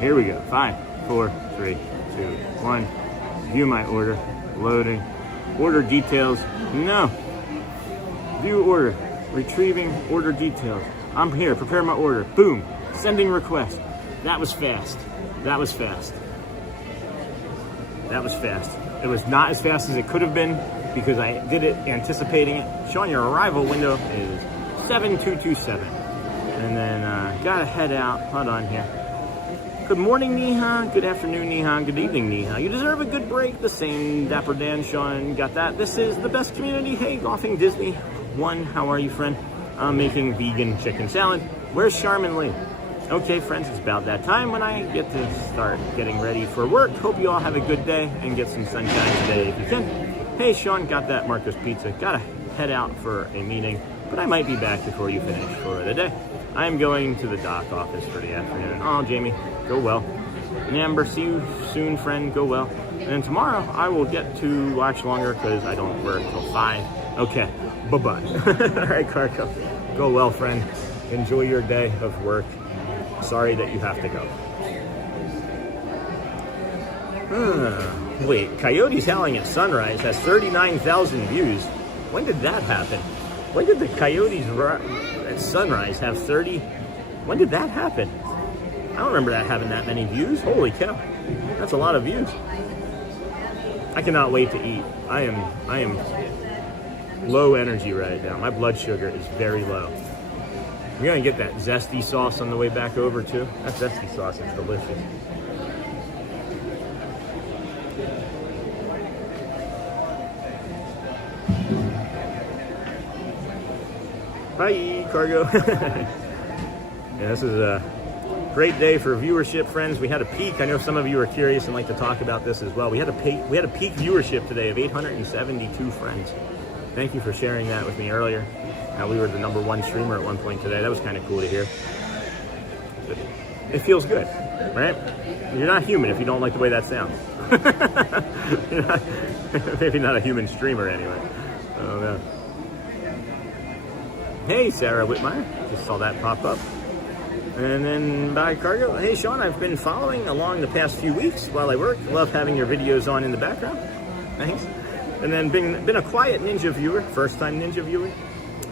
Here we go. 5, 4, 3, 2, 1. View my order. Loading. Order details. No. View order. Retrieving order details. I'm here. Prepare my order. Boom. Sending request. That was fast. That was fast. That was fast. It was not as fast as it could have been because I did it anticipating it. Showing your arrival window is 7227. And then gotta head out. Hold on here. Good morning, Neha. Good afternoon, Neha. Good evening, Neha. You deserve a good break. The same Dapper Dan, Sean, got that. This is the best community. Hey, Golfing Disney. 1, how are you, friend? I'm making vegan chicken salad. Where's Charmin Lee? Okay, friends, it's about that time when I get to start getting ready for work. Hope you all have a good day and get some sunshine today if you can. Hey, Sean, got that Marco's Pizza. Gotta head out for a meeting, but I might be back before you finish for the day. I am going to the doc office for the afternoon. Oh, Jamie, go well. And Amber, see you soon, friend. Go well. And then tomorrow I will get to watch longer because I don't work till 5. Okay, bye-bye. All right, Carco. Go well, friend. Enjoy your day of work. Sorry that you have to go. Wait, Coyotes Howling at Sunrise has 39,000 views. When did that happen? When did the Coyotes at Sunrise have 30? When did that happen? I don't remember that having that many views. Holy cow. That's a lot of views. I cannot wait to eat. I am low energy right now. My blood sugar is very low. I'm gonna get that zesty sauce on the way back over too. That zesty sauce is delicious. Bye, Cargo. Yeah, this is a great day for viewership, friends. We had a peak. I know some of you are curious and like to talk about this as well. We had a peak viewership today of 872 friends. Thank you for sharing that with me earlier. How we were the #1 streamer at one point today. That was kind of cool to hear. It feels good, right? You're not human if you don't like the way that sounds. Maybe not a human streamer anyway. I don't know. Hey, Sarah Whitmire. Just saw that pop up. And then by Cargo. Hey, Sean, I've been following along the past few weeks while I work. Love having your videos on in the background. Thanks. And then been a quiet Ninja viewer, first time Ninja viewer.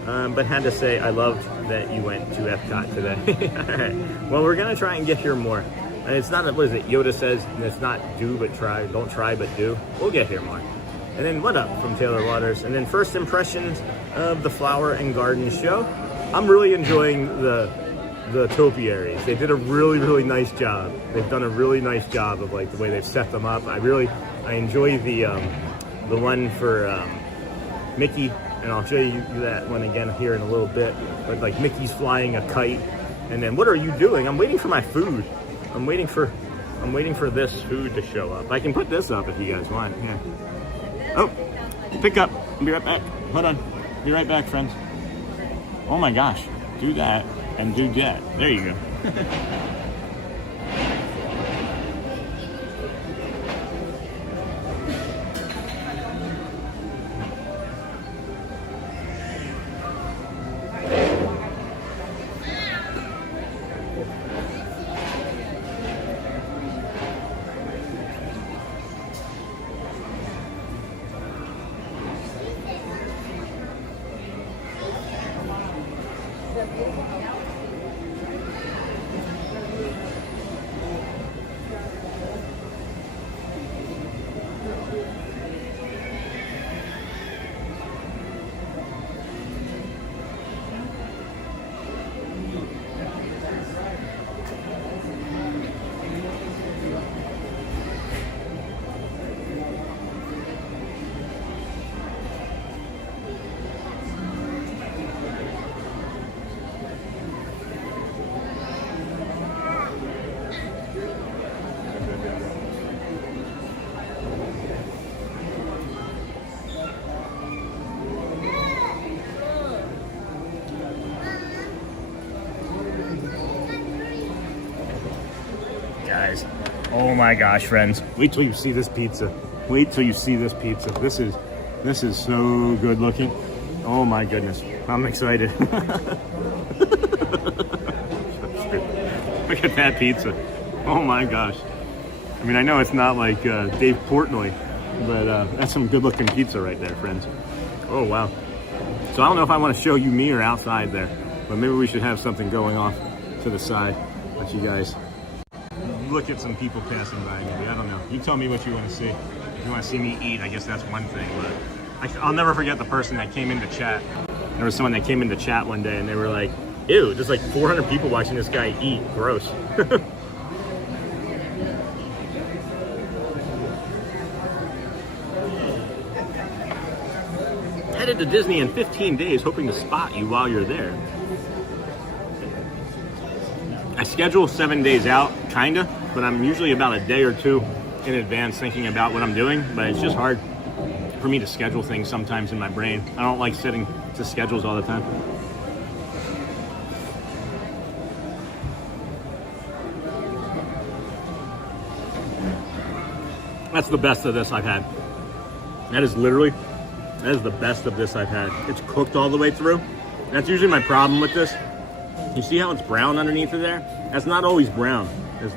but had to say I loved that you went to Epcot today. All right. Well, we're gonna try and get here more. And it's not, what is it, Yoda says, it's not do but try, don't try but do. We'll get here more. And then what up from Taylor Waters? And then first impressions of the Flower and Garden show. I'm really enjoying the topiaries. They did a really nice job. They've done a really nice job of like the way they've set them up. I enjoy the one for Mickey, and I'll show you that one again here in a little bit. But like Mickey's flying a kite, and then what are you doing? I'm waiting for my food. I'm waiting for this food to show up. I can put this up if you guys want. Yeah. Oh, pick up. I'll be right back. Hold on. Be right back, friends. Oh my gosh. Do that and do that. There you go. Guys, oh my gosh, friends, wait till you see this pizza. Wait till you see this pizza. This is so good looking. Oh my goodness, I'm excited. Look at that pizza. Oh my gosh. I mean, I know it's not like Dave Portnoy, but that's some good looking pizza right there, friends. Oh wow. So I don't know if I want to show you me or outside there, but maybe we should have something going off to the side. Let you guys look at some people passing by, maybe. I don't know. You tell me what you want to see. If you want to see me eat, I guess that's one thing, but I'll never forget the person that came into chat. There was someone that came into chat one day and they were like, ew, there's like 400 people watching this guy eat. Gross. Headed to Disney in 15 days, hoping to spot you while you're there. I schedule 7 days out, kinda, but I'm usually about a day or two in advance thinking about what I'm doing, but it's just hard for me to schedule things sometimes in my brain. I don't like setting to schedules all the time. That's the best of this I've had. That is the best of this I've had. It's cooked all the way through. That's usually my problem with this. You see how it's brown underneath of there? That's not always brown.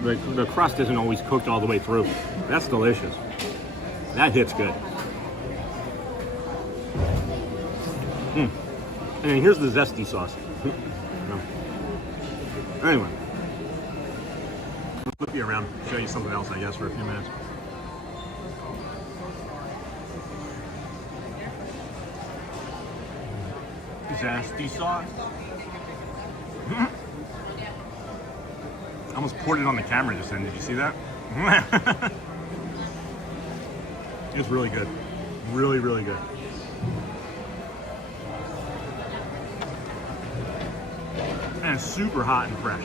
The crust isn't always cooked all the way through. That's delicious. That hits good. And then here's the zesty sauce. Anyway, I'll flip you around, show you something else, I guess, for a few minutes. Zesty sauce. I almost poured it on the camera just then. Did you see that? It's really good. Really good. And it's super hot and fresh.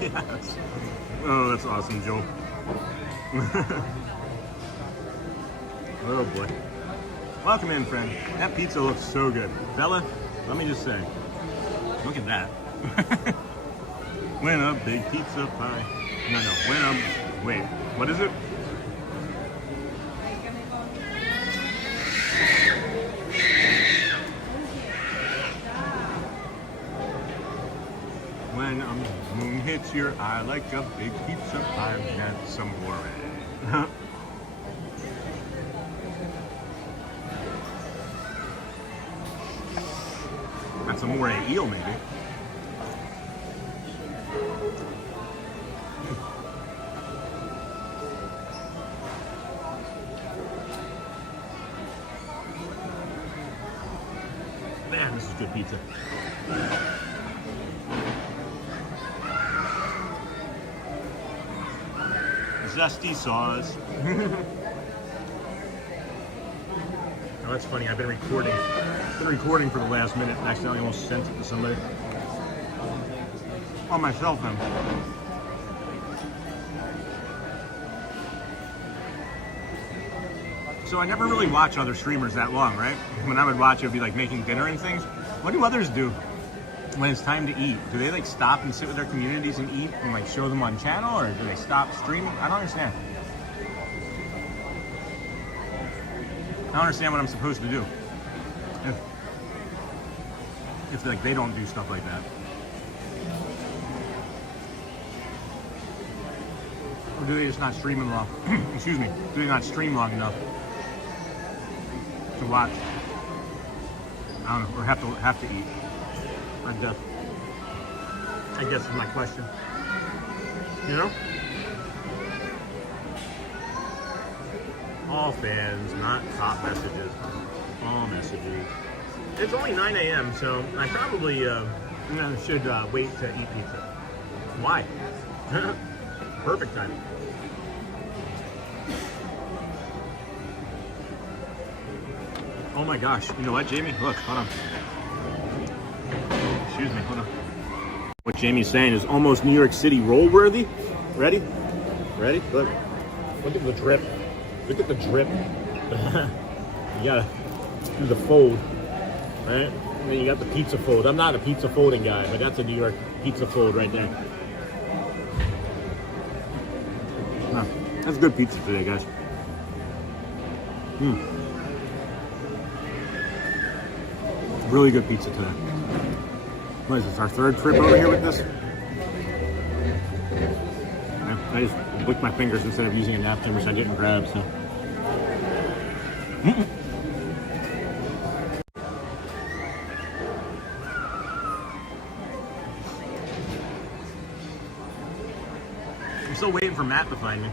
Yes. Oh, that's awesome, Joe. Oh boy. Welcome in, friend. That pizza looks so good. Bella, let me just say, look at that. When a big pizza pie. No, when a, wait, what is it? hits your eye like a big pizza pie. Got some more. Got some more eel, maybe. Man, this is good pizza. Zesty sauce. Oh, that's funny. I've been recording. For the last minute and accidentally almost sent it to somebody. On my cell phone. So I never really watch other streamers that long, right? When I would watch, it would be like making dinner and things. What do others do when it's time to eat? Do they like stop and sit with their communities and eat and like show them on channel, or do they stop streaming? I don't understand. I don't understand what I'm supposed to do if like they don't do stuff like that. Or do they just not stream long? Excuse me. Do they not stream long enough to watch? I don't know. Or have to eat. I guess is my question. You know? All fans, not top messages. All messages. It's only 9 a.m., so I probably should wait to eat pizza. Why? Perfect timing. Oh my gosh. You know what, Jamie? Look, hold on. Excuse me, hold on. What Jamie's saying is almost New York City roll worthy. Ready? Ready? Look. Look at the drip. Look at the drip. You gotta do the fold, right? And then you got the pizza fold. I'm not a pizza folding guy, but that's a New York pizza fold right there. Wow, that's good pizza today, guys. Really good pizza today. What is this, our third trip over here with this? Yeah, I just licked my fingers instead of using a napkin, which I didn't grab, so. I'm still waiting for Matt to find me.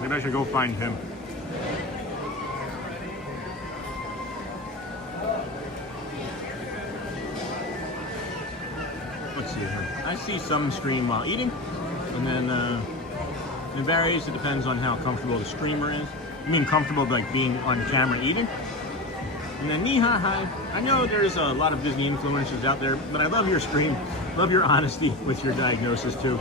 Maybe I should go find him. Let's see here. I see some stream while eating, and then it varies. It depends on how comfortable the streamer is. I mean, comfortable like being on camera eating. And then Niha, hi. I know there's a lot of Disney influencers out there, but I love your stream. Love your honesty with your diagnosis too,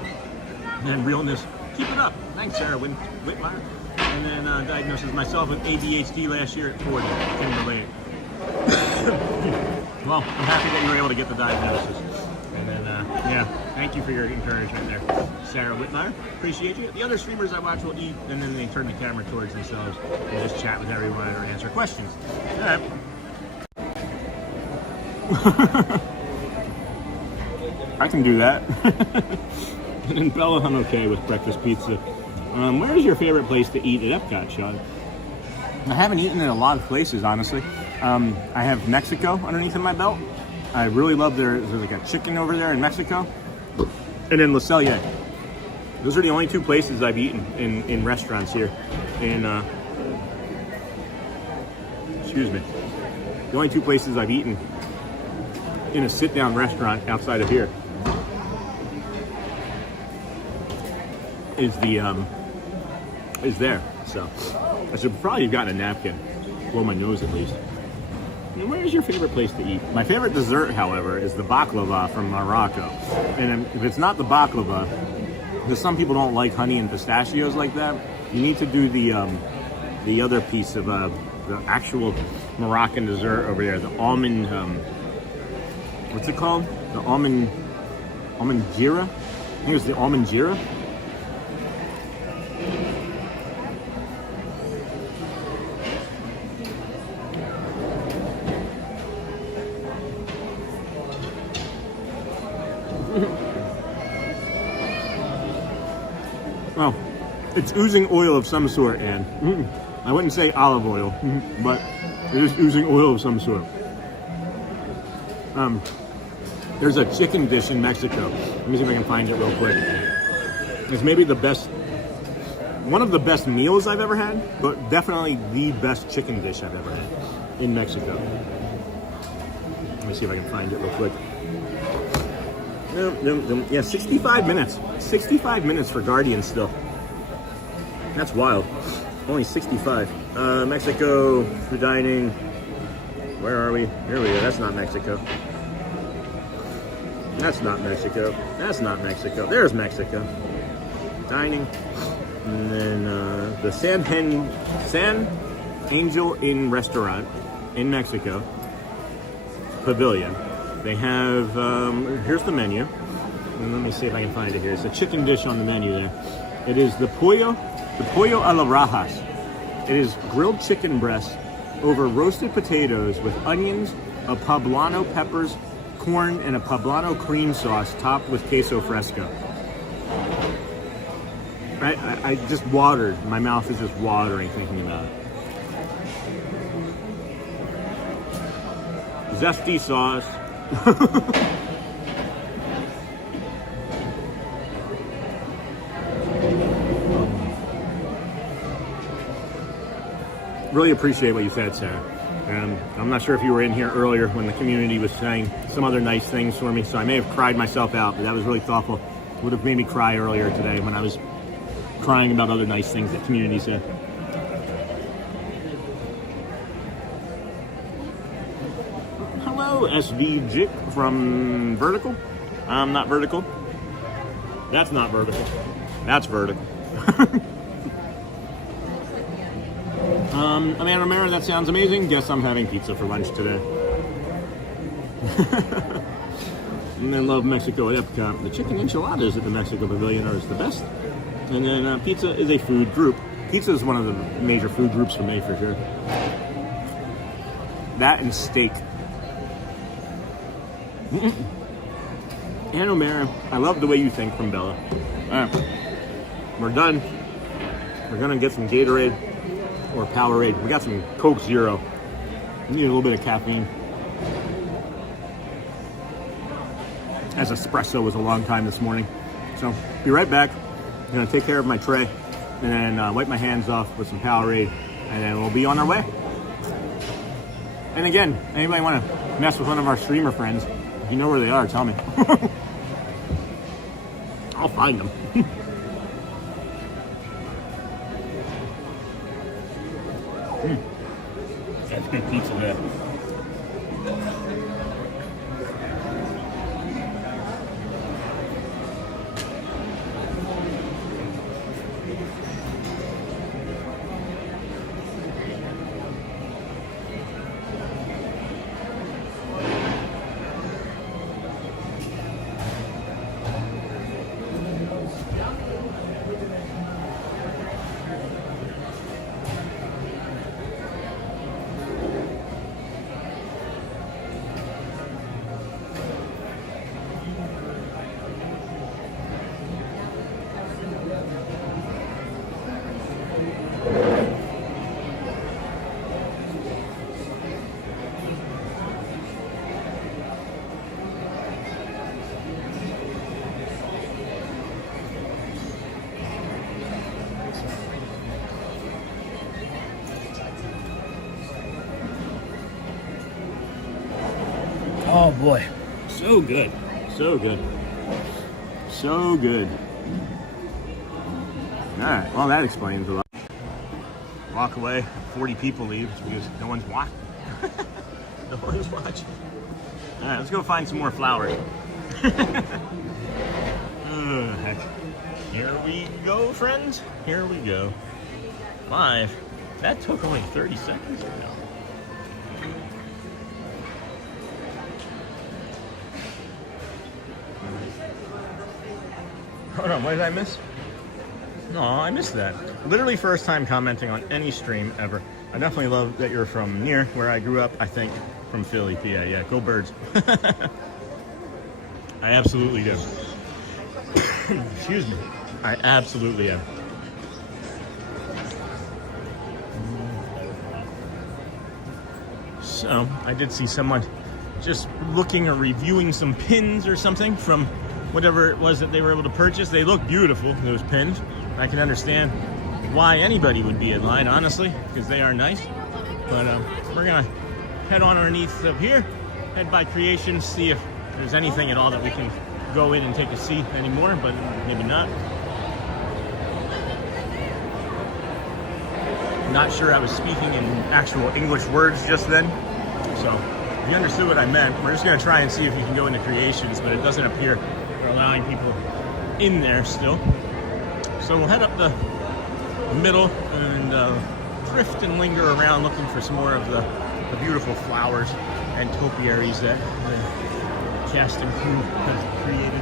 and realness. Keep it up. Thanks, Sarah Whitmire. And then diagnosis myself with ADHD last year at 40. Can relate. Well, I'm happy that you were able to get the diagnosis. And then, yeah, thank you for your encouragement there, Sarah Whitmire. Appreciate you. The other streamers I watch will eat, and then they turn the camera towards themselves and just chat with everyone or answer questions. All right. I can do that. And then Bella, I'm okay with breakfast pizza. Where's your favorite place to eat at Epcot, Sean? I haven't eaten in a lot of places, honestly. I have Mexico underneath in my belt. I really love there's like a chicken over there in Mexico. And then Le Cellier. Those are the only two places I've eaten in restaurants here. Excuse me. The only two places I've eaten in a sit-down restaurant outside of here is there. So I should probably have gotten a napkin. Blow my nose at least. And where's your favorite place to eat? My favorite dessert, however, is the baklava from Morocco. And if it's not the baklava, because some people don't like honey and pistachios like that, you need to do the other piece of the actual Moroccan dessert over there, the almond. What's it called? The almond gira. I think it's the almond gira. Well, it's oozing oil of some sort, and I wouldn't say olive oil, but it is oozing oil of some sort. There's a chicken dish in Mexico. Let me see if I can find it real quick. It's maybe one of the best meals I've ever had, but definitely the best chicken dish I've ever had in Mexico. Let me see if I can find it real quick. Yeah, 65 minutes. 65 minutes for Guardian still. That's wild. Only 65. Mexico, for dining. Where are we? Here we go. That's not Mexico. That's not Mexico. That's not Mexico. There's Mexico. Dining. And then the San Angel Inn restaurant in Mexico. Pavilion. They have, here's the menu. And let me see if I can find it here. It's a chicken dish on the menu there. It is the pollo a la rajas. It is grilled chicken breast over roasted potatoes with onions, a poblano peppers, corn, and a poblano cream sauce topped with queso fresco. I just watered. My mouth is just watering thinking about it. Zesty sauce. Really appreciate what you said, Sarah. I'm not sure if you were in here earlier when the community was saying some other nice things for me, so I may have cried myself out, but that was really thoughtful. Would have made me cry earlier today when I was crying about other nice things that community said. Hello, SV Jik from Vertical. I'm not vertical. That's not vertical. That's vertical. Amanda Romero, that sounds amazing. Guess I'm having pizza for lunch today. And I love Mexico at Epcot. The chicken enchiladas at the Mexico Pavilion are the best. And then pizza is a food group. Pizza is one of the major food groups for me, for sure. That and steak. Ann O'Mara, I love the way you think from Bella. All right, we're done. We're gonna get some Gatorade or Powerade. We got some Coke Zero. We need a little bit of caffeine. As espresso was a long time this morning. So, be right back. I'm gonna take care of my tray and then wipe my hands off with some Powerade, and then we'll be on our way. And again, anybody want to mess with one of our streamer friends, if you know where they are, tell me. I'll find them. That's good pizza there. Oh boy, so good, so good, so good. All right, well that explains a lot. Walk away, 40 people leave because no one's watching. No one's watching. All right, let's go find some more flowers. Oh, heck. Here we go, friends. Here we go. Live. That took only 30 seconds ago. Hold on, what did I miss? No, I missed that. Literally first time commenting on any stream ever. I definitely love that you're from near where I grew up, I think, from Philly, PA. Yeah, go Birds. I absolutely do. Excuse me. I absolutely am. So I did see someone just looking or reviewing some pins or something from whatever it was that they were able to purchase. They look beautiful, those pins. I can understand why anybody would be in line, honestly, because they are nice. But we're gonna head on underneath up here, head by Creation, see if there's anything at all that we can go in and take a seat anymore, but maybe not. Not sure I was speaking in actual English words just then, so if you understood what I meant, we're just gonna try and see if you can go into Creations, but it doesn't appear they're allowing people in there still. So we'll head up the middle and drift and linger around looking for some more of the beautiful flowers and topiaries that the cast and crew have created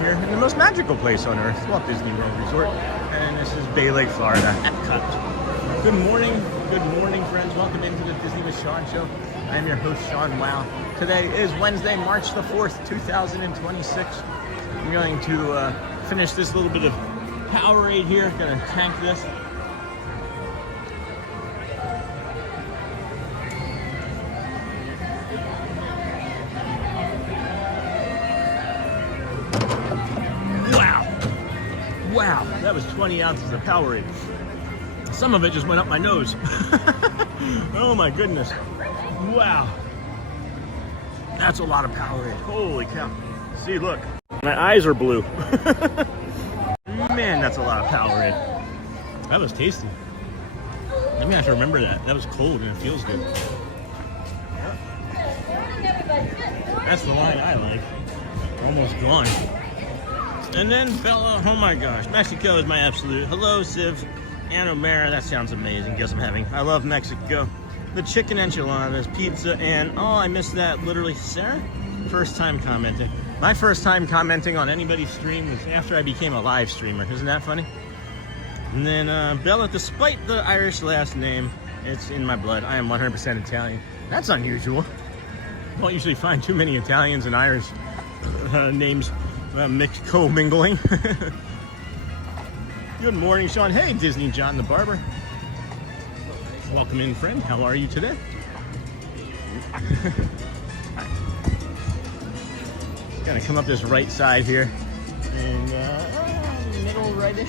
here in the most magical place on earth, Walt Disney World Resort. And this is Bay Lake, Florida, Epcot. Good morning, friends. Welcome into the Disney with Sean show. I am your host, Sean Wow. Today is Wednesday, March the 4th, 2026. I'm going to finish this little bit of Powerade here. Gonna tank this. Wow, that was 20 ounces of Powerade. Some of it just went up my nose. Oh my goodness. Wow. That's a lot of Powerade. Holy cow. See, look. My eyes are blue. Man, that's a lot of Powerade. That was tasty. Maybe I have to remember that. That was cold and it feels good. That's the line I like. Almost gone. And then Bella, oh my gosh, Mexico is my absolute. Hello, Civ and O'Mara, that sounds amazing. Guess I love Mexico. The chicken enchiladas, pizza, and oh, I missed that, literally, Sarah? First time commenting. My first time commenting on anybody's stream was after I became a live streamer. Isn't that funny? And then Bella, despite the Irish last name, it's in my blood. I am 100% Italian. That's unusual. Don't usually find too many Italians and Irish names mixed, co-mingling. Good morning, Sean. Hey, Disney John the Barber. Welcome in, friend. How are you today? Gonna come up this right side here. And middle rightish.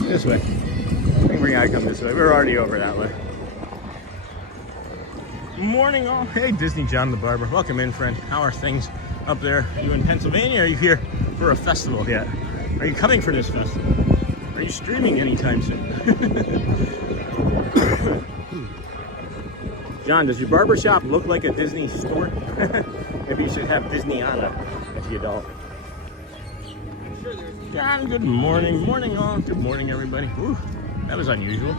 This way. I think we're gonna come this way. We're already over that way. Morning all. Hey, Disney John the Barber. Welcome in, friend. How are things up there? Are you in Pennsylvania or are you here for a festival yet? Are you coming for this festival? Are you streaming anytime soon? John, does your barbershop look like a Disney store? Maybe you should have Disney on it if you don't. John, good morning. Morning all. Good morning, everybody. Ooh, that was unusual.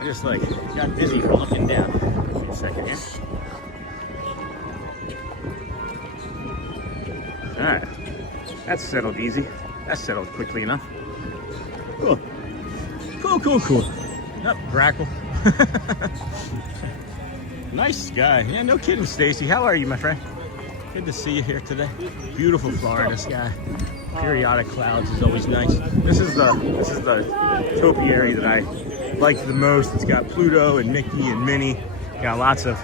I just got dizzy from looking down. Wait a second here. Alright. That's settled easy. That's settled quickly enough. Cool. Cool. Up, Grackle. Nice sky. Yeah, no kidding, Stacy. How are you, my friend? Good to see you here today. Beautiful Florida sky. Periodic clouds is always nice. This is the topiary that I like the most. It's got Pluto and Mickey and Minnie. Got lots of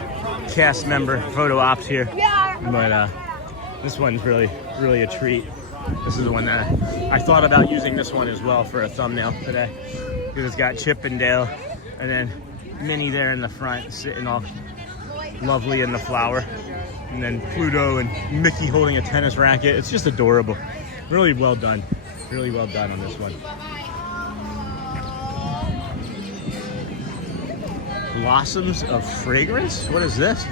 cast member photo ops here. But this one's really a treat. This is the one that I thought about using this one as well for a thumbnail today. Because it's got Chip and Dale and then Minnie there in the front sitting all lovely in the flower. And then Pluto and Mickey holding a tennis racket. It's just adorable. Really well done. Really well done on this one. Blossoms of Fragrance? What is this?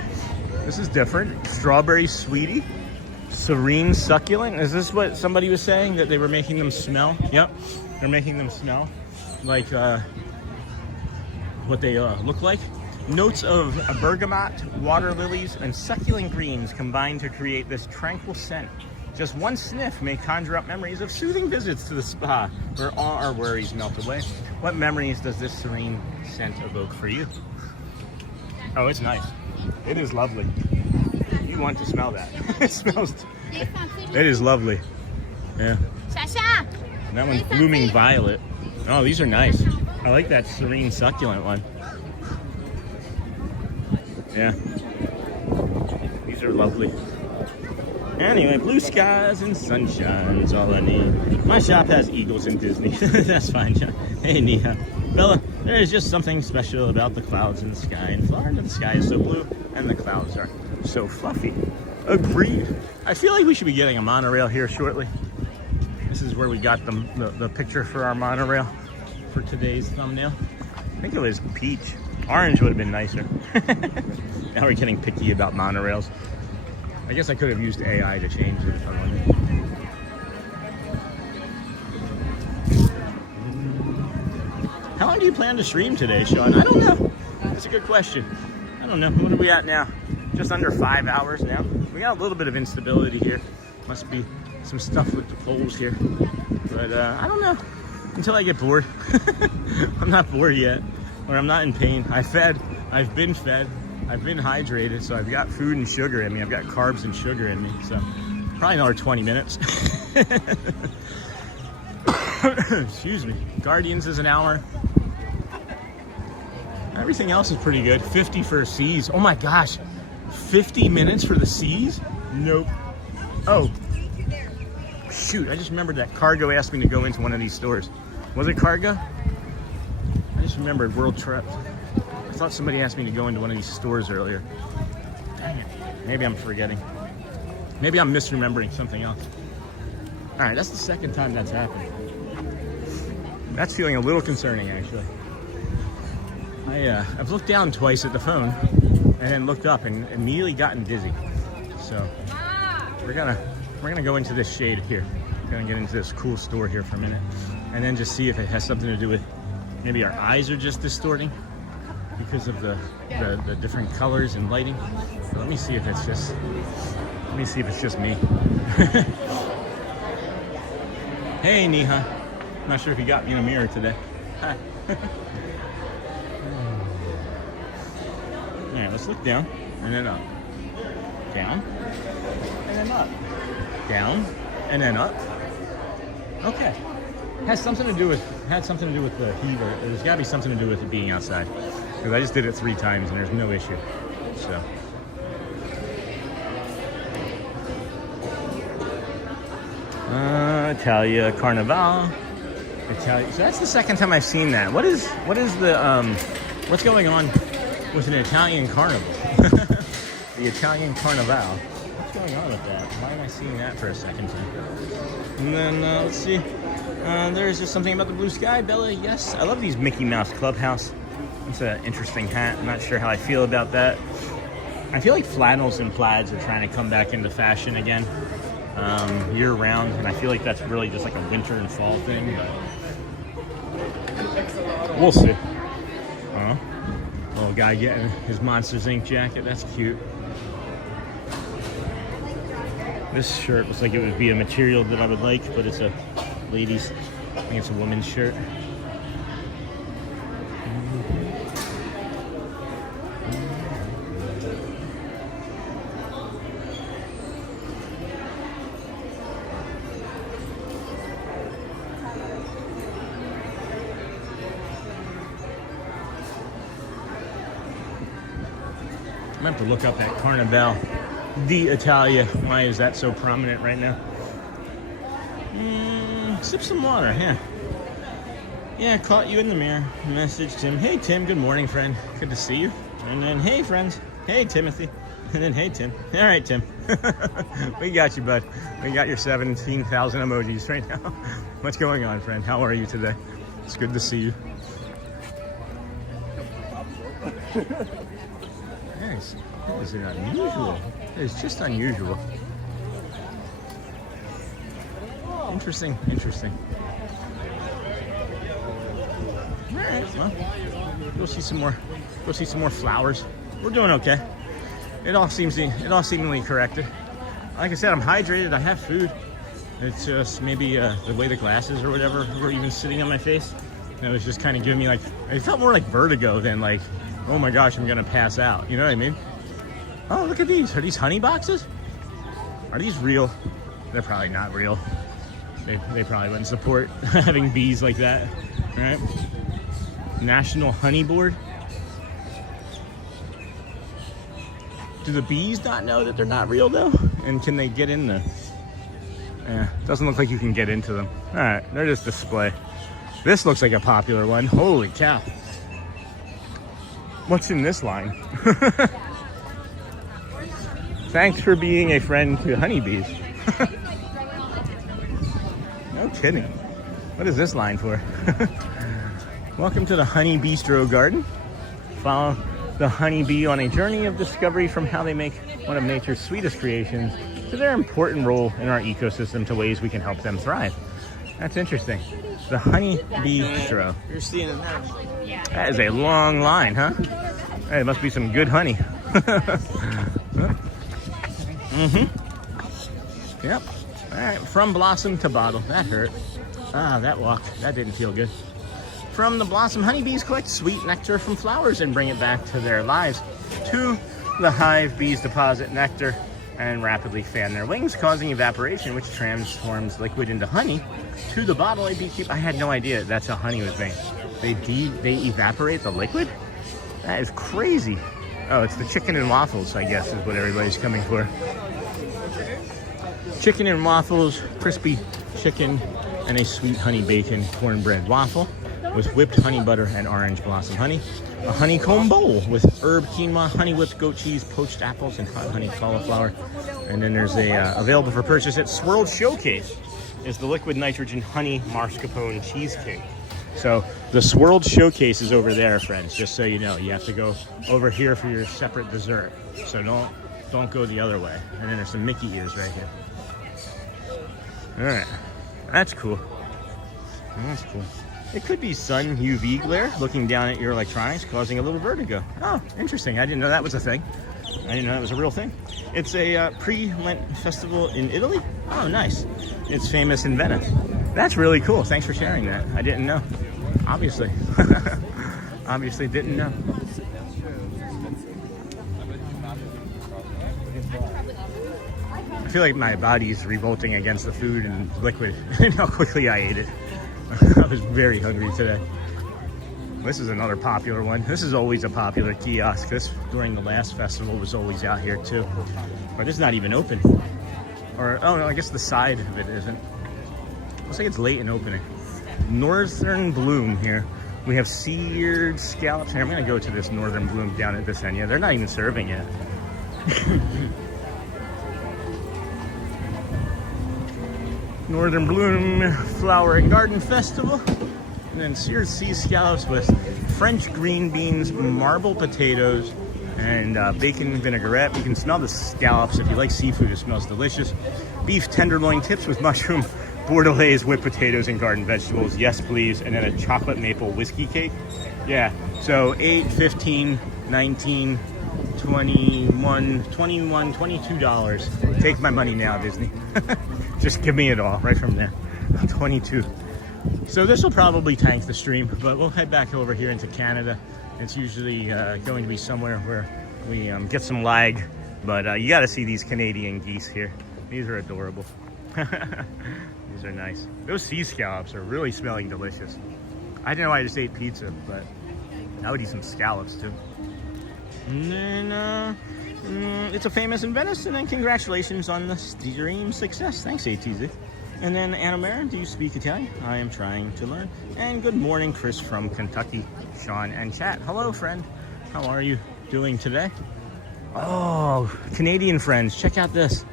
This is different. Strawberry Sweetie. Serene Succulent. Is this what somebody was saying? That they were making them smell? Yep. They're making them smell like what they look like. Notes of bergamot, water lilies, and succulent greens combine to create this tranquil scent. Just one sniff may conjure up memories of soothing visits to the spa where all our worries melt away. What memories does this serene scent evoke for you? Oh, it's nice. It is lovely. You want to smell that. It It is lovely. Yeah. And that one's blooming violet. Oh, these are nice. I like that serene succulent one. Yeah. These are lovely. Anyway, blue skies and sunshine is all I need. My shop has eagles in Disney. That's fine, John. Hey, Neha. Bella, there is just something special about the clouds in the sky. In Florida, the sky is so blue and the clouds are so fluffy. Agreed. I feel like we should be getting a monorail here shortly. This is where we got the picture for our monorail for today's thumbnail. I think it was peach. Orange would have been nicer. Now we're getting picky about monorails. I guess I could have used AI to change it if I wanted. How long do you plan to stream today, Sean? I don't know. That's a good question. I don't know. What are we at now? Just under 5 hours now. We got a little bit of instability here. Must be some stuff with the poles here. But I don't know. Until I get bored. I'm not bored yet. Or I'm not in pain. I've been fed. I've been hydrated, so I've got food and sugar in me. I've got carbs and sugar in me. So probably another 20 minutes. Excuse me. Guardians is an hour. Everything else is pretty good. 50 for Seas. Oh my gosh. 50 minutes for the Seas? Nope. Oh. Shoot, I just remembered that Cargo asked me to go into one of these stores. Was it Cargo? I just remembered World Trip. I thought somebody asked me to go into one of these stores earlier. Dang it. Maybe I'm forgetting. Maybe I'm misremembering something else. All right, that's the second time that's happened. That's feeling a little concerning, actually. I've looked down twice at the phone and then looked up and immediately gotten dizzy. So we're gonna go into this shade here. We're gonna get into this cool store here for a minute and then just see if it has something to do with maybe our eyes are just distorting because of the different colors and lighting. So let me see if it's just me. Hey, Neha. I'm not sure if you got me in a mirror today. Hi. All right, let's look down and then up. Down and then up. Down and then up. Okay. Had something to do with the heat, or there's got to be something to do with it being outside. Because I just did it 3 times and there's no issue. So. Italia Carnival. Italia. So that's the second time I've seen that. What is the what's going on with an Italian carnival? The Italian Carnival. What's going on with that? Why am I seeing that for a second time? And then let's see. There's just something about the blue sky, Bella. Yes, I love these Mickey Mouse Clubhouse. It's an interesting hat. I'm not sure how I feel about that. I feel like flannels and plaids are trying to come back into fashion again, year round, and I feel like that's really just like a winter and fall thing. But we'll see. Little guy getting his Monsters Inc. jacket. That's cute. This shirt looks like it would be a material that I would like, but it's a ladies. I think it's a woman's shirt. I'm going to have to look up that Carnival d'Italia. Why is that so prominent right now? Sip some water, yeah. Yeah, caught you in the mirror. Messaged him. Hey, Tim. Good morning, friend. Good to see you. And then, hey, friends. Hey, Timothy. And then, hey, Tim. All right, Tim. We got you, bud. We got your 17,000 emojis right now. What's going on, friend? How are you today? It's good to see you. That is unusual. It is just unusual. Interesting. All right, well, we'll see some more flowers. We're doing okay. It all seemingly corrected. Like I said, I'm hydrated. I have food. It's just maybe the way the glasses or whatever were even sitting on my face. And it was just kind of giving me like, it felt more like vertigo than like, oh my gosh, I'm gonna pass out. You know what I mean? Oh, look at these. Are these honey boxes? Are these real? They're probably not real. They probably wouldn't support having bees like that, right? National Honey Board. Do the bees not know that they're not real though? And can they get in there? Yeah, doesn't look like you can get into them. All right, they're just display. This looks like a popular one. Holy cow. What's in this line? Thanks for being a friend to honeybees. No kidding. What is this line for? Welcome to the Honey Bistro Garden. Follow the honeybee on a journey of discovery from how they make one of nature's sweetest creations to their important role in our ecosystem to ways we can help them thrive. That's interesting. The Honey Bistro. You're seeing it now. That is a long line, huh? Hey, it must be some good honey. Yep. All right, from blossom to bottle. That hurt. Ah, that walk. That didn't feel good. From the blossom, honeybees collect sweet nectar from flowers and bring it back to their lives. To the hive, bees deposit nectar and rapidly fan their wings, causing evaporation, which transforms liquid into honey. To the bottle, a beekeeper. I had no idea that's how honey was made. They evaporate the liquid? That is crazy. Oh, it's the chicken and waffles, I guess, is what everybody's coming for. Chicken and waffles, crispy chicken, and a sweet honey bacon cornbread waffle with whipped honey butter and orange blossom honey. A honeycomb bowl with herb quinoa, honey whipped goat cheese, poached apples, and hot honey cauliflower. And then there's a available for purchase at Swirled Showcase is the liquid nitrogen honey mascarpone cheesecake. So the Swirled Showcase is over there, friends, just so you know. You have to go over here for your separate dessert. So don't go the other way. And then there's some Mickey ears right here. All right, that's cool. That's cool. It could be sun UV glare looking down at your electronics causing a little vertigo. Oh, interesting. I didn't know that was a thing. I didn't know that was a real thing. It's a pre-Lent festival in Italy. Oh, nice. It's famous in Venice. That's really cool. Thanks for sharing that. I didn't know. Obviously. Obviously didn't know. I feel like my body's revolting against the food and liquid and how quickly I ate it. I was very hungry today. This is another popular one. This is always a popular kiosk. This, during the last festival, was always out here too. But this is not even open. Or, oh no, I guess the side of it isn't. Looks like it's late in opening. Northern Bloom here. We have seared scallops. Here, I'm gonna go to this Northern Bloom down at this end. Yeah, they're not even serving yet. Northern Bloom Flower and Garden Festival. And then seared sea scallops with French green beans, marble potatoes, and bacon vinaigrette. You can smell the scallops. If you like seafood, it smells delicious. Beef tenderloin tips with mushroom, bordelaise, whipped potatoes, and garden vegetables. Yes, please. And then a chocolate maple whiskey cake. Yeah, so 8, 15, 19, 21, $22. Take my money now, Disney. Just give me it all right from there. 22. So this will probably tank the stream, but we'll head back over here into Canada. It's usually going to be somewhere where we get some lag, but you got to see these Canadian geese here. These are adorable. These are nice. Those sea scallops are really smelling delicious. I didn't know I just ate pizza, but I would eat some scallops too. And then it's a famous in Venice, and then congratulations on the stream success. Thanks, ATZ. And then Anna Marin, do you speak Italian? I am trying to learn. And good morning, Chris from Kentucky, Sean and chat. Hello, friend. How are you doing today? Oh, Canadian friends, check out this.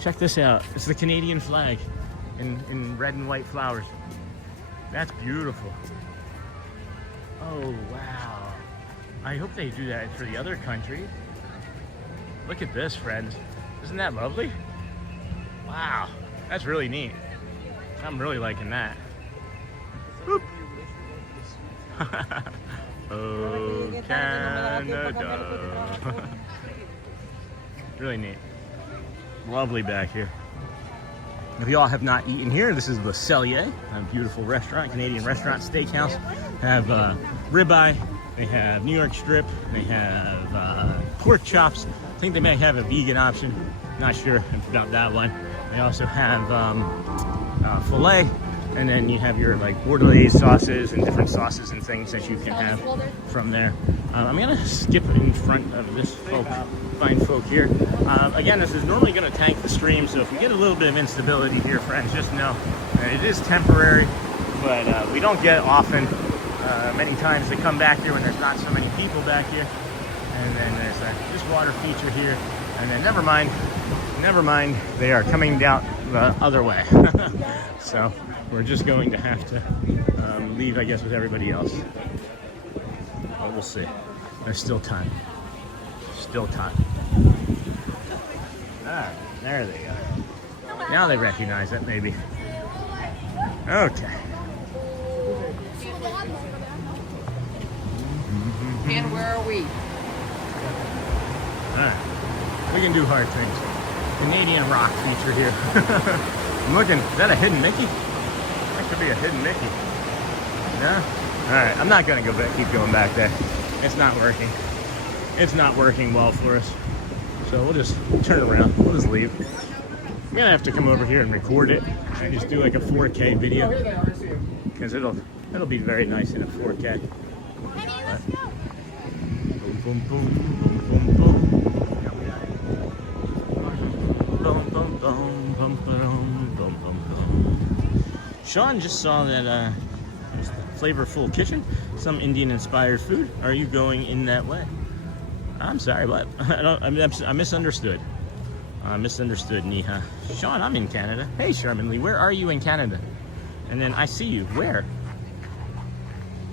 Check this out. It's the Canadian flag in red and white flowers. That's beautiful. Oh, wow. I hope they do that for the other countries. Look at this, friends. Isn't that lovely? Wow, that's really neat. I'm really liking that. Boop. Oh, Canada. Really neat. Lovely back here. If you all have not eaten here, this is Le Cellier, a beautiful restaurant, Canadian restaurant, steakhouse. Have ribeye, they have New York strip, they have pork chops, I think they may have a vegan option. Not sure about that one. They also have filet, and then you have your like bordelaise sauces and different sauces and things that you can have from there. I'm gonna skip in front of this fine folk here. Again, this is normally gonna tank the stream, so if we get a little bit of instability here, friends, just know that it is temporary, but we don't get often many times to come back here when there's not so many people back here. And then there's this water feature here, and then never mind, they are coming down the other way. So we're just going to have to leave, I guess, with everybody else. But we'll see. There's still time. Still time. Ah, there they go. Now they recognize it, maybe. Okay. And where are we? Alright. We can do hard things. Canadian rock feature here. I'm looking, is that a hidden Mickey? That could be a hidden Mickey. No? Alright, I'm not gonna go back, keep going back there. It's not working. It's not working well for us. So we'll just turn around. We'll just leave. I'm gonna have to come over here and record it and just do like a 4K video. Because it'll be very nice in a 4K. Boom, boom, boom, boom, boom. Boom, boom, boom, boom, boom, boom, boom. Sean just saw that flavorful kitchen, some Indian-inspired food. Are you going in that way? I'm sorry, what? I misunderstood. I misunderstood, Neha. Sean, I'm in Canada. Hey, Sherman Lee, where are you in Canada? And then I see you. Where?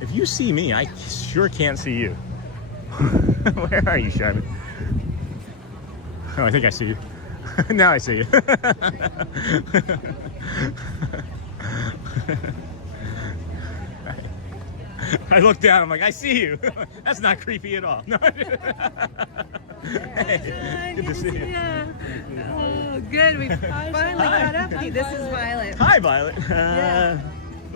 If you see me, I sure can't see you. Where are you, Sherman? Oh, I think I see you. Now I see you. I look down, I'm like, I see you. That's not creepy at all. No. Hey, good to see you. Oh, good. We finally caught up to you. This is Violet. Hi, Violet. Yeah.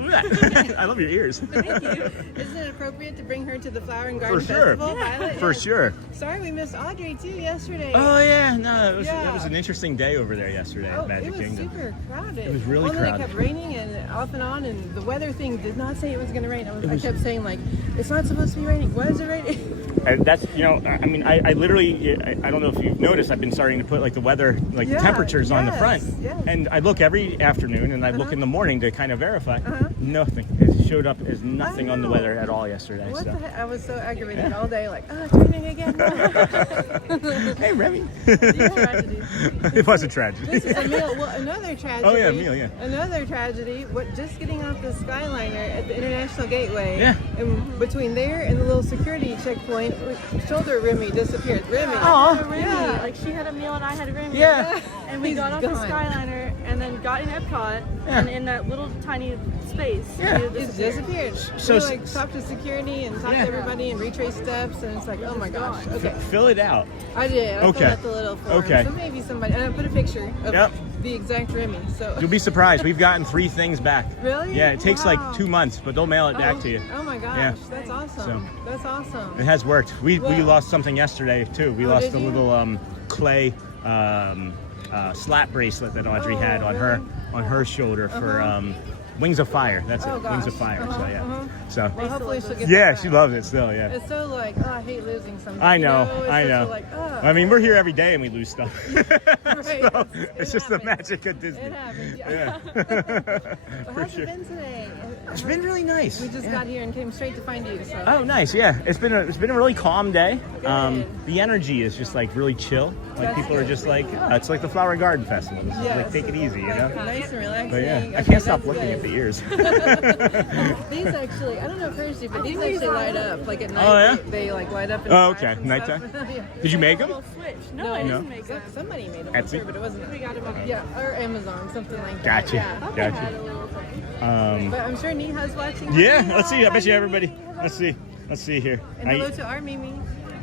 I love your ears. Thank you. Isn't it appropriate to bring her to the Flower and Garden For sure. Festival, Violet? For sure. Sorry we missed Audrey too yesterday. Oh yeah, no, it was an interesting day over there yesterday at Magic it was Kingdom. super crowded. It was really crowded. crowded. It kept raining and off and on, and the weather thing did not say it was going to rain. I kept saying like, it's not supposed to be raining. Why is it raining? And that's, I mean, I literally, I don't know if you've noticed, I've been starting to put like the weather, like temperatures on the front. Yes. And I look every afternoon and I look in the morning to kind of verify. Nothing. It showed up as nothing on the weather at all yesterday. What so. the heck? I was so aggravated all day, like, oh, it's raining again. Hey, Remy. Tragedy. It was a tragedy. This is a meal. Well, another tragedy. Oh, yeah, meal, yeah. Another tragedy. Just getting off the Skyliner at the International Gateway. Yeah. And between there and the little security checkpoint, shoulder Remy disappeared. Remy. Aw. Remy. Yeah. Like she had a meal and I had a Remy. Yeah. And we got off the Skyliner and then got in Epcot and in that little tiny space. It disappeared. So we like talked to security and talked to everybody and retraced steps, and it's like, oh my gosh. Okay. Fill it out. I did. I Okay. filled out the little form. Okay. So maybe somebody, and I put a picture of the exact Remy. So You'll be surprised. We've gotten 3 things back. Really? Yeah, it takes Wow. like 2 months, but they'll mail it back to you. Oh my gosh, Yeah. that's awesome. So. That's awesome. It has worked. We Well- lost something yesterday too. We lost did a you? little clay slap bracelet that Audrey had on her shoulder for Wings of Fire. That's Oh, it. Wings of gosh. Fire. So yeah. So Well, hopefully she'll get yeah, that she back. loves it still. Yeah. It's so like, oh, I hate losing something. I know. It's I such know. a, like, oh. I mean, we're here every day and we lose stuff. Right, So it it's just the happens. magic of Disney. It happens, yeah. Yeah. Well, For how's sure. it been today? It's been really nice. We just Yeah. got here and came straight to find you. So. Oh, nice. Yeah, it's been a really calm day. Good. The energy is just like really chill. Like That's people are good. just like, it's like the Flower and Garden Festival. It's Yes. like take it easy, you know. Nice and relaxing. But yeah, I Okay, can't stop that's looking good. at the ears. These actually, I don't know if hers do, but these actually light up. Like at night, Oh, yeah? they like light up. And Oh, flash okay. and Nighttime? stuff. Yeah. Did you make them? Switch. No, I didn't make them. Somebody made them. Etsy? Sure, but it wasn't. We got them on Yeah, or Amazon, something like that. Gotcha. Yeah. Gotcha. But I'm sure Neha's watching. Yeah. Hi, Let's see. I bet you Neha. everybody. Let's see. Let's see here. And hello to our Mimi.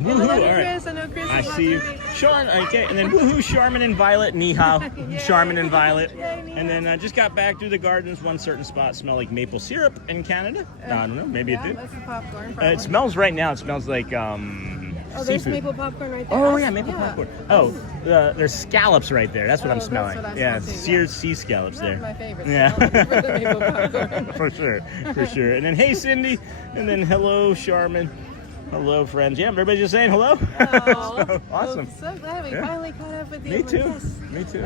Woohoo, And hello all to right. Chris. I know Chris I is see you. watching. Sean, okay, and then woohoo, Charmin and Violet, ni hao. Yay. Charmin and Violet. Yay, ni And then I just got back through the gardens. One certain spot smelled like maple syrup in Canada. I don't know, maybe Yeah, it did. that's the popcorn. It probably. smells right now. It smells like Oh, there's seafood. maple popcorn right there. Oh yeah, maple popcorn. Oh, there's scallops right there. That's what I'm That's smelling. what I Yeah, smell too, seared sea scallops Not there. my favorite. Yeah. So I'll go for the maple popcorn. For sure, for sure. And then hey Cindy, and then hello Charmin, hello friends. Yeah, everybody just saying hello. Oh, So, awesome. I'm so glad we Yeah. finally caught up with you. Me I'm like, too. yes. Me too.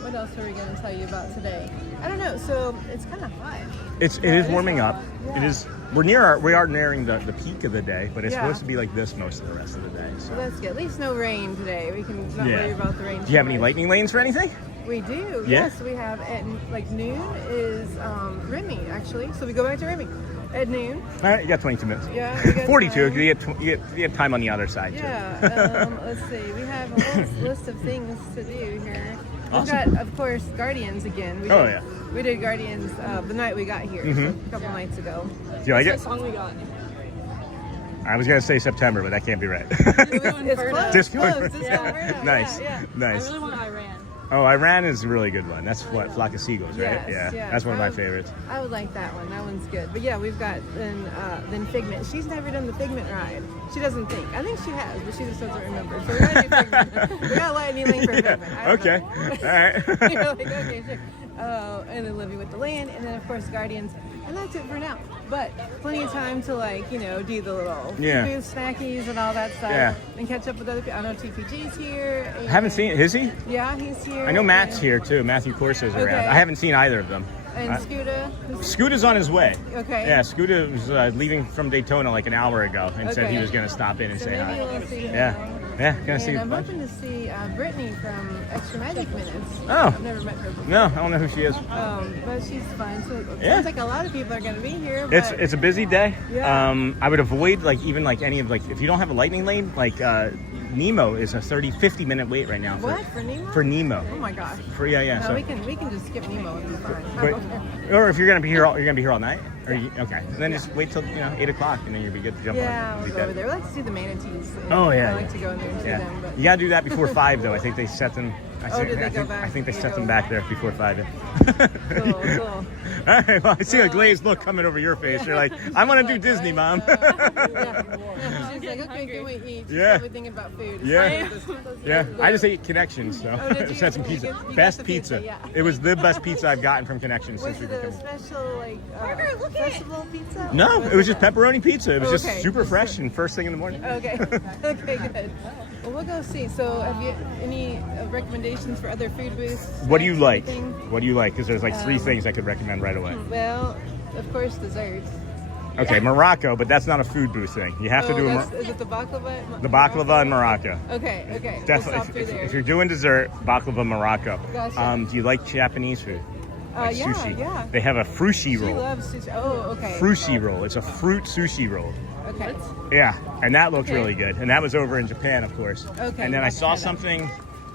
What else are we going to tell you about today? I don't know. So it's kind of hot. It is warming up. Yeah. It is. We are nearing the peak of the day, but it's Yeah. supposed to be like this most of the rest of the day. So. Well, that's good. At least no rain today. We can not worry about the rain. Do you have any lightning lanes for anything? We do. Yeah? Yes, we have at like noon is Remy actually. So we go back to Remy at noon. All right, you got 22 minutes. Yeah, we got 42. time. You get time on the other side too. Yeah. Let's see. We have a whole list of things to do here. We've Awesome. got, of course, Guardians again. Oh, yeah. We did Guardians the night we got here, so a couple nights ago. Do you like What it? song we got? I was gonna say September, but that can't be right. It's close. Disco Close. Inferno. Disco Inferno. Nice, Yeah, yeah. nice. I really want Iran. Oh, Iran is a really good one. That's what Flock of Seagulls, right? Yes, Yeah, that's one of my I would- favorites. I would like that one. That one's good. But yeah, we've got then Figment. She's never done the Figment ride. She doesn't think. I think she has, but she just doesn't remember. So we gotta do Figment. We gotta lightning link for Figment. I don't Okay, know. all right. You're like, okay, sure. And then Living with the Land, and then of course Guardians, and that's it for now. But plenty of time to do the little Yeah. food snackies and all that stuff, Yeah. and catch up with other people. I know TPG's here. I haven't seen. Is he? Yeah, he's here. I know Matt's and- here too. Matthew Corso's around. Okay. I haven't seen either of them. And Scuda. Scoota's on his way. Okay. Yeah, Scooter was leaving from Daytona like an hour ago and said he Okay. was going to stop in and So say maybe hi. we'll see him. Yeah, yeah, gonna see. And a I'm bunch. hoping to see Brittany from Extra Magic Minutes. Oh. I've never met her before. No, I don't know who she is. But she's fun. So it Yeah. sounds like a lot of people are going to be here. But It's a busy day. Yeah. I would avoid any of if you don't have a lightning lane, Nemo is a 50 minute wait right now. What? For Nemo? For Nemo. Oh my gosh. Yeah. No, So, we can just skip Nemo and be fine. but, or if you're gonna be here, you're gonna be here all night. Or okay, and then just wait till 8 o'clock, and then you'll be good to jump Yeah, on. we'll go over there. We like to see the manatees. Oh yeah. I like to go in there and see Yeah. them. But You gotta do that before 5 though. I think they set them. did they go back? I think they There set you them go. back there before 5. Cool, cool. All right. Well, I see a glazed look coming over your face. You're like, I want to do Disney, Mom. Yeah. She's like, okay, can we eat? She's Yeah. probably thinking about food. Yeah. Yeah, I just ate Connections, so Oh, did you? just had some You pizza. got the Best pizza, pizza. yeah. It was the best pizza I've gotten from Connections Was since it we've a become. special festival pizza? No, it was just pepperoni pizza. It was Okay. just super fresh and first thing in the morning. Okay. Okay, good. Well, we'll go see. So, have you any recommendations for other food booths? What do you snacks, like? anything? What do you like? Because there's 3 things I could recommend right away. Well, of course, desserts. Okay, Morocco, but that's not a food booth thing. You have to do Is it the baklava? the baklava in Morocco. Okay. We'll stop Definitely. through there. If you're doing dessert, baklava Morocco. Gotcha. Do you like Japanese food? Like yeah, sushi. yeah. They have a frushi She roll. loves sushi. Oh, okay. Frushi roll. It's a fruit sushi roll. Okay. Yeah, and that looked Okay. really good. And that was over in Japan, of course. Okay, And then I let's saw try that. something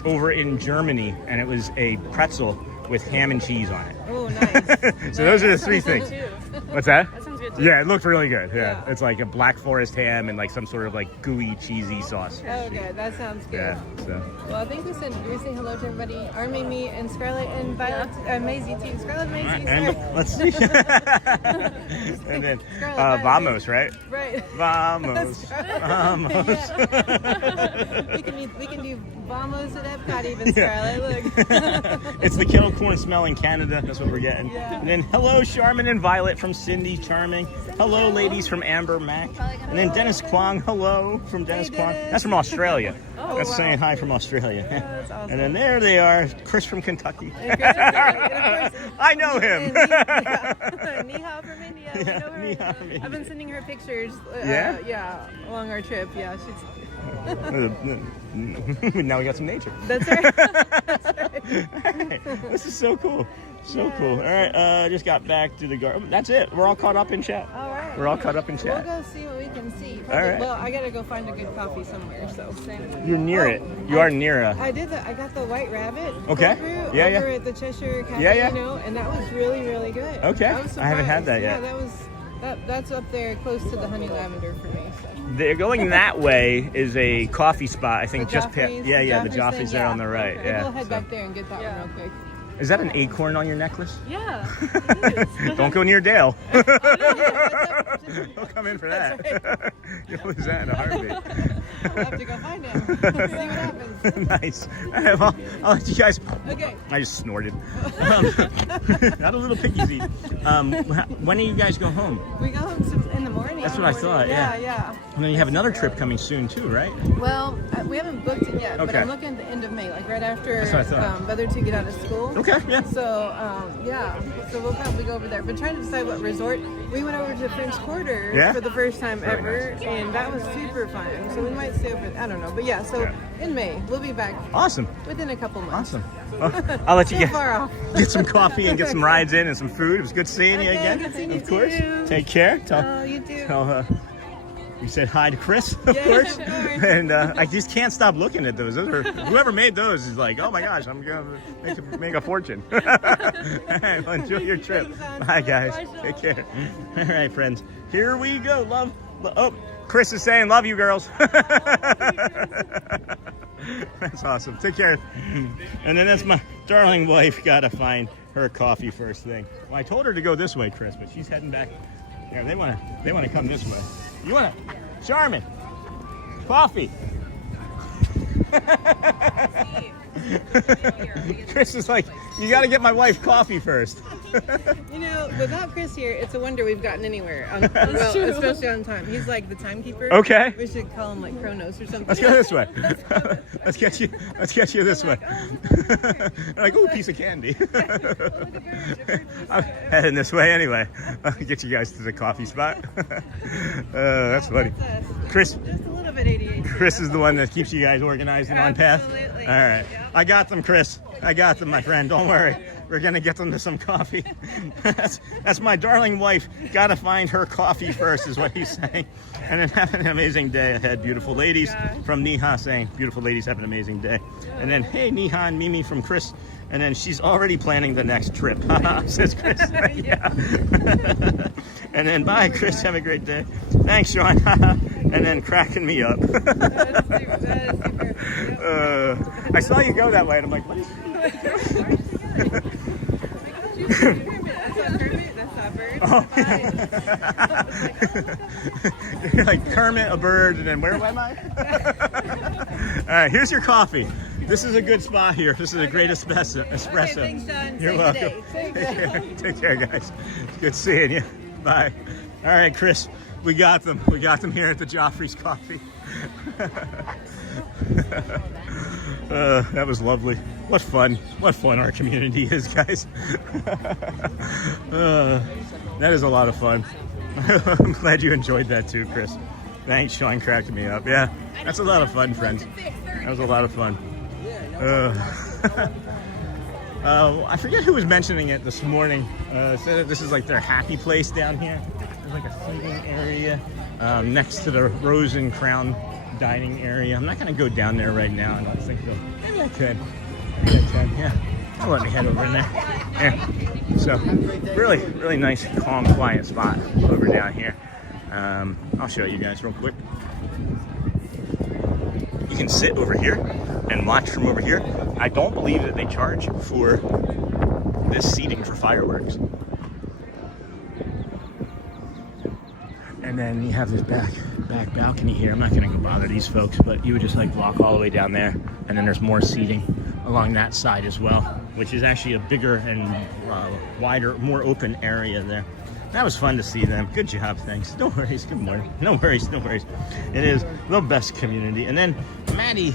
over in Germany, and it was a pretzel with ham and cheese on it. Oh, nice. So those are the 3 things. What's that? That sounds good too. Yeah, it looked really good. Yeah. Yeah. It's like a black forest ham and some sort of gooey, cheesy sauce. Oh, good. That sounds good. Yeah. So. Well, I think we say hello to everybody. Army, me, and Scarlett, and Violet, Maisie too. Scarlett, Maisie. And sorry. let's see. And then Scarlett, vamos, right? Right. Vamos. Vamos. we can do vamos at Epcot even, Scarlett. Look. It's the kettle corn smell in Canada. That's what we're getting. Yeah. And then hello, Charmin and Violet from Cindy Charming. Hello, ladies from Amber Mac. And then Dennis Kwong. Hello from Dennis Kwong. Dennis. That's from Australia. Oh, That's wow. saying hi from Australia. That's awesome. And then there they are, Chris from Kentucky. And Chris from Kentucky, and of course- I know him. And Neha from India. We Yeah, know her. Neha from India. I've been sending her pictures. Yeah? Yeah, along our trip. Yeah, she's. Now we got some nature. That's right. That's right. Alright, this is so cool. So cool. All right, just got back to the garden. That's it. We're all caught up in chat. All right. We're all caught up in We'll chat. go see what we can see. All right. Well, I gotta go find a good coffee somewhere. So. You're near it. You are near a. I did that. I got the White Rabbit. Okay. cold brew Yeah, yeah. over at the Cheshire Cafe. Yeah, yeah. You know, and that was really, really good. Okay. I was I haven't had surprised. that yet. Yeah, that was. That's up there close to the honey lavender for me. So. They're going that way is a coffee spot. I think The just Joffrey's- yeah, the Joffrey's Joffrey's thing, there yeah. on the right. Okay, Yeah. We'll head so. back there and get that one real quick. Is that an acorn on your necklace? Yeah. Don't go near Dale. Oh, no, yeah, Don't come in for that. You'll lose that in a heartbeat. We'll have to go find him. See what happens. Nice. All right, well, I'll let you guys. Okay. I just snorted. Got a little piggy's eat. When do you guys go home? We go home in the morning. That's what I thought. Yeah. Yeah. And then you have another trip coming soon too, right? Well, we haven't booked it yet, but Okay. I'm looking at the end of May, like right after That's what I thought. the other two get out of school. Okay. Yeah. So, so we'll probably go over there. But trying to decide what resort. We went over to French Quarter Yeah? for the first time Very ever, nice. and that was super fun. So we might stay over. I don't know, but yeah. So in May we'll be back. Awesome. Within a couple months. Awesome. Well, I'll let you Too far off. get some coffee and get some rides in and some food. It was good seeing you Okay, again. good seeing you Of course. too. Take care. You too. Tell you said hi to Chris, of Yeah, course. of course. And I just can't stop looking at those. Whoever made those is like, oh my gosh, I'm gonna make a fortune. All right, well, enjoy your trip. Bye, guys. Take care. All right, friends. Here we go. Love. Oh, Chris is saying, love you, girls. That's awesome. Take care. And then that's my darling wife. Gotta find her coffee first thing. Well, I told her to go this way, Chris, but she's heading back. Yeah, they wanna come this way. You wanna, Charmin? Coffee. Chris is like, you gotta get my wife coffee first. You know, without Chris here, it's a wonder we've gotten anywhere. Especially on time. He's like the timekeeper. Okay. We should call him like Kronos or something. Let's go this way. Let's get you this way. Like, ooh, piece of candy. I'm heading this way anyway. I'll get you guys to the coffee spot. That's funny. Chris. Just a little bit ADHD. Chris is the one that keeps you guys organized and on path. Absolutely. All right. I got them, Chris. I got them, my friend. Don't worry. We're going to get them to some coffee. That's my darling wife. Got to find her coffee first is what he's saying. And then have an amazing day ahead, beautiful ladies. From Neha saying, beautiful ladies, have an amazing day. And then, hey, Neha and Mimi from Chris. And then she's already planning the next trip, says Chris. Yeah. And then, bye, Chris. Have a great day. Thanks, Sean. And then cracking me up. I saw you go that way, and I'm like, what is Oh, you're like Kermit, a bird, and then where am I? All right, here's your coffee. This is a good spot here. This is a great espresso. Okay, thanks, John. You're welcome. Take care, guys. It's good seeing you. Bye. All right, Chris, we got them. We got them here at the Joffrey's Coffee. That was lovely. What fun our community is, guys. That is a lot of fun. I'm glad you enjoyed that too, Chris. Thanks, Sean, cracking me up. Yeah, that's a lot of fun, friends. That was a lot of fun. I forget who was mentioning it this morning. Said that this is like their happy place down here. There's like a seating area next to the Rose and Crown dining area. I'm not going to go down there right now. I don't think so. Maybe I could. Maybe I can. Yeah. I'll let me head over in there. Yeah. So, really, really nice, calm, quiet spot over down here. I'll show you guys real quick. You can sit over here and watch from over here. I don't believe that they charge for this seating for fireworks. And then you have this back balcony here. I'm not gonna go bother these folks, but you would just like walk all the way down there, and then there's more seating along that side as well, which is actually a bigger and wider, more open area there. That was fun to see them. Good job, thanks. No worries, good morning. No worries, no worries. It is the best community. And then Maddie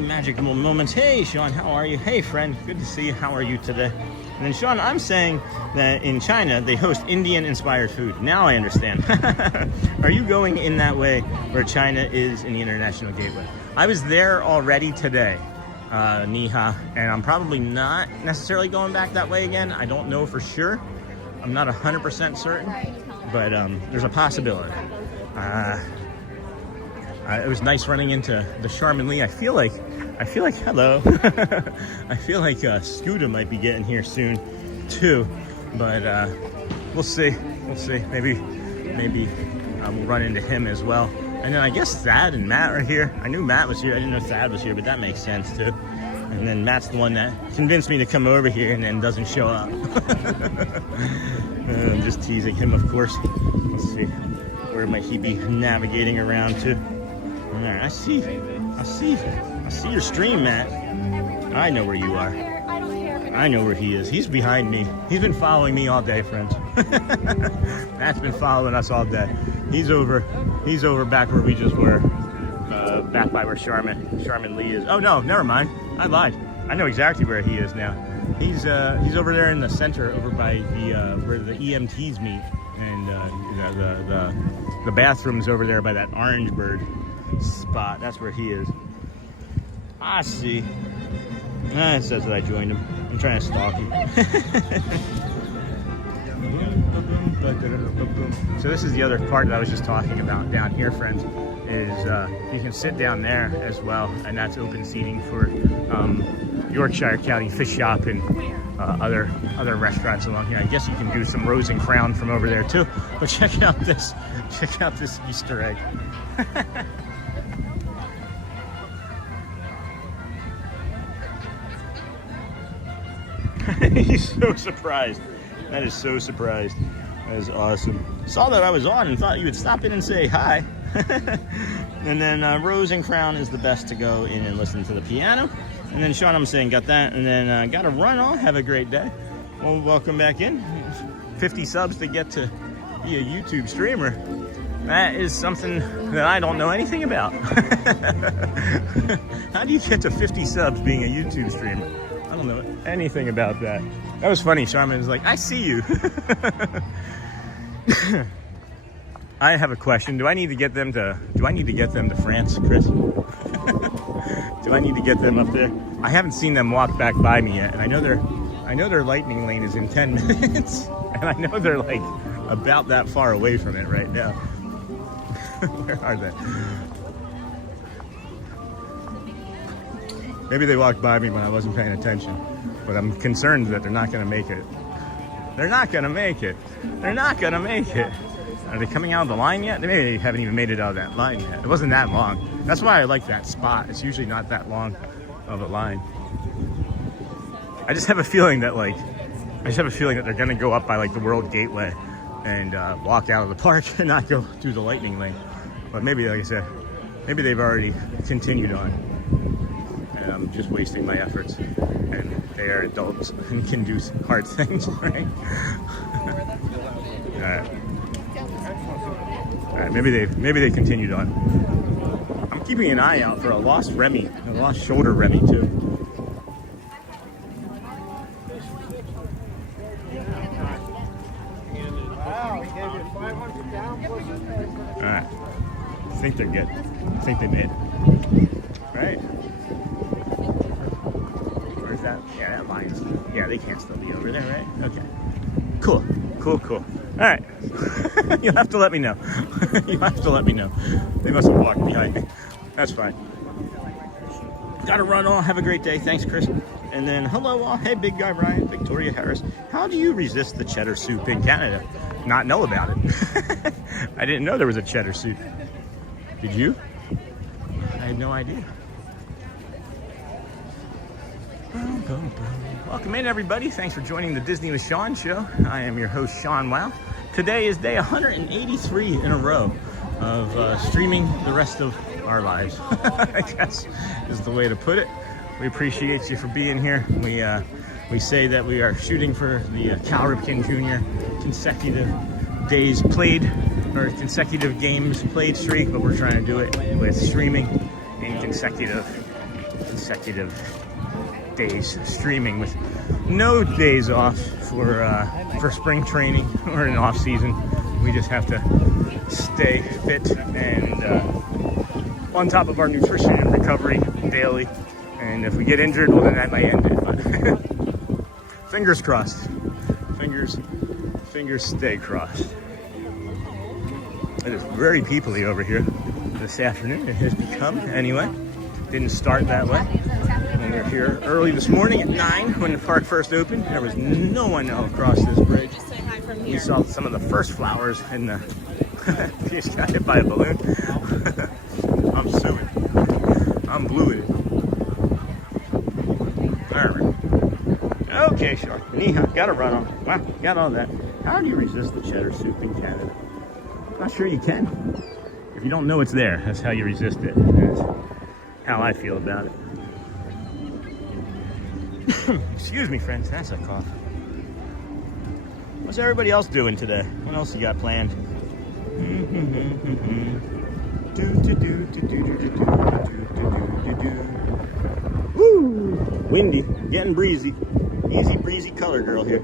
Magic Moments. Hey, Sean, how are you? Hey, friend, good to see you. How are you today? And then, Sean, I'm saying that in China, they host Indian-inspired food. Now I understand. Are you going in that way where China is in the International Gateway? I was there already today, Neha, and I'm probably not necessarily going back that way again. I don't know for sure. I'm not 100% certain, but there's a possibility. It was nice running into the Charmin Lee. I feel like hello. I feel like Scooter might be getting here soon too, but we'll see. Maybe we'll run into him as well. And then I guess Thad and Matt are here. I knew Matt was here. I didn't know Thad was here, but that makes sense too. And then Matt's the one that convinced me to come over here and then doesn't show up. I'm just teasing him, of course. Let's see. Where might he be navigating around to? All right, I see your stream, Matt. I know where you are. I know where he is. He's behind me. He's been following me all day, friends. Matt's been following us all day. He's over back where we just were, back by where Charmin Lee is. Oh no, never mind. I lied. I know exactly where he is now. He's over there in the center, over by the where the EMTs meet, and the bathrooms over there by that orange bird spot. That's where he is. I see. It says that I joined him. I'm trying to stalk him. So this is the other part that I was just talking about down here, friends, is you can sit down there as well, and that's open seating for Yorkshire County Fish Shop and other restaurants along here. I guess you can do some Rose and Crown from over there too. But check out this Easter egg. He's so surprised. That is so surprised. That is awesome. Saw that I was on and thought you would stop in and say hi. And then Rose and Crown is the best to go in and listen to the piano. And then Sean, I'm saying, got that. And then got to run on. Have a great day. Well, welcome back in. 50 subs to get to be a YouTube streamer. That is something that I don't know anything about. How do you get to 50 subs being a YouTube streamer? I don't know anything about that. That was funny. Charmin was like, I see you. I have a question. Do I need to get them to France, Chris? Do I need to get them up there? I haven't seen them walk back by me yet, and I know their lightning lane is in 10 minutes, and I know they're like about that far away from it right now. Where are they? Maybe they walked by me when I wasn't paying attention, but I'm concerned that they're not going to make it. They're not going to make it. They're not going to make it. Are they coming out of the line yet? Maybe they haven't even made it out of that line yet. It wasn't that long. That's why I like that spot. It's usually not that long of a line. I just have a feeling that they're going to go up by like the World Gateway and walk out of the park and not go through the lightning lane. But maybe, like I said, maybe they've already continued on. And I'm just wasting my efforts. And they are adults and can do hard things, right? All right. All right, maybe they continued on. I'm keeping an eye out for a lost Remy, a lost shoulder Remy too. All right, I think they're good. I think they made it. Right? Where's that? Yeah, that line's. Yeah, they can't still be over there, right? Okay. Cool. All right. You'll have to let me know. You'll have to let me know. They must have walked behind me. That's fine. Gotta run all. Have a great day. Thanks, Chris. And then hello all. Hey, big guy Ryan, Victoria Harris. How do you resist the cheddar soup in Canada? Not know about it. I didn't know there was a cheddar soup. Did you? I had no idea. Welcome in, everybody. Thanks for joining the Disney with Sean show. I am your host, Sean Wow. Today is day 183 in a row of streaming the rest of our lives, I guess is the way to put it. We appreciate you for being here. We say that we are shooting for the Cal Ripken Jr. consecutive days played, or consecutive games played streak, but we're trying to do it with streaming in consecutive days streaming with no days off for spring training or an off season. We just have to stay fit and on top of our nutrition and recovery daily. And if we get injured, well, then that might end it. But fingers crossed. Fingers stay crossed. It is very peoply over here this afternoon. It has become, anyway. Didn't start that way. When we were here early this morning at 9 when the park first opened, there was no one across this bridge. We saw some of the first flowers in the... You just got hit by a balloon. I'm suing. I'm bluing it. Alright. Okay, sure. Neha, gotta run on. Wow, got all that. How do you resist the cheddar soup in Canada? Not sure you can. If you don't know it's there, that's how you resist it. That's how I feel about it. Excuse me, friends, that's a cough. What's everybody else doing today? What else you got planned? Woo! Windy, getting breezy. Easy breezy color girl here.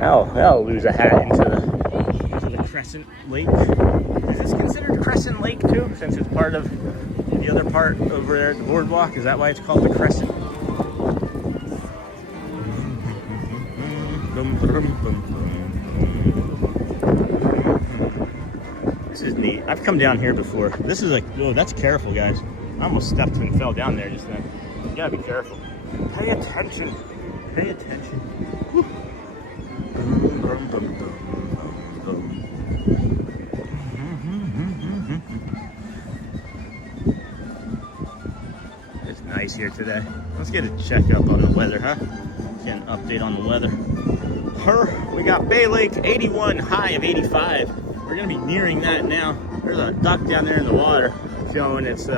I'll lose a hat into the Crescent Lake. Is this considered Crescent Lake too, since it's part of the other part over there at the boardwalk? Is that why it's called the Crescent? This is neat. I've come down here before. This is like, oh, that's careful, guys. I almost stepped and fell down there just then. You gotta be careful. Pay attention. Pay attention. Whew. It's nice here today. Let's get a checkup on the weather, huh? Let's get an update on the weather. We got Bay Lake 81, high of 85. We're gonna be nearing that now. There's a duck down there in the water showing its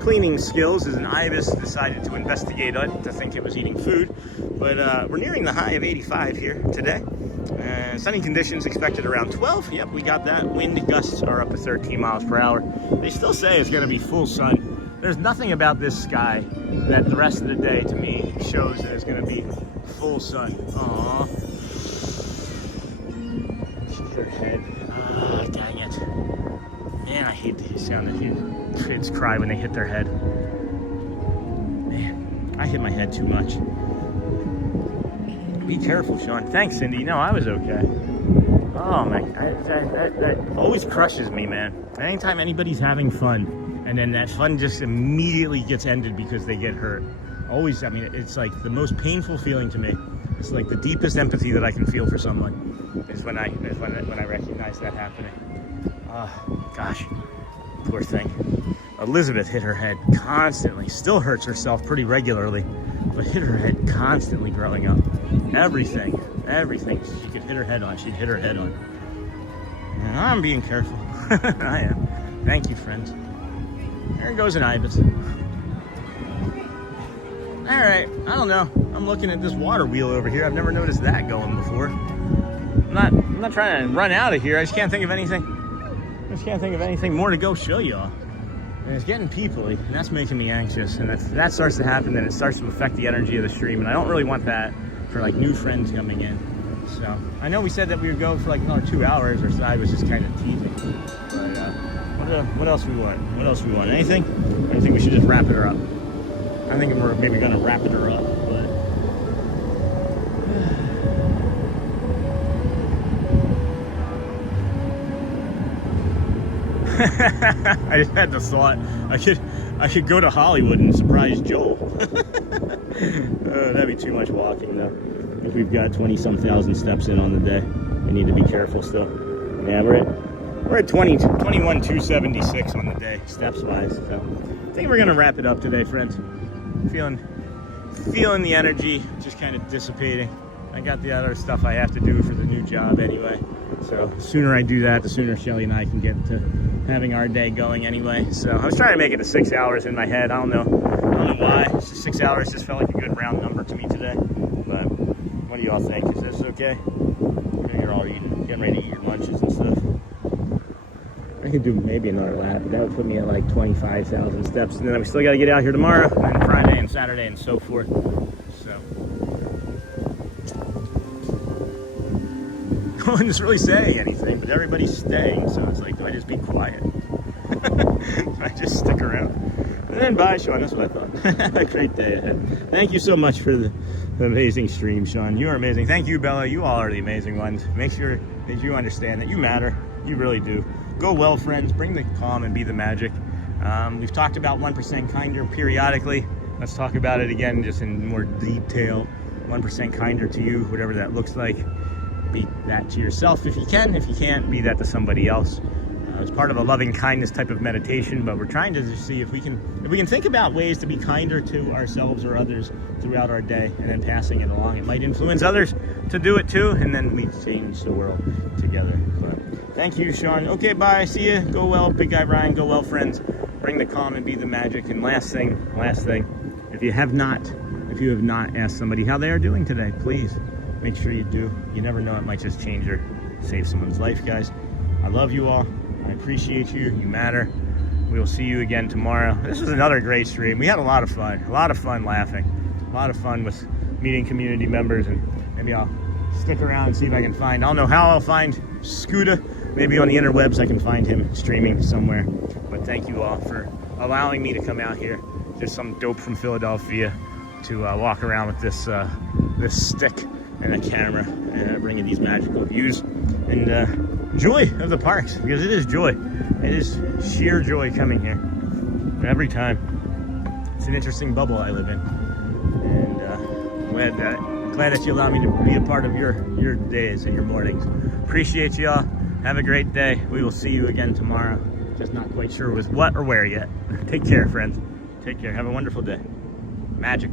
cleaning skills as an ibis decided to investigate it to think it was eating food. But we're nearing the high of 85 here today. Sunny conditions expected around 12. Yep, we got that. Wind gusts are up to 13 miles per hour. They still say it's gonna be full sun. There's nothing about this sky that the rest of the day to me shows that it's gonna be full sun. Aww. She's her head. Ah, dang it. Man, I hate the sound that kids cry when they hit their head. Man, I hit my head too much. Be careful, Sean. Thanks, Cindy. No, I was okay. Oh, man. That always crushes me, man. Anytime anybody's having fun, and then that fun just immediately gets ended because they get hurt. Always, I mean, it's like the most painful feeling to me. It's like the deepest empathy that I can feel for someone is when I recognize that happening. Oh, gosh, poor thing. Elizabeth hit her head constantly. Still hurts herself pretty regularly, but hit her head constantly growing up. Everything she could hit her head on, she'd hit her head on. And I'm being careful. I am. Thank you, friends. There goes an ibis. All right, I don't know. I'm looking at this water wheel over here. I've never noticed that going before. I'm not trying to run out of here. I just can't think of anything. More to go show y'all. And it's getting peoply, and that's making me anxious. And if that starts to happen, then it starts to affect the energy of the stream. And I don't really want that for like new friends coming in. So I know we said that we would go for like another 2 hours, or so I was just kind of teasing. But what else we want? Anything? I think we should just wrap it up. I think we're maybe gonna wrap it up, but I just had the thought I could go to Hollywood and surprise Joel. That'd be too much walking though. If we've got 20-some thousand steps in on the day, we need to be careful still. Yeah, we're at 21,276 on the day, steps wise. So I think we're gonna wrap it up today, friends. Feeling the energy just kind of dissipating. I got the other stuff I have to do for the new job anyway. So the sooner I do that, the sooner Shelly and I can get to having our day going anyway. So I was trying to make it to 6 hours in my head. I don't know why. It's just 6 hours just felt like a good round number to me today. But what do y'all think? Is this okay? You're all getting ready to eat your lunches and stuff. I could do maybe another lap. That would put me at like 25,000 steps. And then we still got to get out here tomorrow, and then Friday and Saturday and so forth. So no one's really saying anything, but everybody's staying. So it's like, do I just be quiet? Do I just stick around? And then bye, Sean. That's what I thought. Have a great day ahead. Thank you so much for the amazing stream, Sean. You are amazing. Thank you, Bella. You all are the amazing ones. Make sure that you understand that you matter. You really do. Go well, friends. Bring the calm and be the magic. We've talked about 1% kinder periodically. Let's talk about it again, just in more detail. 1% kinder to you, whatever that looks like. Be that to yourself if you can. If you can't, be that to somebody else. It's part of a loving kindness type of meditation, but we're trying to just see if we can think about ways to be kinder to ourselves or others throughout our day, and then passing it along. It might influence others to do it too, and then we change the world together. But thank you, Sean. Okay, bye. See you. Go well, Big Guy Ryan. Go well, friends. Bring the calm and be the magic. And last thing, if you have not asked somebody how they are doing today, please make sure you do. You never know, it might just change or save someone's life, guys. I love you all. I appreciate you. You matter. We will see you again tomorrow. This was another great stream. We had a lot of fun laughing, a lot of fun with meeting community members, and maybe I'll stick around and see if I can find, I don't know how I'll find Scooter. Maybe on the interwebs I can find him streaming somewhere. But thank you all for allowing me to come out here. Just some dope from Philadelphia to walk around with this stick and a camera and bringing these magical views and joy of the parks, because it is joy. It is sheer joy coming here every time. It's an interesting bubble I live in, and glad that you allow me to be a part of your days and your mornings. Appreciate y'all. Have a great day. We will see you again tomorrow. Just not quite sure with what or where yet. Take care, friends. Take care. Have a wonderful day. Magic.